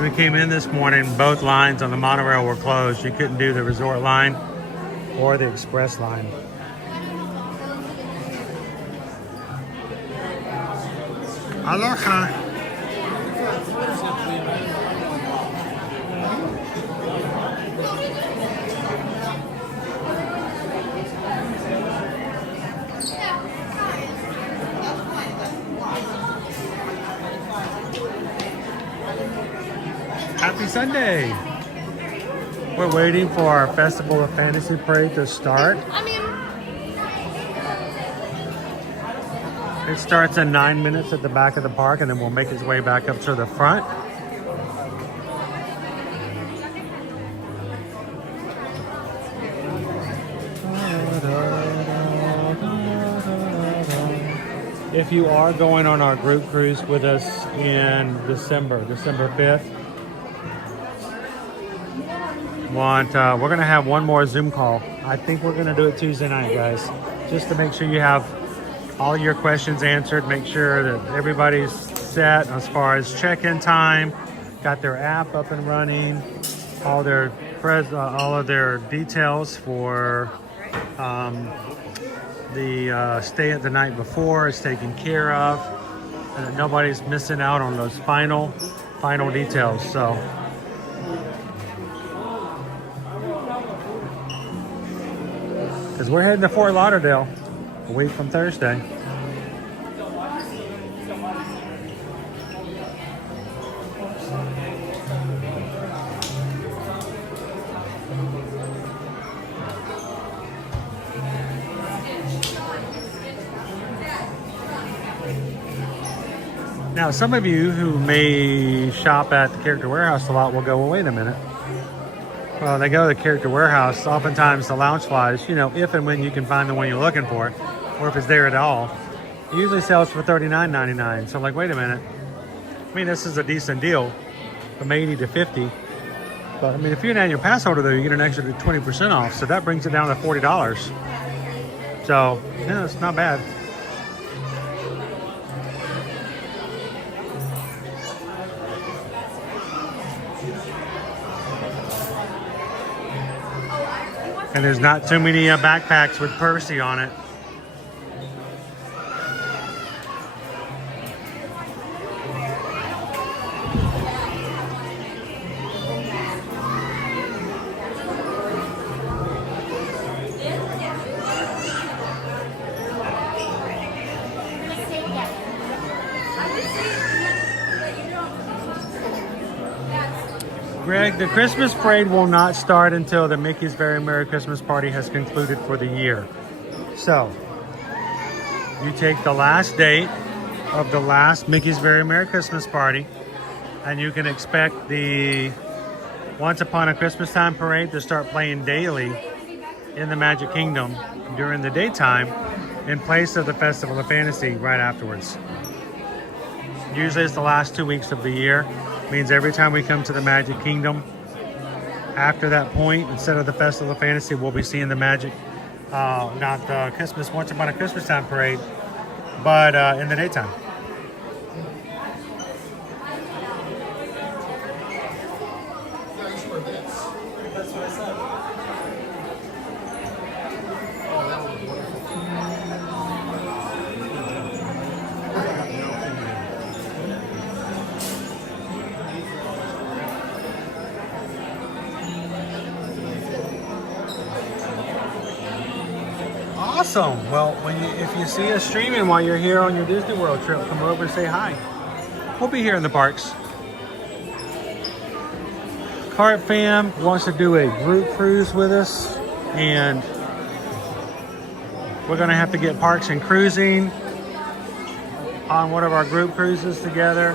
we came in this morning, both lines on the monorail were closed. You couldn't do the resort line or the express line. Aloha. Happy Sunday. We're waiting for our Festival of Fantasy Parade to start. It starts in 9 minutes at the back of the park, and then we'll make its way back up to the front. If you are going on our group cruise with us in December 5th, we're going to have one more Zoom call. I think we're going to do it Tuesday night, guys, just to make sure you have all your questions answered, make sure that everybody's set as far as check-in time, got their app up and running, all of their details for the stay at the night before is taken care of, and that nobody's missing out on those final details. So because we're heading to Fort Lauderdale a week from Thursday. Now, some of you who may shop at the Character Warehouse a lot will go, well, wait a minute. Well, they go to the Character Warehouse. Oftentimes the Loungeflies, if and when you can find the one you're looking for, or if it's there at all, it usually sells for $39.99. So I'm like, wait a minute. I mean, this is a decent deal from $80 to $50. But I mean, if you're an annual pass holder, though, you get an extra 20% off. So that brings it down to $40. So, yeah, it's not bad. And there's not too many backpacks with Percy on it. Greg, the Christmas parade will not start until the Mickey's Very Merry Christmas Party has concluded for the year. So, you take the last date of the last Mickey's Very Merry Christmas Party, and you can expect the Once Upon a Christmas Time parade to start playing daily in the Magic Kingdom during the daytime in place of the Festival of Fantasy right afterwards. Usually it's the last 2 weeks of the year. Means every time we come to the Magic Kingdom, after that point, instead of the Festival of Fantasy, we'll be seeing the Magic, not the Christmas, Once Upon a Christmas Time parade, but in the daytime. Awesome. Well, if you see us streaming while you're here on your Disney World trip, come over and say hi. We'll be here in the parks. Cart Fam wants to do a group cruise with us, and we're going to have to get Parks and Cruising on one of our group cruises together.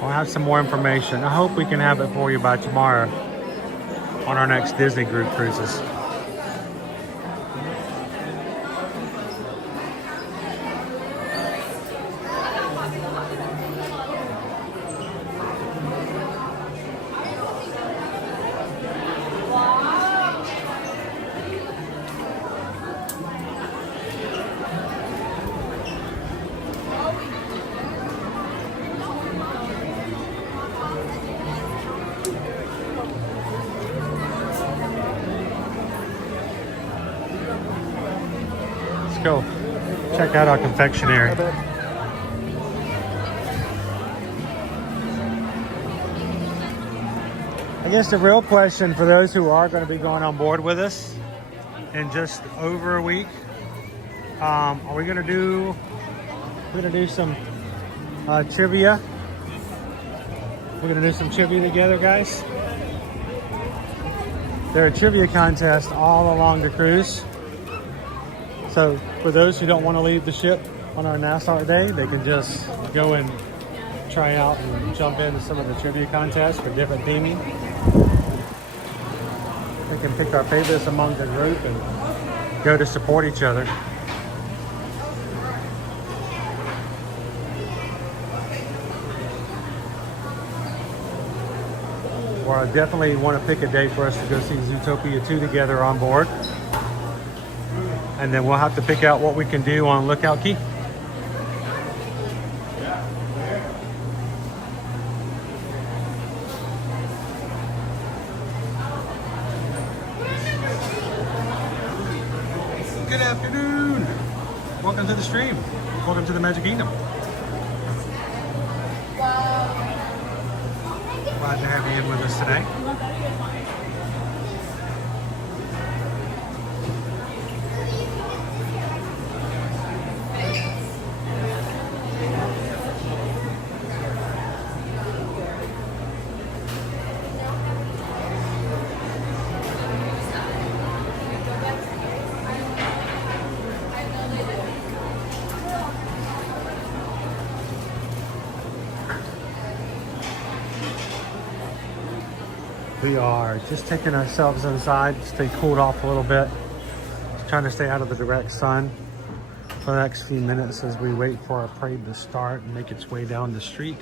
We'll have some more information. I hope we can have it for you by tomorrow on our next Disney group cruises. go check out our confectionery. I guess the real question for those who are going to be going on board with us in just over a week, are we going to do? We're going to do some trivia. We're going to do some trivia together, guys. There are trivia contests all along the cruise. So for those who don't want to leave the ship on our Nassau day, they can just go and try out and jump into some of the trivia contests for different theming. They can pick our favorites among the group and go to support each other. Or I definitely want to pick a day for us to go see Zootopia 2 together on board. And then we'll have to pick out what we can do on Lookout Key. Good afternoon. Welcome to the stream. Welcome to the Magic Kingdom. Glad to have you in with us today. We are just taking ourselves inside, stay cooled off a little bit. Just trying to stay out of the direct sun for the next few minutes as we wait for our parade to start and make its way down the street.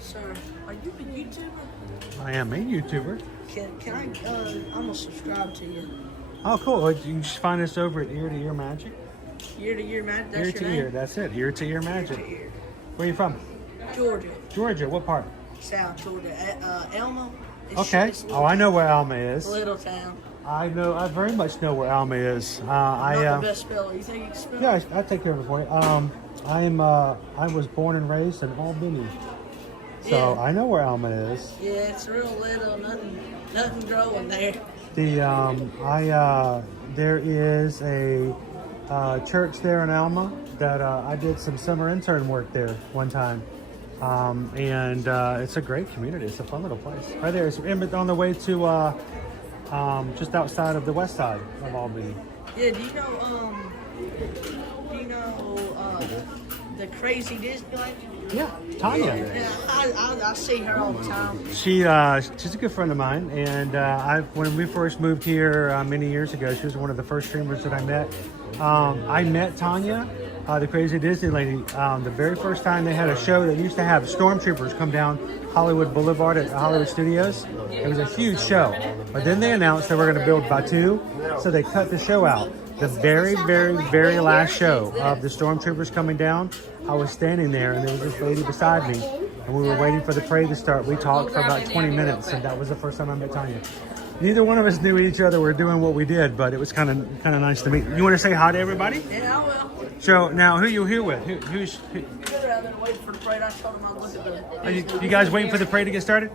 Sir, are you a YouTuber? I am a YouTuber. Can I, I'm gonna subscribe to you. Oh, cool. You can just find us over at Ear to Ear Magic. Ear to Ear Magic, that's Ear your to name? Ear, that's it. Ear to Ear Magic. Where are you from? Georgia. Georgia, what part? South Georgia. Elma. Okay. Oh, I know where Alma is. Little town. I very much know where Alma is. Not the best speller. You think you can spell? Yeah, I take care of it for you. I was born and raised in Albany, so Yeah. I know where Alma is. Yeah, it's real little. Nothing growing there. There is a church there in Alma that I did some summer intern work there one time, and it's a great community. It's a fun little place. Right there, it's on the way to just outside of the west side of Albany. Yeah, do you know the crazy Disneyland? Yeah, Tanya. Yeah, I see her all the time. She's a good friend of mine, and when we first moved here many years ago, she was one of the first streamers that I met. I met Tanya, the crazy Disney lady, the very first time they had a show that used to have stormtroopers come down Hollywood Boulevard at Hollywood Studios. It was a huge show, but then they announced they were going to build Batuu, so they cut the show out. The very, very, very last show of the stormtroopers coming down, I was standing there and there was this lady beside me and we were waiting for the parade to start. We talked for about 20 minutes and that was the first time I met Tanya. Neither one of us knew each other were doing what we did, but it was kind of nice to meet. You want to say hi to everybody? Yeah, I will. So now, who you here with? Who's? They're out there waiting for the parade. I told them I'd look at Are you guys waiting for the parade to get started?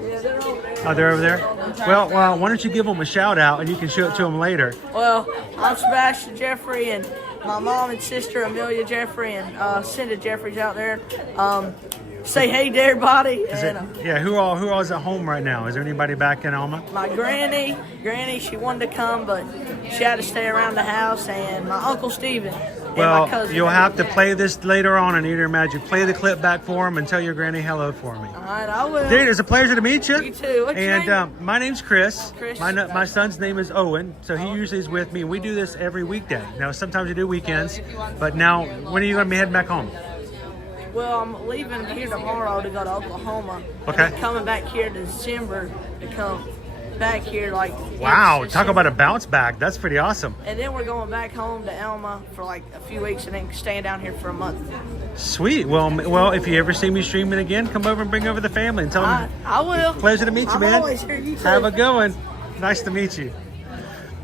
Yeah, they're over there. Oh, they're over there? Well, why don't you give them a shout out and you can show it to them later. Well, I'm Sebastian Jeffrey and my mom and sister Amelia Jeffrey and Cinda Jeffrey's out there. Say hey to everybody. Who all is at home right now? Is there anybody back in Alma? My granny, she wanted to come, but she had to stay around the house, and my Uncle Steven. Well, you'll have to play this later on in Eat Your Magic. Play the clip back for him and tell your granny hello for me. All right, I will. Dude, it's a pleasure to meet you. You too. What's your name? My name's Chris. Chris. My son's name is Owen, so he usually is with me. We do this every weekday. Now, sometimes we do weekends, but now, when are you going to be heading back home? Well, I'm leaving here tomorrow to go to Oklahoma. Okay. And coming back here to December to come back here like. Wow, it's talk about December. a bounce back. That's pretty awesome. And then we're going back home to Elma for like a few weeks and then staying down here for a month. Sweet. Well, if you ever see me streaming again, come over and bring over the family and tell them. I will. Pleasure to meet you, I'm man. always here. You Have too. a good one. Nice to meet you.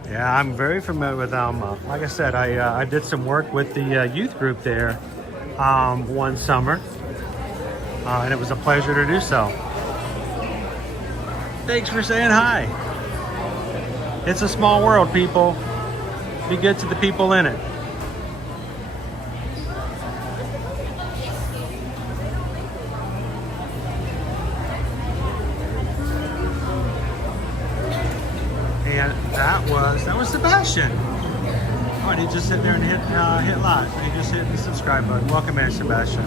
Yeah, I'm very familiar with Alma. Like I said, I did some work with the youth group there one summer, and it was a pleasure to do so. Thanks for saying hi. It's a small world, people. Be good to the people in it. And that was Sebastian. Oh, and he just sit there and hit live. And he just hit the subscribe button. Welcome in, Sebastian.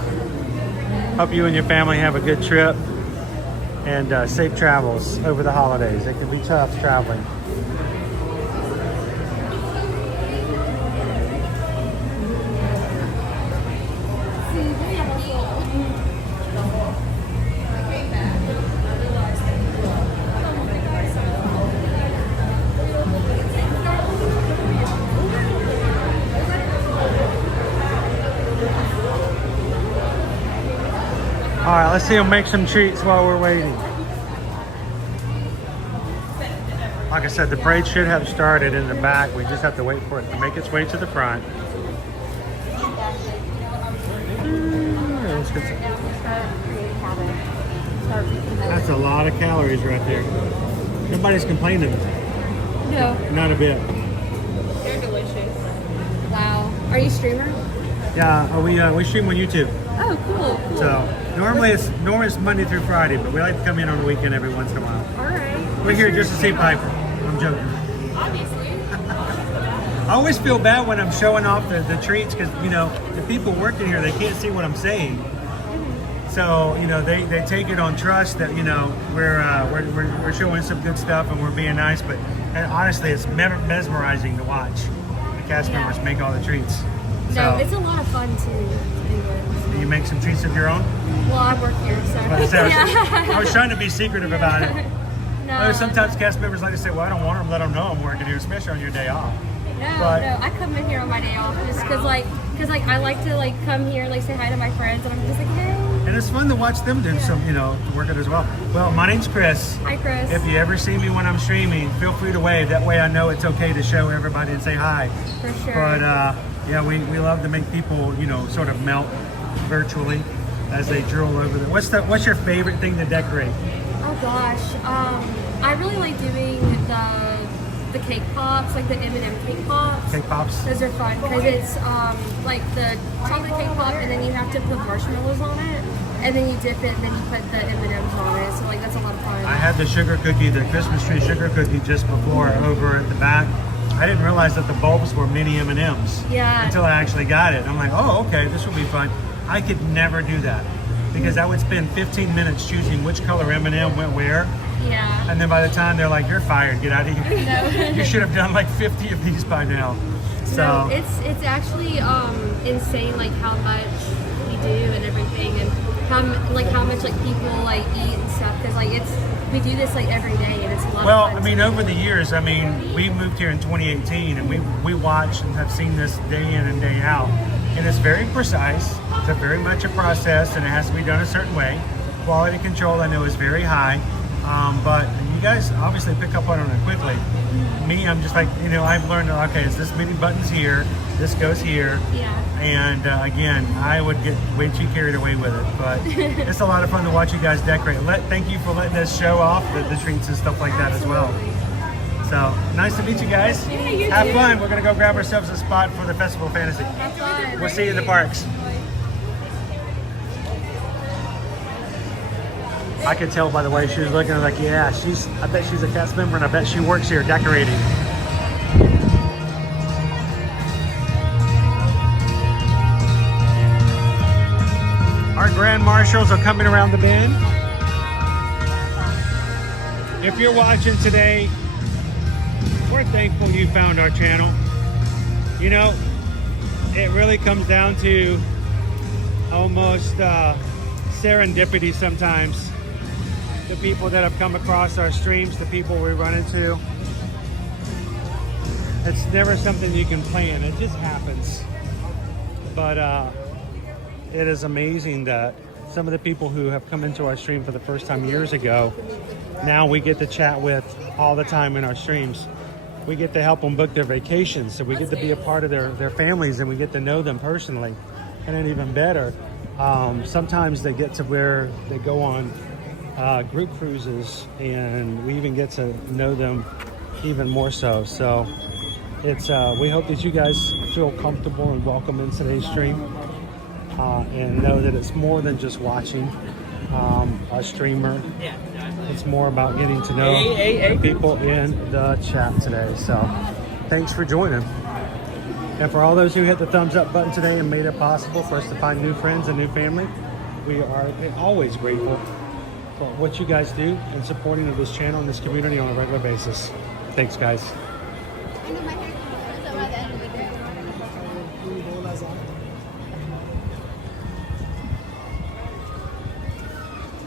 Hope you and your family have a good trip and safe travels over the holidays. It can be tough traveling. All right, let's see him make some treats while we're waiting. Like I said, the parade should have started in the back. We just have to wait for it to make its way to the front. Let's get some. That's a lot of calories right there. Nobody's complaining. No. Not a bit. They're delicious. Wow. Are you a streamer? Yeah, we stream on YouTube. Oh, cool. So normally it's Monday through Friday, but we like to come in on the weekend every once in a while. All right. We're here just to see Piper. I'm joking. Obviously. I always feel bad when I'm showing off the treats because, you know, the people working here, they can't see what I'm saying. So, you know, they take it on trust that, you know, we're showing some good stuff and we're being nice. But honestly, it's mesmerizing to watch the cast members make all the treats. No, it's a lot of fun to do it. Do you make some treats of your own? Well, I work here, so. I was trying to be secretive about it. No. Sometimes cast members like to say, well, I don't want them, let them know I'm working here, especially on your day off. No, But- no, I come in here on my day off just because I like to come here and say hi to my friends, and I'm just like, hey. And it's fun to watch them do some, you know, work it as well. Well, my name's Chris. Hi, Chris. If you ever see me when I'm streaming, feel free to wave. That way I know it's okay to show everybody and say hi. For sure. But yeah, we love to make people, you know, sort of melt virtually as they drool over there. What's your favorite thing to decorate? Oh gosh, I really like doing the cake pops, like the M&M cake pops. Cake pops? Those are fun because it's like the chocolate cake pop, and then you have to put marshmallows on it, and then you dip it, and then you put the M&Ms on it. So like that's a lot of fun. I had the sugar cookie, the Christmas tree sugar cookie just before over at the back. I didn't realize that the bulbs were mini M&Ms Yeah. until I actually got it. I'm like, oh, okay, this will be fun. I could never do that because I would spend 15 minutes choosing which color M&M went where. Yeah. And then by the time they're like, you're fired, get out of here. No. You should have done like 50 of these by now. So No, it's actually insane like how much we do and everything, and how much like people like eat and stuff, because like we do this like every day, and it's a lot well, of fun. I mean, over the years, I mean, we moved here in 2018 and we watch and have seen this day in and day out. And it's very precise. It's very much a process and it has to be done a certain way. Quality control, I know, is very high. But you guys obviously pick up on it quickly. Me, I'm just like, you know, I've learned, okay, it's this many buttons here, this goes here. Yeah. And again, I would get way too carried away with it. But it's a lot of fun to watch you guys decorate. Thank you for letting us show off the treats and stuff like that as well. So, nice to meet you guys. Yeah, you Have too. fun. We're going to go grab ourselves a spot for the Festival of Fantasy. Have fun. We'll see you in the parks. I could tell by the way she was looking, I was like, yeah, I bet she's a cast member and I bet she works here decorating. Our grand marshals are coming around the bend. If you're watching today, we're thankful you found our channel. You know, it really comes down to almost serendipity sometimes. The people that have come across our streams, the people we run into. It's never something you can plan, it just happens. But it is amazing that some of the people who have come into our stream for the first time years ago, now we get to chat with all the time in our streams. We get to help them book their vacations, so we get to be a part of their families, and we get to know them personally. And then even better, sometimes they get to where they go on group cruises, and we even get to know them even more so. So it's we hope that you guys feel comfortable and welcome in today's stream, and know that it's more than just watching a streamer. It's more about getting to know the people in the chat today. So thanks for joining. And for all those who hit the thumbs up button today and made it possible for us to find new friends and new family, we are always grateful for what you guys do and supporting of this channel and this community on a regular basis. Thanks, guys.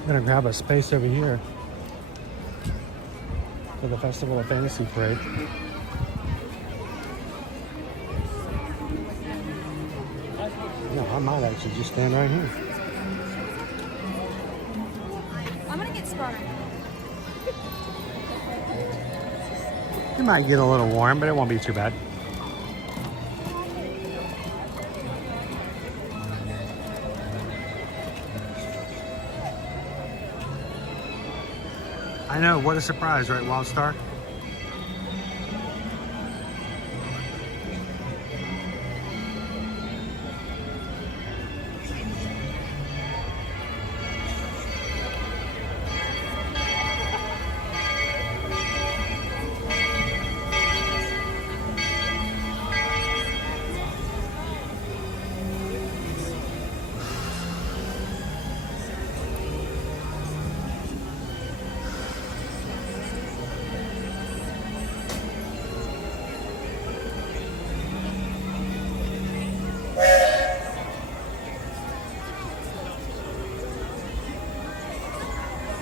I'm gonna grab a space over here for the Festival of Fantasy Parade. No, I might actually just stand right here. I'm gonna get started. It might get a little warm, but it won't be too bad. I know, what a surprise, right, Wildstar?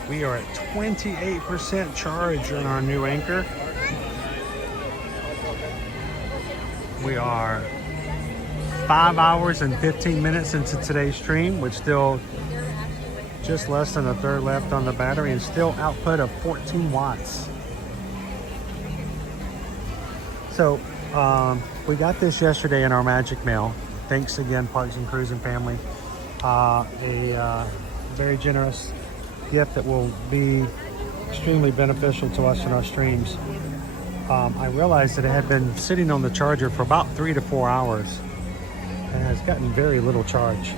We are at 28% charge on our new anchor. We are 5 hours and 15 minutes into today's stream, with still just less than a third left on the battery and still output of 14 watts. So we got this yesterday in our magic mail. Thanks again, Parks and Cruising family. A very generous gift that will be extremely beneficial to us in our streams. I realized that it had been sitting on the charger for about 3 to 4 hours and has gotten very little charge.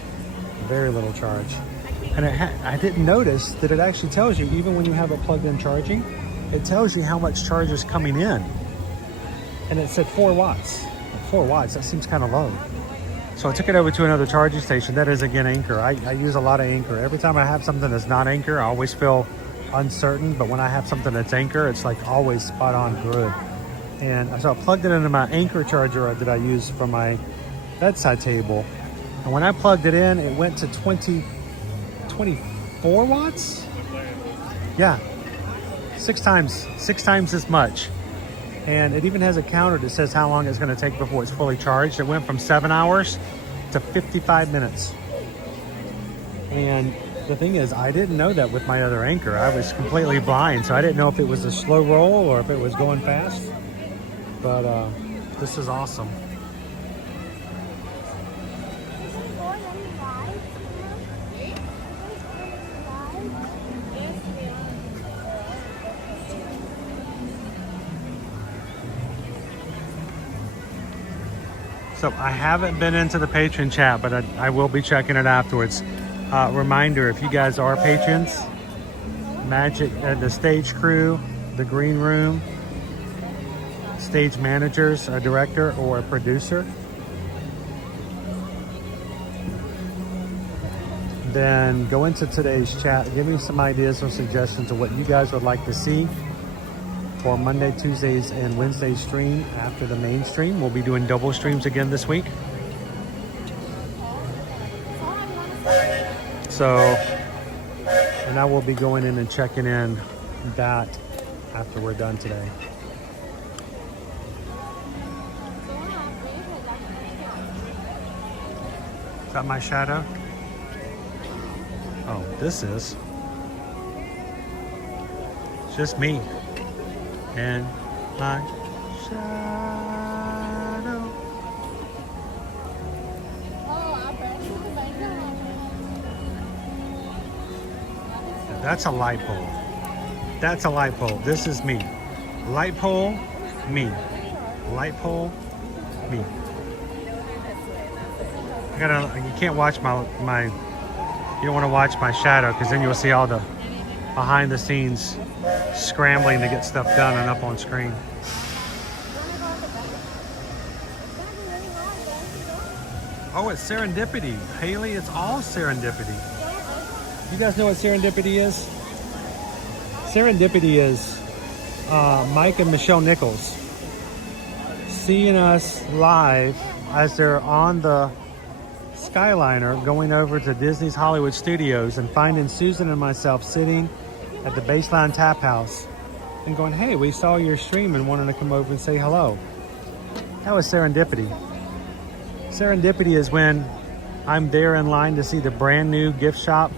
And I didn't notice that it actually tells you, even when you have it plugged in charging, it tells you how much charge is coming in. And it said 4 watts. 4 watts, that seems kind of low. So I took it over to another charging station. That is, again, Anchor. I use a lot of Anchor. Every time I have something that's not Anchor, I always feel uncertain. But when I have something that's Anchor, it's like always spot on good. And so I plugged it into my Anchor charger that I use for my bedside table. And when I plugged it in, it went to 24 watts? Yeah, 6 times as much. And it even has a counter that says how long it's going to take before it's fully charged. It went from 7 hours to 55 minutes. And the thing is, I didn't know that with my other Anchor. I was completely blind, so I didn't know if it was a slow roll or if it was going fast. But this is awesome. So I haven't been into the patron chat, but I will be checking it afterwards. Reminder, if you guys are patrons, Magic, the stage crew, the green room, stage managers, a director, or a producer, then go into today's chat. Give me some ideas or suggestions of what you guys would like to see for Monday, Tuesdays, and Wednesday stream after the main stream. We'll be doing double streams again this week. So, and I will be going in and checking in that after we're done today. Is that my shadow? Oh, this is. It's just me and my shadow. That's a light pole. That's a light pole. This is me. Light pole, me. Light pole, me. You can't watch my you don't want to watch my shadow because then you'll see all the behind the scenes scrambling to get stuff done and up on screen. Oh, it's serendipity. Haley, it's all serendipity. You guys know what serendipity is? Serendipity is Mike and Michelle Nichols seeing us live as they're on the Skyliner going over to Disney's Hollywood Studios and finding Susan and myself sitting at the Baseline Tap House and going, hey, we saw your stream and wanted to come over and say hello. That was serendipity. Serendipity is when I'm there in line to see the brand new gift shop.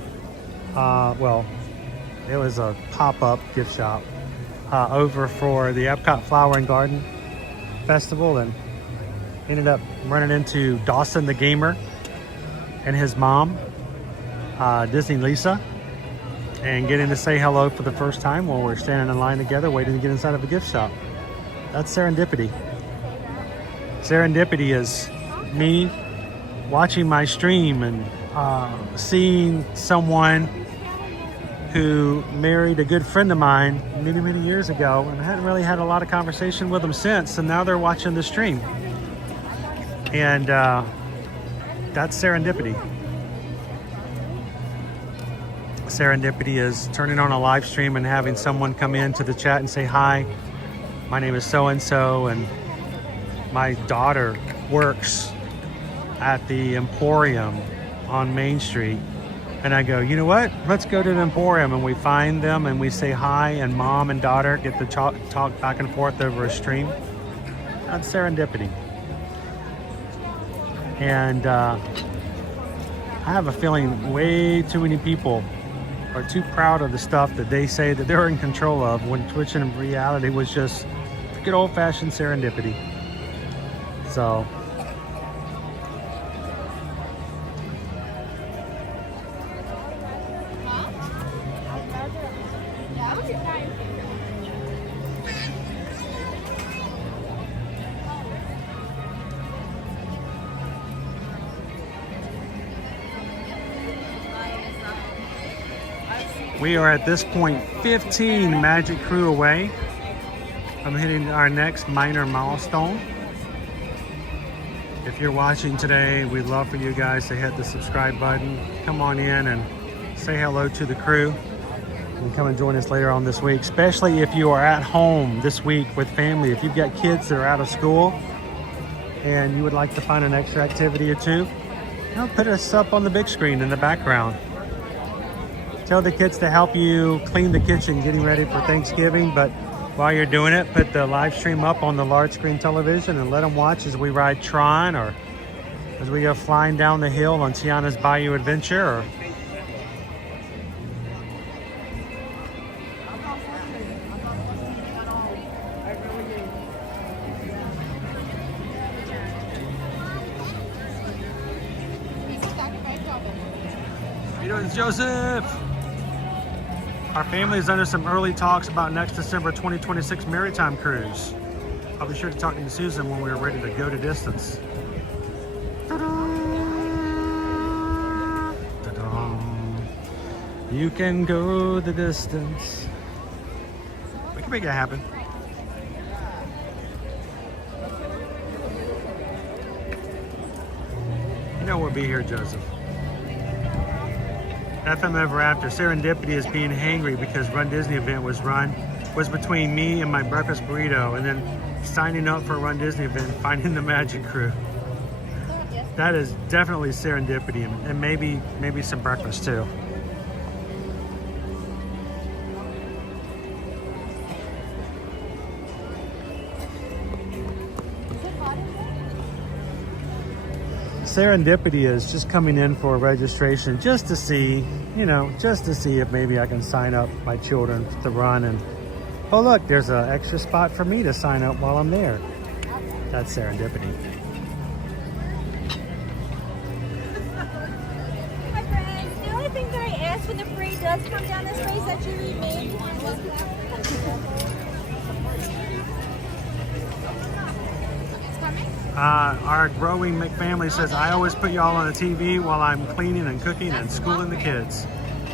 Well, it was a pop-up gift shop over for the Epcot Flower and Garden Festival, and ended up running into Dawson the Gamer and his mom, Disney Lisa, and getting to say hello for the first time while we're standing in line together waiting to get inside of a gift shop. That's serendipity. Serendipity is me watching my stream and seeing someone who married a good friend of mine many, many years ago, and I hadn't really had a lot of conversation with them since, and now they're watching the stream. And that's serendipity. Serendipity is turning on a live stream and having someone come into the chat and say, hi, my name is so-and-so, and my daughter works at the Emporium on Main Street. And I go, you know what? Let's go to the Emporium. And we find them and we say hi, and mom and daughter get to talk back and forth over a stream. That's serendipity. And I have a feeling way too many people are too proud of the stuff that they say that they're in control of, when Twitch in reality was just good old-fashioned serendipity. So we are at this point 15 Magic Crew away. I'm hitting our next minor milestone. If you're watching today, we'd love for you guys to hit the subscribe button. Come on in and say hello to the crew. And come and join us later on this week, especially if you are at home this week with family. If you've got kids that are out of school and you would like to find an extra activity or two, put us up on the big screen in the background. Tell the kids to help you clean the kitchen, getting ready for Thanksgiving. But while you're doing it, put the live stream up on the large screen television and let them watch as we ride Tron, or as we go flying down the hill on Tiana's Bayou Adventure. Or how you doing, Joseph? Our family is under some early talks about next December 2026 Maritime Cruise. I'll be sure to talk to Susan when we're ready to go to distance. Ta-da! Ta-da! You can go the distance. We can make it happen. You know we'll be here, Joseph. FM Ever After. Serendipity is being hangry because Run Disney event was between me and my breakfast burrito, and then signing up for a Run Disney event, finding the Magic Crew. That is definitely serendipity, and maybe some breakfast too. Serendipity is just coming in for a registration just to see, just to see if maybe I can sign up my children to run. And oh look, there's an extra spot for me to sign up while I'm there. That's serendipity. Hi friends, the only thing that I ask when the parade does come down this way is that you leave me. Our growing McFamily says, I always put y'all on the TV while I'm cleaning and cooking and schooling the kids.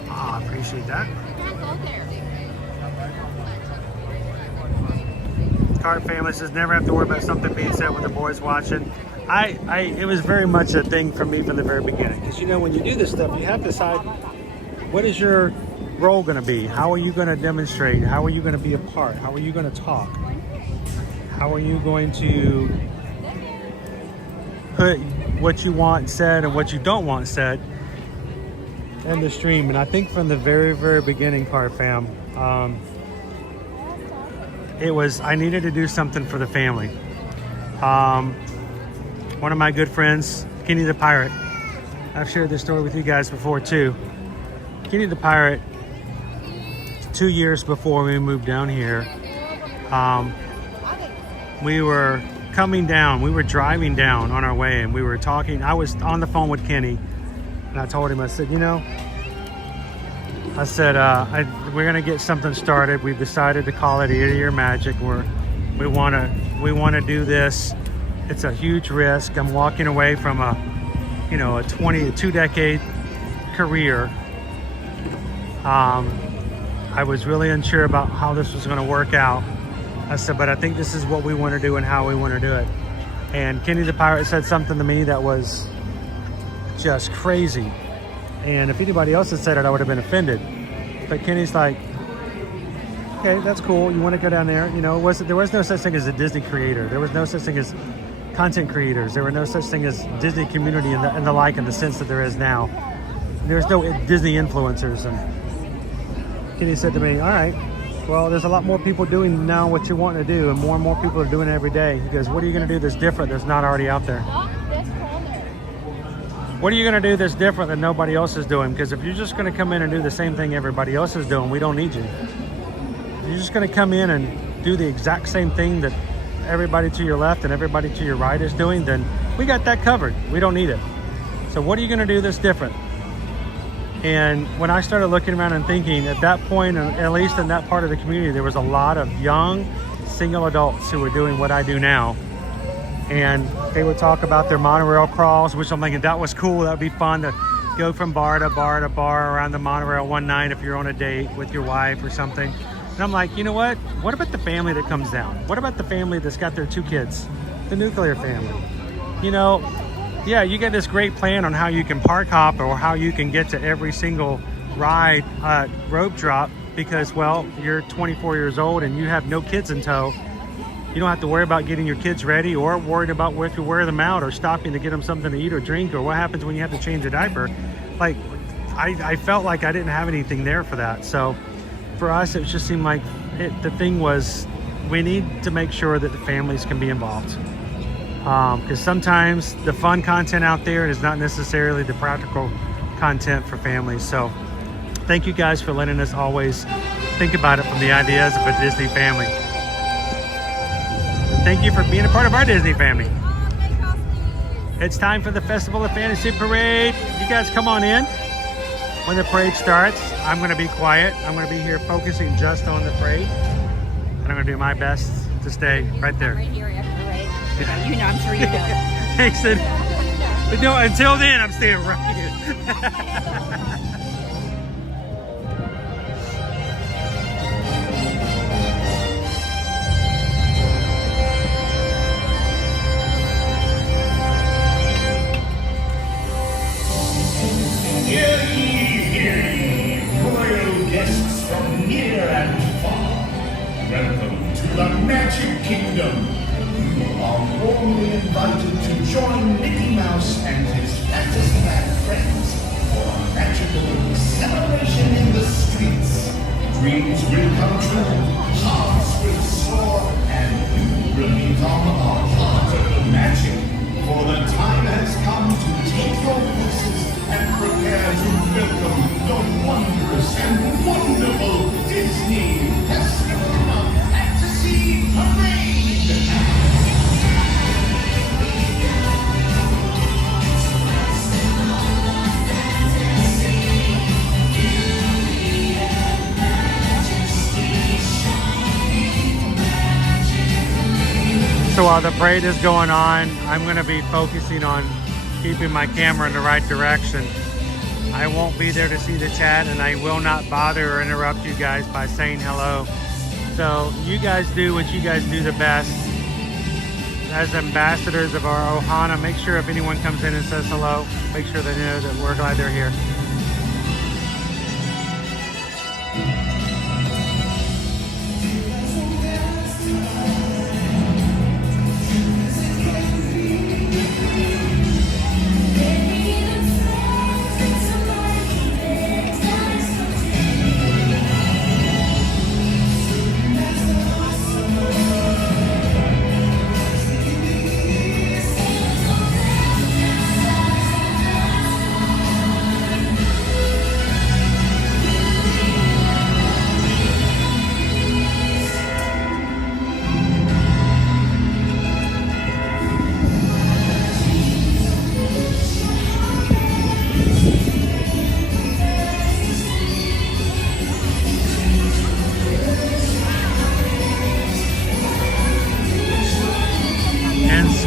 I appreciate that. Cart Family says, never have to worry about something being said when the boys watching. It was very much a thing for me from the very beginning. Because when you do this stuff, you have to decide, what is your role going to be? How are you going to demonstrate? How are you going to be a part? How are you going to talk? How are you going to put what you want said and what you don't want said in the stream? And I think from the very, very beginning, Cart Fam, it was, I needed to do something for the family. One of my good friends, Kenny the Pirate, I've shared this story with you guys before too. Kenny the Pirate, 2 years before we moved down here, we were coming down, we were driving down on our way, and we were talking. I was on the phone with Kenny, and I told him, I said, we're gonna get something started. We've decided to call it Ear to Ear Magic. We wanna do this. It's a huge risk. I'm walking away from a 2-decade career. I was really unsure about how this was gonna work out. I said, but I think this is what we want to do and how we want to do it. And Kenny the Pirate said something to me that was just crazy. And if anybody else had said it, I would have been offended. But Kenny's like, okay, that's cool. You want to go down there? There was no such thing as a Disney creator. There was no such thing as content creators. There were no such thing as Disney community and the like in the sense that there is now. There's no Disney influencers. And Kenny said to me, all right, well, there's a lot more people doing now what you want to do, and more people are doing it every day. He goes, what are you going to do that's different that's not already out there? What are you going to do that's different that nobody else is doing? Because if you're just going to come in and do the same thing everybody else is doing, we don't need you. If you're just going to come in and do the exact same thing that everybody to your left and everybody to your right is doing, then we got that covered. We don't need it. So what are you going to do that's different? And when I started looking around and thinking, at that point, at least in that part of the community, there was a lot of young single adults who were doing what I do now. And they would talk about their monorail crawls, which I'm thinking that was cool. That would be fun to go from bar to bar to bar around the monorail one night if you're on a date with your wife or something. And I'm like, you know what? What about the family that comes down? What about the family that's got their 2 kids? The nuclear family. Yeah, you get this great plan on how you can park hop or how you can get to every single ride, rope drop, because, well, you're 24 years old and you have no kids in tow. You don't have to worry about getting your kids ready or worried about where to wear them out or stopping to get them something to eat or drink or what happens when you have to change a diaper. Like, I felt like I didn't have anything there for that. So for us, it just seemed like the thing was, we need to make sure that the families can be involved. Because sometimes the fun content out there is not necessarily the practical content for families. So thank you guys for letting us always think about it from the ideas of a Disney family. Thank you for being a part of our Disney family. It's time for the Festival of Fantasy Parade. You guys come on in. When the parade starts, I'm going to be quiet. I'm going to be here focusing just on the parade. And I'm going to do my best to stay right there. Right here after the race. I'm sure you do. Thanks. But no, until then, I'm staying right here. Hear ye, royal guests from near and far. Welcome to the Magic Kingdom, You are warmly invited to join Mickey Mouse and his Fantasyland friends for a magical celebration in the streets. Dreams will come true, hearts will soar, and you will become a part of the magic. For the time has come to take your places and prepare to welcome the wondrous and wonderful Disney Festival of Fantasy Parade. So while the parade is going on, I'm going to be focusing on keeping my camera in the right direction. I won't be there to see the chat, and I will not bother or interrupt you guys by saying hello. So you guys do what you guys do the best. As ambassadors of our Ohana, make sure if anyone comes in and says hello, make sure they know that we're glad they're here.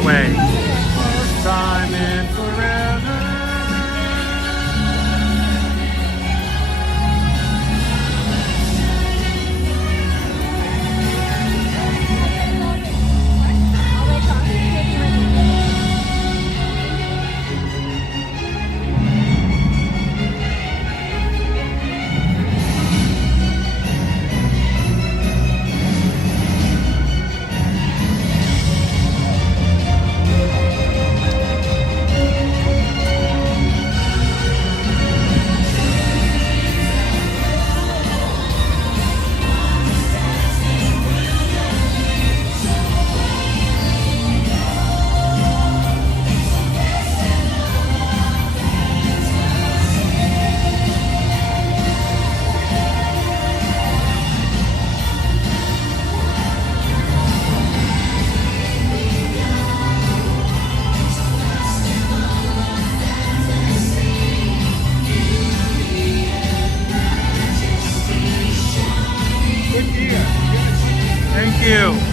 Way. First time in forever. Thank you.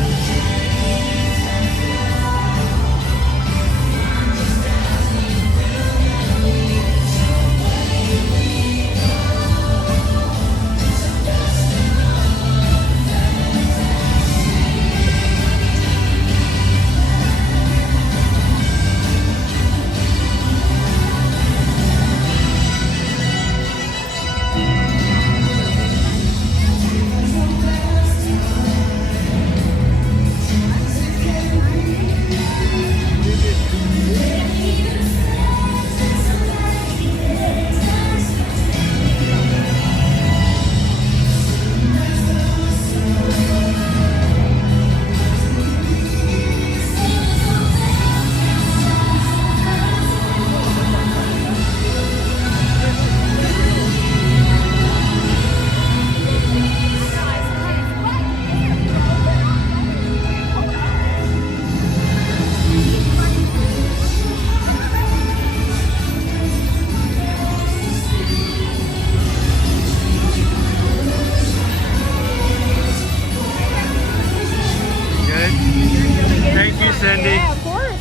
Cindy. Yeah, of course.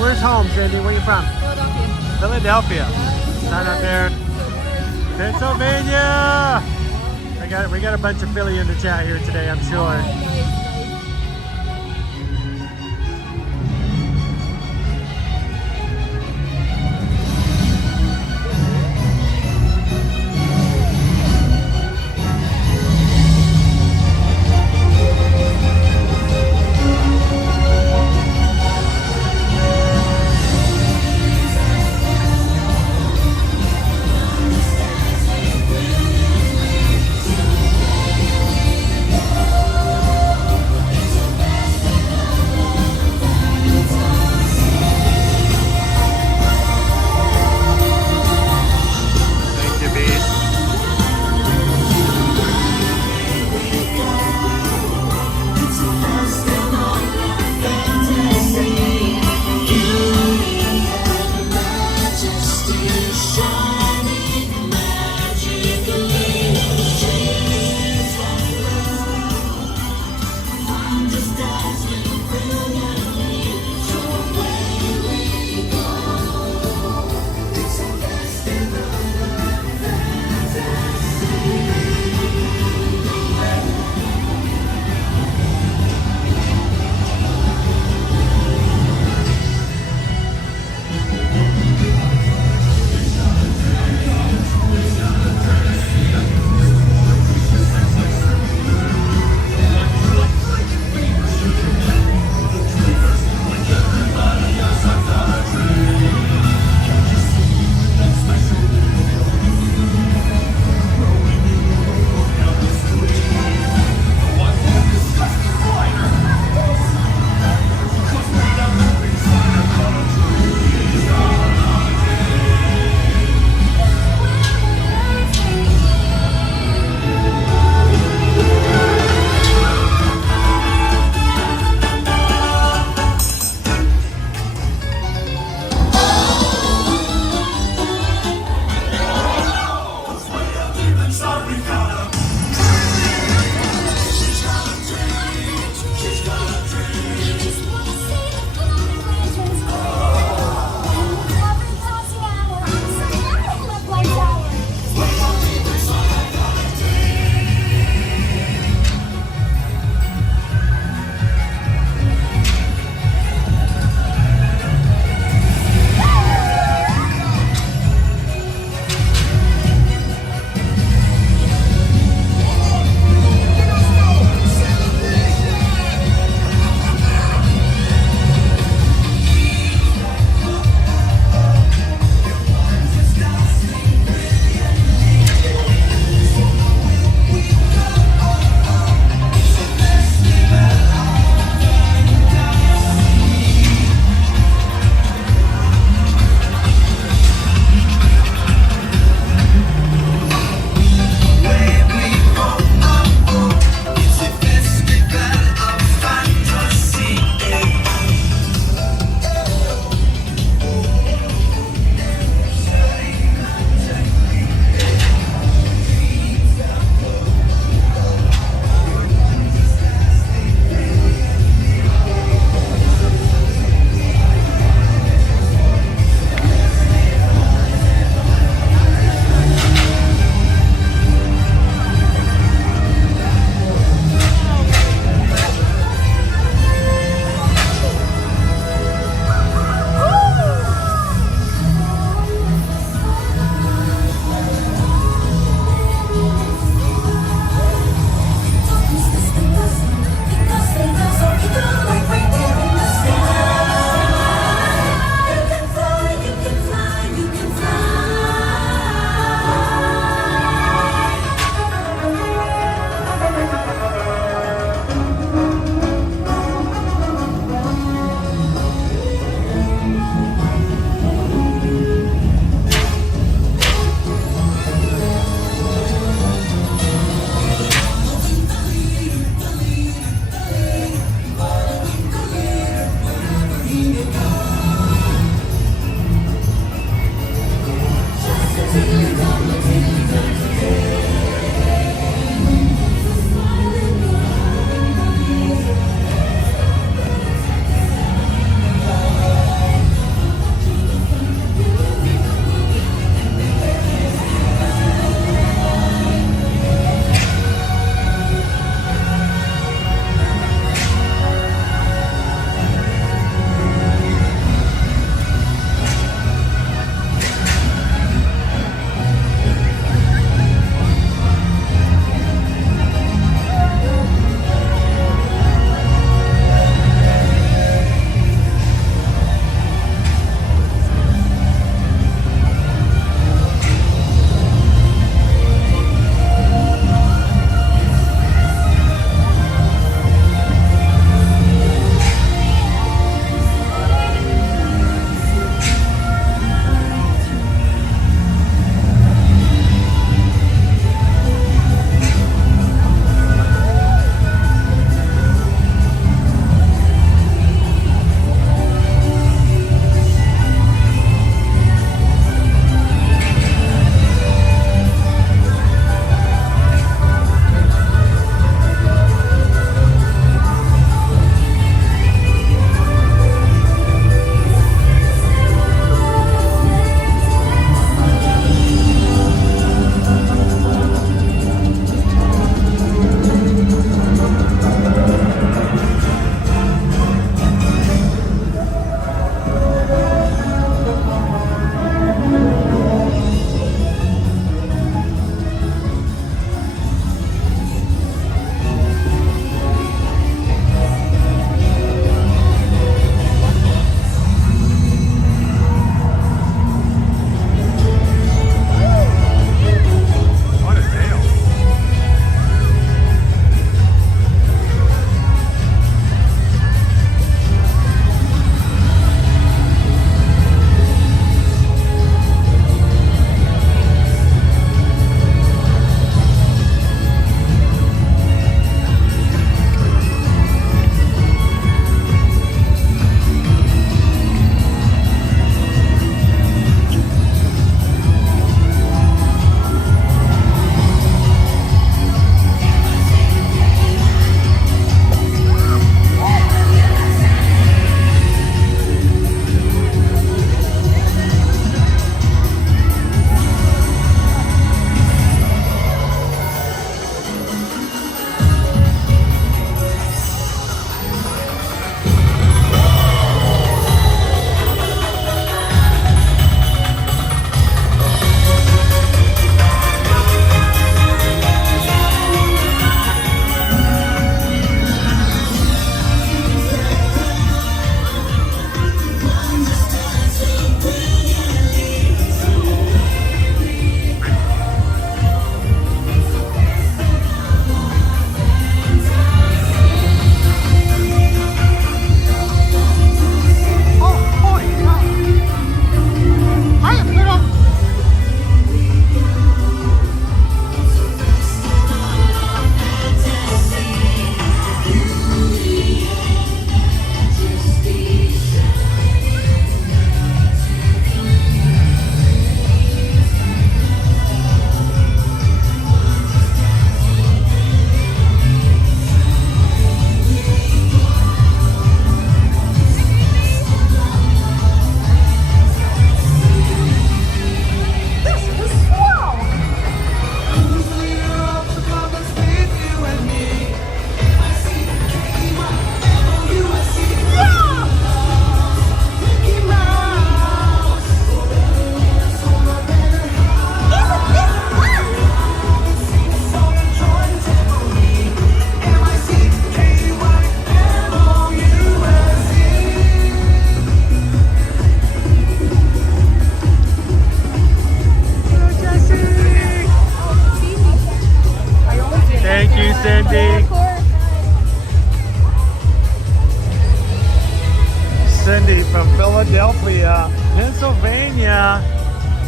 Where's home, Cindy? Where you from? Philadelphia. Philadelphia. Sign up there. Pennsylvania. We got a bunch of Philly in the chat here today, I'm sure.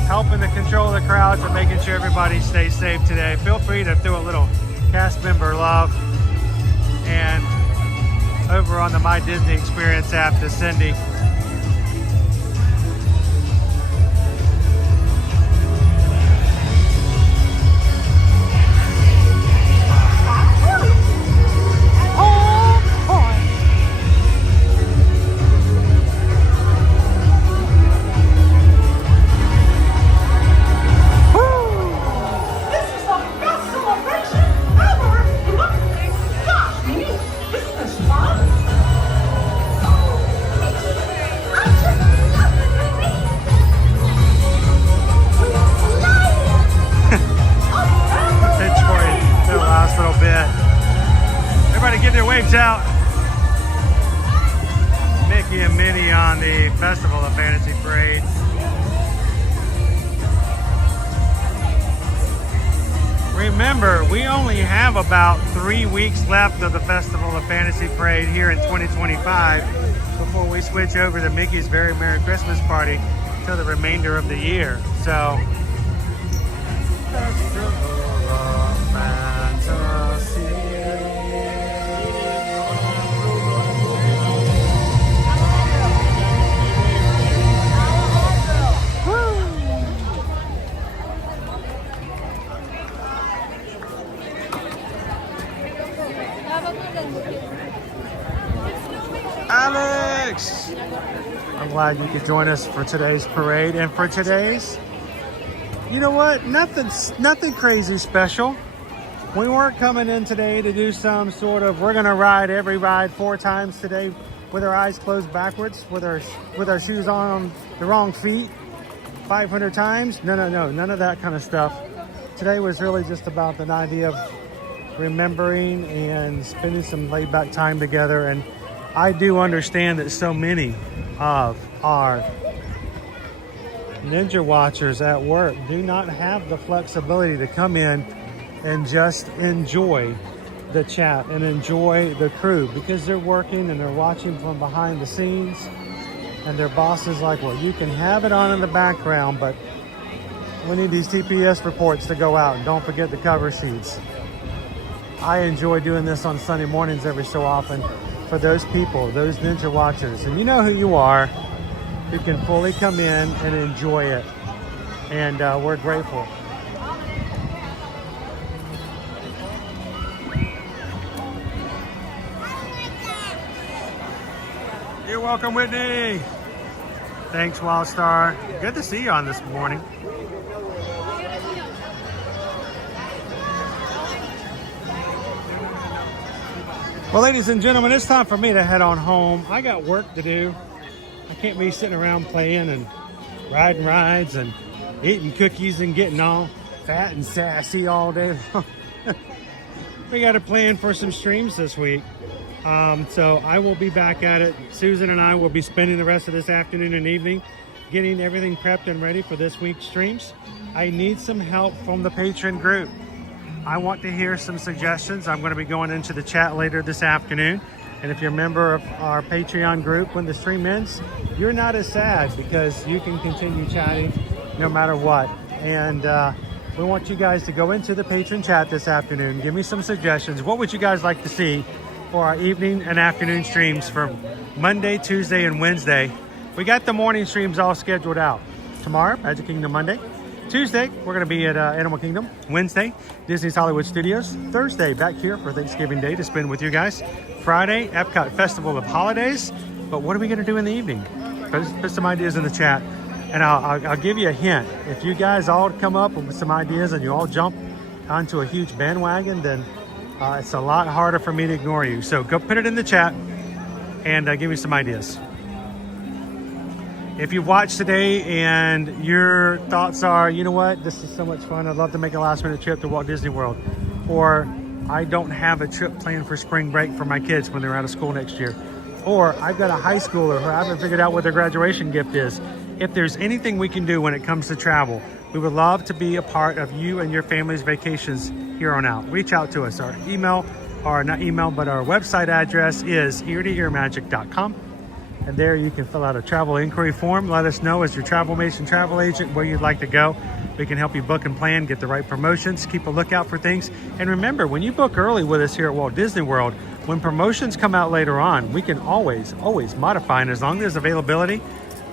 helping to control the crowds and making sure everybody stays safe today. Feel free to throw a little cast member love. And over on the My Disney Experience app to Cindy. Out. Mickey and Minnie on the Festival of Fantasy Parade. Remember, we only have about 3 weeks left of the Festival of Fantasy Parade here in 2025 before we switch over to Mickey's Very Merry Christmas Party till the remainder of the year. So, Festival of Fantasy. Alex! I'm glad you could join us for today's parade. And for today's, you know what? Nothing crazy special. We weren't coming in today to do some sort of, we're gonna ride every ride 4 times today with our eyes closed backwards, with our shoes on the wrong feet 500 times. No, none of that kind of stuff. Today was really just about the idea of remembering and spending some laid back time together. And I do understand that so many of our Ninja Watchers at work do not have the flexibility to come in and just enjoy the chat and enjoy the crew, because they're working and they're watching from behind the scenes, and their boss is like, well, you can have it on in the background, but we need these TPS reports to go out, and don't forget the cover sheets. I enjoy doing this on Sunday mornings every so often for those people, those Ninja Watchers, and you know who you are, who can fully come in and enjoy it. And we're grateful. You're welcome, Whitney. Thanks, Wildstar. Good to see you on this morning. Well, ladies and gentlemen, it's time for me to head on home. I got work to do. I can't be sitting around playing and riding rides and eating cookies and getting all fat and sassy all day long. We got a plan for some streams this week. So I will be back at it. Susan and I will be spending the rest of this afternoon and evening getting everything prepped and ready for this week's streams. I need some help from the patron group. I want to hear some suggestions. I'm going to be going into the chat later this afternoon. And if you're a member of our Patreon group, when the stream ends, you're not as sad because you can continue chatting no matter what. And we want you guys to go into the patron chat this afternoon. Give me some suggestions. What would you guys like to see for our evening and afternoon streams for Monday, Tuesday, and Wednesday? We got the morning streams all scheduled out. Tomorrow, Magic Kingdom Monday. Tuesday, we're going to be at Animal Kingdom. Wednesday, Disney's Hollywood Studios. Thursday, back here for Thanksgiving Day to spend with you guys. Friday, Epcot Festival of Holidays. But what are we going to do in the evening? Put some ideas in the chat. And I'll give you a hint. If you guys all come up with some ideas and you all jump onto a huge bandwagon, then it's a lot harder for me to ignore you. So go put it in the chat and give me some ideas. If you've watched today and your thoughts are, you know what, this is so much fun, I'd love to make a last minute trip to Walt Disney World. Or I don't have a trip planned for spring break for my kids when they're out of school next year. Or I've got a high schooler who I haven't figured out what their graduation gift is. If there's anything we can do when it comes to travel, we would love to be a part of you and your family's vacations here on out. Reach out to us. Our email, or not email, but our website address is eartoearmagic.com. And there you can fill out a travel inquiry form. Let us know as your Travelmation travel agent where you'd like to go. We can help you book and plan, get the right promotions, keep a lookout for things. And remember, when you book early with us here at Walt Disney World, when promotions come out later on, we can always modify. And as long as there's availability,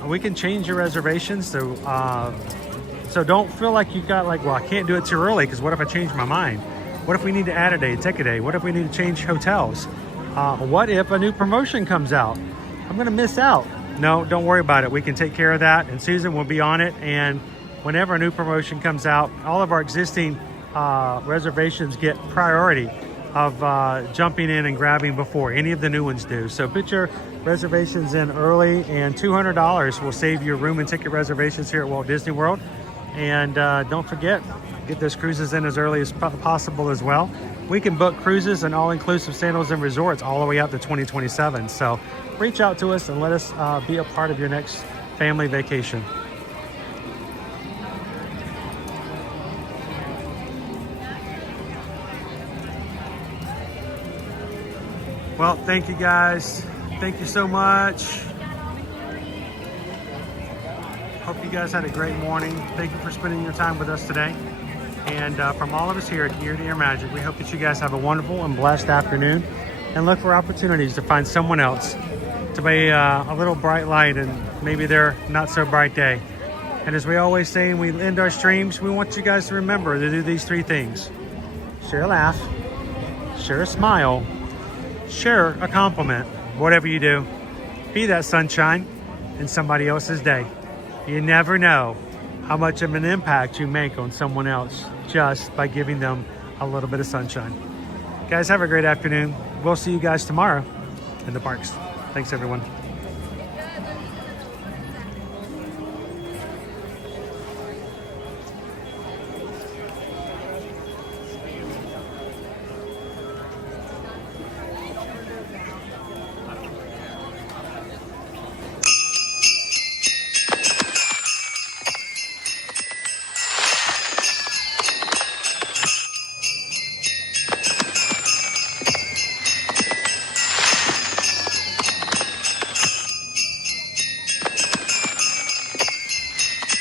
we can change your reservations. So don't feel like you've got like, well, I can't do it too early because what if I change my mind? What if we need to add a day, take a day? What if we need to change hotels? What if a new promotion comes out? I'm gonna miss out. No, don't worry about it. We can take care of that, and Susan will be on it. And whenever a new promotion comes out, all of our existing reservations get priority of jumping in and grabbing before any of the new ones do. So put your reservations in early, and $200 will save your room and ticket reservations here at Walt Disney World. And don't forget, get those cruises in as early as possible as well. We can book cruises and all-inclusive sandals and resorts all the way out to 2027. So reach out to us and let us be a part of your next family vacation. Well, thank you guys. Thank you so much. Hope you guys had a great morning. Thank you for spending your time with us today. And from all of us here at Ear to Ear Magic, we hope that you guys have a wonderful and blessed afternoon, and look for opportunities to find someone else to be a little bright light and maybe their not so bright day. And as we always say, when we end our streams, we want you guys to remember to do these three things: share a laugh, share a smile, share a compliment. Whatever you do, be that sunshine in somebody else's day. You never know how much of an impact you make on someone else just by giving them a little bit of sunshine. Guys, have a great afternoon. We'll see you guys tomorrow in the parks. Thanks, everyone.